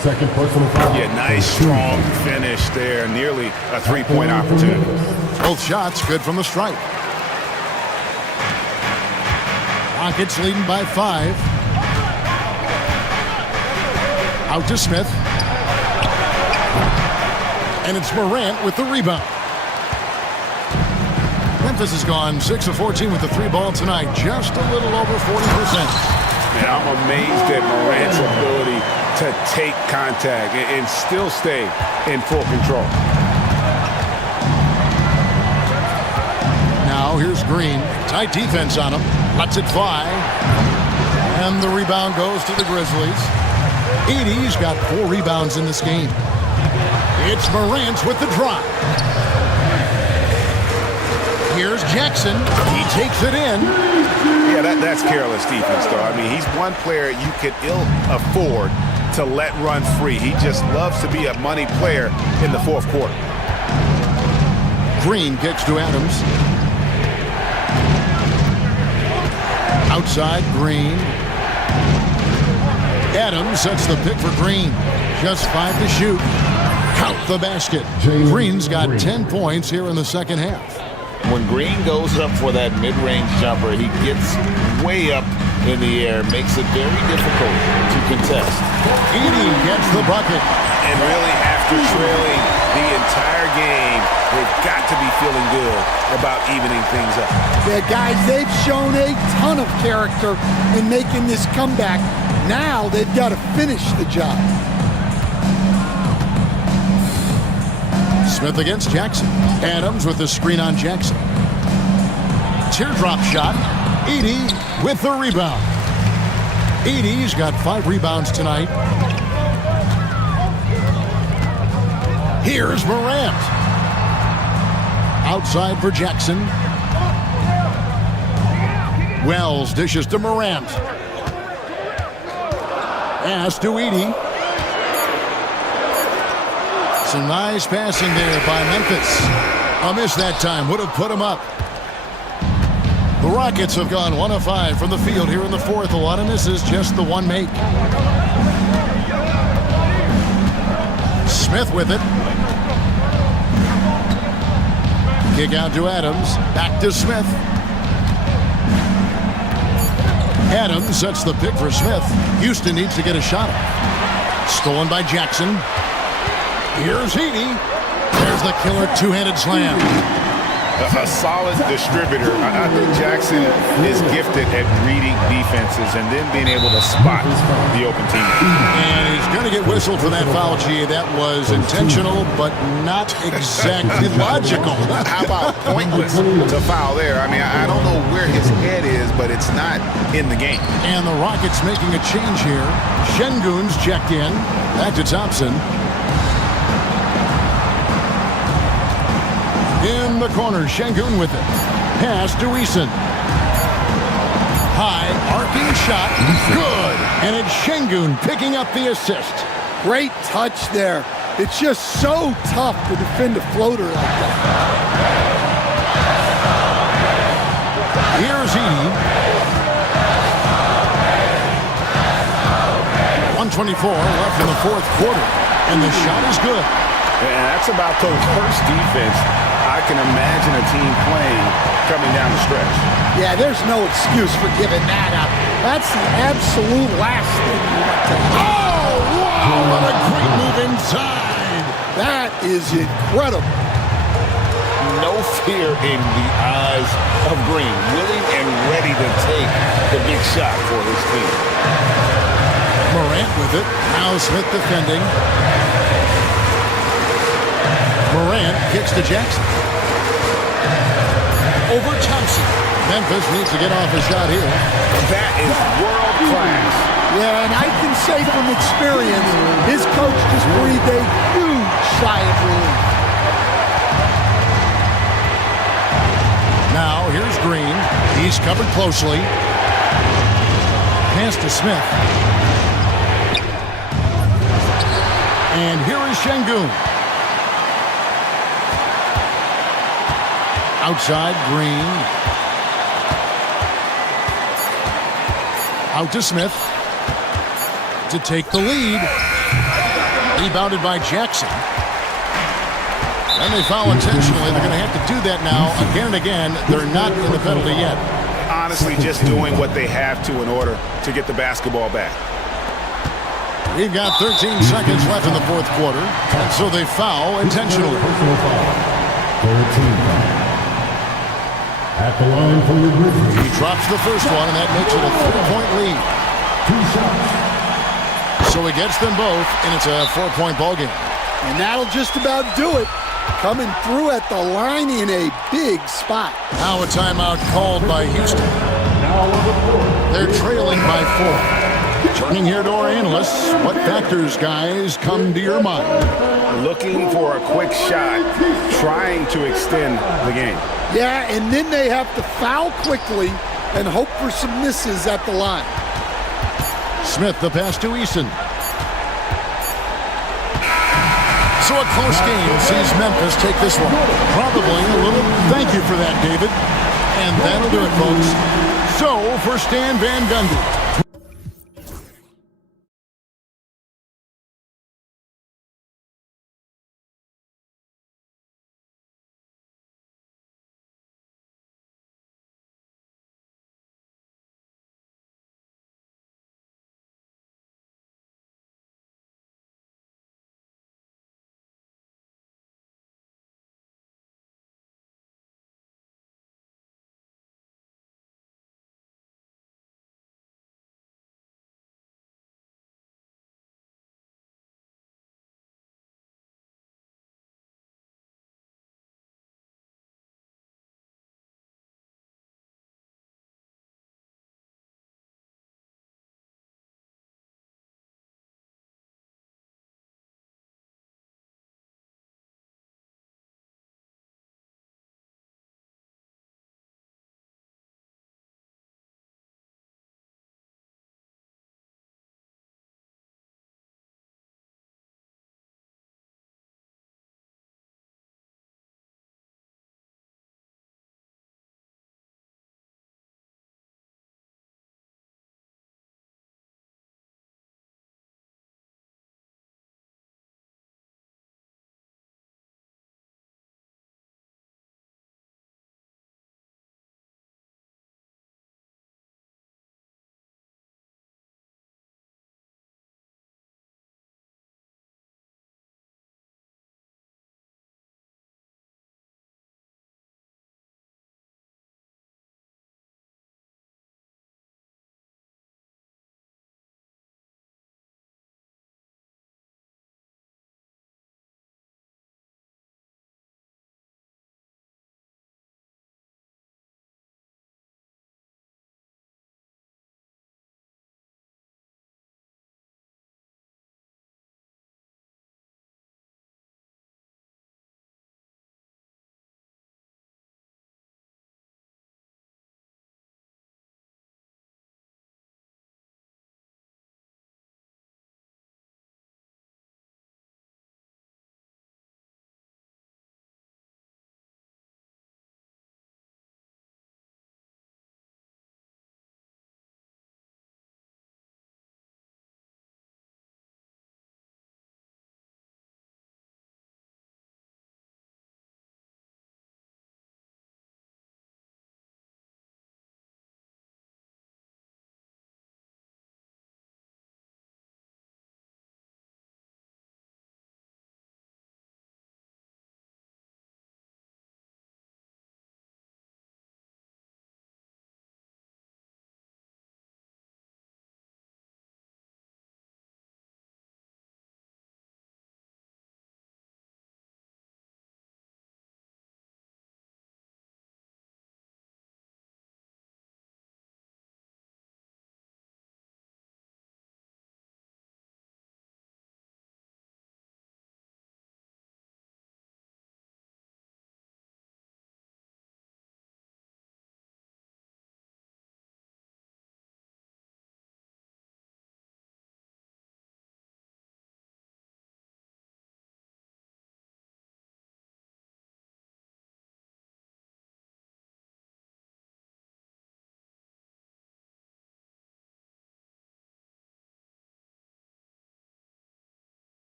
Second personal foul. Yeah, nice, strong finish there. Nearly a 3-point opportunity. Both shots good from the stripe. Rockets leading by 5. Out to Smith. And it's Morant with the rebound. Memphis has gone 6 of 14 with the 3 ball tonight. Just a little over 40%. And I'm amazed at Morant's ability to take contact and still stay in full control. Now here's Green. Tight defense on him. Lets it fly. And the rebound goes to the Grizzlies. Edey's got 4 rebounds in this game. It's Morant with the drive. Here's Jackson. He takes it in. Yeah, that's careless defense, though. I mean, he's one player you could ill afford to let run free. He just loves to be a money player in the 4th quarter. Green kicks to Adams. Outside, Green. Adams sets the pick for Green. Just 5 to shoot. Count the basket. Green's got 10 points here in the second half. When Green goes up for that mid-range jumper, he gets way up in the air, makes it very difficult to contest. Edey gets the bucket. And really, after trailing the entire game, they've got to be feeling good about evening things up. Yeah, guys, they've shown a ton of character in making this comeback. Now they've got to finish the job. Smith against Jackson. Adams with the screen on Jackson. Teardrop shot. Edey with the rebound. Edey's got 5 rebounds tonight. Here's Morant. Outside for Jackson. Wells dishes to Morant. Pass to Edey. Some nice passing there by Memphis. A miss that time would have put him up. The Rockets have gone 1 of 5 from the field here in the fourth. A lot of misses, just the one make. Smith with it. Kick out to Adams. Back to Smith. Adams sets the pick for Smith. Houston needs to get a shot off. Stolen by Jackson. Here's Heaney. There's the killer two-handed slam. A solid distributor. I think Jackson is gifted at reading defenses and then being able to spot the open team. And he's going to get whistled for that foul, G. That was intentional, but not exactly logical. How about pointless to foul there? I mean, I don't know where his head is, but it's not in the game. And the Rockets making a change here. Şengün's checked in. Back to Thompson. In the corner, Şengün with it. Pass to Eason. High, arcing shot. Good. And it's Şengün picking up the assist. Great touch there. It's just so tough to defend a floater like that. Here's Heaney. 1:24 left in the fourth quarter. And the shot is good. And that's about the worst defense I can imagine a team playing coming down the stretch. Yeah, there's no excuse for giving that up. That's the absolute last thing you want to do. Oh, wow! What a great move inside. That is incredible. No fear in the eyes of Green. Willing and ready to take the big shot for his team. Morant with it. Now Smith defending. Morant kicks to Jackson. Over Thompson. Memphis needs to get off a shot here. That is world class. Yeah, and I can say from experience, his coach just breathed a huge sigh of relief. Now here's Green. He's covered closely. Pass to Smith. And here is Şengün. Outside, Green. Out to Smith to take the lead. Rebounded by Jackson. And they foul intentionally. They're going to have to do that now again and again. They're not in the penalty yet. Honestly, just doing what they have to in order to get the basketball back. We've got 13 seconds left in the fourth quarter. And so they foul intentionally. 13. At the line for the Grizzlies. He drops the first one, and that makes it a 3-point lead. 2 shots. So he gets them both, and it's a 4-point ball game. And that'll just about do it. Coming through at the line in a big spot. Now a timeout called by Houston. They're trailing by 4. Turning here to our analysts, what factors, guys, come to your mind? Looking for a quick shot, trying to extend the game. Yeah, and then they have to foul quickly and hope for some misses at the line. Smith, the pass to Eason. So a close game sees Memphis take this one. Probably a little thank you for that, David. And that'll do it, folks. So for Stan Van Gundy.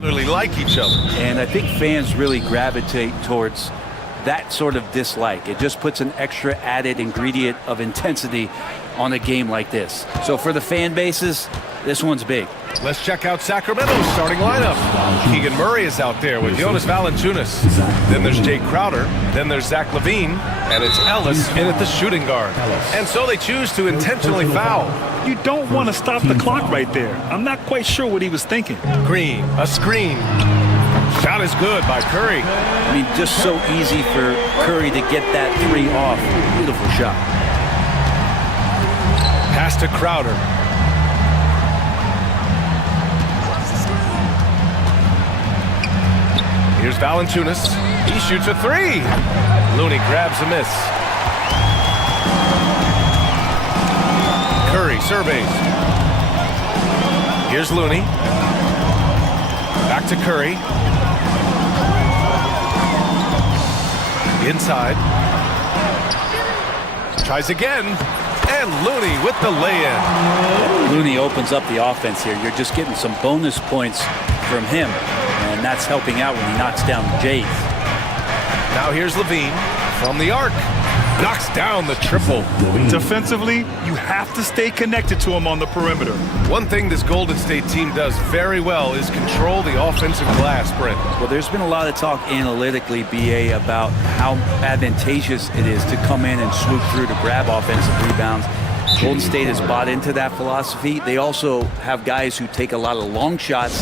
Really like each other. And I think fans really gravitate towards that sort of dislike. It just puts an extra added ingredient of intensity on a game like this. So for the fan bases, this one's big. Let's check out Sacramento's starting lineup. Keegan Murray is out there with Jonas Valanciunas. Then there's Jay Crowder. Then there's Zach Levine. And it's Ellis in at the shooting guard. And so they choose to intentionally foul. You don't want to stop the clock right there. I'm not quite sure what he was thinking. Green, a screen. Shot is good by Curry. I mean, just so easy for Curry to get that three off. Beautiful shot. Pass to Crowder. Here's Valanciunas. He shoots a three. Looney grabs a miss. Curry surveys. Here's Looney. Back to Curry. Inside. Tries again. And Looney with the lay-in. Looney opens up the offense here. You're just getting some bonus points from him. And that's helping out when he knocks down Jays. Now here's Levine from the arc. Knocks down the triple. Defensively, you have to stay connected to him on the perimeter. One thing this Golden State team does very well is control the offensive glass, Brent. Well, there's been a lot of talk analytically, BA, about how advantageous it is to come in and swoop through to grab offensive rebounds. Golden State has bought into that philosophy. They also have guys who take a lot of long shots,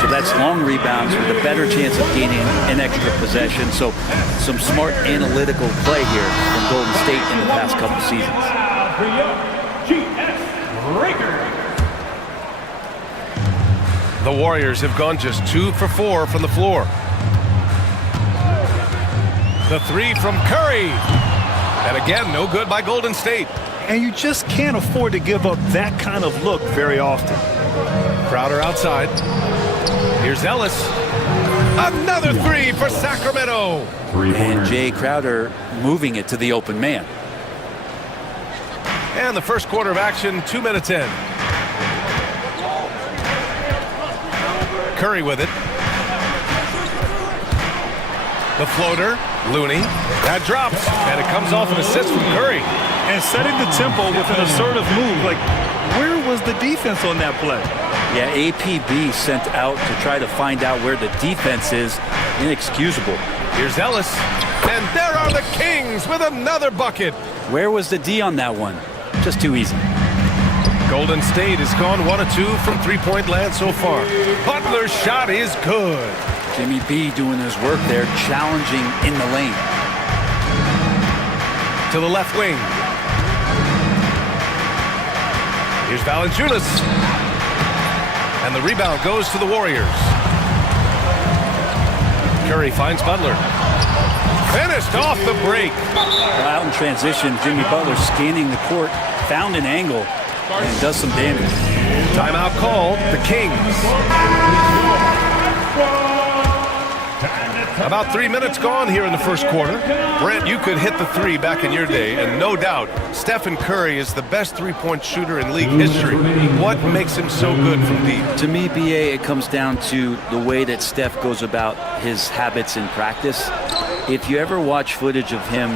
so that's long rebounds with a better chance of gaining an extra possession. So some smart analytical play here from Golden State in the past couple seasons. The Warriors have gone just 2 for 4 from the floor. The three from Curry. And again, no good by Golden State. And you just can't afford to give up that kind of look very often. Crowder outside. Here's Ellis. Another three for Sacramento. And Jay Crowder moving it to the open man. And the first quarter of action, 2 minutes in. Curry with it. The floater, Looney. That drops, and it comes off an assist from Curry. And setting the tempo with an assertive move. Like, where was the defense on that play? Yeah, APB sent out to try to find out where the defense is. Inexcusable. Here's Ellis. And there are the Kings with another bucket. Where was the D on that one? Just too easy. Golden State has gone 1 of 2 from three-point land so far. Butler's shot is good. Jimmy B doing his work there, challenging in the lane. To the left wing. Here's Valanciunas. And the rebound goes to the Warriors. Curry finds Butler. Finished off the break. Out in transition, Jimmy Butler scanning the court, found an angle, and does some damage. Timeout called, the Kings. About 3 minutes gone here in the first quarter. Brent, you could hit the three back in your day, and no doubt, Stephen Curry is the best three-point shooter in league history. What makes him so good from deep? To me, BA, it comes down to the way that Steph goes about his habits in practice. If you ever watch footage of him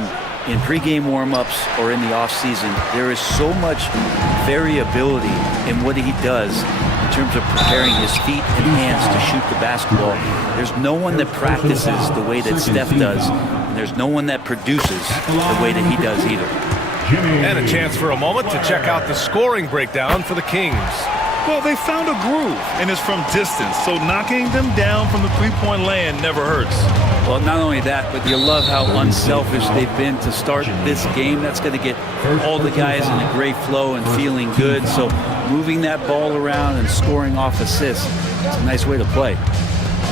in pregame warm-ups or in the off-season, there is so much variability in what he does in terms of preparing his feet and hands to shoot the basketball. There's no one that practices the way that Steph does, and there's no one that produces the way that he does either. And a chance for a moment to check out the scoring breakdown for the Kings. Well, they found a groove, and it's from distance, so knocking them down from the three-point land never hurts. Well, not only that, but you love how unselfish they've been to start this game. That's going to get all the guys in a great flow and feeling good. So moving that ball around and scoring off assists, it's a nice way to play.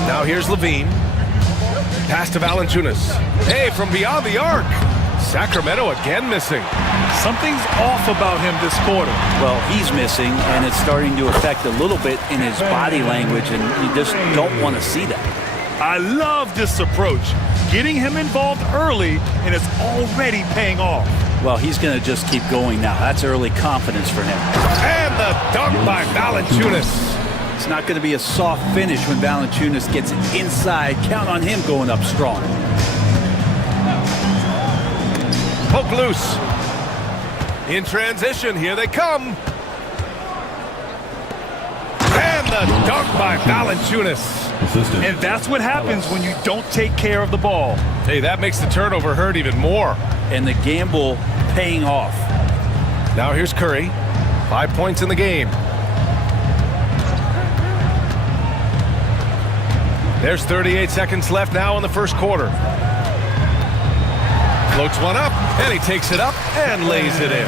Now here's Levine. Pass to Valanciunas. Hey, from beyond the arc. Sacramento again missing. Something's off about him this quarter. Well, he's missing, and it's starting to affect a little bit in his body language, and you just don't want to see that. I love this approach. Getting him involved early, and it's already paying off. Well, he's going to just keep going now. That's early confidence for him. And the dunk by Valanciunas. It's not going to be a soft finish when Valanciunas gets it inside. Count on him going up strong. Poke loose. In transition, here they come. And the dunk by Valanciunas. And that's what happens when you don't take care of the ball. Hey, that makes the turnover hurt even more. And the gamble paying off. Now here's Curry. 5 points in the game. There's 38 seconds left now in the first quarter. Floats one up, and he takes it up and lays it in.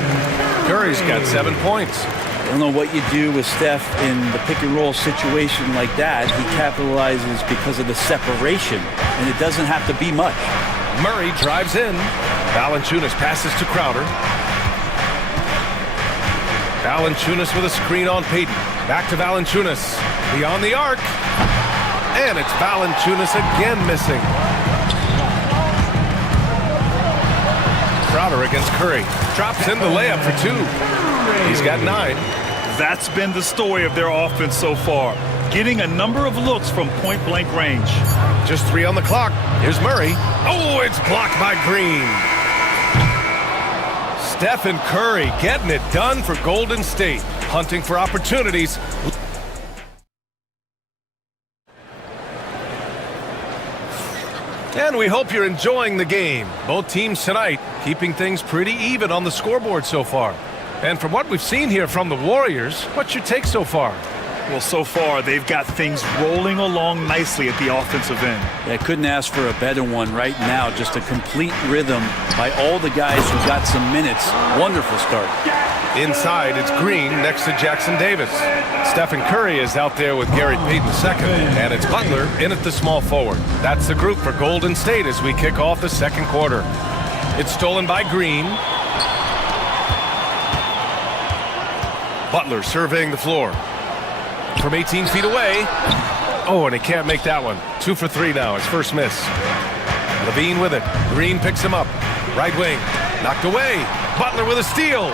Curry's got 7 points. I don't know what you do with Steph in the pick-and-roll situation like that. He capitalizes because of the separation, and it doesn't have to be much. Murray drives in. Valanciunas passes to Crowder. Valanciunas with a screen on Payton. Back to Valanciunas. Beyond the arc. And it's Valanciunas again missing. Crowder against Curry. Drops in the layup for 2. He's got 9. That's been the story of their offense so far. Getting a number of looks from point-blank range. Just 3 on the clock. Here's Murray. Oh, it's blocked by Green. Steph and Curry getting it done for Golden State. Hunting for opportunities. And we hope you're enjoying the game. Both teams tonight keeping things pretty even on the scoreboard so far. And from what we've seen here from the Warriors, what's your take so far? Well, so far, they've got things rolling along nicely at the offensive end. I couldn't ask for a better one right now. Just a complete rhythm by all the guys who got some minutes. Wonderful start. Inside, it's Green next to Jackson Davis. Stephen Curry is out there with Gary Payton II. And it's Butler in at the small forward. That's the group for Golden State as we kick off the second quarter. It's stolen by Green. Butler surveying the floor. From 18 feet away. Oh, and he can't make that one. 2 for 3 now, his first miss. Levine with it. Green picks him up. Right wing. Knocked away. Butler with a steal.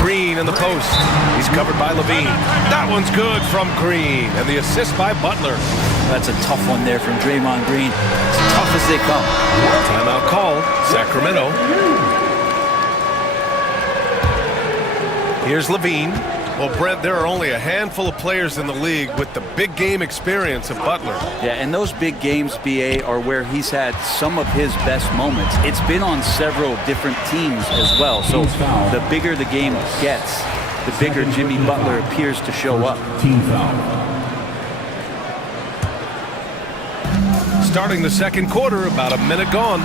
Green in the post. He's covered by Levine. That one's good from Green. And the assist by Butler. That's a tough one there from Draymond Green. As tough as they come. Timeout called. Sacramento. Here's Levine. Well, Brent, there are only a handful of players in the league with the big game experience of Butler. Yeah, and those big games, BA, are where he's had some of his best moments. It's been on several different teams as well. So the bigger the game gets, the bigger Jimmy Butler appears to show up. Team foul. Starting the second quarter, about a minute gone.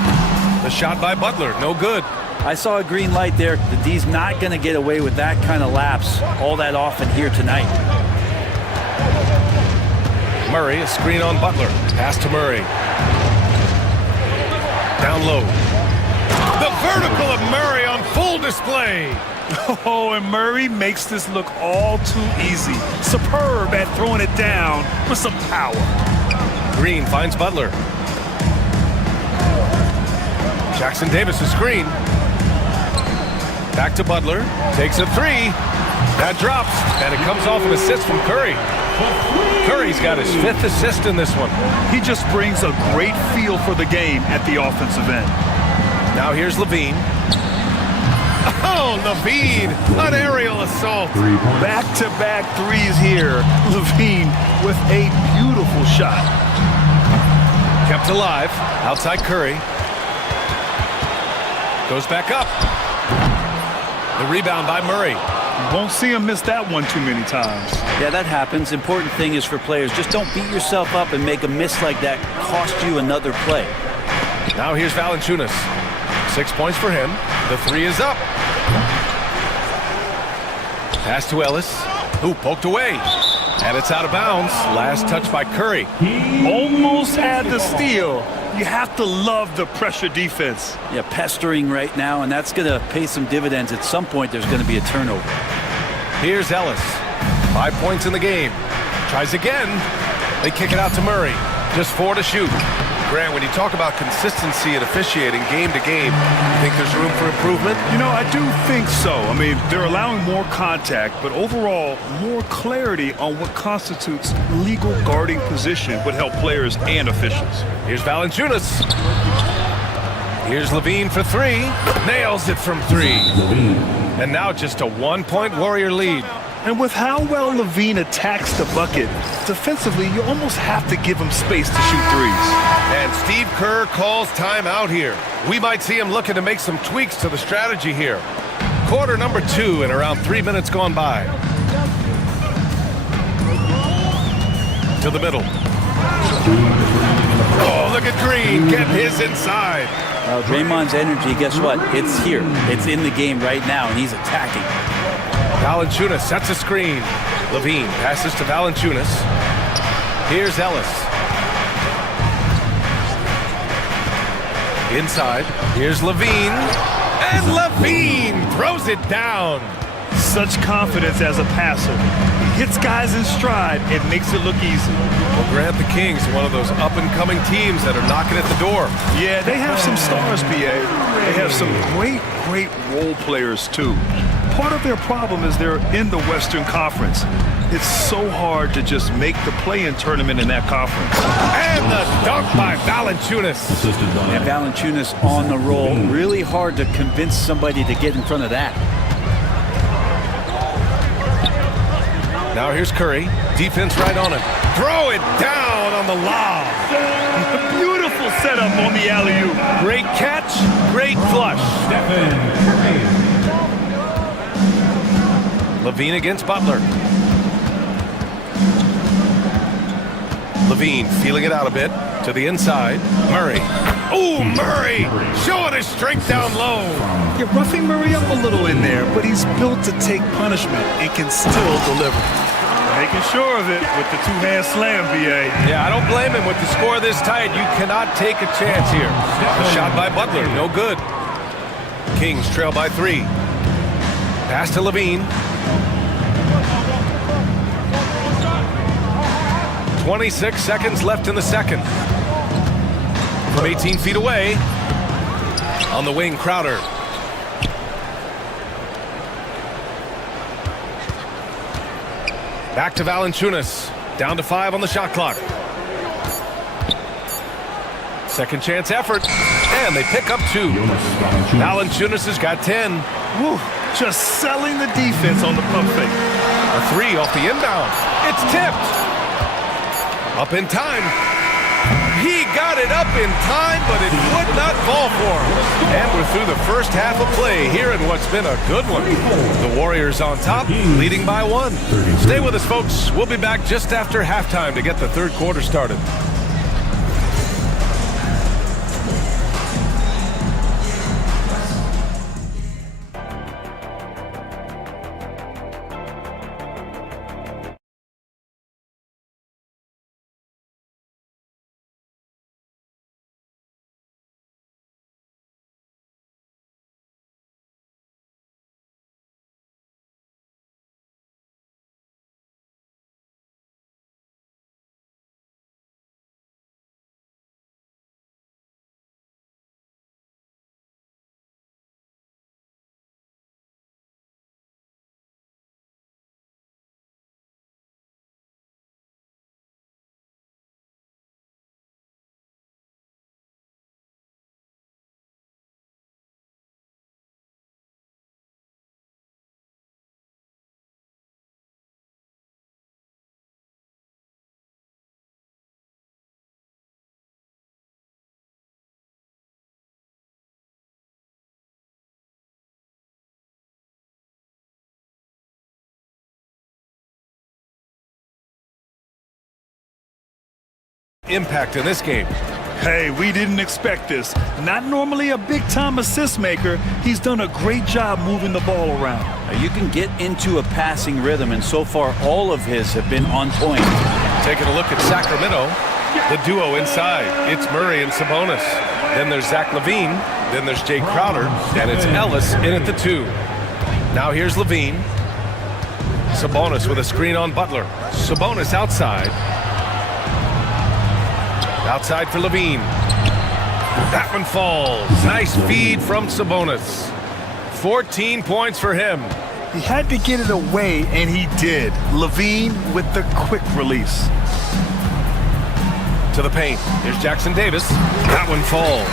The shot by Butler, no good. I saw a green light there. The D's not going to get away with that kind of lapse all that often here tonight. Murray, a screen on Butler. Pass to Murray. Down low. The vertical of Murray on full display. Oh, and Murray makes this look all too easy. Superb at throwing it down with some power. Green finds Butler. Jackson Davis, a screen. Back to Butler. Takes a 3. That drops, and it comes off an assist from Curry. Curry's got his 5th assist in this one. He just brings a great feel for the game at the offensive end. Now here's Levine. Oh, Levine, an aerial assault. Back-to-back threes here. Levine with a beautiful shot. Kept alive. Outside Curry. Goes back up. The rebound by Murray. You won't see him miss that one too many times. Yeah, that happens. Important thing is for players, just don't beat yourself up and make a miss like that cost you another play. Now here's Valanciunas. 6 points for him. The 3 is up. Pass to Ellis, who poked away. And it's out of bounds. Last touch by Curry. Almost had the steal. You have to love the pressure defense. Yeah, pestering right now, and that's going to pay some dividends. At some point, there's going to be a turnover. Here's Ellis. 5 points in the game. Tries again. They kick it out to Murray. Just 4 to shoot. Grant, when you talk about consistency and officiating game to game, you think there's room for improvement? You know, I do think so. I mean, they're allowing more contact, but overall, more clarity on what constitutes legal guarding position would help players and officials. Here's Valanciunas. Here's Levine for three. Nails it from three. And now just a one-point Warrior lead. And with how well Levine attacks the bucket, defensively, you almost have to give him space to shoot threes. And Steve Kerr calls timeout here. We might see him looking to make some tweaks to the strategy here. Quarter number 2 and around 3 minutes gone by. To the middle. Oh, look at Green get his inside. Well, Draymond's energy, guess what? It's here. It's in the game right now, and he's attacking. Valanciunas sets a screen. Levine passes to Valanciunas. Here's Ellis. Inside. Here's Levine. And Levine throws it down. Such confidence as a passer. He hits guys in stride and makes it look easy. Well, Grant, the Kings, one of those up-and-coming teams that are knocking at the door. Yeah, they have some stars, BA. They have some great role players, too. Part of their problem is they're in the Western Conference. It's so hard to just make the play-in tournament in that conference. And the dunk by Valanciunas. And Valanciunas on the roll. Really hard to convince somebody to get in front of that. Now here's Curry. Defense right on him. Throw it down on the lob. Beautiful setup on the alley-oop. Great catch, great flush. Levine against Butler. Levine feeling it out a bit to the inside. Murray. Ooh, Murray showing his strength down low. You're roughing Murray up a little in there, but he's built to take punishment and can still deliver. Making sure of it with the two-hand slam, BA. Yeah, I don't blame him with the score this tight. You cannot take a chance here. A shot by Butler, no good. Kings trail by 3. Pass to Levine. 26 seconds left in the second. From 18 feet away. On the wing, Crowder. Back to Valanciunas. Down to 5 on the shot clock. Second chance effort. And they pick up 2. Valanciunas has got 10. Woo, just selling the defense on the pump fake. A 3 off the inbound. It's tipped. Up in time. He got it up in time, but it would not fall for him. And we're through the first half of play here in what's been a good one. The Warriors on top, leading by 1. Stay with us, folks. We'll be back just after halftime to get the third quarter started. Impact in this game. Hey, we didn't expect this. Not normally a big-time assist maker. He's done a great job moving the ball around. You can get into a passing rhythm, and so far all of his have been on point. Taking a look at Sacramento. The duo inside. It's Murray and Sabonis. Then there's Zach LaVine. Then there's Jay Crowder. And it's Ellis in at the 2. Now here's LaVine. Sabonis with a screen on Butler. Sabonis outside. Outside for LaVine. That one falls. Nice feed from Sabonis. 14 points for him. He had to get it away, and he did. Levine with the quick release. To the paint. Here's Jackson Davis. That one falls.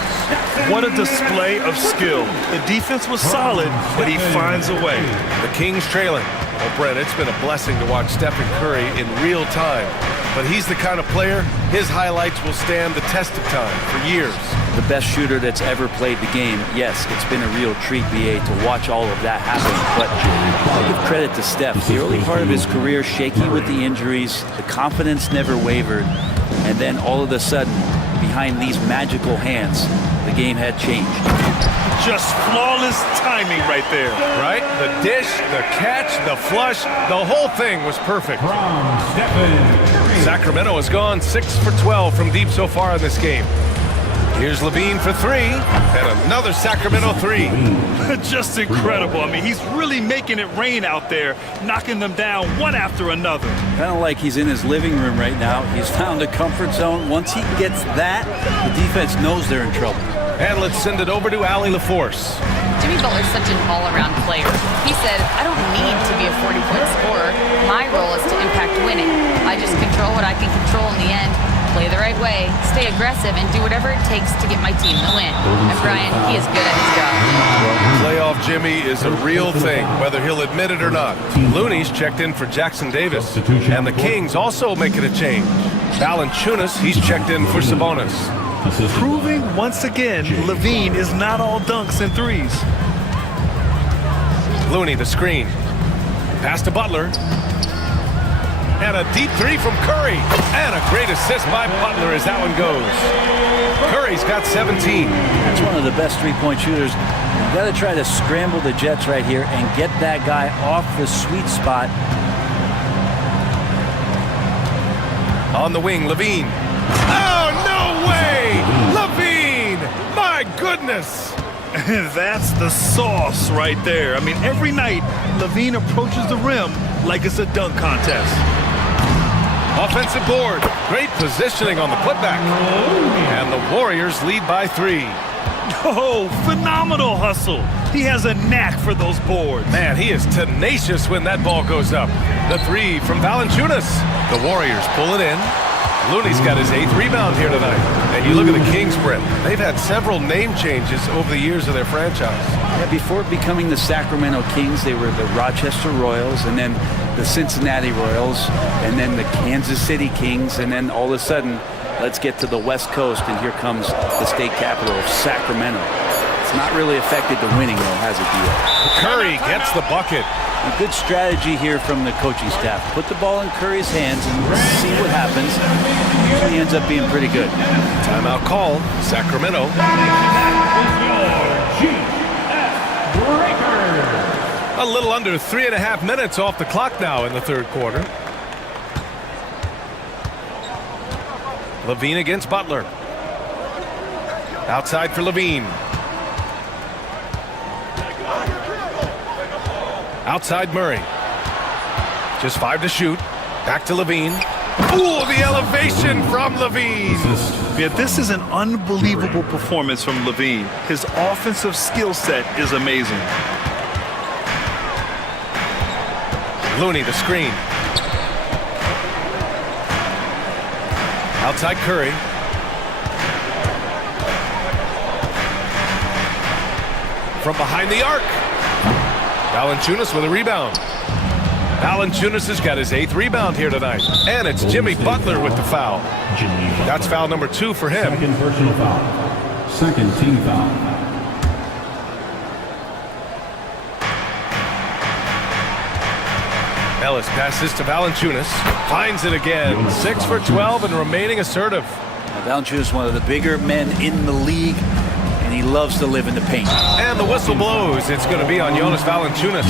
What a display of skill. The defense was solid, but he finds a way. The Kings trailing. Well, Brent, it's been a blessing to watch Stephen Curry in real time. But he's the kind of player, his highlights will stand the test of time for years. The best shooter that's ever played the game. Yes, it's been a real treat, BA, to watch all of that happen. But I give credit to Steph. The early part of his career, shaky with the injuries, the confidence never wavered. And then all of a sudden, behind these magical hands, the game had changed. Just flawless timing right there. Right? The dish, the catch, the flush, the whole thing was perfect. Sacramento has gone 6 for 12 from deep so far in this game. Here's Levine for three, and another Sacramento three. Just incredible. I mean, he's really making it rain out there, knocking them down one after another. Kind of like he's in his living room right now. He's found a comfort zone. Once he gets that, the defense knows they're in trouble. And let's send it over to Allie LaForce. Jimmy Butler's such an all-around player. He said, I don't need to be a 40-point scorer. My role is to impact winning. I just control what I can control in the end, play the right way, stay aggressive, and do whatever it takes to get my team the win. And Brian, he is good at his job. Well, playoff Jimmy is a real thing, whether he'll admit it or not. Looney's checked in for Jackson Davis. And the Kings also making a change. Valanciunas, he's checked in for Sabonis. Proving once again, Levine is not all dunks and threes. Looney, the screen. Pass to Butler. And a deep three from Curry. And a great assist by Butler as that one goes. Curry's got 17. That's one of the best three-point shooters. You got to try to scramble the Jets right here and get that guy off the sweet spot. On the wing, Levine. Oh, no way! Levine! My goodness! That's the sauce right there. I mean, every night, Levine approaches the rim like it's a dunk contest. Offensive board. Great positioning on the putback. And the Warriors lead by 3. Oh, phenomenal hustle. He has a knack for those boards. Man, he is tenacious when that ball goes up. The three from Valanciunas. The Warriors pull it in. Looney's got his 8th rebound here tonight. And you look at the Kings, Brent. They've had several name changes over the years of their franchise. Yeah, before becoming the Sacramento Kings, they were the Rochester Royals, and then the Cincinnati Royals, and then the Kansas City Kings, and then all of a sudden, let's get to the West Coast, and here comes the state capital of Sacramento. It's not really affected the winning, though, has it, Dio? Curry gets the bucket. A good strategy here from the coaching staff. Put the ball in Curry's hands and see what happens. Usually ends up being pretty good. Timeout call, Sacramento. A little under 3.5 minutes off the clock now in the third quarter. Levine against Butler. Outside for Levine. Outside Murray. Just 5 to shoot. Back to Levine. Ooh, the elevation from Levine. Yeah, this is an unbelievable performance from Levine. His offensive skill set is amazing. Looney, the screen. Outside Curry. From behind the arc. Valanciunas with a rebound. Valanciunas has got his 8th rebound here tonight. And it's Jimmy Butler with the foul. That's foul number 2 for him. Second personal foul. Second team foul. Ellis passes to Valanciunas. Finds it again. 6 for 12 and remaining assertive. Valanciunas, one of the bigger men in the league, and he loves to live in the paint. And the whistle blows. It's going to be on Jonas Valanciunas.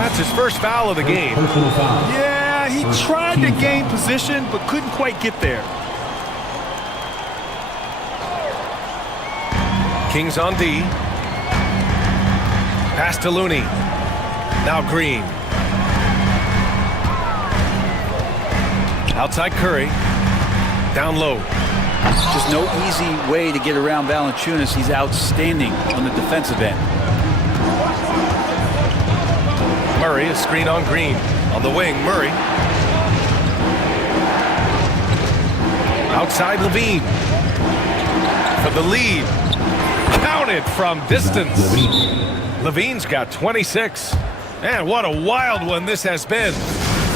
That's his first foul of the game. Yeah, he tried to gain position, but couldn't quite get there. Kings on D. Pass to Looney. Now Green. Outside Curry. Down low. Just no easy way to get around Valanciunas. He's outstanding on the defensive end. Murray, a screen on Green. On the wing, Murray. Outside Levine. For the lead. Counted from distance. Levine's got 26. Man, what a wild one this has been.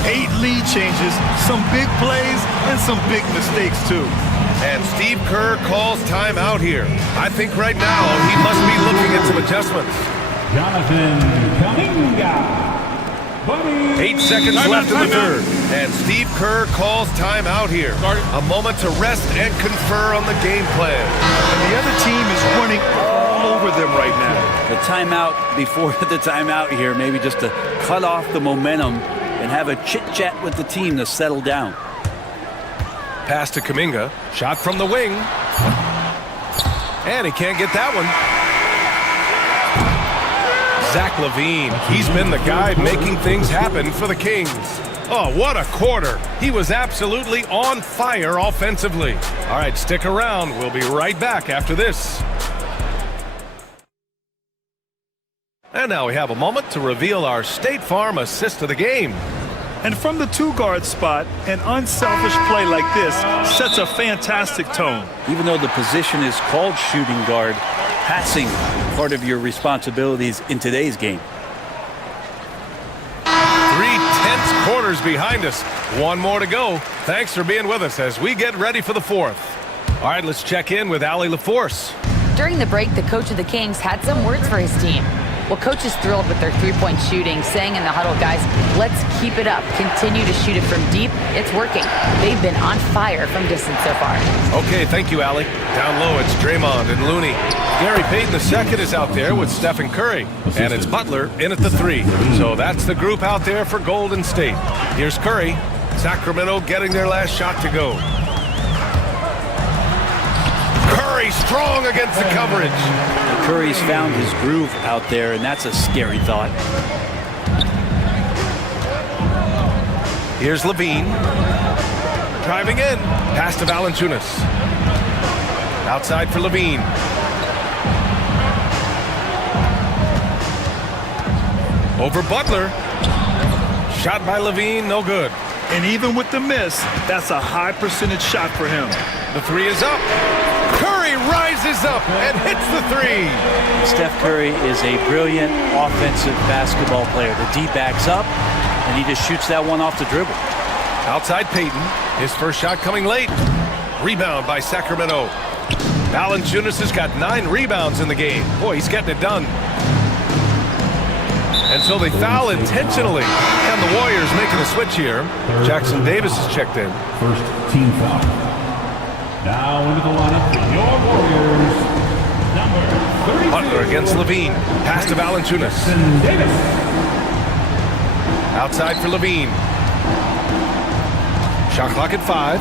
8 lead changes, some big plays, and some big mistakes, too. And Steve Kerr calls timeout here. I think right now he must be looking at some adjustments. Jonathan Kuminga. 8 seconds left in the third. And Steve Kerr calls timeout here. A moment to rest and confer on the game plan. And the other team is running all over them right now. The timeout before the timeout here, maybe just to cut off the momentum and have a chit-chat with the team to settle down. Pass to Kuminga. Shot from the wing. And he can't get that one. Zach LaVine, he's been the guy making things happen for the Kings. Oh, what a quarter. He was absolutely on fire offensively. All right, stick around. We'll be right back after this. And now we have a moment to reveal our State Farm assist of the game. And from the 2-guard spot, an unselfish play like this sets a fantastic tone. Even though the position is called shooting guard, passing part of your responsibilities in today's game. 3 tense quarters behind us. One more to go. Thanks for being with us as we get ready for the fourth. All right, let's check in with Allie LaForce. During the break, the coach of the Kings had some words for his team. Well, coach is thrilled with their three-point shooting, saying in the huddle, guys, let's keep it up. Continue to shoot it from deep. It's working. They've been on fire from distance so far. Okay, thank you, Allie. Down low, it's Draymond and Looney. Gary Payton II is out there with Stephen Curry. And it's Butler in at the 3. So that's the group out there for Golden State. Here's Curry. Sacramento getting their last shot to go. Curry strong against the coverage. Curry's found his groove out there, and that's a scary thought. Here's Levine. Driving in. Pass to Valanciunas. Outside for Levine. Over Butler. Shot by Levine, no good. And even with the miss, that's a high percentage shot for him. The 3 is up. Curry rises up and hits the 3. Steph Curry is a brilliant offensive basketball player. The D backs up, and he just shoots that one off the dribble. Outside Payton. His first shot coming late. Rebound by Sacramento. Valanciunas has got 9 rebounds in the game. Boy, he's getting it done. And so they foul intentionally. And the Warriors making a switch here. Jackson Davis is checked in. First team foul. Now into the lineup for your Warriors, number 32. Butler against Levine. Pass to Valanciunas. Davis. Outside for Levine. Shot clock at 5.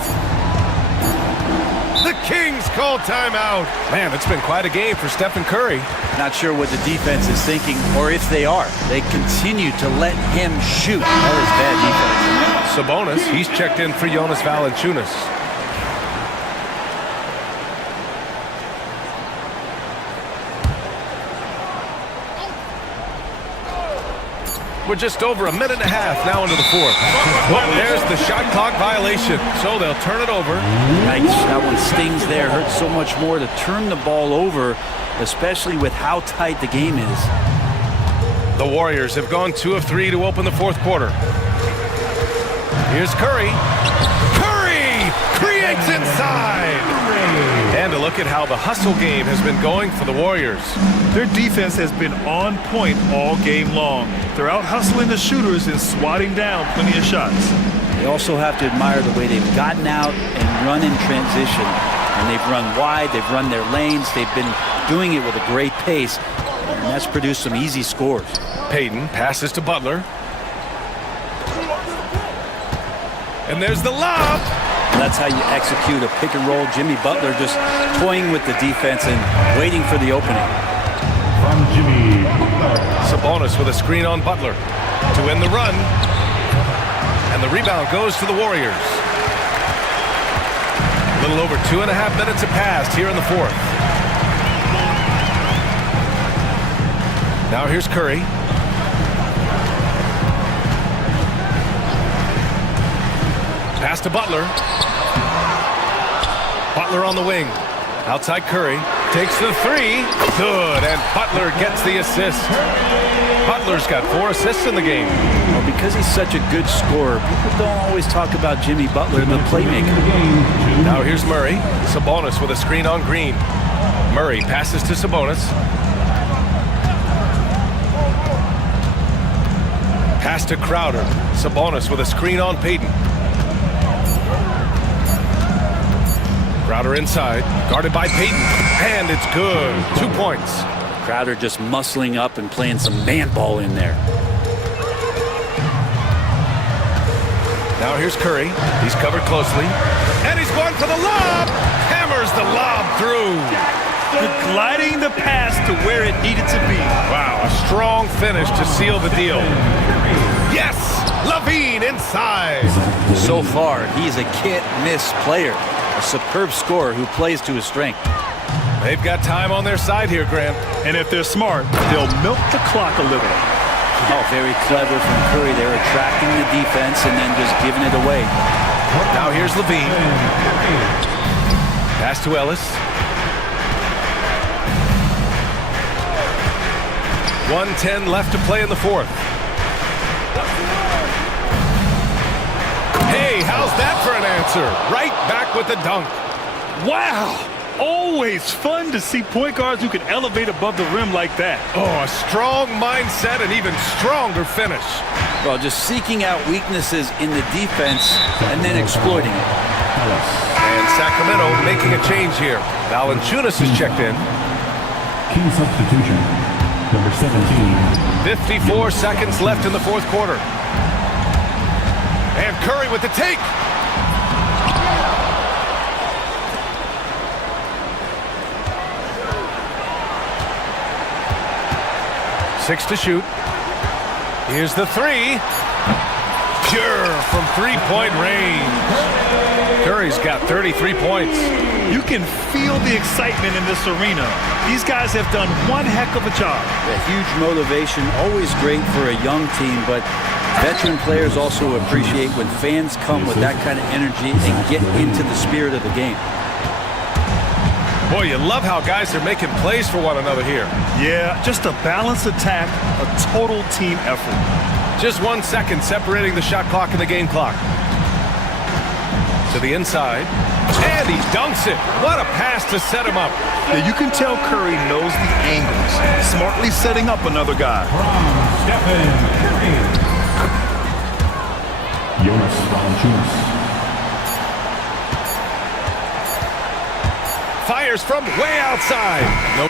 The Kings call timeout. Man, it's been quite a game for Stephen Curry. Not sure what the defense is thinking, or if they are. They continue to let him shoot. That is bad defense. Sabonis, he's checked in for Jonas Valanciunas. We're just over a minute and a half now into the fourth. Well, there's the shot clock violation, so they'll turn it over. Yikes, that one stings there. Hurts so much more to turn the ball over, especially with how tight the game is. The Warriors have gone 2 of 3 to open the fourth quarter. Here's Curry. Curry creates inside. And a look at how the hustle game has been going for the Warriors. Their defense has been on point all game long. They're out hustling the shooters and swatting down plenty of shots. They also have to admire the way they've gotten out and run in transition. And they've run wide, they've run their lanes, they've been doing it with a great pace. And that's produced some easy scores. Payton passes to Butler. And there's the lob. That's how you execute a pick and roll. Jimmy Butler just toying with the defense and waiting for the opening. From Jimmy Butler. Sabonis with a screen on Butler to end the run. And the rebound goes to the Warriors. little over 2.5 minutes have passed here in the fourth. Now here's Curry. Pass to Butler. Butler on the wing. Outside Curry. Takes the three. Good. And Butler gets the assist. Butler's got 4 assists in the game. Well, because he's such a good scorer, people don't always talk about Jimmy Butler, the playmaker. Now here's Murray. Sabonis with a screen on Green. Murray passes to Sabonis. Pass to Crowder. Sabonis with a screen on Payton. Crowder inside, guarded by Payton, and it's good. 2 points. Crowder just muscling up and playing some man ball in there. Now here's Curry. He's covered closely, and he's going for the lob. Hammers the lob through. Gliding the pass to where it needed to be. Wow, a strong finish to seal the deal. Yes, Levine inside. So far, he's a can't-miss player. A superb scorer who plays to his strength. They've got time on their side here, Grant. And if they're smart, they'll milk the clock a little. Oh, very clever from Curry. They're attracting the defense and then just giving it away. Now here's Levine. Pass to Ellis. 1:10 left to play in the fourth. Hey, how's that for an answer? Right back with the dunk. Wow! Always fun to see point guards who can elevate above the rim like that. Oh, a strong mindset and even stronger finish. Well, just seeking out weaknesses in the defense and then exploiting it. And Sacramento making a change here. Valanciunas is checked in. Key substitution, number 17. 54 seconds left in the fourth quarter. And Curry with the take. Six to shoot. Here's the three. Pure from three-point range. Curry's got 33 points. You can feel the excitement in this arena. These guys have done one heck of a job. A huge motivation, always great for a young team, but veteran players also appreciate when fans come with that kind of energy and get into the spirit of the game. Boy, you love how guys are making plays for one another here. Yeah, just a balanced attack, a total team effort. Just 1 second separating the shot clock and the game clock. To the inside, and he dunks it. What a pass to set him up. Yeah, you can tell Curry knows the angles, smartly setting up another guy. Jonas Valanciunas. Fires from way outside. Nope.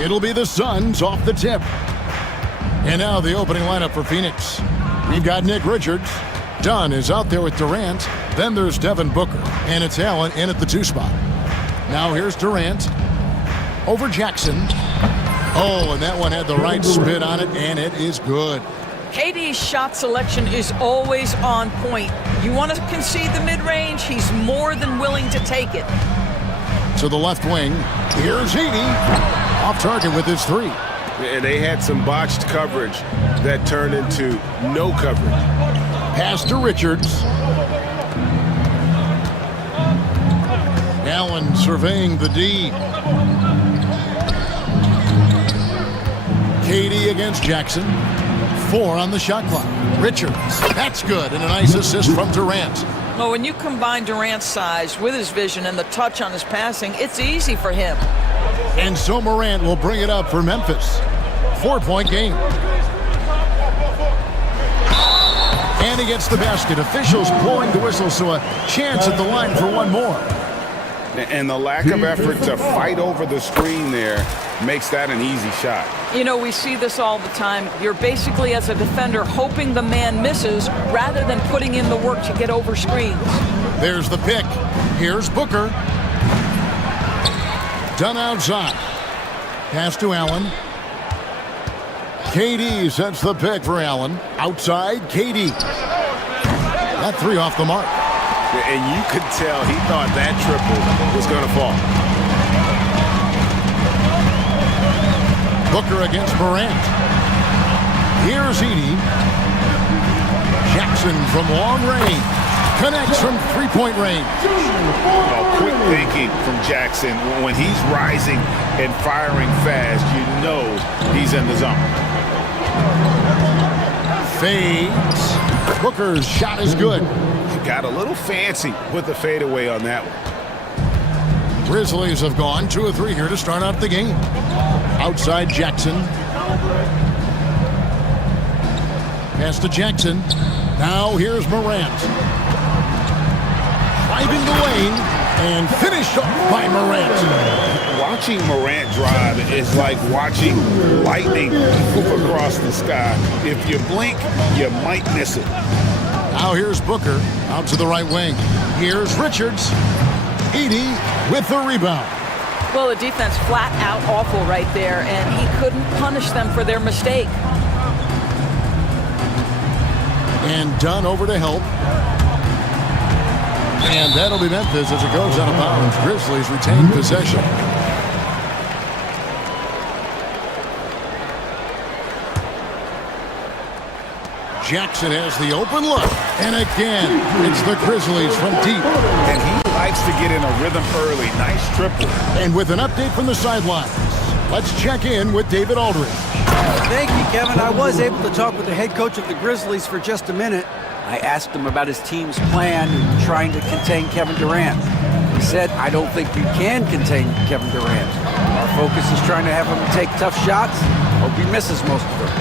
It'll be the Suns off the tip. And now the opening lineup for Phoenix. We've got Nick Richards. Dunn is out there with Durant. Then there's Devin Booker. And it's Allen in at the 2 spot. Now here's Durant. Over Jackson. Oh, and that one had the right spin on it, and it is good. KD's shot selection is always on point. You want to concede the mid-range, he's more than willing to take it. To the left wing, here's Edey. Off target with his 3. And they had some botched coverage that turned into no coverage. Pass to Richards. Allen surveying the D. KD against Jackson. 4 on the shot clock. Richards, that's good, and a nice assist from Durant. Well, when you combine Durant's size with his vision and the touch on his passing, it's easy for him. And so Morant will bring it up for Memphis. 4-point game. And he gets the basket. Officials blowing the whistle, so a chance at the line for one more. And the lack of effort to fight over the screen there makes that an easy shot. You know, we see this all the time. You're basically, as a defender, hoping the man misses rather than putting in the work to get over screens. There's the pick. Here's Booker. Done outside. Pass to Allen. KD sets the pick for Allen. Outside, KD. That 3 off the mark. And you could tell he thought that triple was going to fall. Booker against Morant. Here's Edey. Jackson from long range. Connects from 3-point range. Quick thinking from Jackson. When he's rising and firing fast, you know he's in the zone. Fades. Booker's shot is good. Got a little fancy with the fadeaway on that one. Grizzlies have gone 2 of 3 here to start out the game. Outside Jackson. Pass to Jackson. Now here's Morant. Driving the lane and finished off by Morant. Watching Morant drive is like watching lightning move across the sky. If you blink, you might miss it. Now here's Booker out to the right wing. Here's Richards. Edey with the rebound. Well, the defense flat out awful right there, and he couldn't punish them for their mistake. And Dunn over to help. And that'll be Memphis as it goes out of bounds. Grizzlies retain possession. Jackson has the open look. And again, it's the Grizzlies from deep. And he likes to get in a rhythm early. Nice triple. And with an update from the sidelines, let's check in with David Aldridge. Thank you, Kevin. I was able to talk with the head coach of the Grizzlies for just a minute. I asked him about his team's plan in trying to contain Kevin Durant. He said, I don't think you can contain Kevin Durant. Our focus is trying to have him take tough shots. Hope he misses most of them.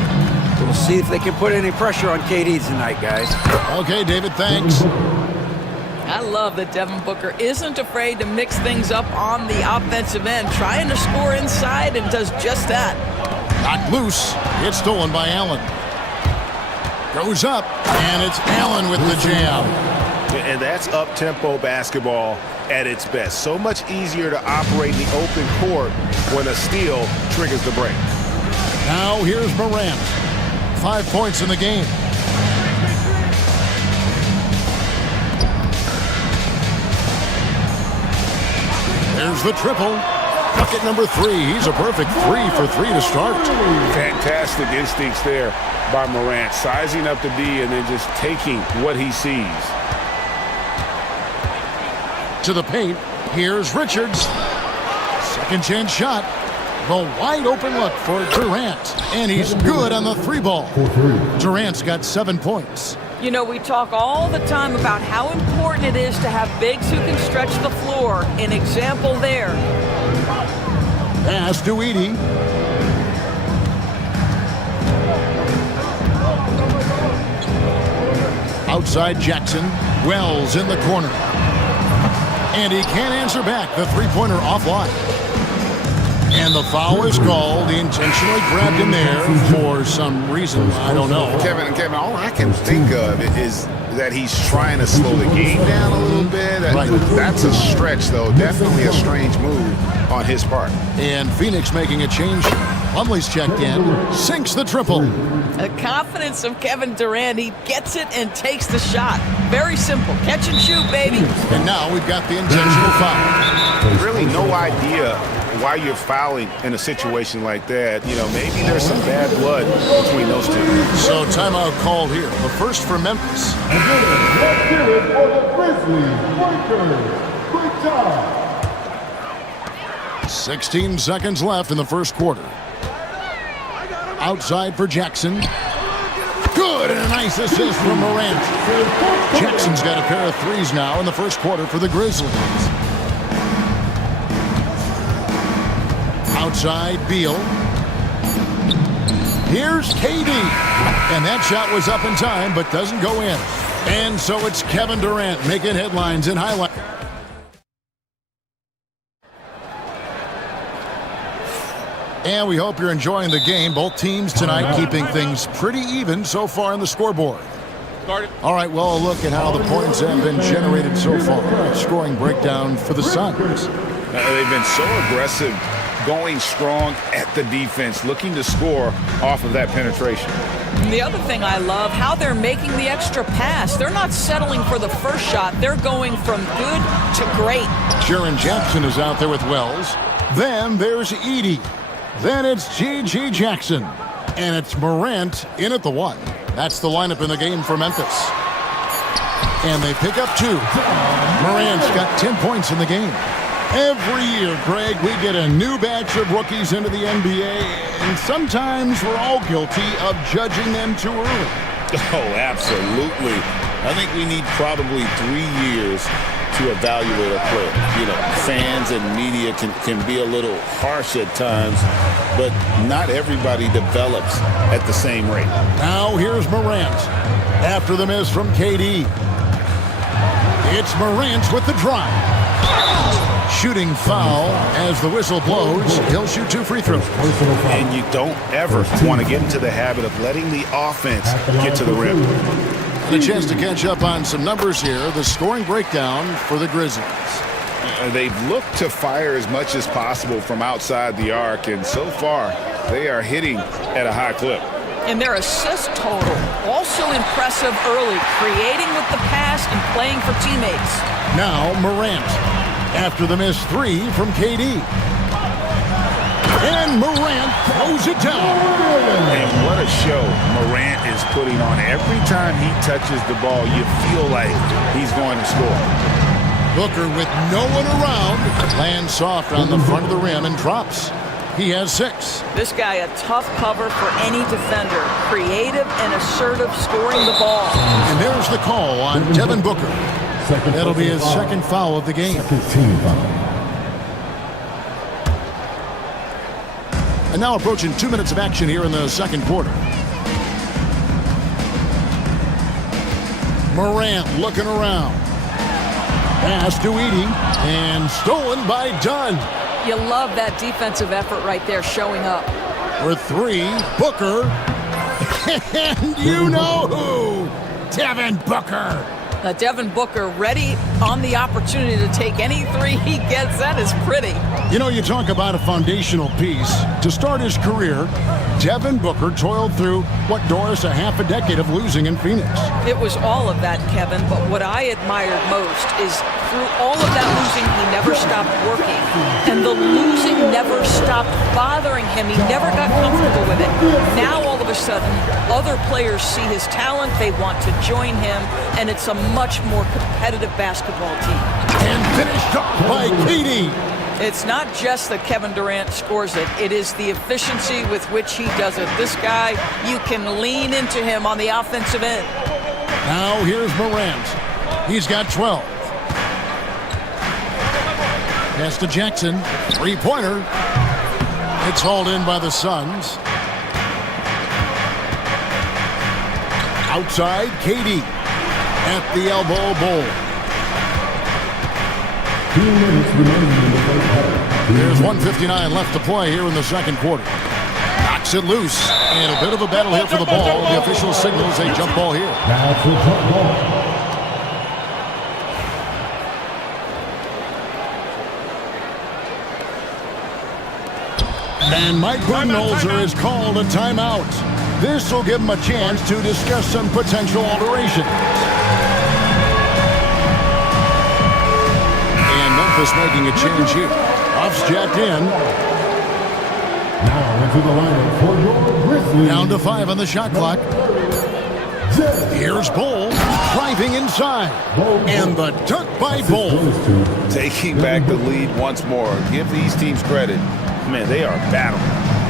We'll see if they can put any pressure on KD tonight, guys. Okay, David, thanks. I love that Devin Booker isn't afraid to mix things up on the offensive end, trying to score inside, and does just that. Knocked loose. It's stolen by Allen. Goes up, and it's Allen with the jam. And that's up-tempo basketball at its best. So much easier to operate in the open court when a steal triggers the break. Now here's Morant. 5 points in the game. There's the triple. Bucket number 3. He's a perfect 3 for 3 to start. Fantastic instincts there by Morant. Sizing up the D and then just taking what he sees. To the paint. Here's Richards. Second chance shot. The wide open look for Durant. And he's good on the 3 ball. Durant's got 7 points. You know, we talk all the time about how important it is to have bigs who can stretch the floor. An example there. Pass to Edey. Outside Jackson. Wells in the corner. And he can't answer back. The 3-pointer offline. And the foul is called. He intentionally grabbed him there for some reason. I don't know. Kevin, all I can think of is that he's trying to slow the game down a little bit. Right. That's a stretch, though. Definitely a strange move on his part. And Phoenix making a change. Plumlee's checked in. Sinks the triple. The confidence of Kevin Durant. He gets it and takes the shot. Very simple. Catch and shoot, baby. And now we've got the intentional foul. Really no idea why you're fouling in a situation like that. You know, maybe there's some bad blood between those two. So timeout called here. The first for Memphis. Let's get it for the Grizzlies Rockets. Great job. 16 seconds left in the first quarter. Outside for Jackson. Good, and a nice assist from Morant. Jackson's got a pair of threes now in the first quarter for the Grizzlies. Outside, Beal. Here's KD. And that shot was up in time, but doesn't go in. And so it's Kevin Durant making headlines in highlight. And we hope you're enjoying the game. Both teams tonight keeping things pretty even so far on the scoreboard. All right, well, a look at how the points have been generated so far. Scoring breakdown for the Suns. They've been so aggressive, going strong at the defense, looking to score off of that penetration. The other thing I love, how they're making the extra pass. They're not settling for the first shot. They're going from good to great. Jaren Jackson is out there with Wells. Then there's Edey. Then it's G.G. Jackson. And it's Morant in at the one. That's the lineup in the game for Memphis. And they pick up two. Morant's got 10 points in the game. Every year, Greg, we get a new batch of rookies into the NBA, and sometimes we're all guilty of judging them too early. Oh, absolutely. I think we need probably 3 years to evaluate a player. You know, fans and media can be a little harsh at times, but not everybody develops at the same rate. Now here's Morant. After the miss from KD. It's Morant with the drive. Shooting foul as the whistle blows. He'll shoot 2 free throws. And you don't ever want to get into the habit of letting the offense get to the rim. And a chance to catch up on some numbers here. The scoring breakdown for the Grizzlies. They've looked to fire as much as possible from outside the arc, and so far they are hitting at a high clip. And their assist total, also impressive early, creating with the pass and playing for teammates. Now Morant. After the missed 3 from KD. And Morant throws it down. And what a show Morant is putting on. Every time he touches the ball, you feel like he's going to score. Booker with no one around lands soft on the front of the rim and drops. He has 6. This guy a tough cover for any defender. Creative and assertive scoring the ball. And there's the call on Devin Booker. That'll be his second foul of the game. And now approaching 2 minutes of action here in the second quarter. Morant looking around. Pass to Edey and stolen by Dunn. You love that defensive effort right there showing up. For 3, Booker. And you know who? Devin Booker. Devin Booker ready on the opportunity to take any 3 he gets. That is pretty. You know, you talk about a foundational piece. To start his career, Devin Booker toiled through, what, Doris, a half a decade of losing in Phoenix. It was all of that, Kevin, but what I admired most is through all of that losing, he never stopped working. And the losing never stopped bothering him. He never got comfortable with it. Now, all of a sudden, other players see his talent. They want to join him, and it's a much more competitive basketball team. And finished off by KD. It's not just that Kevin Durant scores it. It is the efficiency with which he does it. This guy, you can lean into him on the offensive end. Now here's Morant. He's got 12. Pass to Jackson. 3-pointer. It's hauled in by the Suns. Outside, KD. At the elbow bowl. 2 minutes remaining in the first half. There's 1:59 left to play here in the second quarter. Knocks it loose, and a bit of a battle here for the ball. The official signals a jump ball here. That's a jump ball. And Mike Budenholzer has called a timeout. This will give him a chance to discuss some potential alterations. And Memphis making a change here. Off's jacked in. Now into the lineup for your Grizzlies. Down to 5 on the shot clock. Here's Bull driving inside. And the dunk by Bull. Taking back the lead once more. Give these teams credit. Man, they are battling.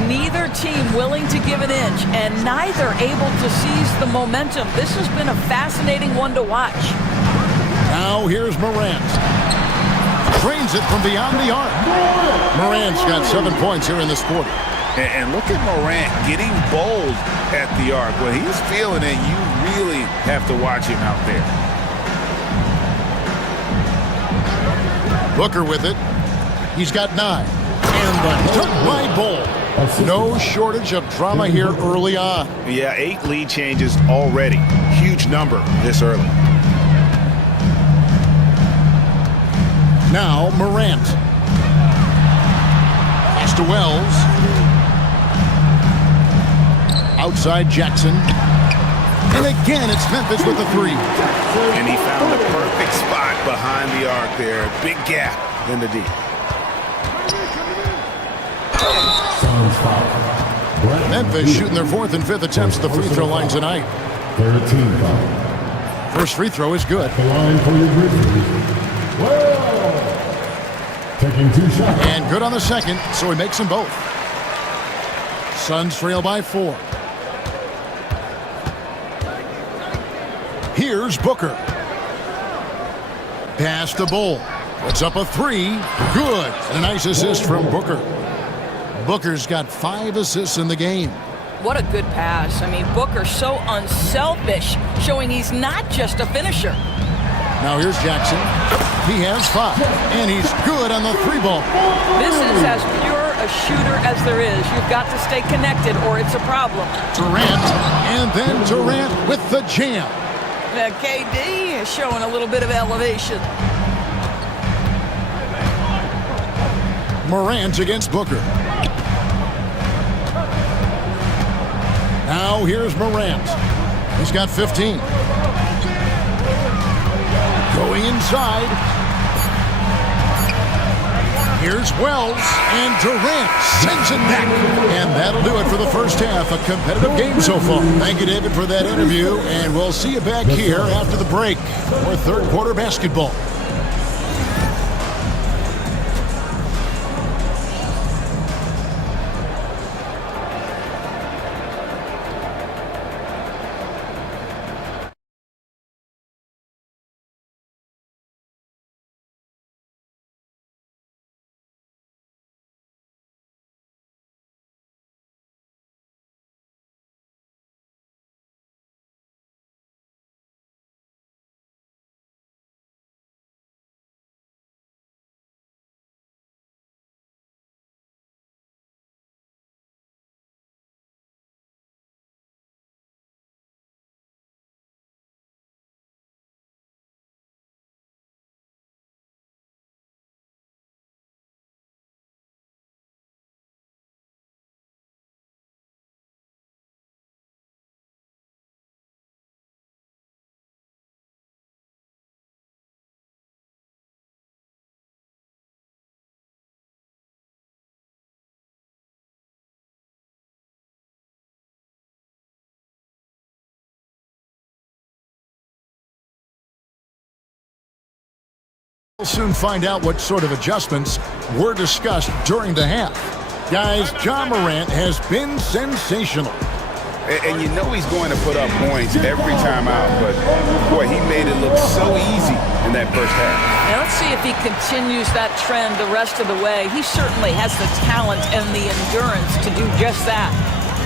Neither team willing to give an inch, and neither able to seize the momentum. This has been a fascinating one to watch. Now here's Morant. Drains it from beyond the arc. Morant's got 7 points here in this quarter. And look at Morant getting bold at the arc. When he's feeling it, you really have to watch him out there. Booker with it. He's got 9. And the dunk by Bull. No shortage of drama here early on. Yeah, 8 lead changes already. Huge number this early. Now Morant. Pass to Wells. Outside Jackson. And again, it's Memphis with the 3. And he found the perfect spot behind the arc there. Big gap in the D. Memphis shooting their 4th and 5th attempts at the free throw line tonight. 13 foul. First free throw is good. The line for your Grizzlies. Well, taking 2 shots. And good on the second, so he makes them both. Suns trail by 4. Here's Booker. Pass to Bull. Puts up a 3. Good. And a nice assist from Booker. Booker's got 5 assists in the game. What a good pass. I mean, Booker so unselfish, showing he's not just a finisher. Now here's Jackson. He has 5, and he's good on the 3 ball. This is as pure a shooter as there is. You've got to stay connected or it's a problem. Durant, and then Durant with the jam. KD is showing a little bit of elevation. Morant against Booker. Now here's Morant. He's got 15. Going inside. Here's Wells, and Durant sends it back. And that'll do it for the first half. A competitive game so far. Thank you, David, for that interview, and we'll see you back here after the break for third quarter basketball. We'll soon find out what sort of adjustments were discussed during the half. Guys, Ja Morant has been sensational. And you know he's going to put up points every time out, but boy, he made it look so easy in that first half. Now let's see if he continues that trend the rest of the way. He certainly has the talent and the endurance to do just that.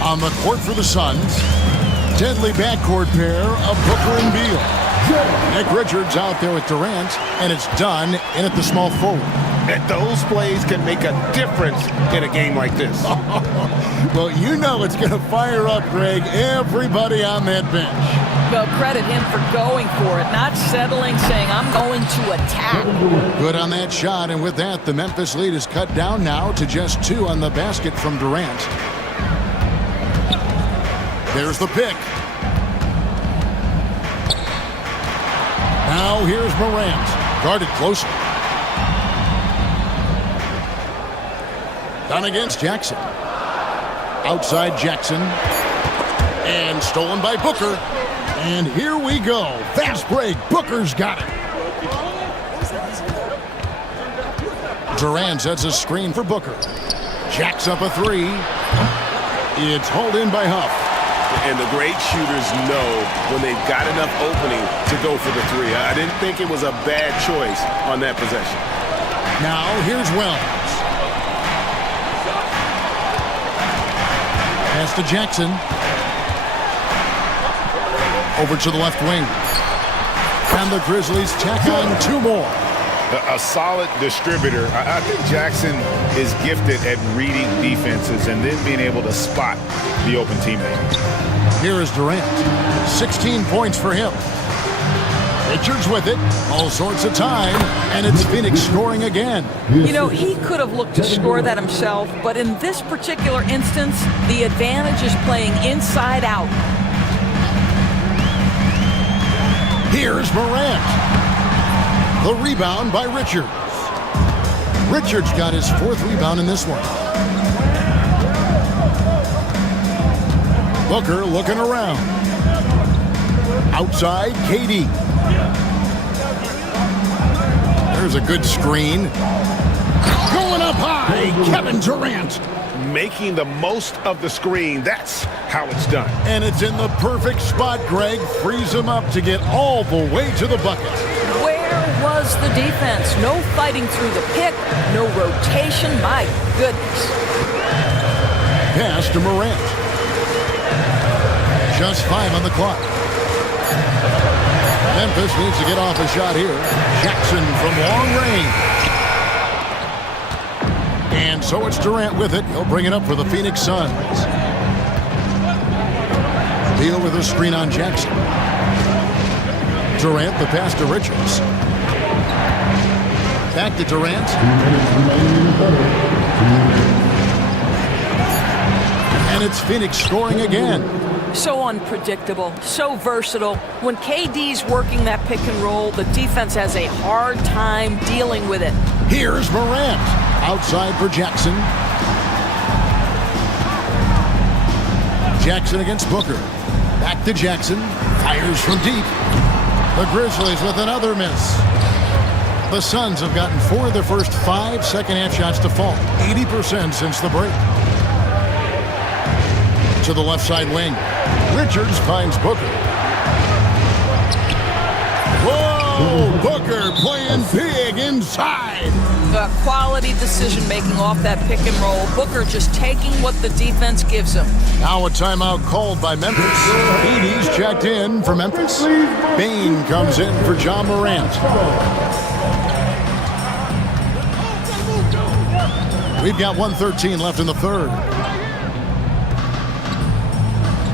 On the court for the Suns, deadly backcourt pair of Booker and Beal. Nick Richards out there with Durant, and it's done in at the small forward. And those plays can make a difference in a game like this. Well, you know it's going to fire up, Greg, everybody on that bench. Well, credit him for going for it, not settling, saying, I'm going to attack. Good on that shot, and with that, the Memphis lead is cut down now to just 2 on the basket from Durant. There's the pick. Now here's Morant, guarded closely. Done against Jackson. Outside Jackson. And stolen by Booker. And here we go. Fast break. Booker's got it. Durant sets a screen for Booker. Jacks up a 3. It's hauled in by Huff. And the great shooters know when they've got enough opening to go for the 3. I didn't think it was a bad choice on that possession. Now here's Wells. Pass to Jackson. Over to the left wing. And the Grizzlies tack on 2 more. A solid distributor. I think Jackson is gifted at reading defenses and then being able to spot the open teammate. Here is Durant. 16 points for him. Richards with it. All sorts of time. And it's Phoenix scoring again. You know, he could have looked to score that himself, but in this particular instance, the advantage is playing inside out. Here's Morant. The rebound by Richards. Richards got his 4th rebound in this one. Booker looking around. Outside, KD. There's a good screen. Going up high, Kevin Durant. Making the most of the screen. That's how it's done. And it's in the perfect spot, Greg. Frees him up to get all the way to the bucket. Where was the defense? No fighting through the pick, no rotation. My goodness. Pass to Morant. Just 5 on the clock. Memphis needs to get off a shot here. Jackson from long range. And so it's Durant with it. He'll bring it up for the Phoenix Suns. Beal with a screen on Jackson. Durant, the pass to Richards. Back to Durant. And it's Phoenix scoring again. So unpredictable, so versatile. When KD's working that pick and roll, the defense has a hard time dealing with it. Here's Morant. Outside for Jackson. Jackson against Booker. Back to Jackson. Fires from deep. The Grizzlies with another miss. The Suns have gotten 4 of their first 5 second-half shots to fall. 80% since the break. To the left side wing. Richards finds Booker. Whoa! Booker playing big inside. The quality decision-making off that pick and roll. Booker just taking what the defense gives him. Now a timeout called by Memphis. Edie's checked in for Memphis. Bain comes in for John Morant. We've got 1:13 left in the third.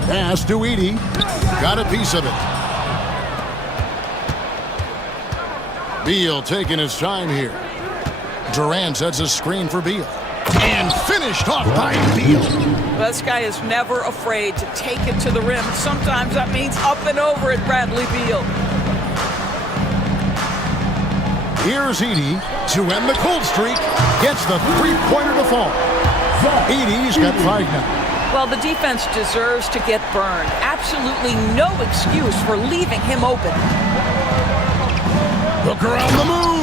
Pass to Edie. Got a piece of it. Beal taking his time here. Durant sets a screen for Beal. And finished off by Beal. This guy is never afraid to take it to the rim. Sometimes that means up and over at Bradley Beal. Here's Edie to end the cold streak. Gets the three-pointer to fall. Edie's got 5 now. Well, the defense deserves to get burned. Absolutely no excuse for leaving him open. Booker on the move.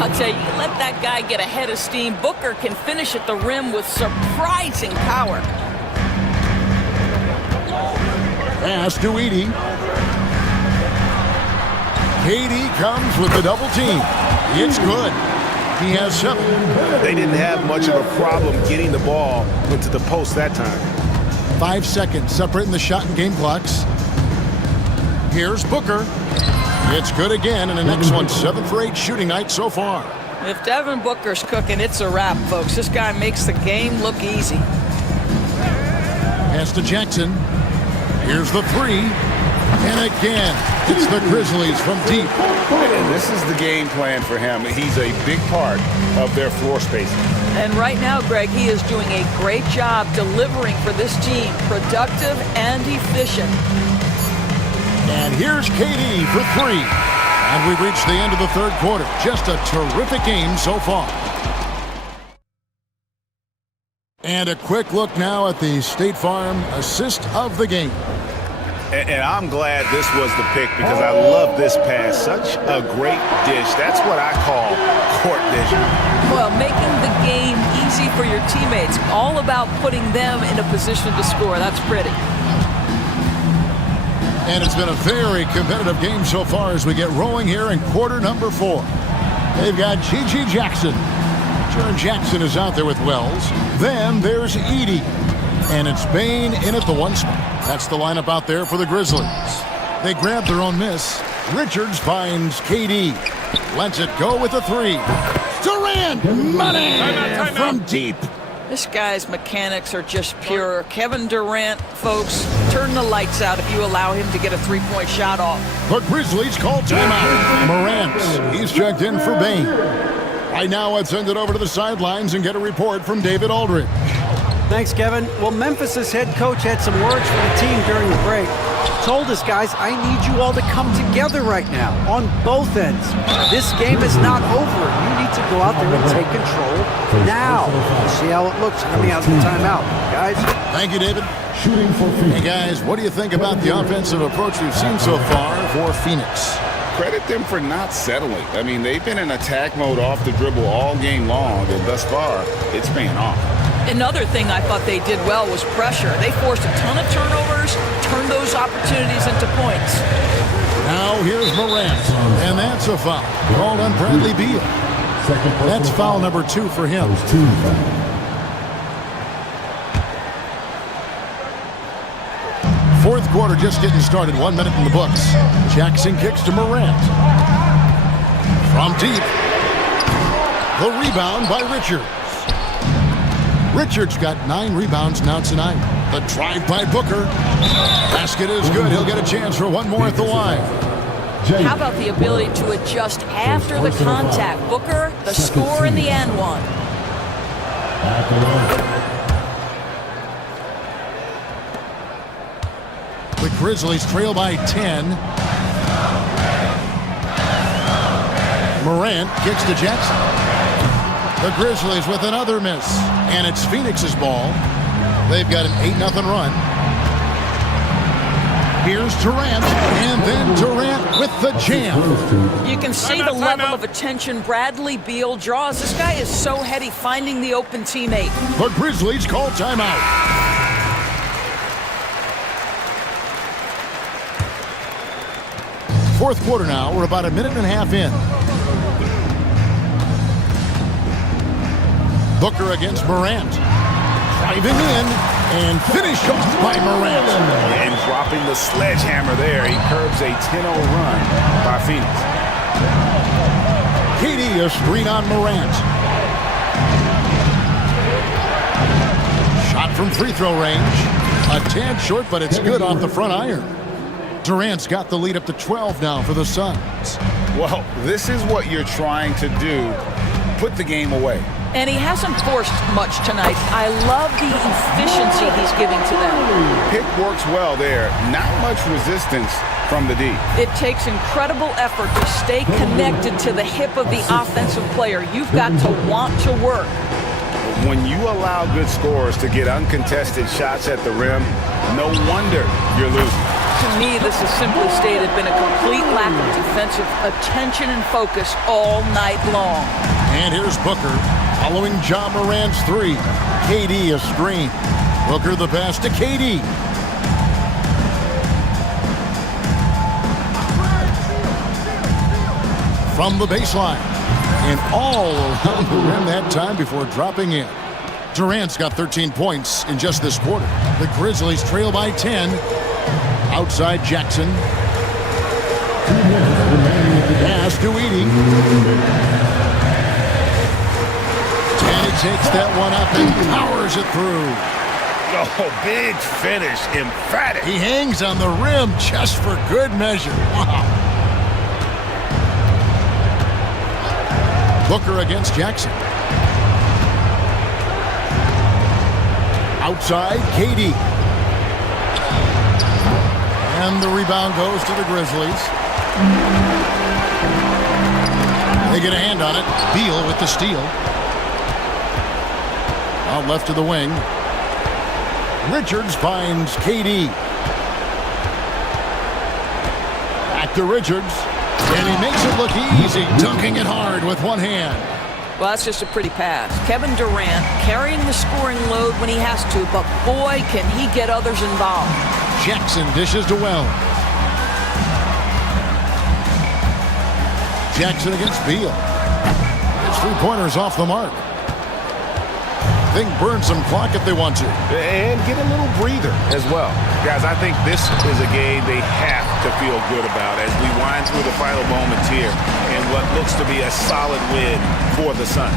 I'll tell you, let that guy get a head of steam. Booker can finish at the rim with surprising power. Pass to Edie. KD comes with the double team. It's good. He has 7. They didn't have much of a problem getting the ball into the post that time. 5 seconds separating the shot and game clocks. Here's Booker. It's good again, and the next one 7 for 8 shooting night so far. If Devin Booker's cooking, it's a wrap, folks. This guy makes the game look easy. Pass to Jackson. Here's the three. And again, it's the Grizzlies from deep. And this is the game plan for him. He's a big part of their floor spacing. And right now, Greg, he is doing a great job delivering for this team, productive and efficient. And here's KD for three. And we've reached the end of the third quarter. Just a terrific game so far. And a quick look now at the State Farm assist of the game. And I'm glad this was the pick because I love this pass. Such a great dish. That's what I call court vision. Well, making the game easy for your teammates. All about putting them in a position to score. That's pretty. And it's been a very competitive game so far as we get rolling here in quarter number 4. They've got G.G. Jackson. Jaron Jackson is out there with Wells. Then there's Edie. And it's Bain in at the 1 spot. That's the lineup out there for the Grizzlies. They grab their own miss. Richards finds KD. Lets it go with a 3. Durant! Money! From deep. This guy's mechanics are just pure. Kevin Durant, folks, turn the lights out if you allow him to get a 3-point shot off. The Grizzlies call timeout. Morant, he's checked in for Bain. Right now, let's send it over to the sidelines and get a report from David Aldridge. Thanks, Kevin. Well, Memphis's head coach had some words for the team during the break. Told us, guys, I need you all to come together right now on both ends. This game is not over. You need to go out there and take control now. We'll see how it looks coming out of the timeout. Guys? Thank you, David. Hey, guys, what do you think about the offensive approach we've seen so far for Phoenix? Credit them for not settling. I mean, they've been in attack mode off the dribble all game long, and thus far, it's paying off. Another thing I thought they did well was pressure. They forced a ton of turnovers, turned those opportunities into points. Now here's Morant, and that's a foul called on Bradley Beal. That's foul number 2 for him. Fourth quarter just getting started. 1 minute in the books. Jackson kicks to Morant. From deep. The rebound by Richards. Richards got 9 rebounds now tonight. The drive by Booker. Basket is good. He'll get a chance for one more at the line. How about the ability to adjust after the contact? Booker, the score in the end one. The Grizzlies trail by 10. Morant kicks to Jackson. The Grizzlies with another miss. And it's Phoenix's ball. They've got an 8-0 run. Here's Durant. And then Durant with the jam. You can see the level of attention Bradley Beal draws. This guy is so heady finding the open teammate. The Grizzlies call timeout. Fourth quarter now. We're about a minute and a half in. Booker against Morant. Driving in and finished off by Morant. And dropping the sledgehammer there. He curbs a 10-0 run by Phoenix. KD a screen on Morant. Shot from free throw range. A tad short, but it's good off the front iron. Durant's got the lead up to 12 now for the Suns. Well, this is what you're trying to do. Put the game away. And he hasn't forced much tonight. I love the efficiency he's giving to them. Pick works well there. Not much resistance from the D. It takes incredible effort to stay connected to the hip of the offensive player. You've got to want to work. When you allow good scorers to get uncontested shots at the rim, no wonder you're losing. To me, this has simply stated been a complete lack of defensive attention and focus all night long. And here's Booker following Ja Morant's 3. KD a screen. Booker the pass to KD. From the baseline. And all around the rim that time before dropping in. Durant's got 13 points in just this quarter. The Grizzlies trail by 10. Outside Jackson. Pass to Edie. takes that one up and powers it through. Oh, big finish, emphatic. He hangs on the rim just for good measure. Wow. Booker against Jackson. Outside, KD. And the rebound goes to the Grizzlies. They get a hand on it. Beal with the steal. Out left to the wing. Richards finds KD. Back to Richards. And he makes it look easy, dunking it hard with one hand. Well, that's just a pretty pass. Kevin Durant carrying the scoring load when he has to, but boy, can he get others involved. Jackson dishes to Wells. Jackson against Beal. It's three-pointers off the mark. Think burn some clock if they want to. And get a little breather as well. Guys, I think this is a game they have to feel good about as we wind through the final moments here in what looks to be a solid win for the Suns.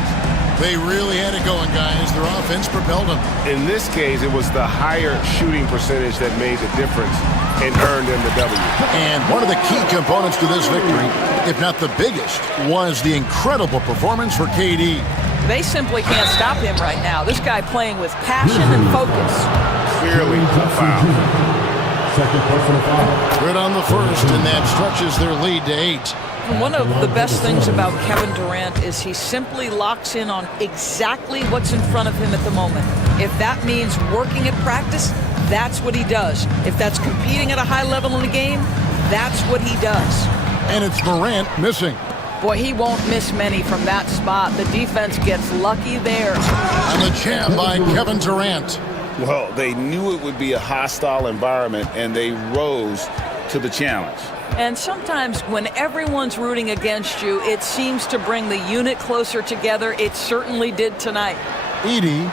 They really had it going, guys. Their offense propelled them. In this case, it was the higher shooting percentage that made the difference and earned them the W. And one of the key components to this victory, if not the biggest, was the incredible performance for KD. They simply can't stop him right now. This guy playing with passion and focus. Clearly a foul. Second personal foul. Good on the first, and that stretches their lead to 8. One of the best things about Kevin Durant is he simply locks in on exactly what's in front of him at the moment. If that means working at practice, that's what he does. If that's competing at a high level in the game, that's what he does. And it's Morant missing. Boy, he won't miss many from that spot. The defense gets lucky there. And the jam by Kevin Durant. Well, they knew it would be a hostile environment, and they rose to the challenge. And sometimes when everyone's rooting against you, it seems to bring the unit closer together. It certainly did tonight. Edie.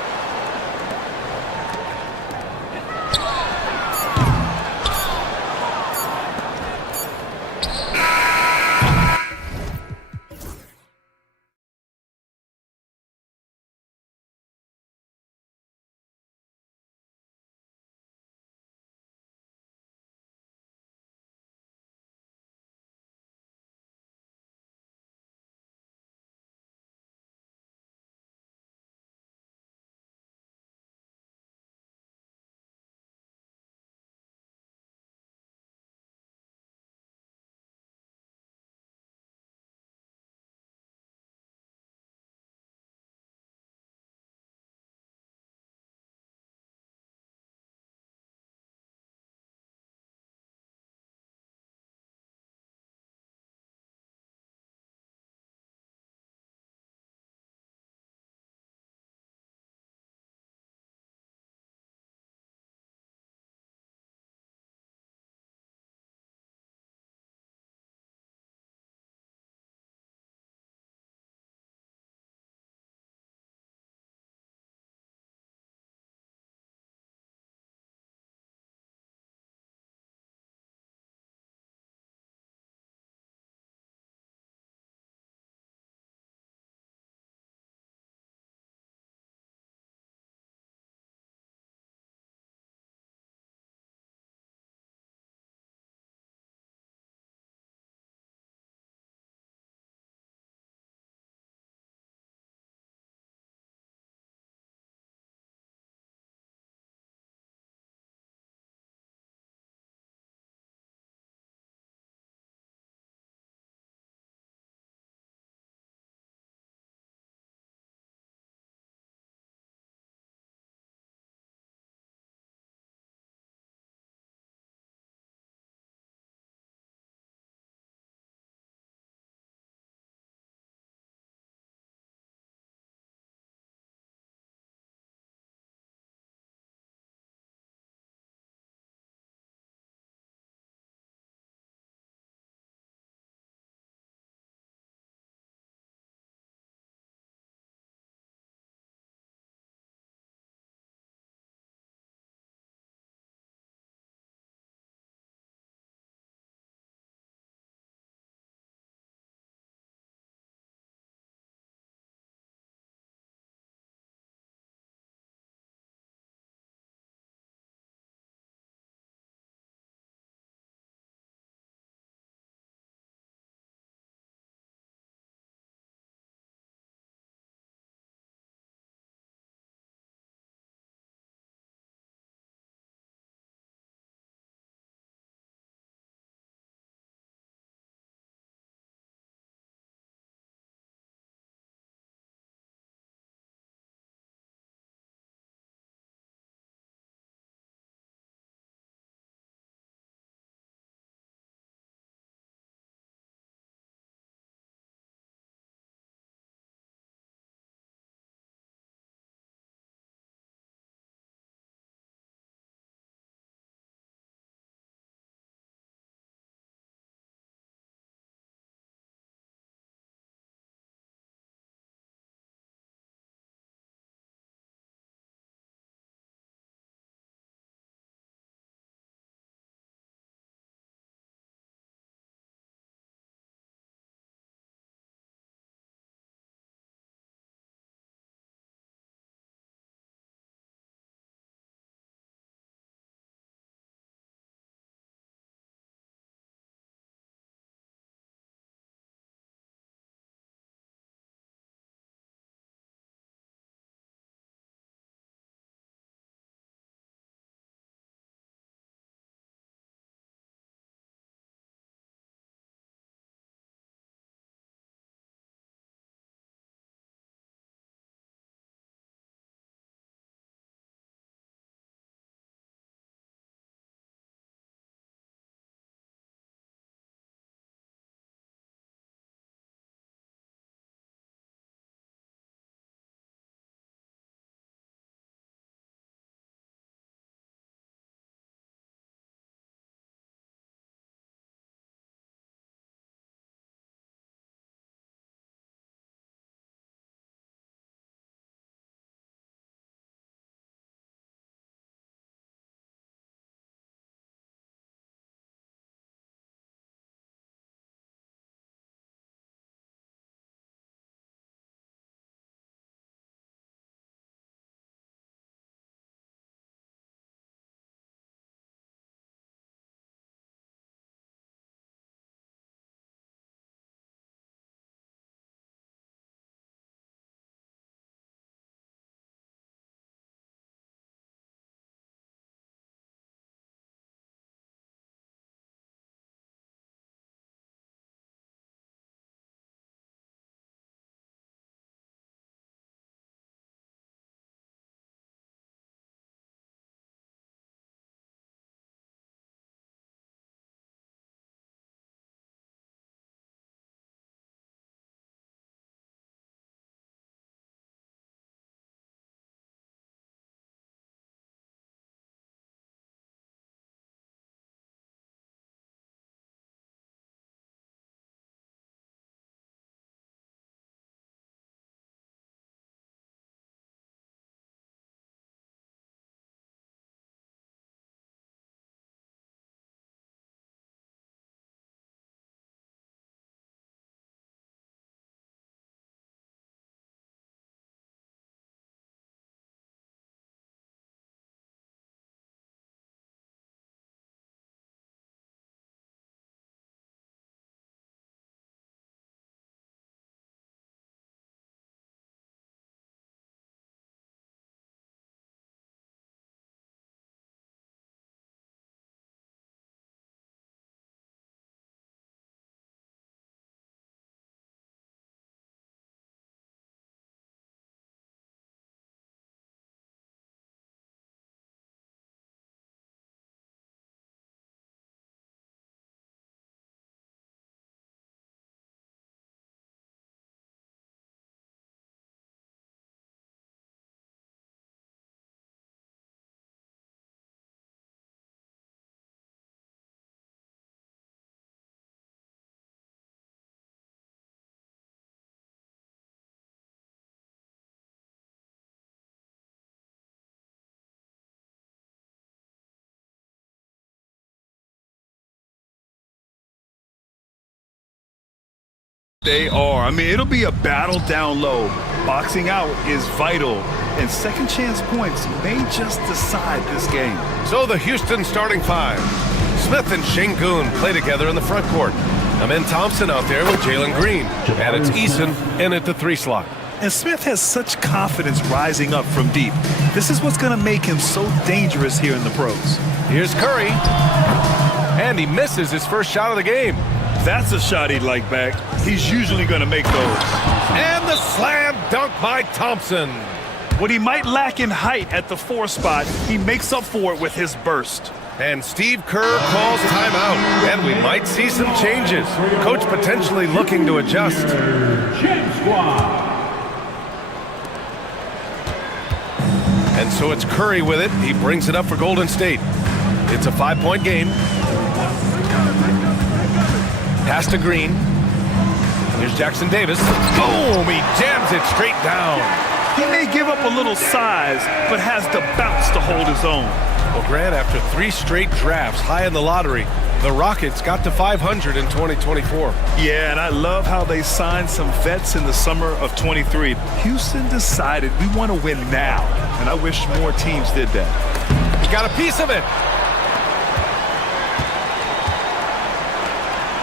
They are. I mean, it'll be a battle down low. Boxing out is vital, and second chance points may just decide this game. So the Houston starting five. Smith and Şengün play together in the front court. Amin Thompson out there with Jalen Green. And it's Eason in at the 3 slot. And Smith has such confidence rising up from deep. This is what's going to make him so dangerous here in the pros. Here's Curry. And he misses his first shot of the game. That's a shot he'd like back. He's usually going to make those. And the slam dunk by Thompson. What he might lack in height at the 4 spot, he makes up for it with his burst. And Steve Kerr calls timeout. And we might see some changes. Coach potentially looking to adjust. And so it's Curry with it. He brings it up for Golden State. It's a 5-point game. Pass to Green. Here's Jackson Davis. Boom! He jams it straight down. He may give up a little size, but has the bounce to hold his own. Well, Grant, after 3 straight drafts high in the lottery, the Rockets got to 500 in 2024. Yeah, and I love how they signed some vets in the summer of 23. Houston decided we want to win now, and I wish more teams did that. He got a piece of it.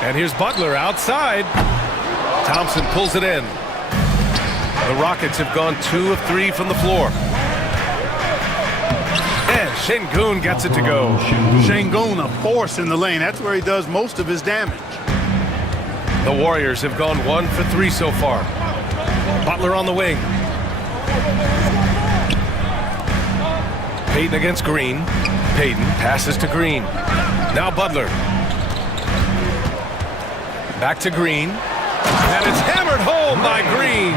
And here's Butler outside. Thompson pulls it in. The Rockets have gone 2 of 3 from the floor. And Şengün gets it to go. Şengün, a force in the lane. That's where he does most of his damage. The Warriors have gone 1 for 3 so far. Butler on the wing. Payton against Green. Payton passes to Green. Now Butler. Back to Green. And it's hammered home by Green.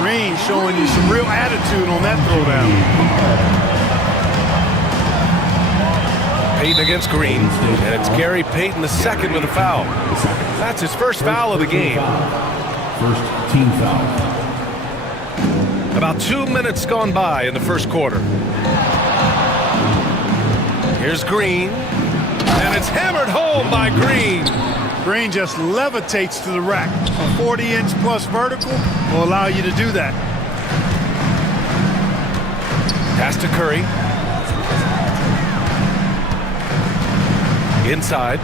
Green showing you some real attitude on that throwdown. Payton against Green. And it's Gary Payton II with a foul. That's his first foul of the game. First team foul. About 2 minutes gone by in the first quarter. Here's Green. And it's hammered home by Green. Green just levitates to the rack. A 40-inch plus vertical will allow you to do that. Pass to Curry. Inside.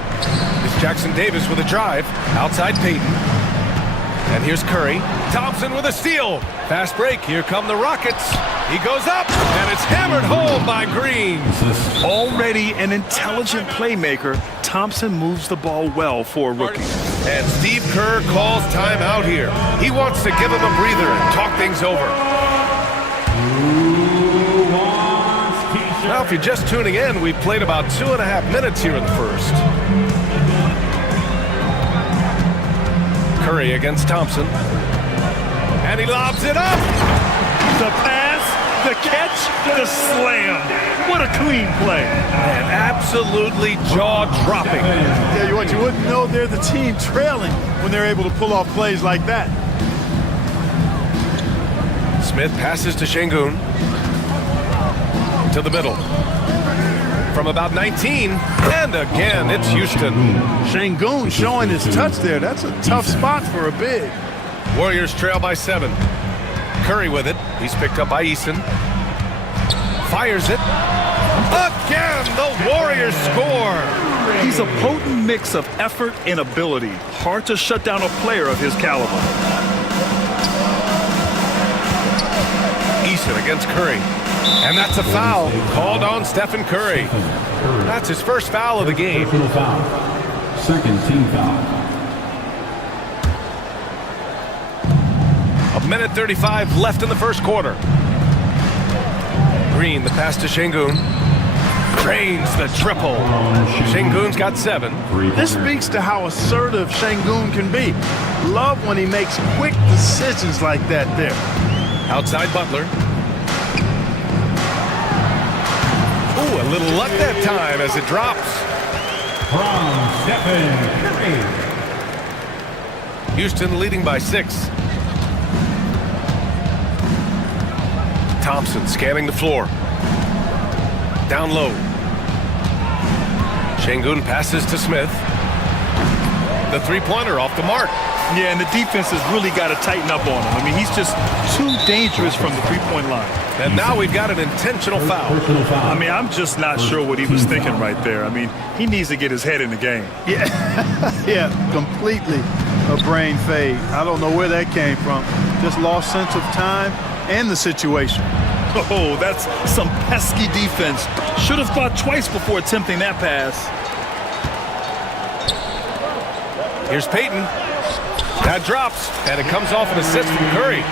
It's Jackson Davis with a drive. Outside Payton. And here's Curry. Thompson with a steal. Fast break. Here come the Rockets. He goes up. And it's hammered home by Green. Already an intelligent playmaker, Thompson moves the ball well for a rookie. And Steve Kerr calls timeout here. He wants to give him a breather and talk things over. Now, if you're just tuning in, we've played about 2.5 minutes here in the first. Curry against Thompson. And he lobs it up. The pass, the catch, the slam. What a clean play. And absolutely jaw-dropping. Tell you what, you wouldn't know they're the team trailing when they're able to pull off plays like that. Smith passes to Şengün. To the middle. From about 19. And again, it's Houston. Şengün showing his touch there. That's a tough spot for a big. Warriors trail by 7. Curry with it. He's picked up by Eason. Fires it. Again, the Warriors score. He's a potent mix of effort and ability. Hard to shut down a player of his caliber. Eason against Curry. And that's a foul called on Stephen Curry. That's his first foul of the game. Second team foul. A minute 35 left in the first quarter. Green, the pass to Şengün. Drains the triple. Şengün's got 7. This speaks to how assertive Şengün can be. Love when he makes quick decisions like that there. Outside Butler. Ooh, a little luck that time as it drops. From Stephen Curry. Houston leading by 6. Thompson scanning the floor. Down low. Şengün passes to Smith. The three-pointer off the mark. Yeah, and the defense has really got to tighten up on him. I mean, he's just too dangerous from the three-point line. And now we've got an intentional foul. I mean, I'm just not sure what he was thinking right there. I mean, he needs to get his head in the game. Yeah, yeah, completely a brain fade. I don't know where that came from. Just lost sense of time and the situation. Oh, that's some pesky defense. Should have thought twice before attempting that pass. Here's Peyton. That drops, and it comes off an assist from Curry.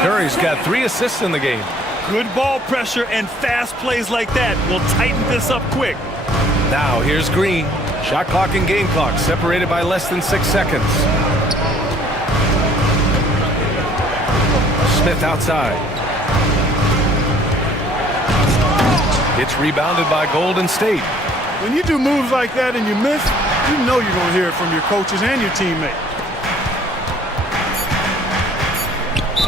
Curry's got 3 assists in the game. Good ball pressure and fast plays like that will tighten this up quick. Now here's Green. Shot clock and game clock separated by less than 6 seconds. Smith outside. It's rebounded by Golden State. When you do moves like that and you miss, you know you're going to hear it from your coaches and your teammates.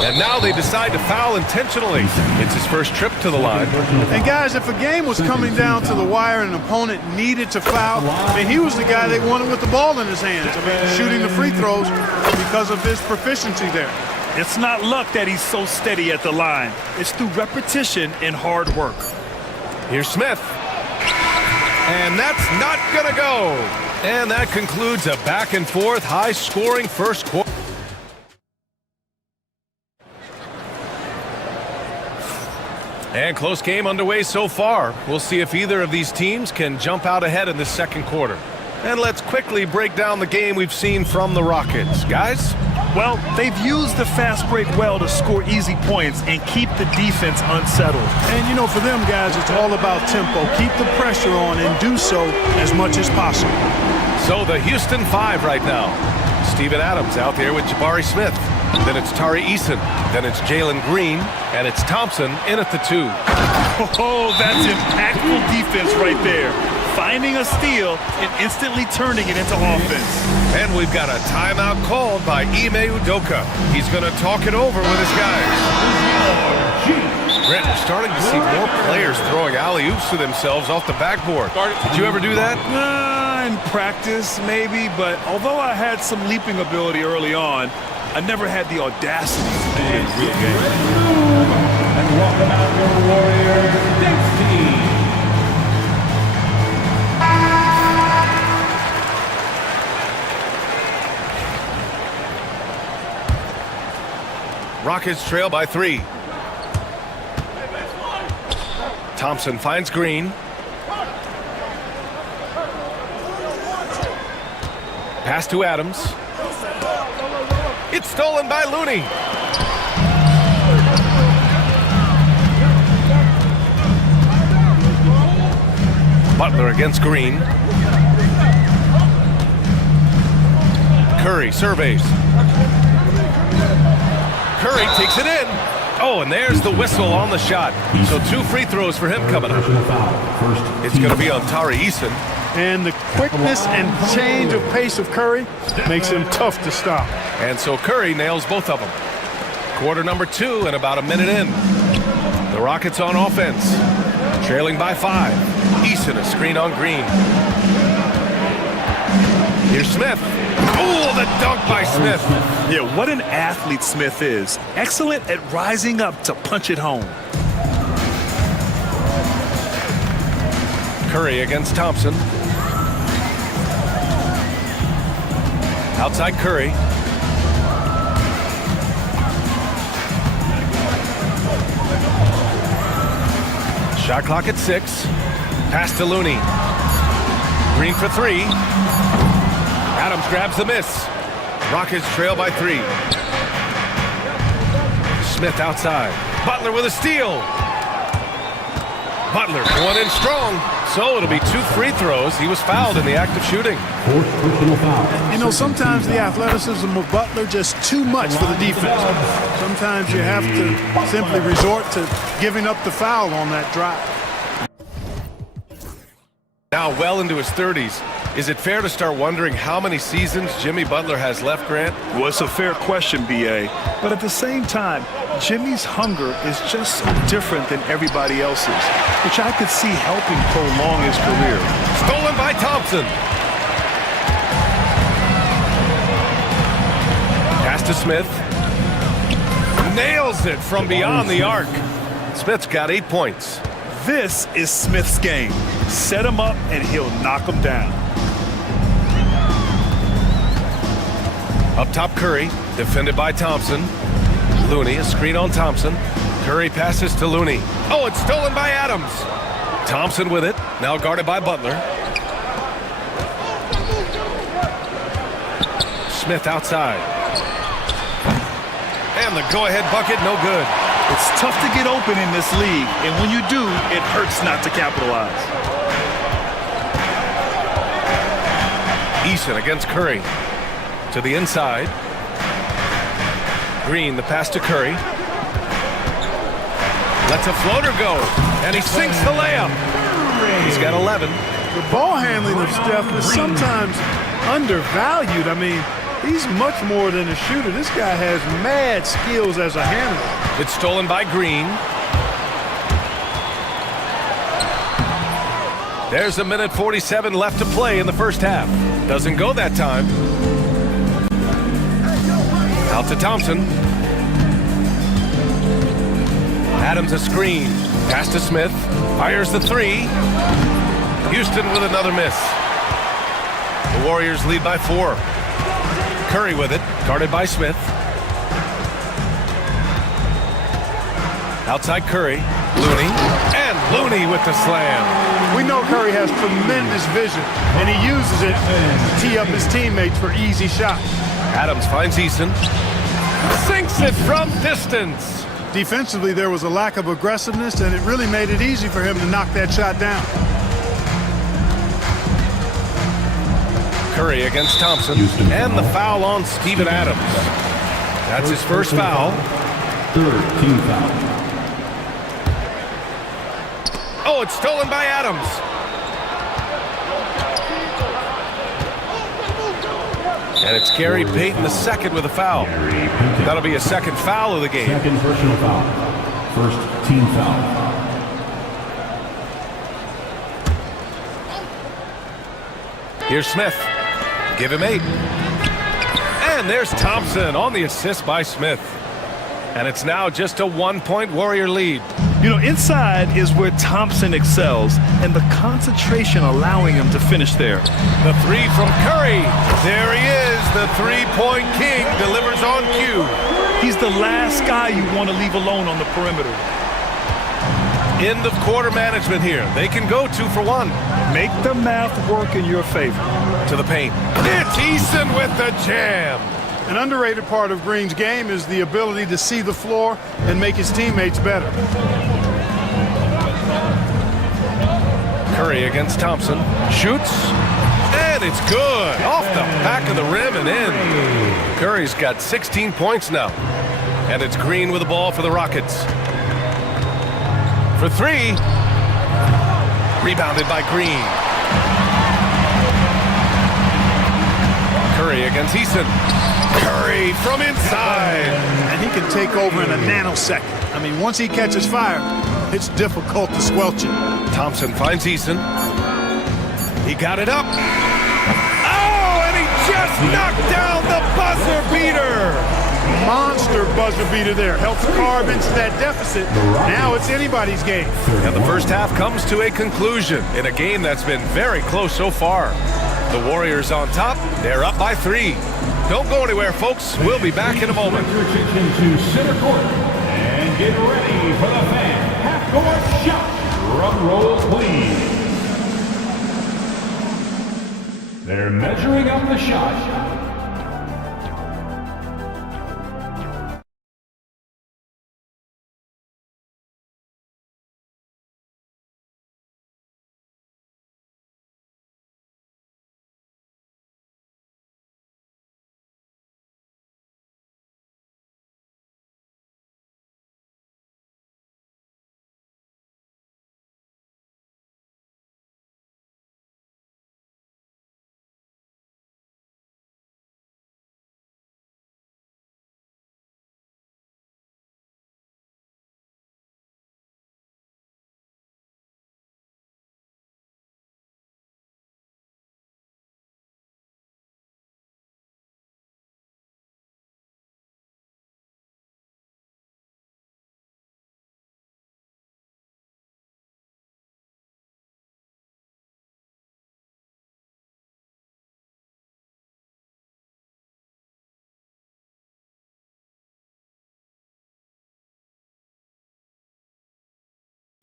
And now they decide to foul intentionally. It's his first trip to the line. And guys, if a game was coming down to the wire and an opponent needed to foul, I mean, he was the guy they wanted with the ball in his hands. I mean, shooting the free throws because of his proficiency there. It's not luck that he's so steady at the line. It's through repetition and hard work. Here's Smith. And that's not gonna go. And that concludes a back and forth, high-scoring first quarter. And close game underway so far. We'll see if either of these teams can jump out ahead in the second quarter. And let's quickly break down the game we've seen from the Rockets. Guys? Well, they've used the fast break well to score easy points and keep the defense unsettled. And, you know, for them guys, it's all about tempo. Keep the pressure on and do so as much as possible. So the Houston 5 right now. Steven Adams out there with Jabari Smith. Then it's Tari Eason. Then it's Jalen Green. And it's Thompson in at the 2. Oh, that's impactful defense right there. Finding a steal and instantly turning it into offense. And we've got a timeout called by Ime Udoka. He's going to talk it over with his guys. Brent, we're starting to see more players throwing alley-oops to themselves off the backboard. Did you ever do that? In practice, maybe, but although I had some leaping ability early on, I never had the audacity to do it in real game. And welcome out your Warriors next team. Rockets trail by 3. Thompson finds Green. Pass to Adams. It's stolen by Looney. Butler against Green. Curry surveys. Curry takes it in. Oh, and there's the whistle on the shot. So 2 free throws for him coming up. It's going to be on Tari Eason. And the quickness and change of pace of Curry makes him tough to stop. And so Curry nails both of them. Quarter number 2 and about a minute in. The Rockets on offense. Trailing by 5. Eason a screen on Green. Here's Smith. Oh, the dunk by Smith. Yeah, what an athlete Smith is. Excellent at rising up to punch it home. Curry against Thompson. Outside Curry. Shot clock at 6. Pass to Looney. Green for 3. Adams grabs the miss. Rockets trail by 3. Smith outside. Butler with a steal. Butler going in strong. So it'll be 2 free throws. He was fouled in the act of shooting. You know, sometimes the athleticism of Butler just too much for the defense. Sometimes you have to simply resort to giving up the foul on that drive. Now well into his 30s. Is it fair to start wondering how many seasons Jimmy Butler has left, Grant? Well, it's a fair question, B.A. But at the same time, Jimmy's hunger is just so different than everybody else's, which I could see helping prolong his career. Stolen by Thompson. to Smith. Nails it from beyond the arc. Smith's got 8 points. This is Smith's game. Set him up and he'll knock him down. Up top, Curry, defended by Thompson. Looney, a screen on Thompson. Curry passes to Looney. Oh, it's stolen by Adams. Thompson with it, now guarded by Butler. Smith outside. And the go-ahead bucket, no good. It's tough to get open in this league, and when you do, it hurts not to capitalize. Eason against Curry. To the inside. Green, the pass to Curry. Lets a floater go, and he sinks the layup. He's got 11. The ball handling of Steph is sometimes undervalued. I mean, he's much more than a shooter. This guy has mad skills as a handler. It's stolen by Green. There's a minute 47 left to play in the first half. Doesn't go that time. Out to Thompson. Adams a screen. Pass to Smith. Fires the three. Houston with another miss. The Warriors lead by 4. Curry with it. Guarded by Smith. Outside Curry. Looney. And Looney with the slam. We know Curry has tremendous vision, and he uses it to tee up his teammates for easy shots. Adams finds Eason. Sinks it from distance. Defensively, there was a lack of aggressiveness, and it really made it easy for him to knock that shot down. Curry against Thompson. And the foul on Steven Adams. That's his first foul. Third team foul. Oh, it's stolen by Adams. And it's Gary Payton the second with a foul. That'll be a second foul of the game. Second personal foul. First team foul. Here's Smith. Give him 8. And there's Thompson on the assist by Smith. And it's now just a 1-point Warrior lead. You know, inside is where Thompson excels, and the concentration allowing him to finish there. The three from Curry. There he is, the three-point king, delivers on cue. He's the last guy you want to leave alone on the perimeter. End of quarter management here. They can go 2 for 1. Make the math work in your favor. To the paint. It's Eason with the jam. An underrated part of Green's game is the ability to see the floor and make his teammates better. Curry against Thompson. Shoots. And it's good. Off the back of the rim and in. Curry's got 16 points now. And it's Green with the ball for the Rockets. For 3. Rebounded by Green. Curry against Eason. Curry from inside. And he can take over in a nanosecond. I mean, once he catches fire, it's difficult to squelch it. Thompson finds Eason. He got it up. Oh, and he just knocked down the buzzer beater. Monster buzzer beater there. Helps carve into that deficit. Now it's anybody's game. And the first half comes to a conclusion in a game that's been very close so far. The Warriors on top. They're up by 3. Don't go anywhere, folks. We'll be back in a moment. Your attention to center court and get ready for the fan half-court shot. Drum roll, please. They're measuring up the shot.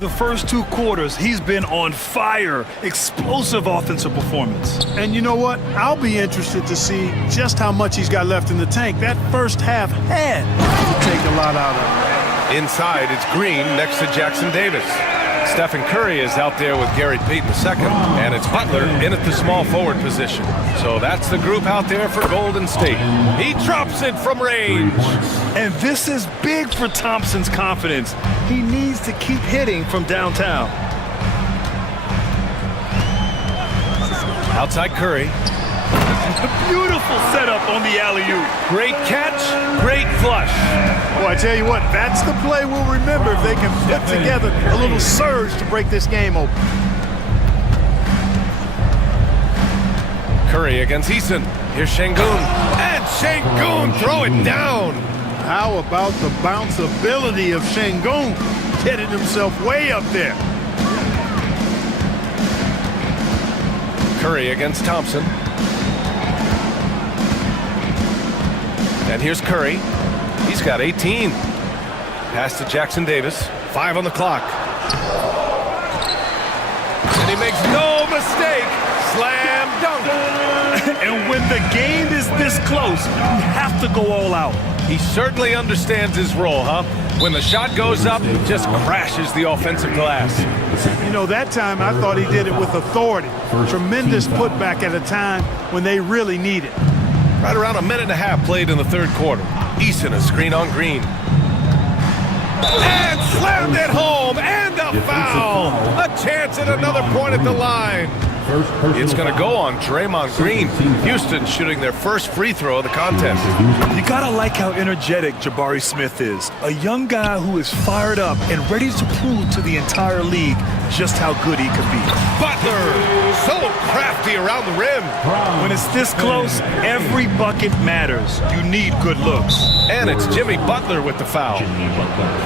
The first 2 quarters, he's been on fire. Explosive offensive performance. And you know what? I'll be interested to see just how much he's got left in the tank. That first half had to take a lot out of it. Inside, it's Green next to Jackson Davis. Stephen Curry is out there with Gary Payton II, and it's Butler in at the small forward position. So that's the group out there for Golden State. He drops it from range. And this is big for Thompson's confidence. He needs to keep hitting from downtown. Outside Curry. Beautiful setup on the alley-oop. Great catch, great flush. Well, I tell you what, that's the play we'll remember if they can put together a little surge to break this game open. Curry against Eason. Here's Şengün. And Şengün throw it down. How about the bounce ability of Şengün? Getting himself way up there. Curry against Thompson. And here's Curry. He's got 18. Pass to Jackson Davis. 5 on the clock. And he makes no mistake. Slam dunk. And when the game is this close, you have to go all out. He certainly understands his role, huh? When the shot goes up, it just crashes the offensive glass. You know, that time I thought he did it with authority. Tremendous putback at a time when they really need it. Right around a minute and a half played in the third quarter. Eason a screen on Green. And slammed it home, and a foul! A chance at another point at the line. It's going to go on Draymond Green. Houston shooting their first free throw of the contest. You gotta like how energetic Jabari Smith is. A young guy who is fired up and ready to prove to the entire league just how good he can be. Butler, so crafty around the rim. When it's this close, every bucket matters. You need good looks. And it's Jimmy Butler with the foul.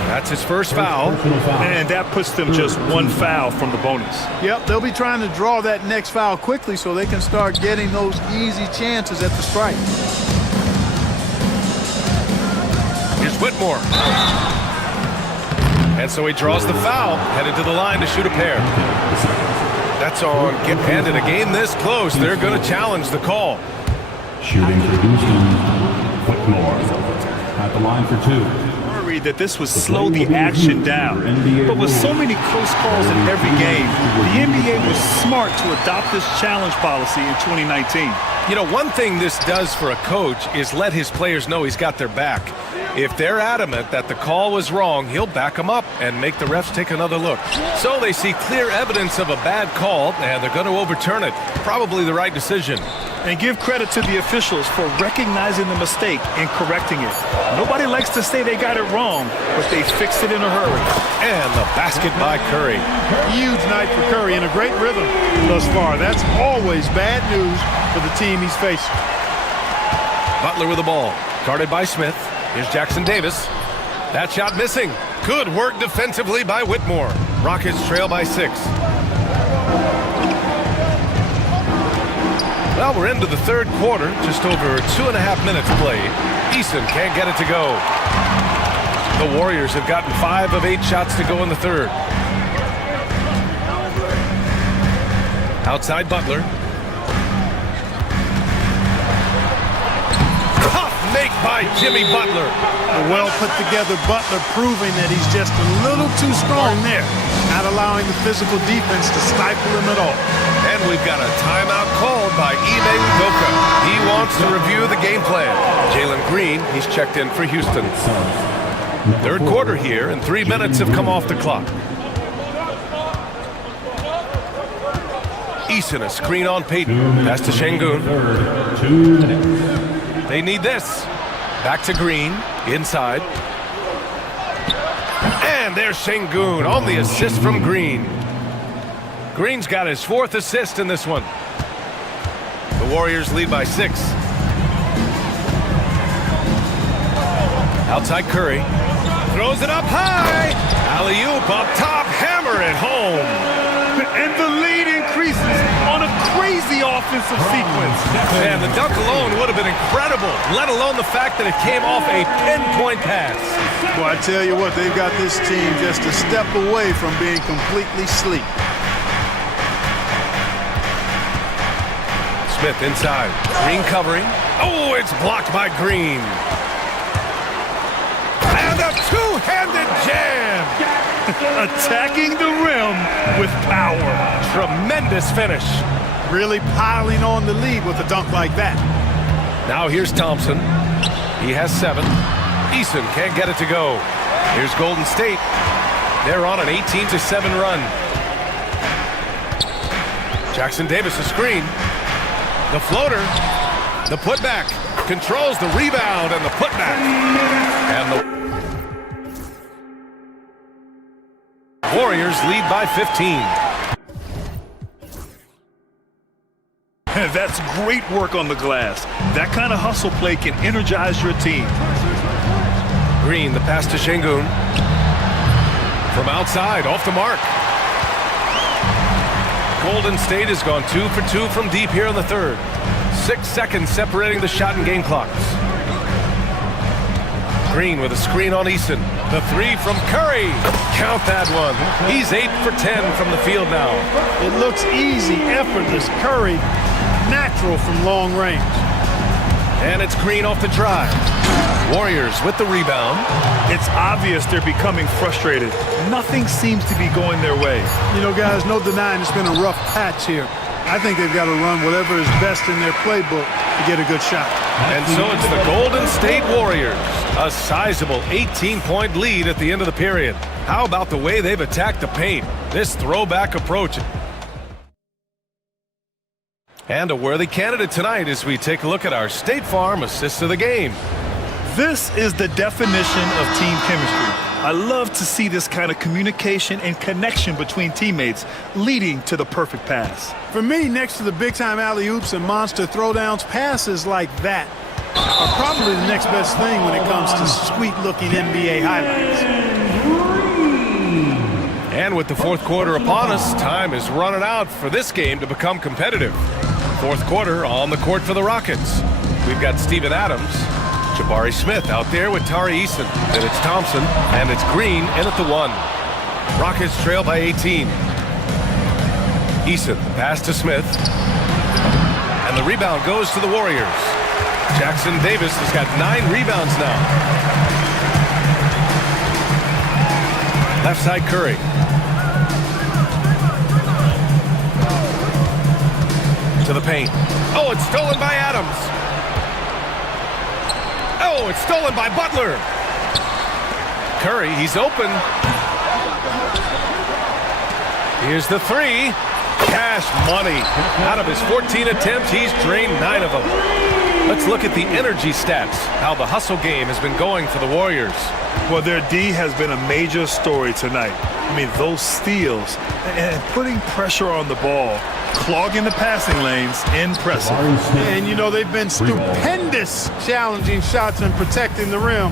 That's his first foul. And that puts them just 1 foul from the bonus. Yep, they'll be trying to draw that next foul quickly so they can start getting those easy chances at the stripe. Here's Whitmore. And so he draws the foul, headed to the line to shoot a pair. That's on. And in a game this close, they're going to challenge the call. Shooting for Houston, Whitmore at the line for 2. Worried that this would slow the action down. But with so many close calls in every game, the NBA was smart to adopt this challenge policy in 2019. You know, one thing this does for a coach is let his players know he's got their back. If they're adamant that the call was wrong, he'll back them up and make the refs take another look. So they see clear evidence of a bad call, and they're going to overturn it. Probably the right decision. And give credit to the officials for recognizing the mistake and correcting it. Nobody likes to say they got it wrong, but they fixed it in a hurry. And the basket by Curry. Huge night for Curry and a great rhythm thus far. That's always bad news for the team he's facing. Butler with the ball, guarded by Smith. Here's Jackson Davis. That shot missing. Good work defensively by Whitmore. Rockets trail by 6. Well, we're into the third quarter. Just over 2.5 minutes played. Eason can't get it to go. The Warriors have gotten 5 of 8 shots to go in the third. Outside Butler. Make by Jimmy Butler. A well-put-together Butler proving that he's just a little too strong there, not allowing the physical defense to stifle him at all. And we've got a timeout called by Ime Udoka. He wants to review the game plan. Jalen Green, he's checked in for Houston. Third quarter here, and 3 minutes have come off the clock. Eason a screen on Payton. Pass to Şengün. 2 minutes. They need this. Back to Green, inside. And there's Şengün on the assist from Green. Green's got his 4th assist in this one. The Warriors lead by 6. Outside Curry. Throws it up high. Alley-oop up top, hammer it home. And the lead increases on a crazy crazy offensive sequence. And the dunk alone would have been incredible, let alone the fact that it came off a pinpoint pass. Well, I tell you what, they've got this team just a step away from being completely sleep. Smith inside. Green covering. Oh, it's blocked by Green. And a two-handed jam. Attacking the rim with power. Tremendous finish. Really piling on the lead with a dunk like that. Now here's Thompson. He has 7. Eason can't get it to go. Here's Golden State. They're on an 18-7 run. Jackson Davis a screen. The floater. The putback. Controls the rebound and the putback. And the Warriors lead by 15. That's great work on the glass. That kind of hustle play can energize your team. Green, the pass to Şengün. From outside, off the mark. Golden State has gone 2 for 2 from deep here in the third. 6 seconds separating the shot and game clocks. Green with a screen on Eason. The 3 from Curry. Count that one. He's 8 for 10 from the field now. It looks easy, effortless. Curry, natural from long range. And it's Green off the drive. Warriors with the rebound. It's obvious they're becoming frustrated. Nothing seems to be going their way. You know, guys, no denying it's been a rough patch here. I think they've got to run whatever is best in their playbook to get a good shot. And so it's the Golden State Warriors. A sizable 18-point lead at the end of the period. How about the way they've attacked the paint? This throwback approach. And a worthy candidate tonight as we take a look at our State Farm assist of the game. This is the definition of team chemistry. I love to see this kind of communication and connection between teammates leading to the perfect pass. For me, next to the big-time alley-oops and monster throwdowns, passes like that are probably the next best thing when it comes to sweet-looking NBA highlights. And with the fourth quarter upon us, time is running out for this game to become competitive. Fourth quarter on the court for the Rockets. We've got Steven Adams, Jabari Smith out there with Tari Eason. Then it's Thompson, and it's Green in at the 1. Rockets trail by 18. Eason, pass to Smith. And the rebound goes to the Warriors. Jackson Davis has got 9 rebounds now. Left side Curry. To the paint. Oh, it's stolen by Adams. Oh, it's stolen by Butler. Curry, he's open. Here's the 3. Cash money. Out of his 14 attempts, he's drained 9 of them. Let's look at the energy stats, how the hustle game has been going for the Warriors. Well, their D has been a major story tonight. I mean, those steals and putting pressure on the ball, clogging the passing lanes, impressive. And, you know, they've been stupendous challenging shots and protecting the rim.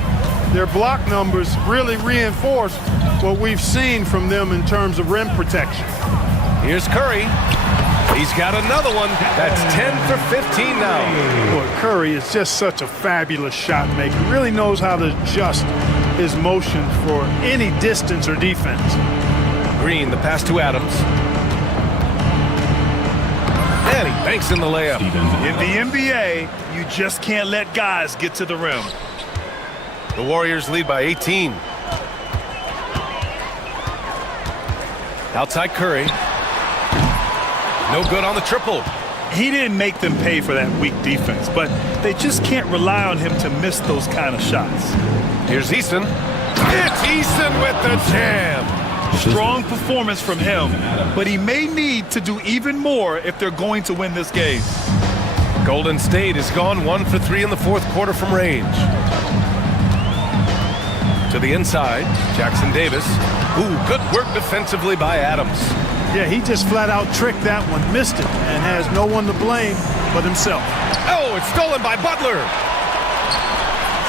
Their block numbers really reinforce what we've seen from them in terms of rim protection. Here's Curry. He's got another one. That's 10 for 15 now. Boy, Curry is just such a fabulous shot maker. He really knows how to adjust his motion for any distance or defense. Green, the pass to Adams. And he banks in the layup. In the NBA, you just can't let guys get to the rim. The Warriors lead by 18. Outside Curry. No good on the triple. He didn't make them pay for that weak defense, but they just can't rely on him to miss those kind of shots. Here's Eason. It's Eason with the jam. Strong performance from him, but he may need to do even more if they're going to win this game. Golden State has gone 1 for 3 in the fourth quarter from range. To the inside, Jackson Davis. Ooh, good work defensively by Adams. Yeah, he just flat out tricked that one, missed it, and has no one to blame but himself. Oh, it's stolen by Butler.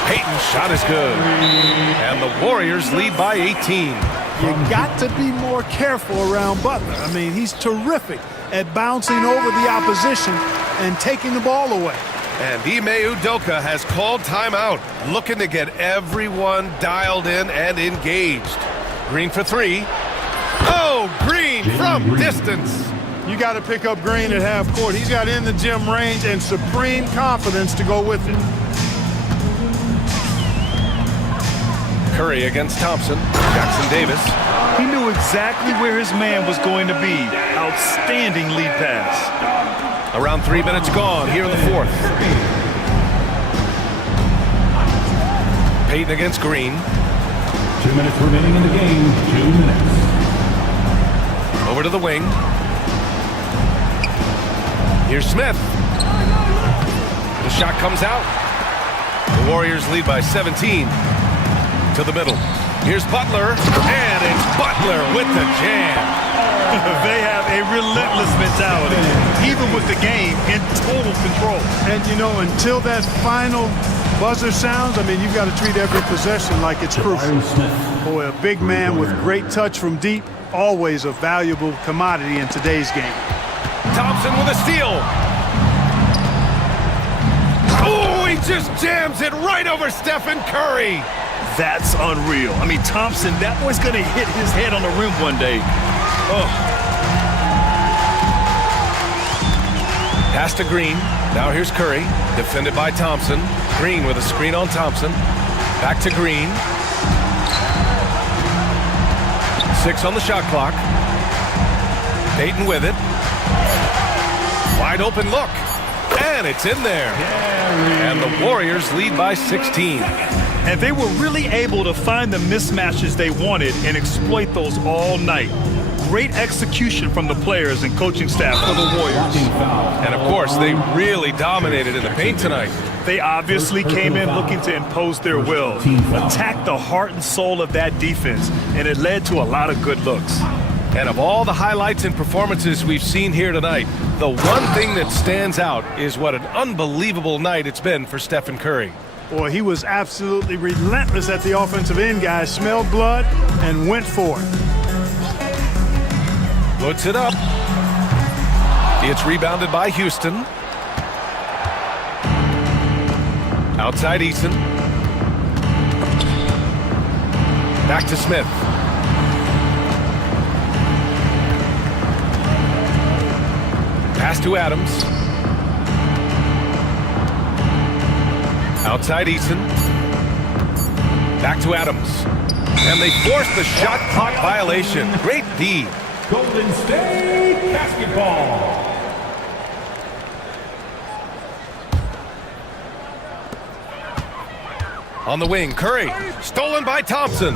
Payton's shot is good. And the Warriors lead by 18. You got to be more careful around Butler. I mean, he's terrific at bouncing over the opposition and taking the ball away. And Ime Udoka has called timeout, looking to get everyone dialed in and engaged. Green for three. Oh, Green from distance. You got to pick up Green at half court. He's got in the gym range and supreme confidence to go with it. Curry against Thompson. Jackson Davis. He knew exactly where his man was going to be. Outstanding lead pass. Around 3 minutes gone here in the fourth. Payton against Green. 2 minutes remaining in the game. 2 minutes. Over to the wing. Here's Smith. The shot comes out. The Warriors lead by 17. To the middle. Here's Butler. And it's Butler with the jam. They have a relentless mentality, even with the game in total control. And, you know, until that final buzzer sounds, I mean, you've got to treat every possession like it's crucial. Boy, a big man with great touch from deep, always a valuable commodity in today's game. Thompson with a steal. Oh, he just jams it right over Stephen Curry. That's unreal. I mean, Thompson, that boy's going to hit his head on the rim one day. Oh. Pass to Green. Now here's Curry. Defended by Thompson. Green with a screen on Thompson. Back to Green. 6 on the shot clock. Payton with it. Wide open look. And it's in there. And the Warriors lead by 16. And they were really able to find the mismatches they wanted and exploit those all night. Great execution from the players and coaching staff for the Warriors. And of course, they really dominated in the paint tonight. They obviously came in looking to impose their will, attack the heart and soul of that defense, and it led to a lot of good looks. And of all the highlights and performances we've seen here tonight, the one thing that stands out is what an unbelievable night it's been for Stephen Curry. Boy, he was absolutely relentless at the offensive end, guys. Smelled blood and went for it. Puts it up. It's rebounded by Houston. Outside Eason. Back to Smith. Pass to Adams. Outside Eason. Back to Adams. And they force the shot clock violation. Great D. Golden State basketball. On the wing, Curry. Stolen by Thompson.